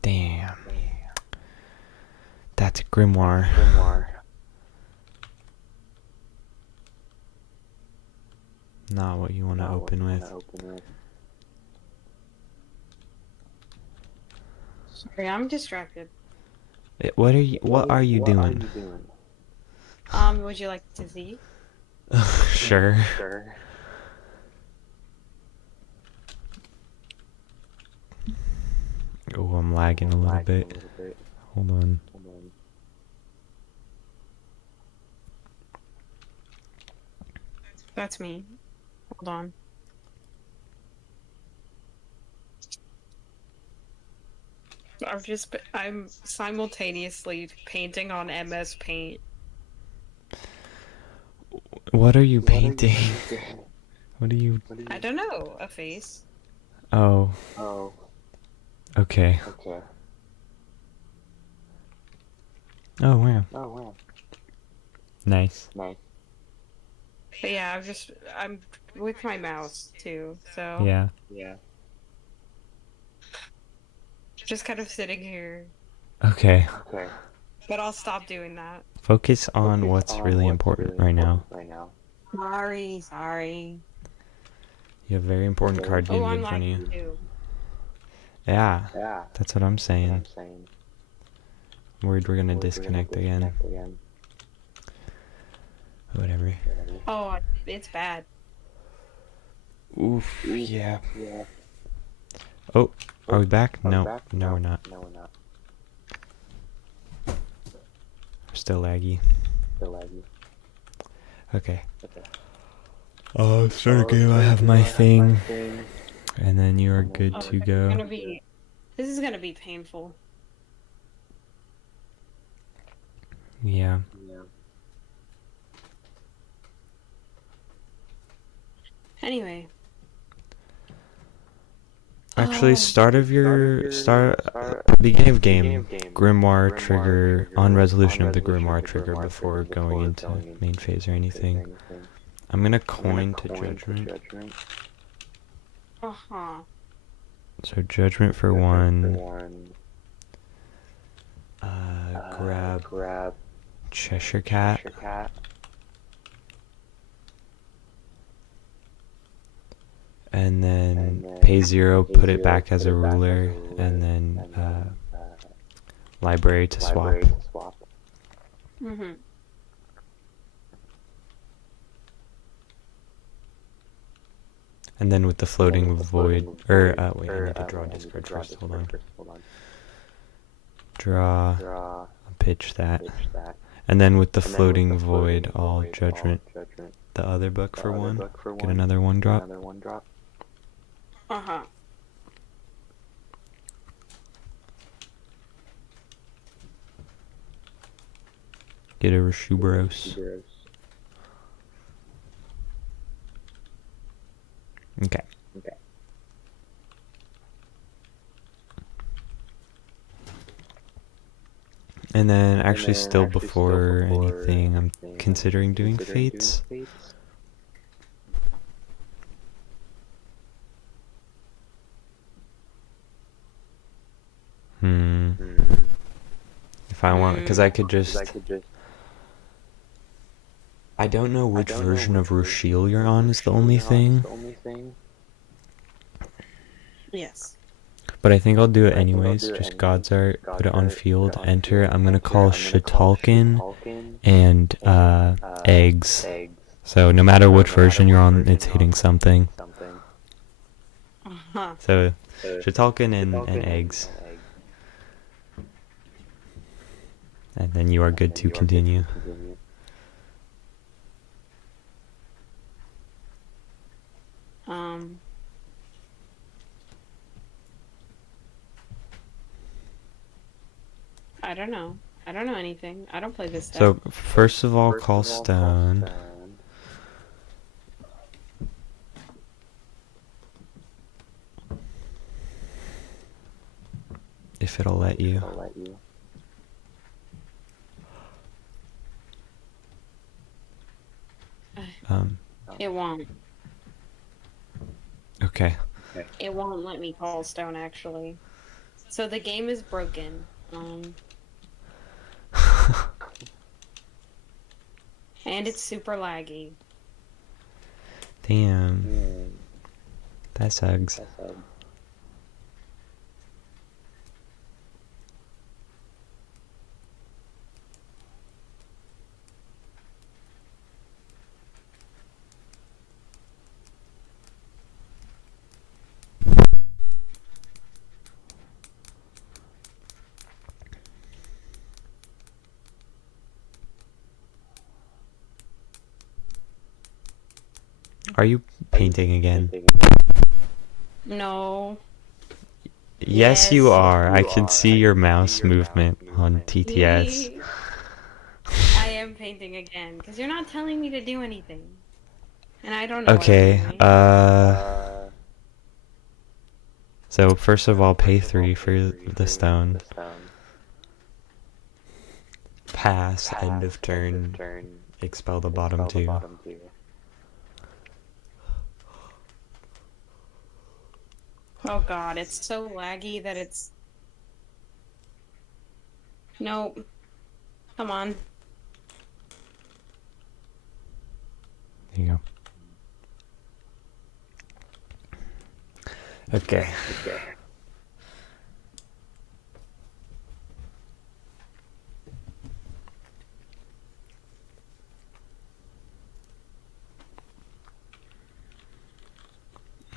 Damn. That's a grimoire. Not what you want to open with. Sorry, I'm distracted. What are you doing? Would you like to see? Sure. Oh, I'm lagging a little bit. Hold on. That's me. Hold on. I'm simultaneously painting on MS Paint. What are you painting? What are you... I don't know, a face. Oh. Okay. Oh, wow. Nice. But yeah, I'm with my mouse too, so Yeah. just kind of sitting here. Okay. But I'll stop doing that. Focus on what's really important right now. Sorry. You have a very important card game Oh, I'm in front of you. lagging too. Yeah. That's what I'm saying. I'm worried we're gonna disconnect again. Whatever. Oh, it's bad. Oof. Yeah. Oh, are we back? No. No, we're not. We're still laggy. Okay. Start a game. I have my thing. And then you are good to go. This is gonna be painful. Yeah. Anyway. Actually, beginning of game, grimoire trigger, on resolution of the grimoire trigger before going into main phase or anything. I'm gonna coin to judgment. Uh-huh. So judgment for 1. grab grab Cheshire Cat. Cheshire Cat. And then And then pay 0, pay put it 0, back as put a it back as a ruler, ruler, and then and then library to swap. library to swap. Mm-hmm. And then with the floating void, or wait, I need to wait, draw I need to discard draw first. Hold on. Hold on. Draw, Draw, pitch that. pitch that. And then with the And then with floating the void, floating all void, judgment. all judgment. The other book The for other 1. book for Get 1. another 1 drop. Another 1 drop. Uh-huh. Get a Reshuberos. Reshuberos. Okay. Okay. And then And actually then still actually before still anything, I'm considering doing fates. If I want, because I could just, I don't know which version of Rushiel you're on is the only thing, Yes. but I think I'll do it anyways. Just God's Art, put it on field, enter. I'm gonna call Shitalkin and eggs. So no matter which version you're on, it's hitting something. Uh-huh. So Shitalkin and eggs. And then you are good to continue. I don't know. I don't know anything. I don't play this deck. So first of all, call stone. If it'll let you. It won't. Okay. It won't let me call stone, actually. So the game is broken. And it's super laggy. Damn. That sucks. Are you painting again? No. Yes, you are. I can see your mouse movement on TTS. I am painting again, because you're not telling me to do anything. And I don't know Okay, what I'm doing. so first of all, pay 3 for the stone. Pass, end of turn, expel the bottom 2. Oh god, it's so laggy that it's... Nope. Come on. There you go. Okay.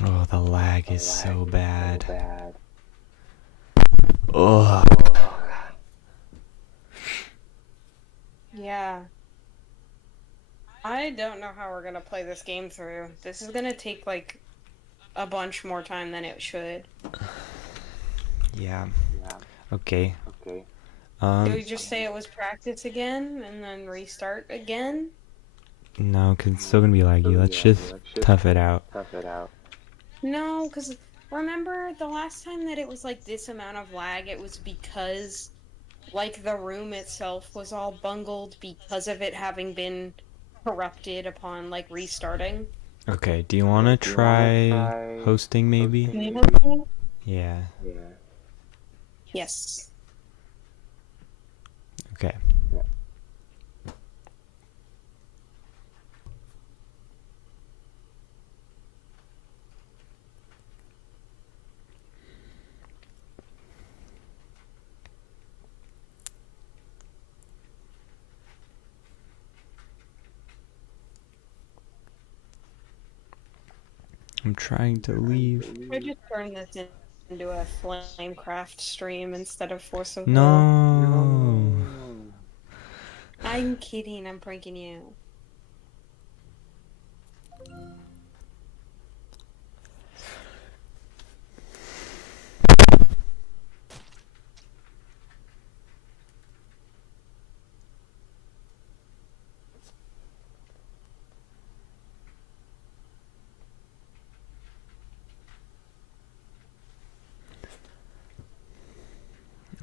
Oh, the lag is so bad. Oh. Yeah. I don't know how we're gonna play this game through. This is gonna take, like, a bunch more time than it should. Yeah. Okay. Do we just say it was practice again, and then restart again? No, because it's still gonna be laggy. Let's just tough it out. No, because remember the last time that it was, like, this amount of lag, it was because, like, the room itself was all bungled because of it having been corrupted upon, like, restarting. Okay, do you want to try hosting maybe? Yeah. Yes. Okay. I'm trying to leave. I just turned this into a Flamecraft stream instead of Force of Will. No. I'm kidding, I'm pranking you.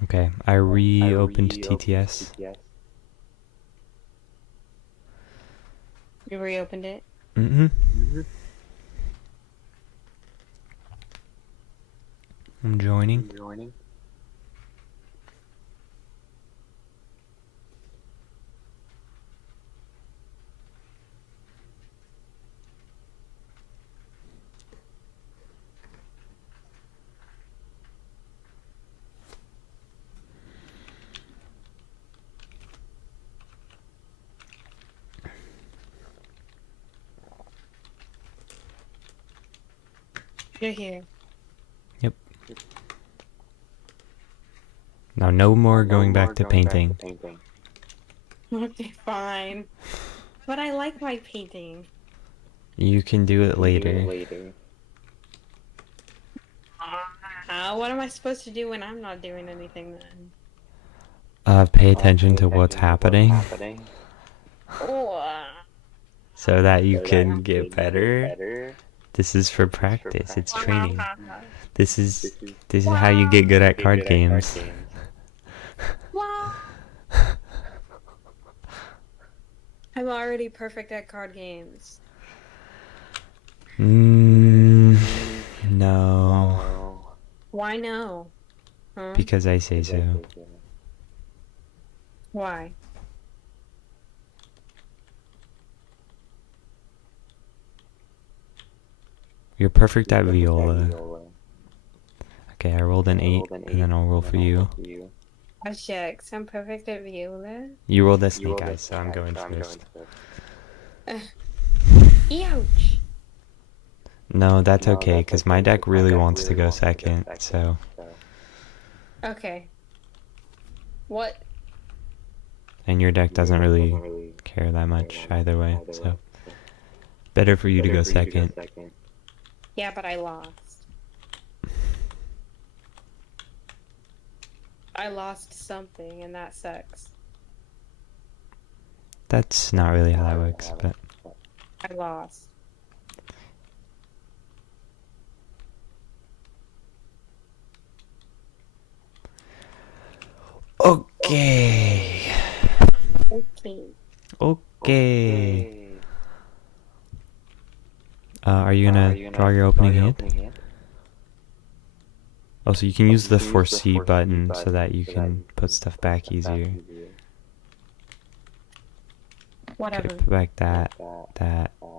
Okay, I reopened TTS. You reopened it? Mm-hmm. I'm joining. You're here. Yep. Now no more going back to painting. Okay, fine. But I like my painting. You can do it later. What am I supposed to do when I'm not doing anything then? Pay attention to what's happening Oh, so that you can get better. This is for practice. It's training. This is how you get good at card games. I'm already perfect at card games. No. Why no? Huh? Because I say so. Why? You're perfect at viola. Okay, I rolled an 8, and then I'll roll for you. Oh shucks, I'm perfect at viola. You rolled a snake eyes, so I'm going first. Ouch! No, that's okay, because my deck really wants to go second, so... Okay. What? And your deck doesn't really care that much either way, so... Better for you to go second. Yeah, but I lost. I lost something, and that sucks. That's not really how that works, but... I lost. Okay. Okay. Okay. Are you gonna draw your opening hand? Oh, so you can use the foresee button so that you can put stuff back easier. Whatever. Okay, put back that,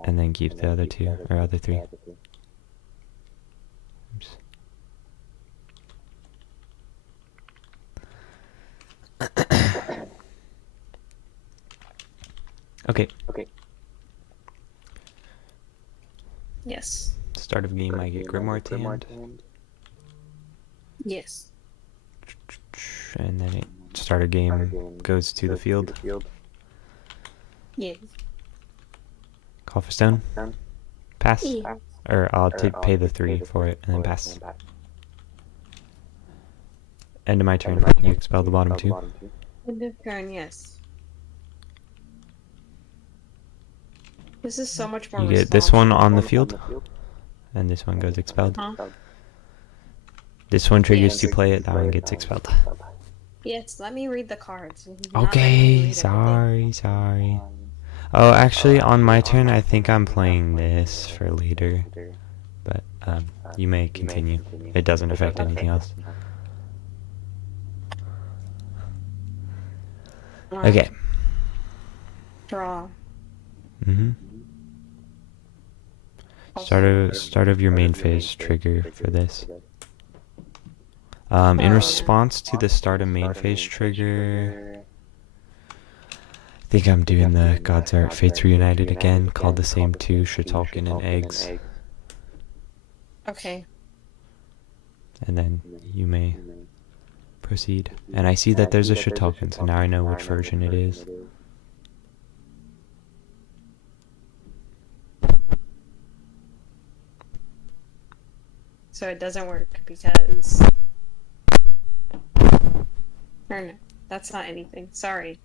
and then keep the other two, or other three. Oops. Okay. Yes. Start of game, I get Grimoire to hand. Yes. And then it start of game goes to the field. Yes. Call for stone. Pass. Yeah. Or I'll pay the 3 for it and then pass. End of my turn. You expel the bottom 2. End of turn, yes. This is so much more You get this one on the field, and this one goes expelled. Huh? This one triggers to play it, that one gets expelled. Yes, let me read the cards. Not letting me Okay, read everything. sorry. Oh, actually, on my turn, I think I'm playing this for later. But, you may continue. It doesn't affect anything else. Okay. Draw. Start of your main phase trigger for this. In response to the start of main phase trigger, I think I'm doing the Gods Art Fates Reunited again, called the same two, Shitalkin and Eggs. Okay. And then you may proceed. And I see that there's a Shitalkin, so now I know which version it is. So it doesn't work because... Or no, that's not anything. Sorry.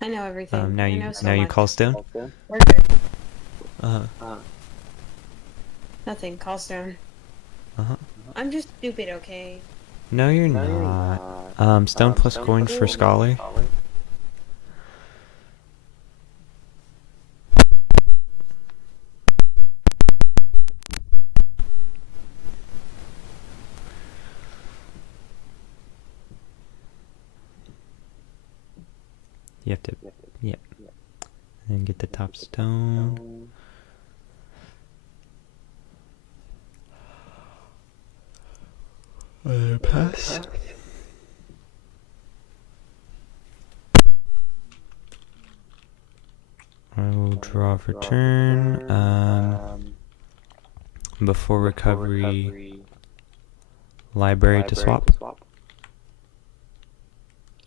I know everything. Now I you know so now you much. call stone. We're good. Nothing. Call stone. I'm just stupid, okay? No, you're not. Stone plus coins for scholar. You have to, yep. And then get the top stone. Pass. I will draw for turn. Before recovery, library to swap.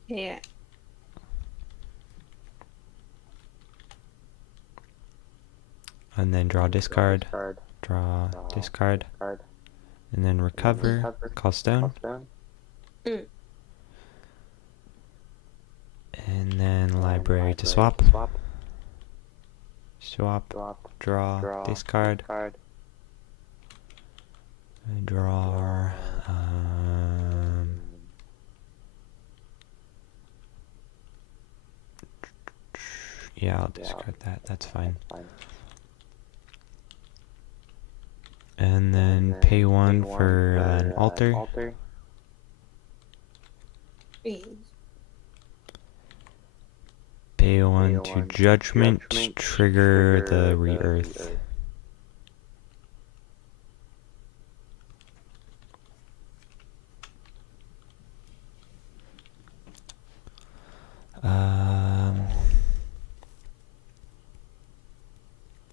Yeah. And then draw discard, draw discard, and then recover, call stone. And then library to swap. Swap, draw, discard, draw, yeah, I'll discard that, that's fine. And then pay 1 for an altar. Pay 1 to judgment, trigger the re-earth.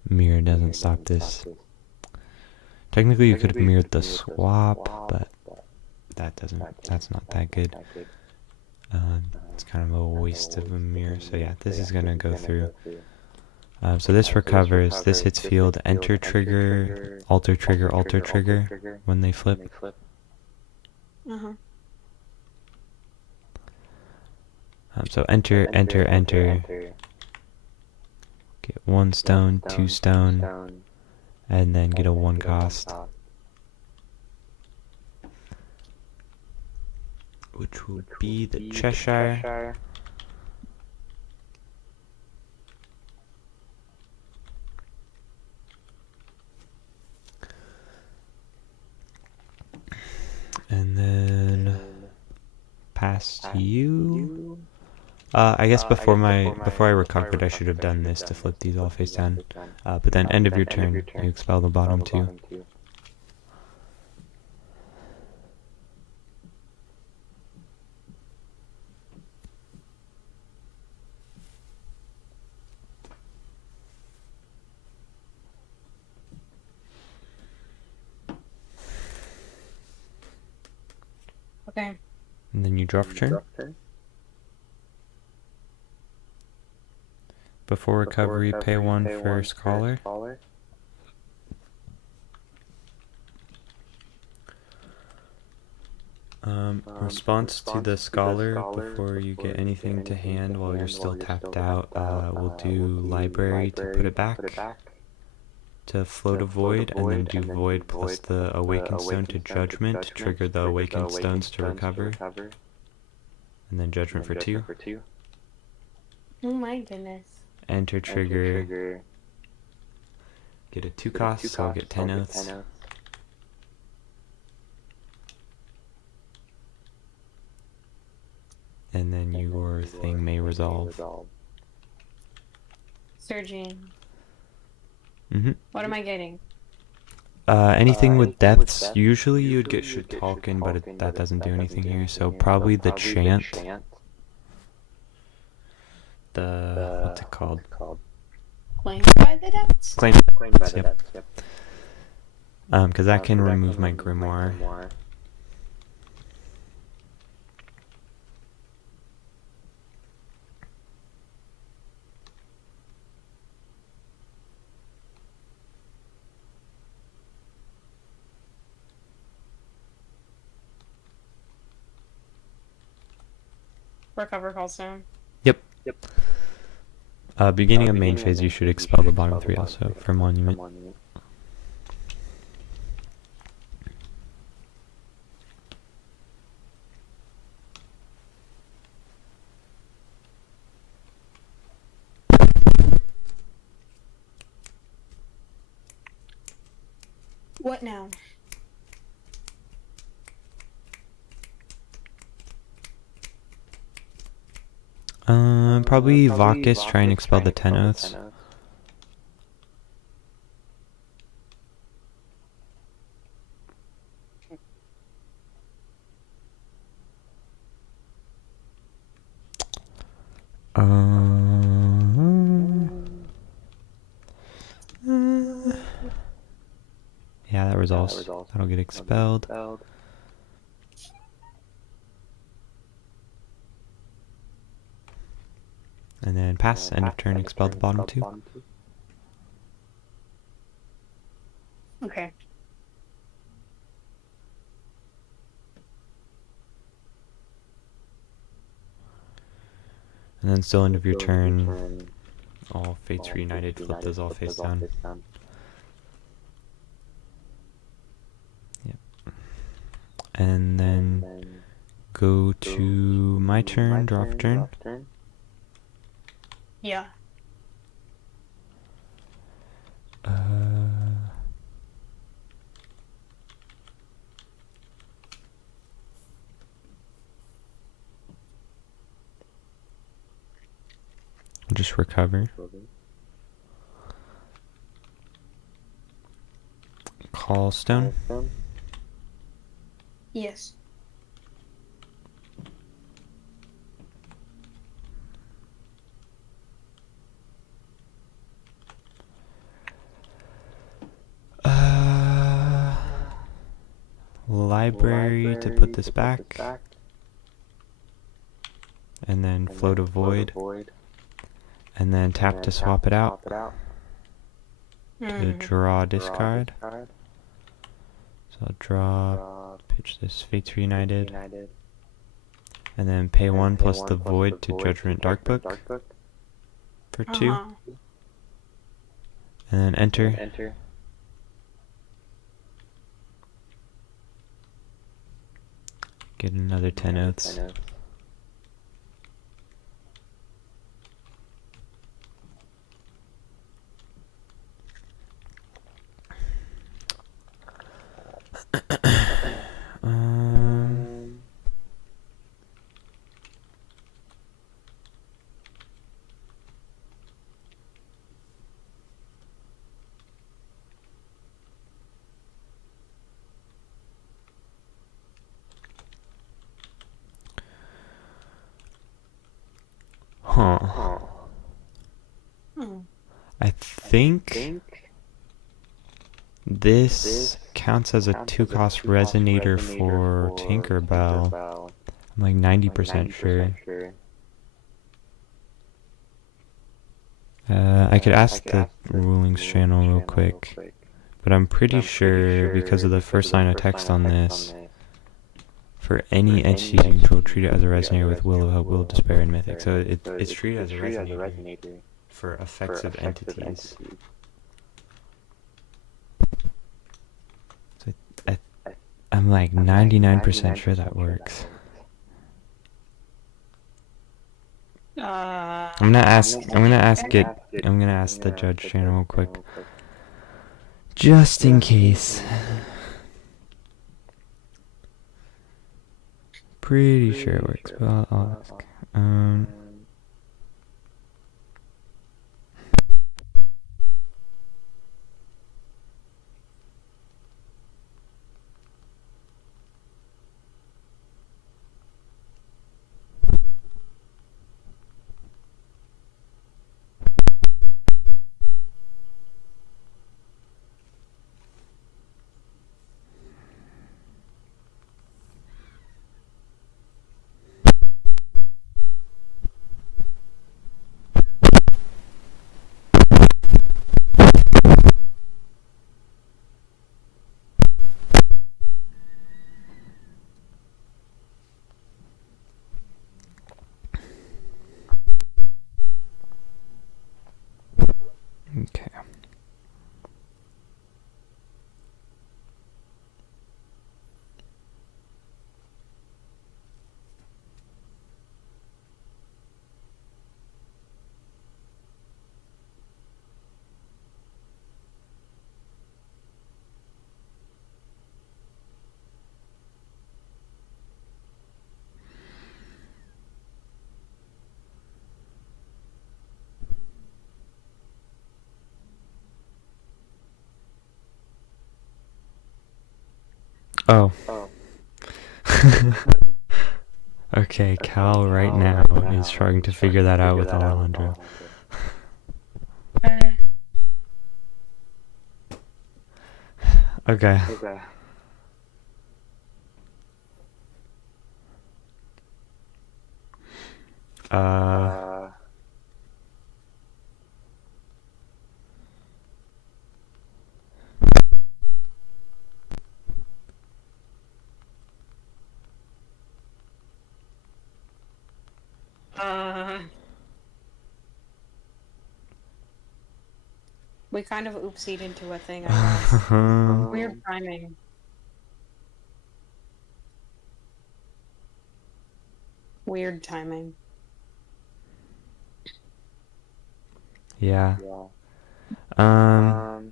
Mirror doesn't stop this. Technically you could have mirrored the swap, but that's not that good. It's kind of a waste of a mirror, so yeah, this is gonna go through. So this recovers, this hits field, enter trigger, alter trigger, when they flip. So enter, get 1 stone, 2 stone, and then get a 1 cost. Which will be the Cheshire. And then pass to you. I guess before I recovered, I should have done this to flip these all face down. But then end of your turn, you expel the bottom 2. Okay. And then you draw for turn. Before recovery, pay 1 for scholar. Response to the scholar before you get anything to hand while you're still tapped out, we'll do library to put it back, to float a void, and then do void plus the awakened stone to judgment to trigger the awakened stones to recover, and then judgment for 2. Oh my goodness. Enter trigger, get a 2 cost, so I'll get 10 oaths. and then your thing may resolve. Surging. Mm-hmm. What am I getting? Anything with depths, usually you'd get Shitalkin, but that doesn't do anything here, so probably the chant. What's it called? Claimed by the depths? Claimed by the depths, yep. Because that can remove my grimoire. Recover Callstone. Yep. Beginning of main phase, you should expel the bottom 3 also for Monument. What now? Probably Vakis try and expel the 10 oaths. Yeah, that resolves. That'll get expelled. And then pass, end of turn, expel the bottom 2. Okay. And then still end of your turn, all fates reunited, flip those all face down. Yep. And then go to my turn, draw for turn. Yeah. Just recover. Call stone. Yes. Library to put this back. And then float a void. And then tap to swap it out. To draw discard. So I'll draw, pitch this Fates Reunited. And then pay 1 plus the void to Judgment Darkbook for 2. And then enter. Get another 10 oaths. I think this counts as a 2-cost resonator for Tinkerbell. I'm like 90% sure. I could ask the rulings channel real quick, but I'm pretty sure because of the first line of text on this, for any entity you control, treat it as a resonator with Will of Hope, Will of Despair, and Mythic. So it's treated as a resonator for effects of entities. So I'm like 99% sure that works. I'm gonna ask the judge channel real quick, just in case. pretty sure it works, but I'll ask. Okay. Oh. Okay, Cal right now is trying to figure that out with Alejandro. Okay. We kind of oopsied into a thing, I guess. Weird timing. Weird timing. Yeah. It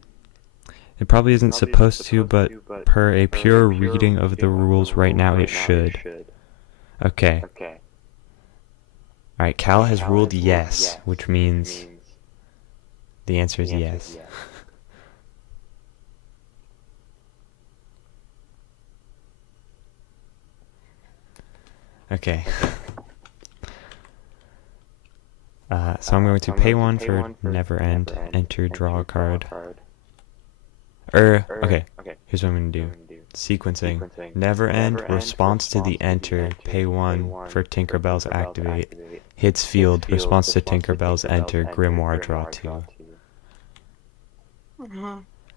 probably isn't supposed to, but per a pure reading of the rules right now, it should. Okay. Alright, Cal has ruled yes, which means the answer is yes. Okay. So I'm going to pay one for never end, enter, draw a card. Okay, here's what I'm going to do. Sequencing. Never end, response to the enter, pay one for Tinkerbell's activate. Hits field, response to Tinkerbell's enter, Grimoire draw 2.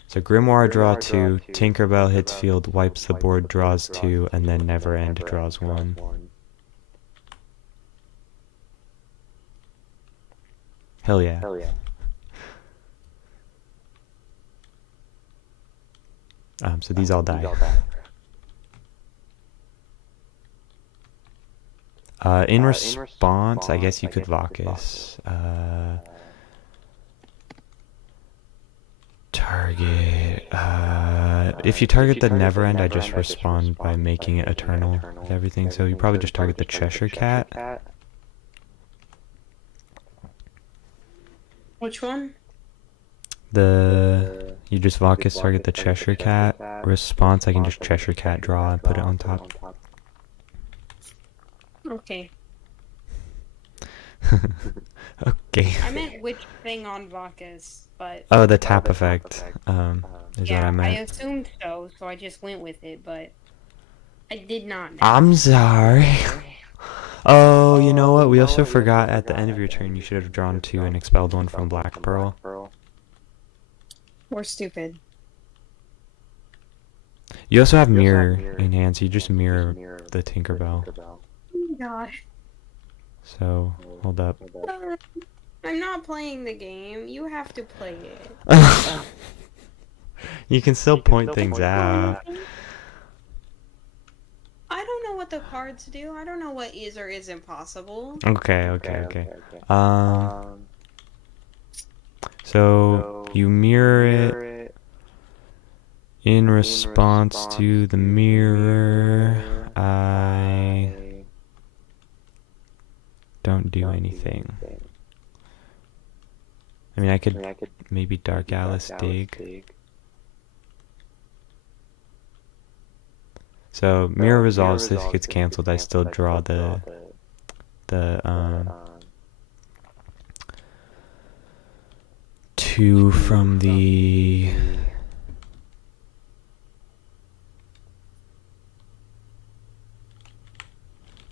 So Grimoire draw 2, Tinkerbell hits field, wipes the board, draws 2, and then never end draws 1. Hell yeah. So these all die. In response, I guess you could Vacus. Target. If you target the never end, I just respond by making it eternal with everything. So you probably just target the Cheshire Cat. Which one? You just Vacus target the Cheshire Cat. Response, I can just Cheshire Cat draw and put it on top. Okay. Okay. I meant which thing on Vacus, but... Oh, the tap effect, is what I meant. I assumed so I just went with it, but I did not know. I'm sorry. Oh, you know what? We also forgot at the end of your turn you should have drawn 2 and expelled 1 from Black Pearl. We're stupid. You also have mirror in hand, so you just mirror the Tinkerbell. Oh my gosh. So, hold up. I'm not playing the game. You have to play it. You can still point things out. I don't know what the cards do. I don't know what is or isn't possible. Okay. So, you mirror it. In response to the mirror, I don't do anything. I mean, I could maybe Dark Alice dig. So mirror resolves, this gets cancelled. I still draw the 2 from the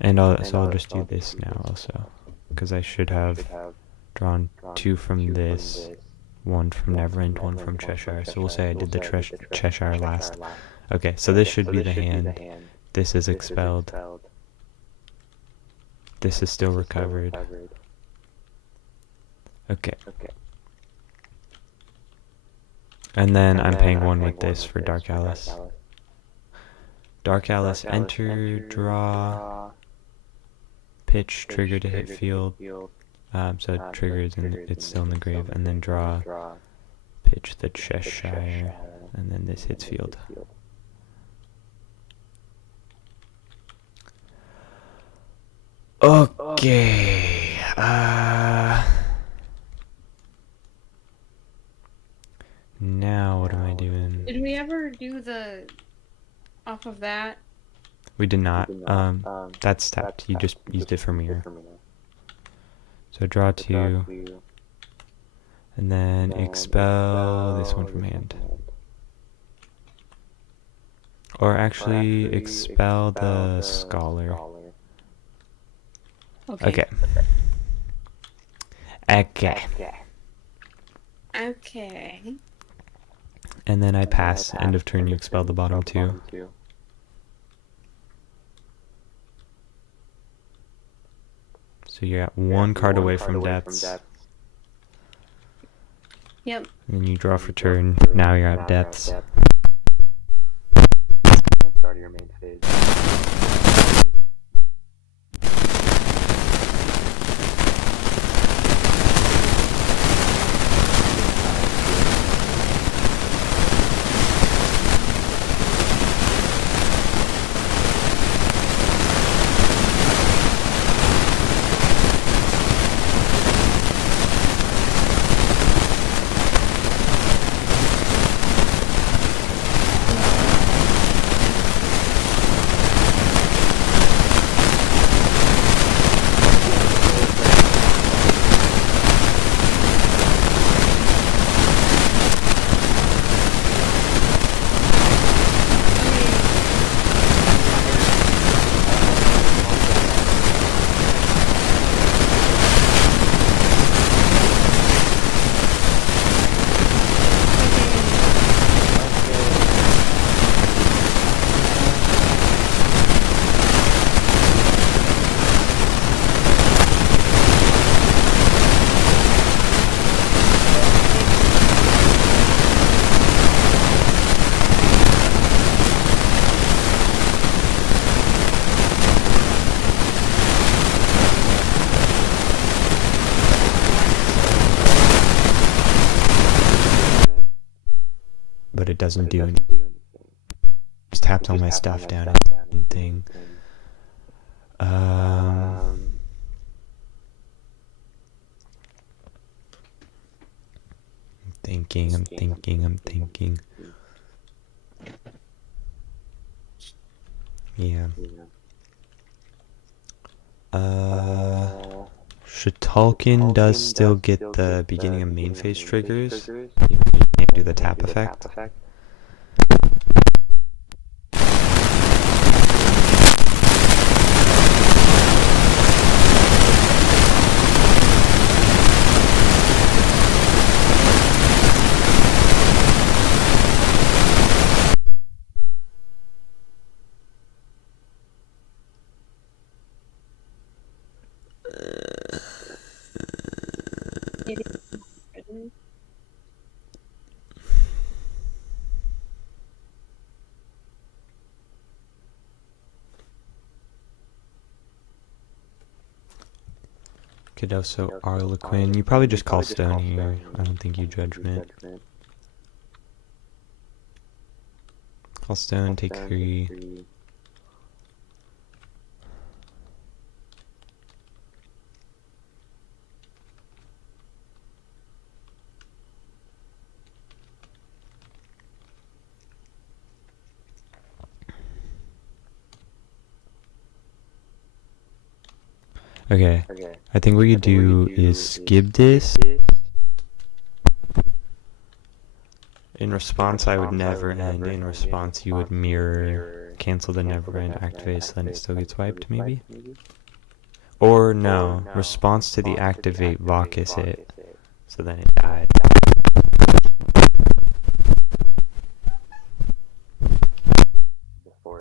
and I'll just do this now also, because I should have drawn 2 from this, 1 from Neverend, 1 from Cheshire. So we'll say I did the Cheshire last. Okay, so this should be the hand. This is expelled. This is still recovered. Okay. And then I'm paying 1 with this for Dark Alice. Dark Alice, enter, draw, pitch, trigger to hit field. So trigger is it's still in the grave, and then draw, pitch the Cheshire, and then this hits field. Okay. Now what am I doing? Did we ever do the off of that? We did not. That's tapped. You just used it for mirror. So draw 2, and then expel this one from hand. Or actually expel the Scholar. Okay. And then I pass. End of turn, you expel the bottom 2. So you're at 1 card away from depths. Yep. And then you draw for turn. Now you're at depths. Start your main phase. But it doesn't do anything. Just tapped all my stuff down and thing. I'm thinking. Yeah. Shatalkin does still get the beginning of main phase triggers. You can't do the tap effect. Could also Arlequin. You probably just call stone here. I don't think you judgment. Call stone, take 3. Okay, I think what you do is skip this. In response, I would never end. In response, you would mirror, cancel the never end, activate, so then it still gets wiped, maybe? Or no, response to the activate, Vaucus it, so then it died. Before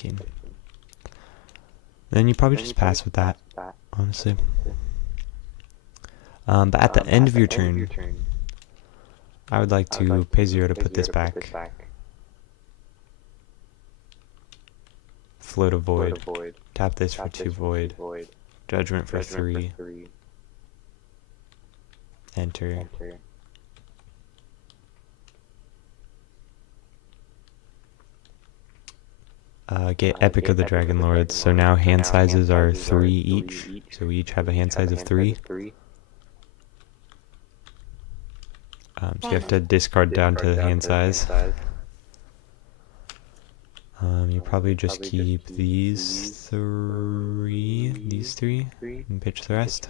thinking. Then you probably just pass with that, honestly. But at the end of your turn, I would like to pay 0 to put this back. Float a void. Tap this for 2 void. Judgment for 3. Enter. Get Epic of the Dragon Lords. So now hand sizes are 3 each. So we each have a hand size of 3. So you have to discard down to the hand size. You probably just keep these 3, and pitch the rest.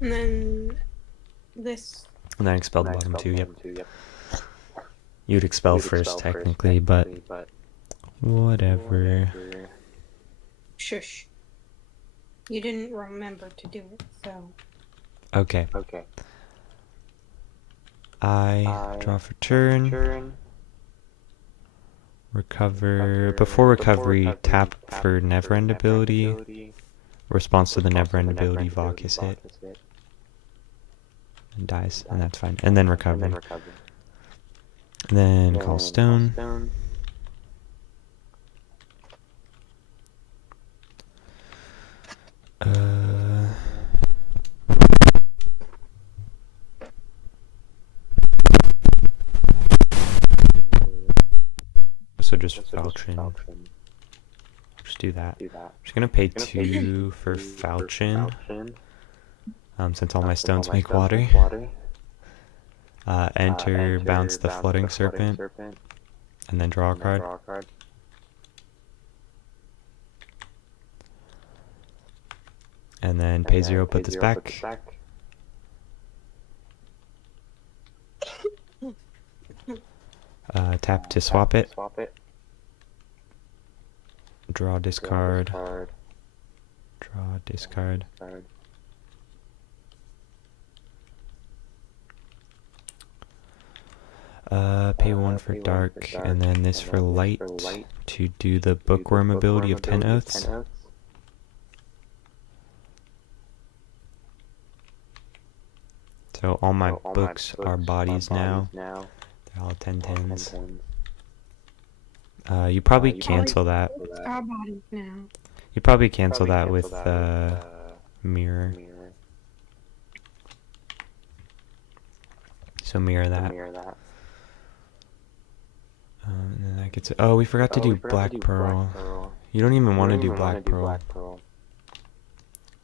And then this. And then expel the bottom 2, yep. You'd expel first, technically, but whatever. Shush. You didn't remember to do it, so. Okay. I draw for turn. Recover. Before recovery, tap for Neverend ability. Response to the Neverend ability, Vaucus it. And dies, and that's fine. And then recover. And then call stone. So just Falchion. Just do that. I'm just gonna pay 2 for Falchion. Since all my stones make water. Enter, bounce the Flooding Serpent, and then draw a card. And then pay 0, put this back. Tap to swap it. Draw, discard. Draw, discard. Pay 1 for dark, and then this for light to do the bookworm ability of 10 oaths. So all my books are bodies now. They're all 10/10s. You probably cancel that. Our bodies now. You probably cancel that with mirror. So mirror that. And then that gets. Oh, we forgot to do Black Pearl. You don't even want to do Black Pearl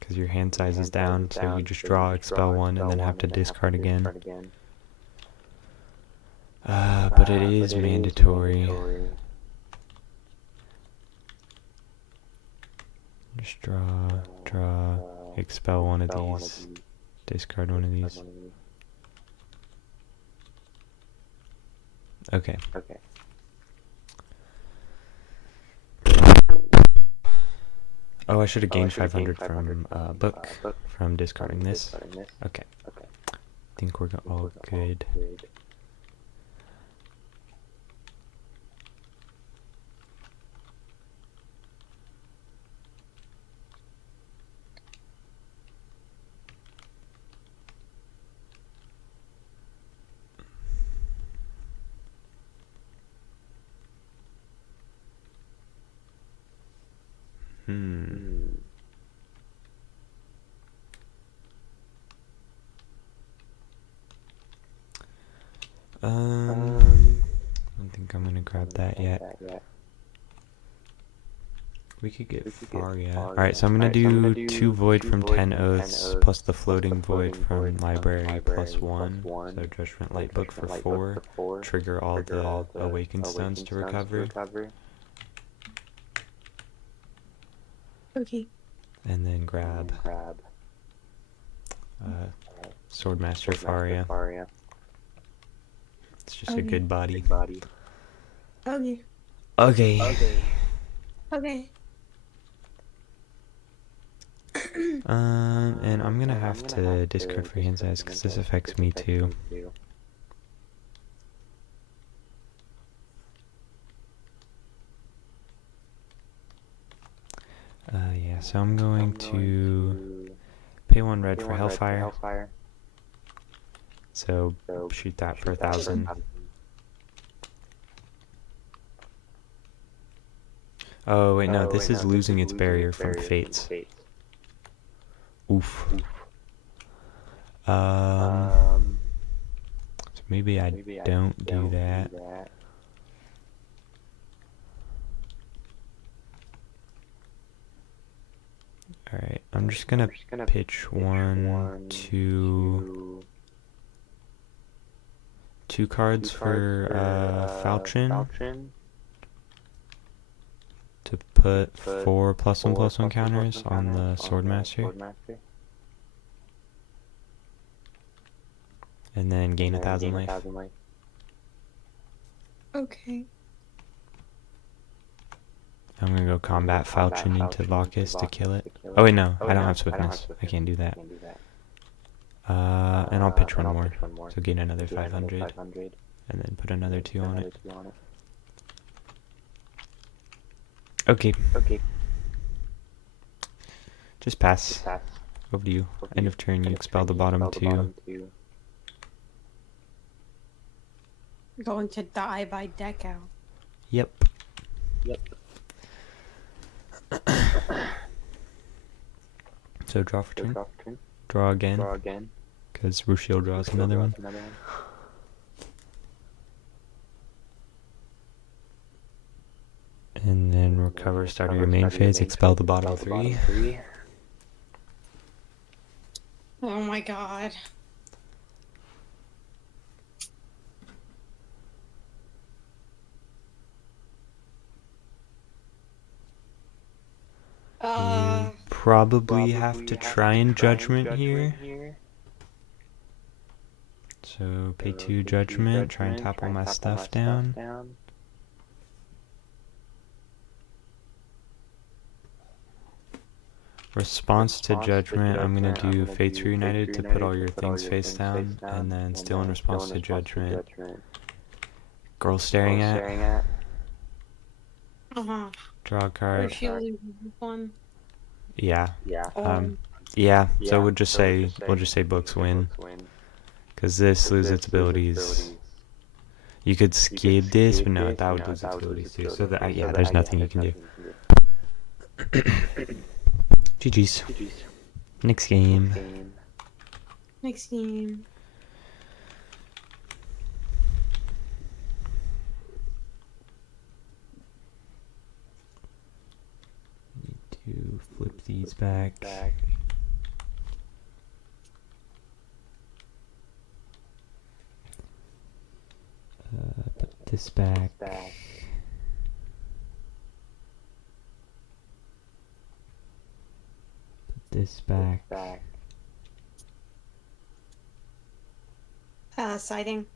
because your hand size is down. So you just draw, expel 1, and then have to discard again. But it is mandatory. Just draw, expel 1 of these, discard 1 of these. Okay. Oh, I should have gained 500 from book from discarding this. Okay. I think we're all good. I don't think I'm gonna grab that yet. We could get Faria. Alright, so I'm gonna do 2 void from 10 oaths plus the floating void from library plus 1. So judgment light book for 4. Trigger all the awakened stones to recover. Okay. And then grab Swordmaster Faria. It's just a good body. Okay. Okay. Okay. And I'm gonna have to discard for hand size because this affects me too. Yeah, so I'm going to pay 1 red for Hellfire. So shoot that for 1,000. Oh wait, no, this is losing its barrier from Fates. Oof. So maybe I don't do that. Alright, I'm just gonna pitch 1, 2... 2 cards for Falchion to put 4 +1/+1 counters on the Swordmaster. And then gain 1,000 life. Okay. I'm gonna go combat Falchion into Vacus to kill it. Oh wait, no, I don't have Swiftness. I can't do that. And I'll pitch 1 more, so gain another 500, and then put another 2 on it. Okay. Just pass. Over to you. End of turn, you expel the bottom 2. Going to die by deck out. Yep. So draw for turn. Draw again. Because Rushiel draws another one. And then recover, start of your main phase, expel the bottom 3. Oh my god. You probably have to try and Judgment here. So pay 2 Judgment, try and tap all my stuff down. Response to Judgment, I'm gonna do Fates Reunited to put all your things face down, and then still in response to Judgment. Girl staring at. Draw a card. One. Yeah. Yeah. So we'll just say books win, because this loses its abilities. You could skip this, but no, that would lose its abilities too. So that yeah, there's nothing you can do. GG's. Next game. Next game. Need to flip these back. Put this back. This back. Siding.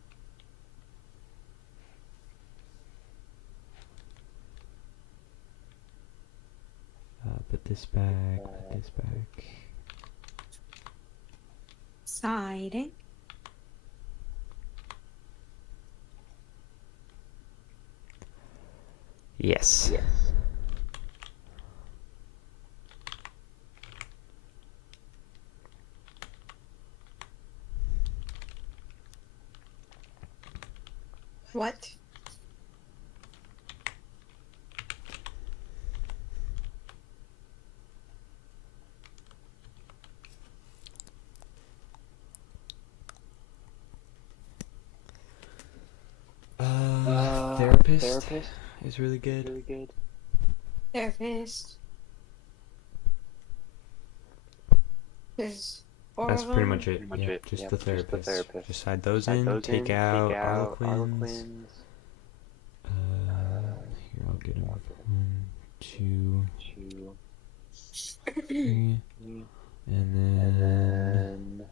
Put this back. Put this back. Siding. Yes. What? Therapist is really good. Therapist. There's 4 That's of pretty them. much it. Yeah, just the therapist. Just slide those in, take out Harlequins. Here, I'll get them. 1, 2, 3, and then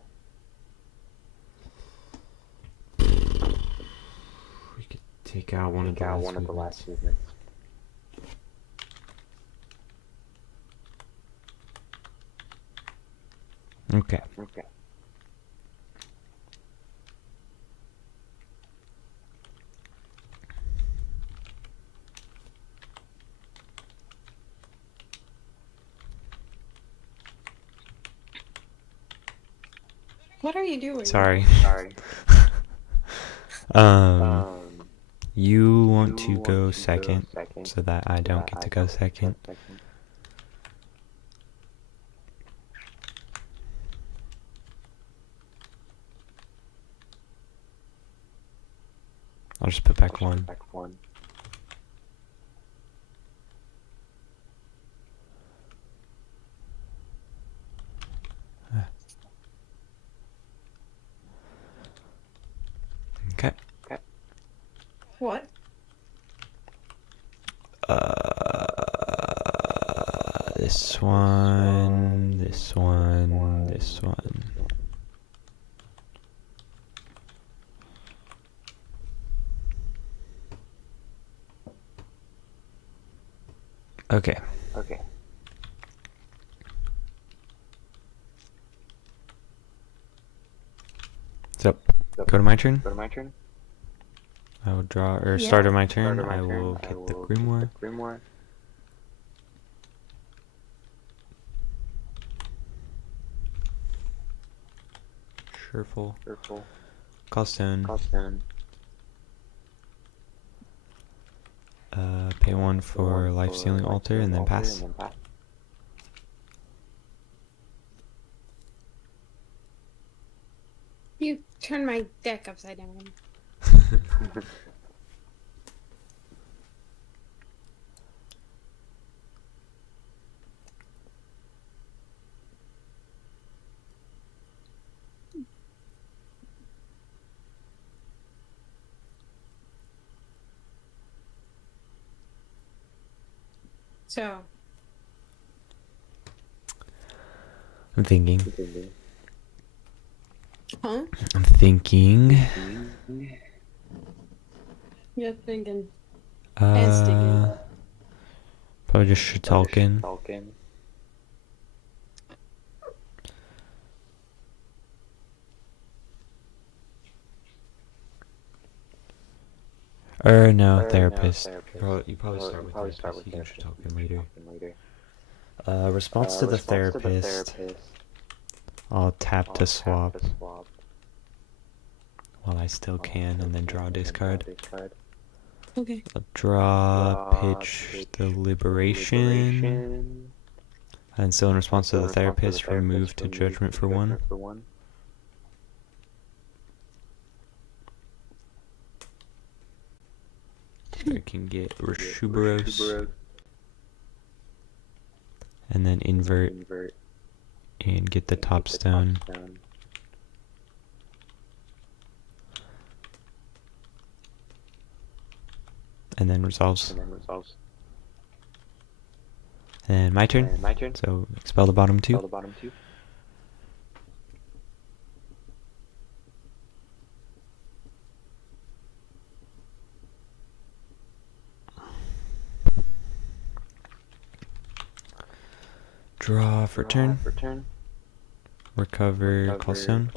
we could take out one of the last movements. Okay. Okay. What are you doing? Sorry. Sorry. You want You to want go to go second second so that I so don't that get I to go don't get to second. go second. I'll just put back Just one. back one. Okay. Okay. What? This one, this one, this one. Okay. Okay. So, So, go to my turn. go to my turn. I will draw, or Yeah. start of my turn. Start of my I turn. will I get the will grimoire. get the grimoire. Shuffle. Purple. Callstone. Cobstone. Pay one for life stealing altar and then pass. And then pass. You turned my deck upside down. So, I'm thinking. Continue. huh? I'm thinking. You're thinking. And sticking. Probably just Shitalkin. Falcon. Or no, Or therapist. no, therapist. You probably start with probably therapist. start with You can therapist. Shitalkin later. Later. Response to the Response to the therapist. therapist. I'll tap I'll to tap swap to swap. while I still can, and then draw a discard. Discard. Okay. I'll draw, Draw, pitch the liberation. And so in response to So the in response to therapist, remove to judgment for one. Judgment for one. I can get Reshubaros, and then invert and get the top stone. And then resolves. And my turn. And my turn. So expel the bottom two. Expel the bottom two. Draw for turn. Recover, Recover, Callstone.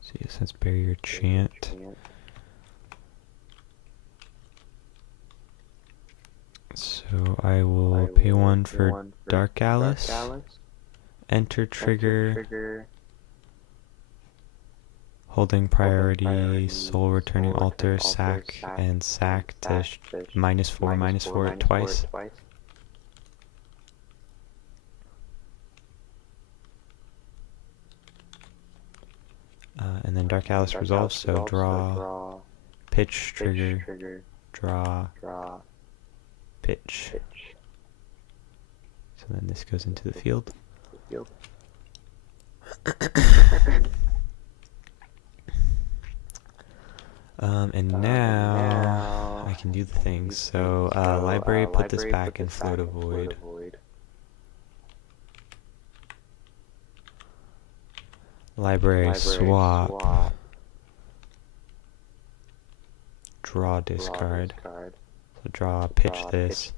See, since barrier chant. So I will pay one for Dark Alice. Enter trigger. Holding priority, soul returning altar, sack, and sack to -4/-4 twice. And then Dark Alice resolves, so draw, pitch, trigger, draw, pitch. So then this goes into the field. And now I can do the things. So library, put this back and float a void. Library swap. draw discard. So draw, pitch this.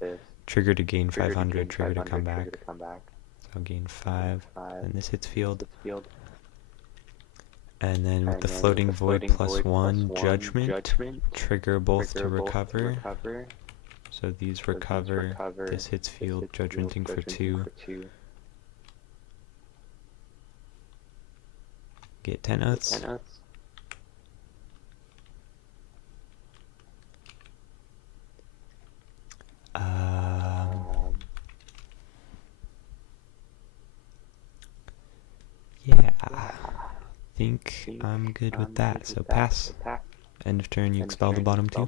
Trigger to gain 500, trigger to come back. So gain 5. And this hits field. And then with the floating void +1 judgment, trigger both to recover. So these recover. This hits field, judgmenting for 2. Get 10 oaths. Yeah, I think I'm good with that. So pass. End of turn, you expel the bottom 2.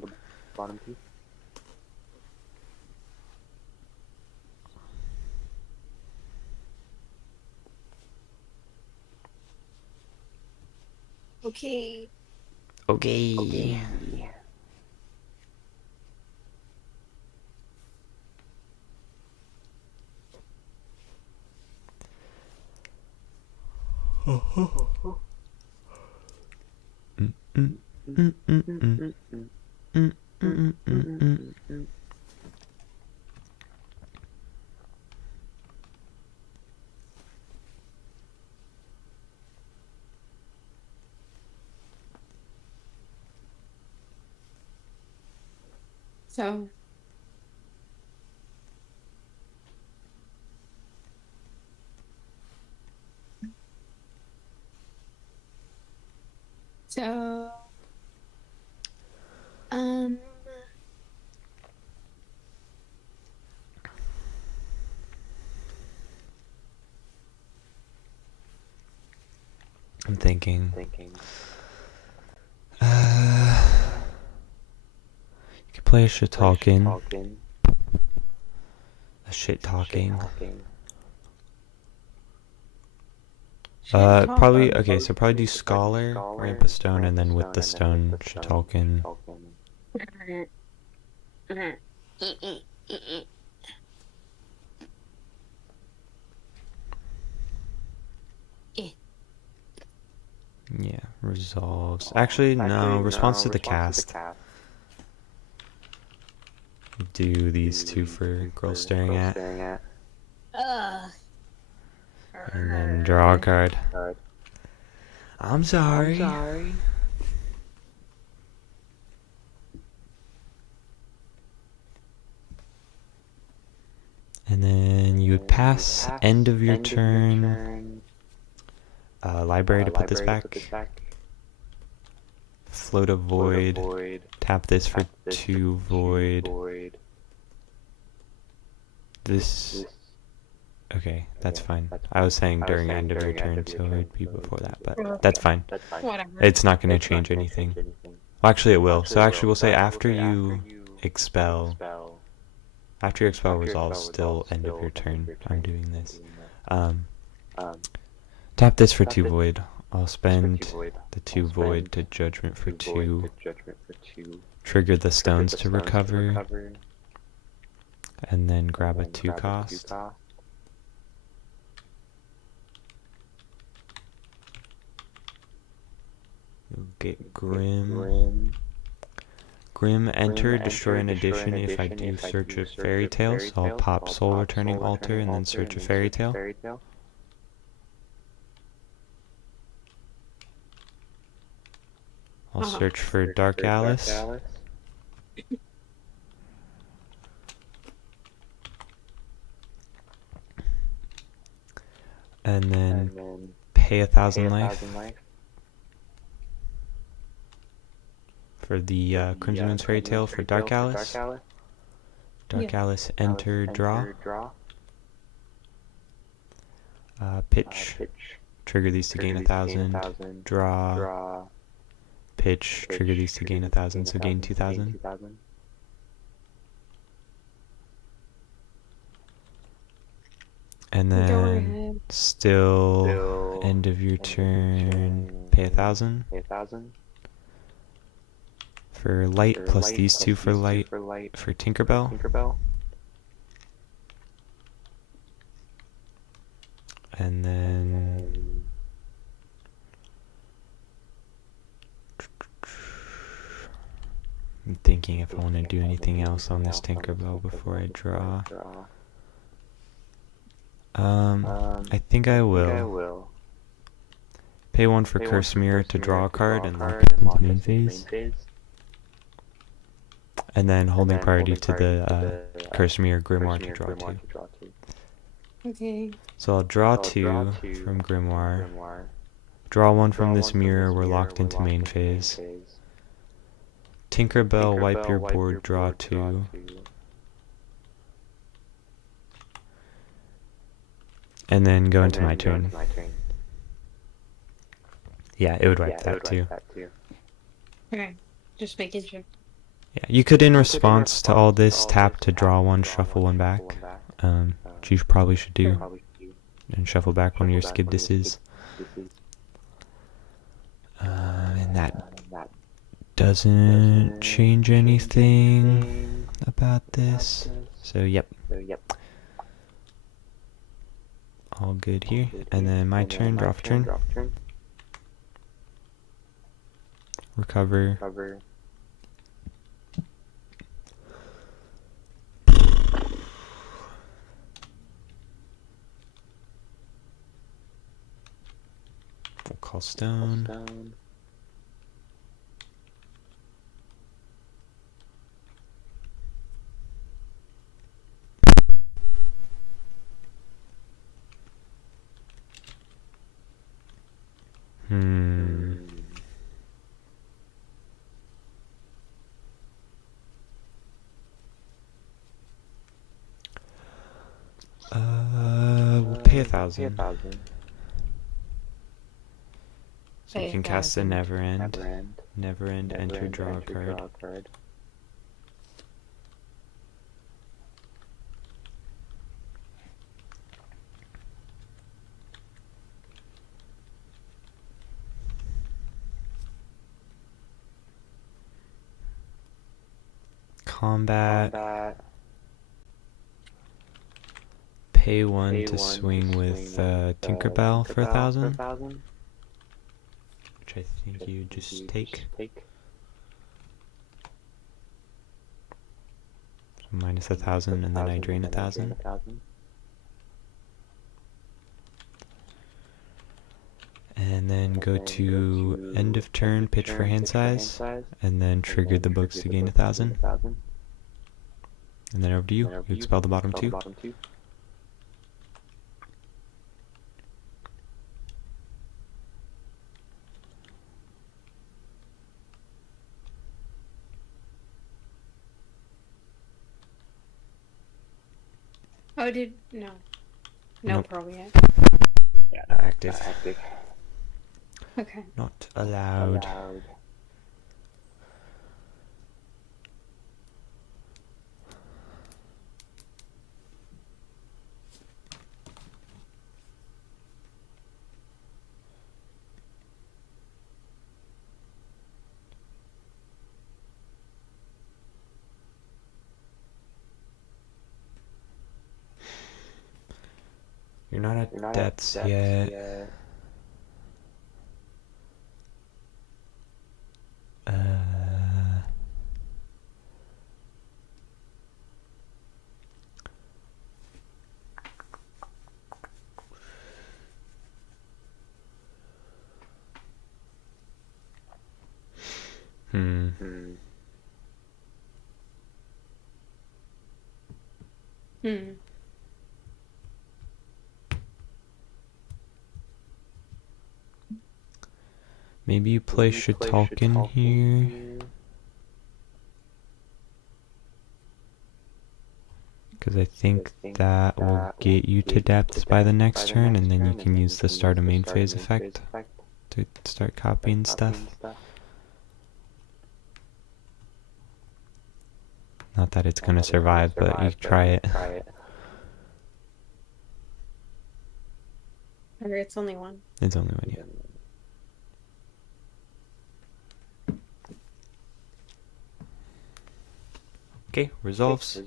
Okay. Okay. So. So. I'm thinking. You could play a shit talking. A shit talking. Probably, okay, so probably do Scholar, ramp a stone, and then with the stone, shit talking. Yeah, resolves. Actually, no, response to the cast. Do these 2 for girl staring at. And then draw a card. I'm sorry. And then you would pass end of your turn. Library to put this back. Float a void. Tap this for 2 void. This. Okay, that's fine. I was saying during end of your turn, so it would be before that, but that's fine. Whatever. It's not going to change anything. Well, actually, it will. So actually, we'll say after you expel. After your expel resolves, still end of your turn. I'm doing this. Tap this for 2 void. I'll spend the 2 void to judgment for 2. Trigger the stones to recover. And then grab a 2 cost. You'll get Grim. Grim, enter, destroy an addition if I do search a fairy tale, so I'll pop soul returning altar and then search a fairy tale. I'll search for Dark Alice. And then pay 1,000 life for the Crimson Moon's Fairy Tale for Dark Alice. Dark Alice, enter, draw. Pitch. Trigger these to gain 1,000. Draw. Pitch. Trigger these to gain 1,000, so gain 2,000. And then still end of your turn, pay 1,000 for light, plus these 2 for light for Tinkerbell. And then I'm thinking if I want to do anything else on this Tinkerbell before I draw. I think I will. Pay 1 for Curse Mirror to draw a card and lock it into main phase. And then holding priority to the Curse Mirror Grimoire to draw 2. Okay. So I'll draw 2 from Grimoire. Draw 1 from this mirror, we're locked into main phase. Tinkerbell, wipe your board, draw 2. And then go into my turn. Yeah, it would wipe that too. Okay. Just making sure. Yeah, you could, in response to all this, tap to draw 1, shuffle 1 back. Which you probably should do. And shuffle back one of your skibdices. And that doesn't change anything about this. So, yep. All good here. And then my turn, draw for turn. Recover. We'll call stone. We'll pay 1,000. So you can cast a Never End. Never End, enter, draw a card. Combat. Pay 1 to swing with Tinkerbell for 1,000. Which I think you just take. So minus 1,000 and then I drain 1,000. And then go to end of turn, pitch for hand size, and then trigger the books to gain 1,000. And then over to you. You expel the bottom 2. Oh, no. No Nope. pro yet. Yeah, not active. Okay. Not allowed. You're not at depths yet. Maybe you play Shitalkin here. Because I think that will get you to depths by the next turn, and then you can use the start of main phase effect to start copying stuff. Not that it's gonna survive, but you try it. Okay, it's only one. It's only one, yeah. Okay, resolves.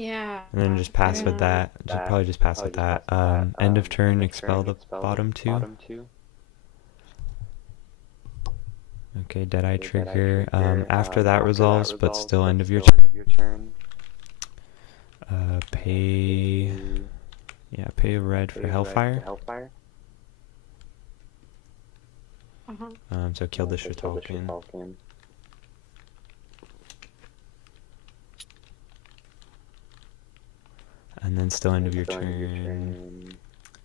Yeah. And then just pass with that. Probably just pass with that. End of turn, expel the bottom two. Okay, Deadeye trigger. After that resolves, but still end of your turn. Pay a red for Hellfire. So kill the Shitalkin. And then still end of your turn.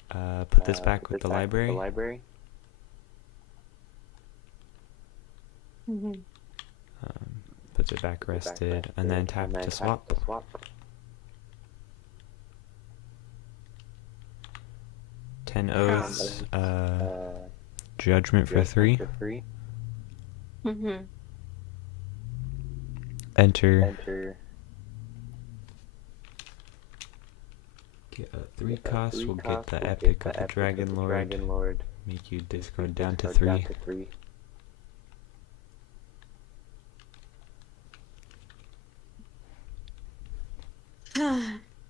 Put this back with the library. Puts it back rested, and then tap to swap. Ten Oaths, Judgment for 3. Enter. Get a 3 cost, we'll get the Epic of the Dragon Lord. Make you discard down to 3.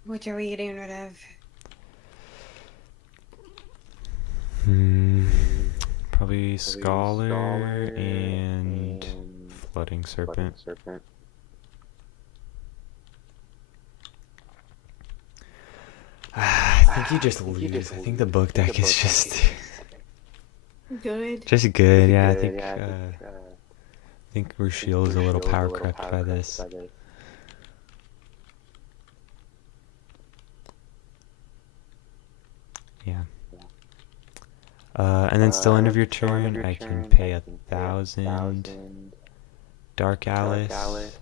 What are we getting rid of? Probably Scholar and Flooding Serpent. I think you just lose. I think the book deck is just Good. just good. Yeah, I think Rushiel is a little power crept by this. Yeah. And then still end of your turn, I can pay 1,000 Dark Alice.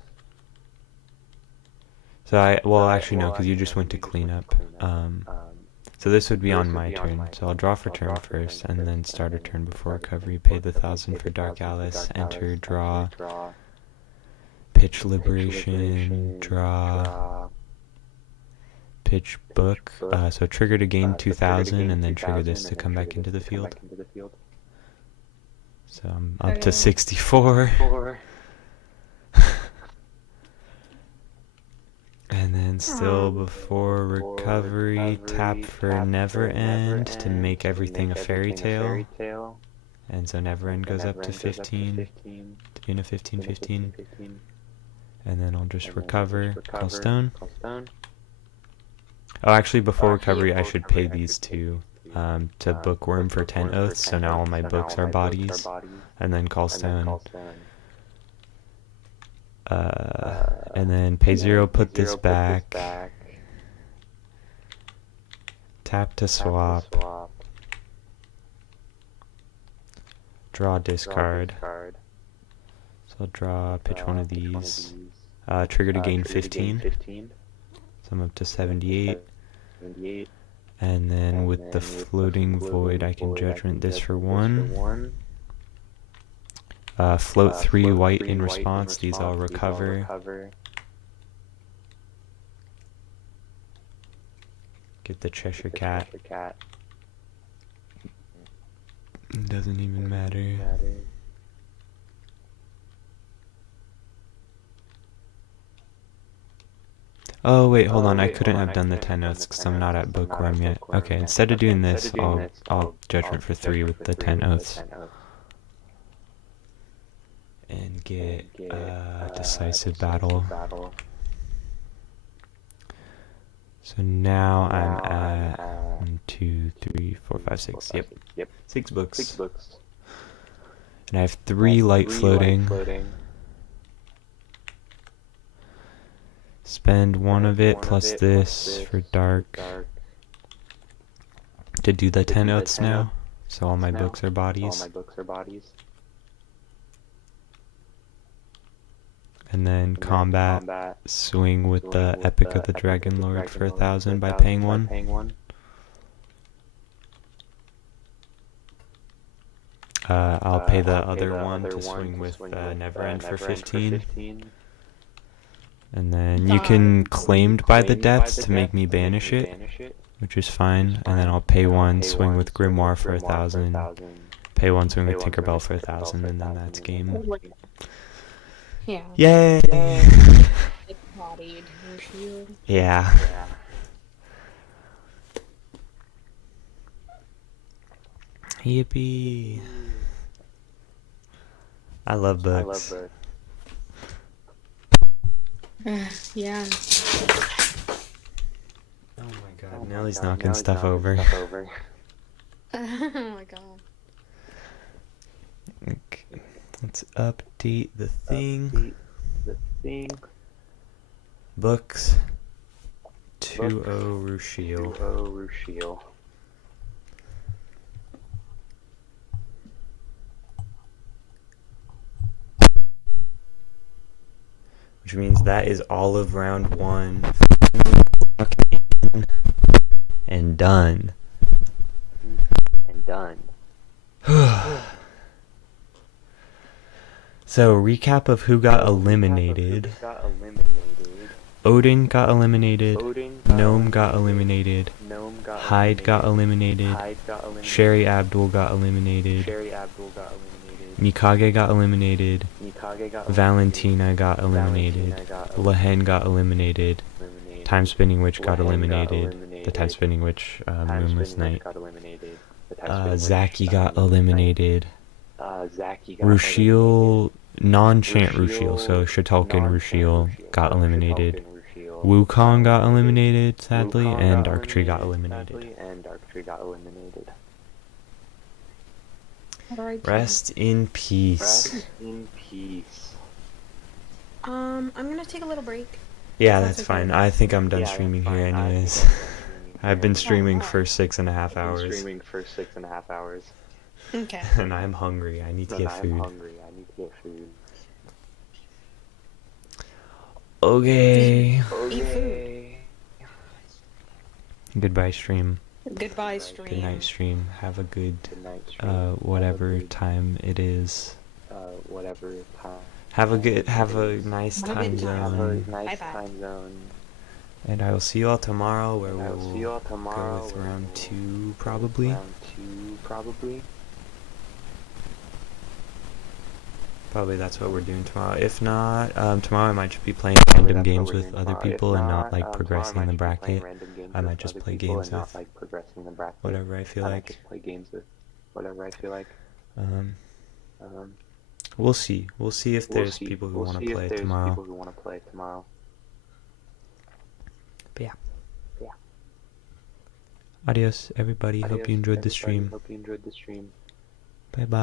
So actually no, because you just went to cleanup. So this would be on my turn. So I'll draw for turn first, and then start a turn before recovery. Pay the 1,000 for Dark Alice. Enter, draw. Pitch Liberation, draw. Pitch Book. So trigger to gain 2,000, and then trigger this to come back into the field. So I'm up to 64. And then still before recovery, tap for Never End to make everything a fairy tale. And so Never End goes up to 15, to being a 15/15. And then I'll just recover, call stone. Oh, actually before recovery I should pay these two to Bookworm for 10 Oaths, so now all my books are bodies. And then call stone. And then pay 0, put this back. Tap to swap. Draw, discard. So I'll draw, pitch one of these. Trigger to gain 15. So I'm up to 78. And then with the Floating Void, I can Judgment this for 1. Float 3 white in response. These all recover. Get the Cheshire Cat. Doesn't even matter. Oh wait, hold on. I couldn't have done the 10 notes because I'm not at Bookworm yet. Okay, instead of doing this, I'll Judgment for 3 with the 10 oaths. And get Decisive Battle. So now I'm at 1, 2, 3, 4, 5, 6. Yep. 6 books. And I have 3 light floating. Spend 1 of it plus this for dark to do the 10 oaths now. So all my books are bodies. And then combat, swing with the Epic of the Dragon Lord for 1,000 by paying 1. I'll pay the other one to swing with Never End for 15. And then you can Claimed by the Depths to make me banish it, which is fine. And then I'll pay 1, swing with Grimoire for 1,000. Pay 1, swing with Tinkerbell for 1,000, and then that's game. Yeah. Yay! bodied her shield. Yeah. Yippee. I love books. Yeah. Oh my god, Nellie's knocking stuff over. Oh my god. Okay. Let's update the thing. Books. 2-0 Rushiel. Which means that is all of round 1. And done. So, recap of who got eliminated. Odin got eliminated. Gnome got eliminated. Hyde got eliminated. Sherry Abdul got eliminated. Mikage got eliminated. Valentina got eliminated. Lehen got eliminated. Time Spinning Witch got eliminated. The Time Spinning Witch, Moonless Night. Zaki got eliminated. Rushiel, non-chant Rushiel, so Shitulkin Rushiel got eliminated. Wukong got eliminated, sadly, and Darktree got eliminated. Rest in peace. I'm gonna take a little break. Yeah, That's that's okay. fine. I think I'm done streaming here anyways. I've been streaming for 6.5 hours. Okay. And I'm hungry. I need to get food. Okay. Eat food. Goodbye, stream. Goodbye, stream. Good night, stream. Have a good, whatever time it is. Have a nice Have a time good time. zone. Bye-bye. And I will see you all tomorrow where we'll go with round 2 probably. Probably that's what we're doing tomorrow. If not, tomorrow I might just be playing random games with other people and not like progressing in the bracket. I might just play games with whatever I feel like. We'll see. We'll see if there's people who want to play tomorrow. But yeah. Adios, everybody. Hope you enjoyed the stream. Bye bye.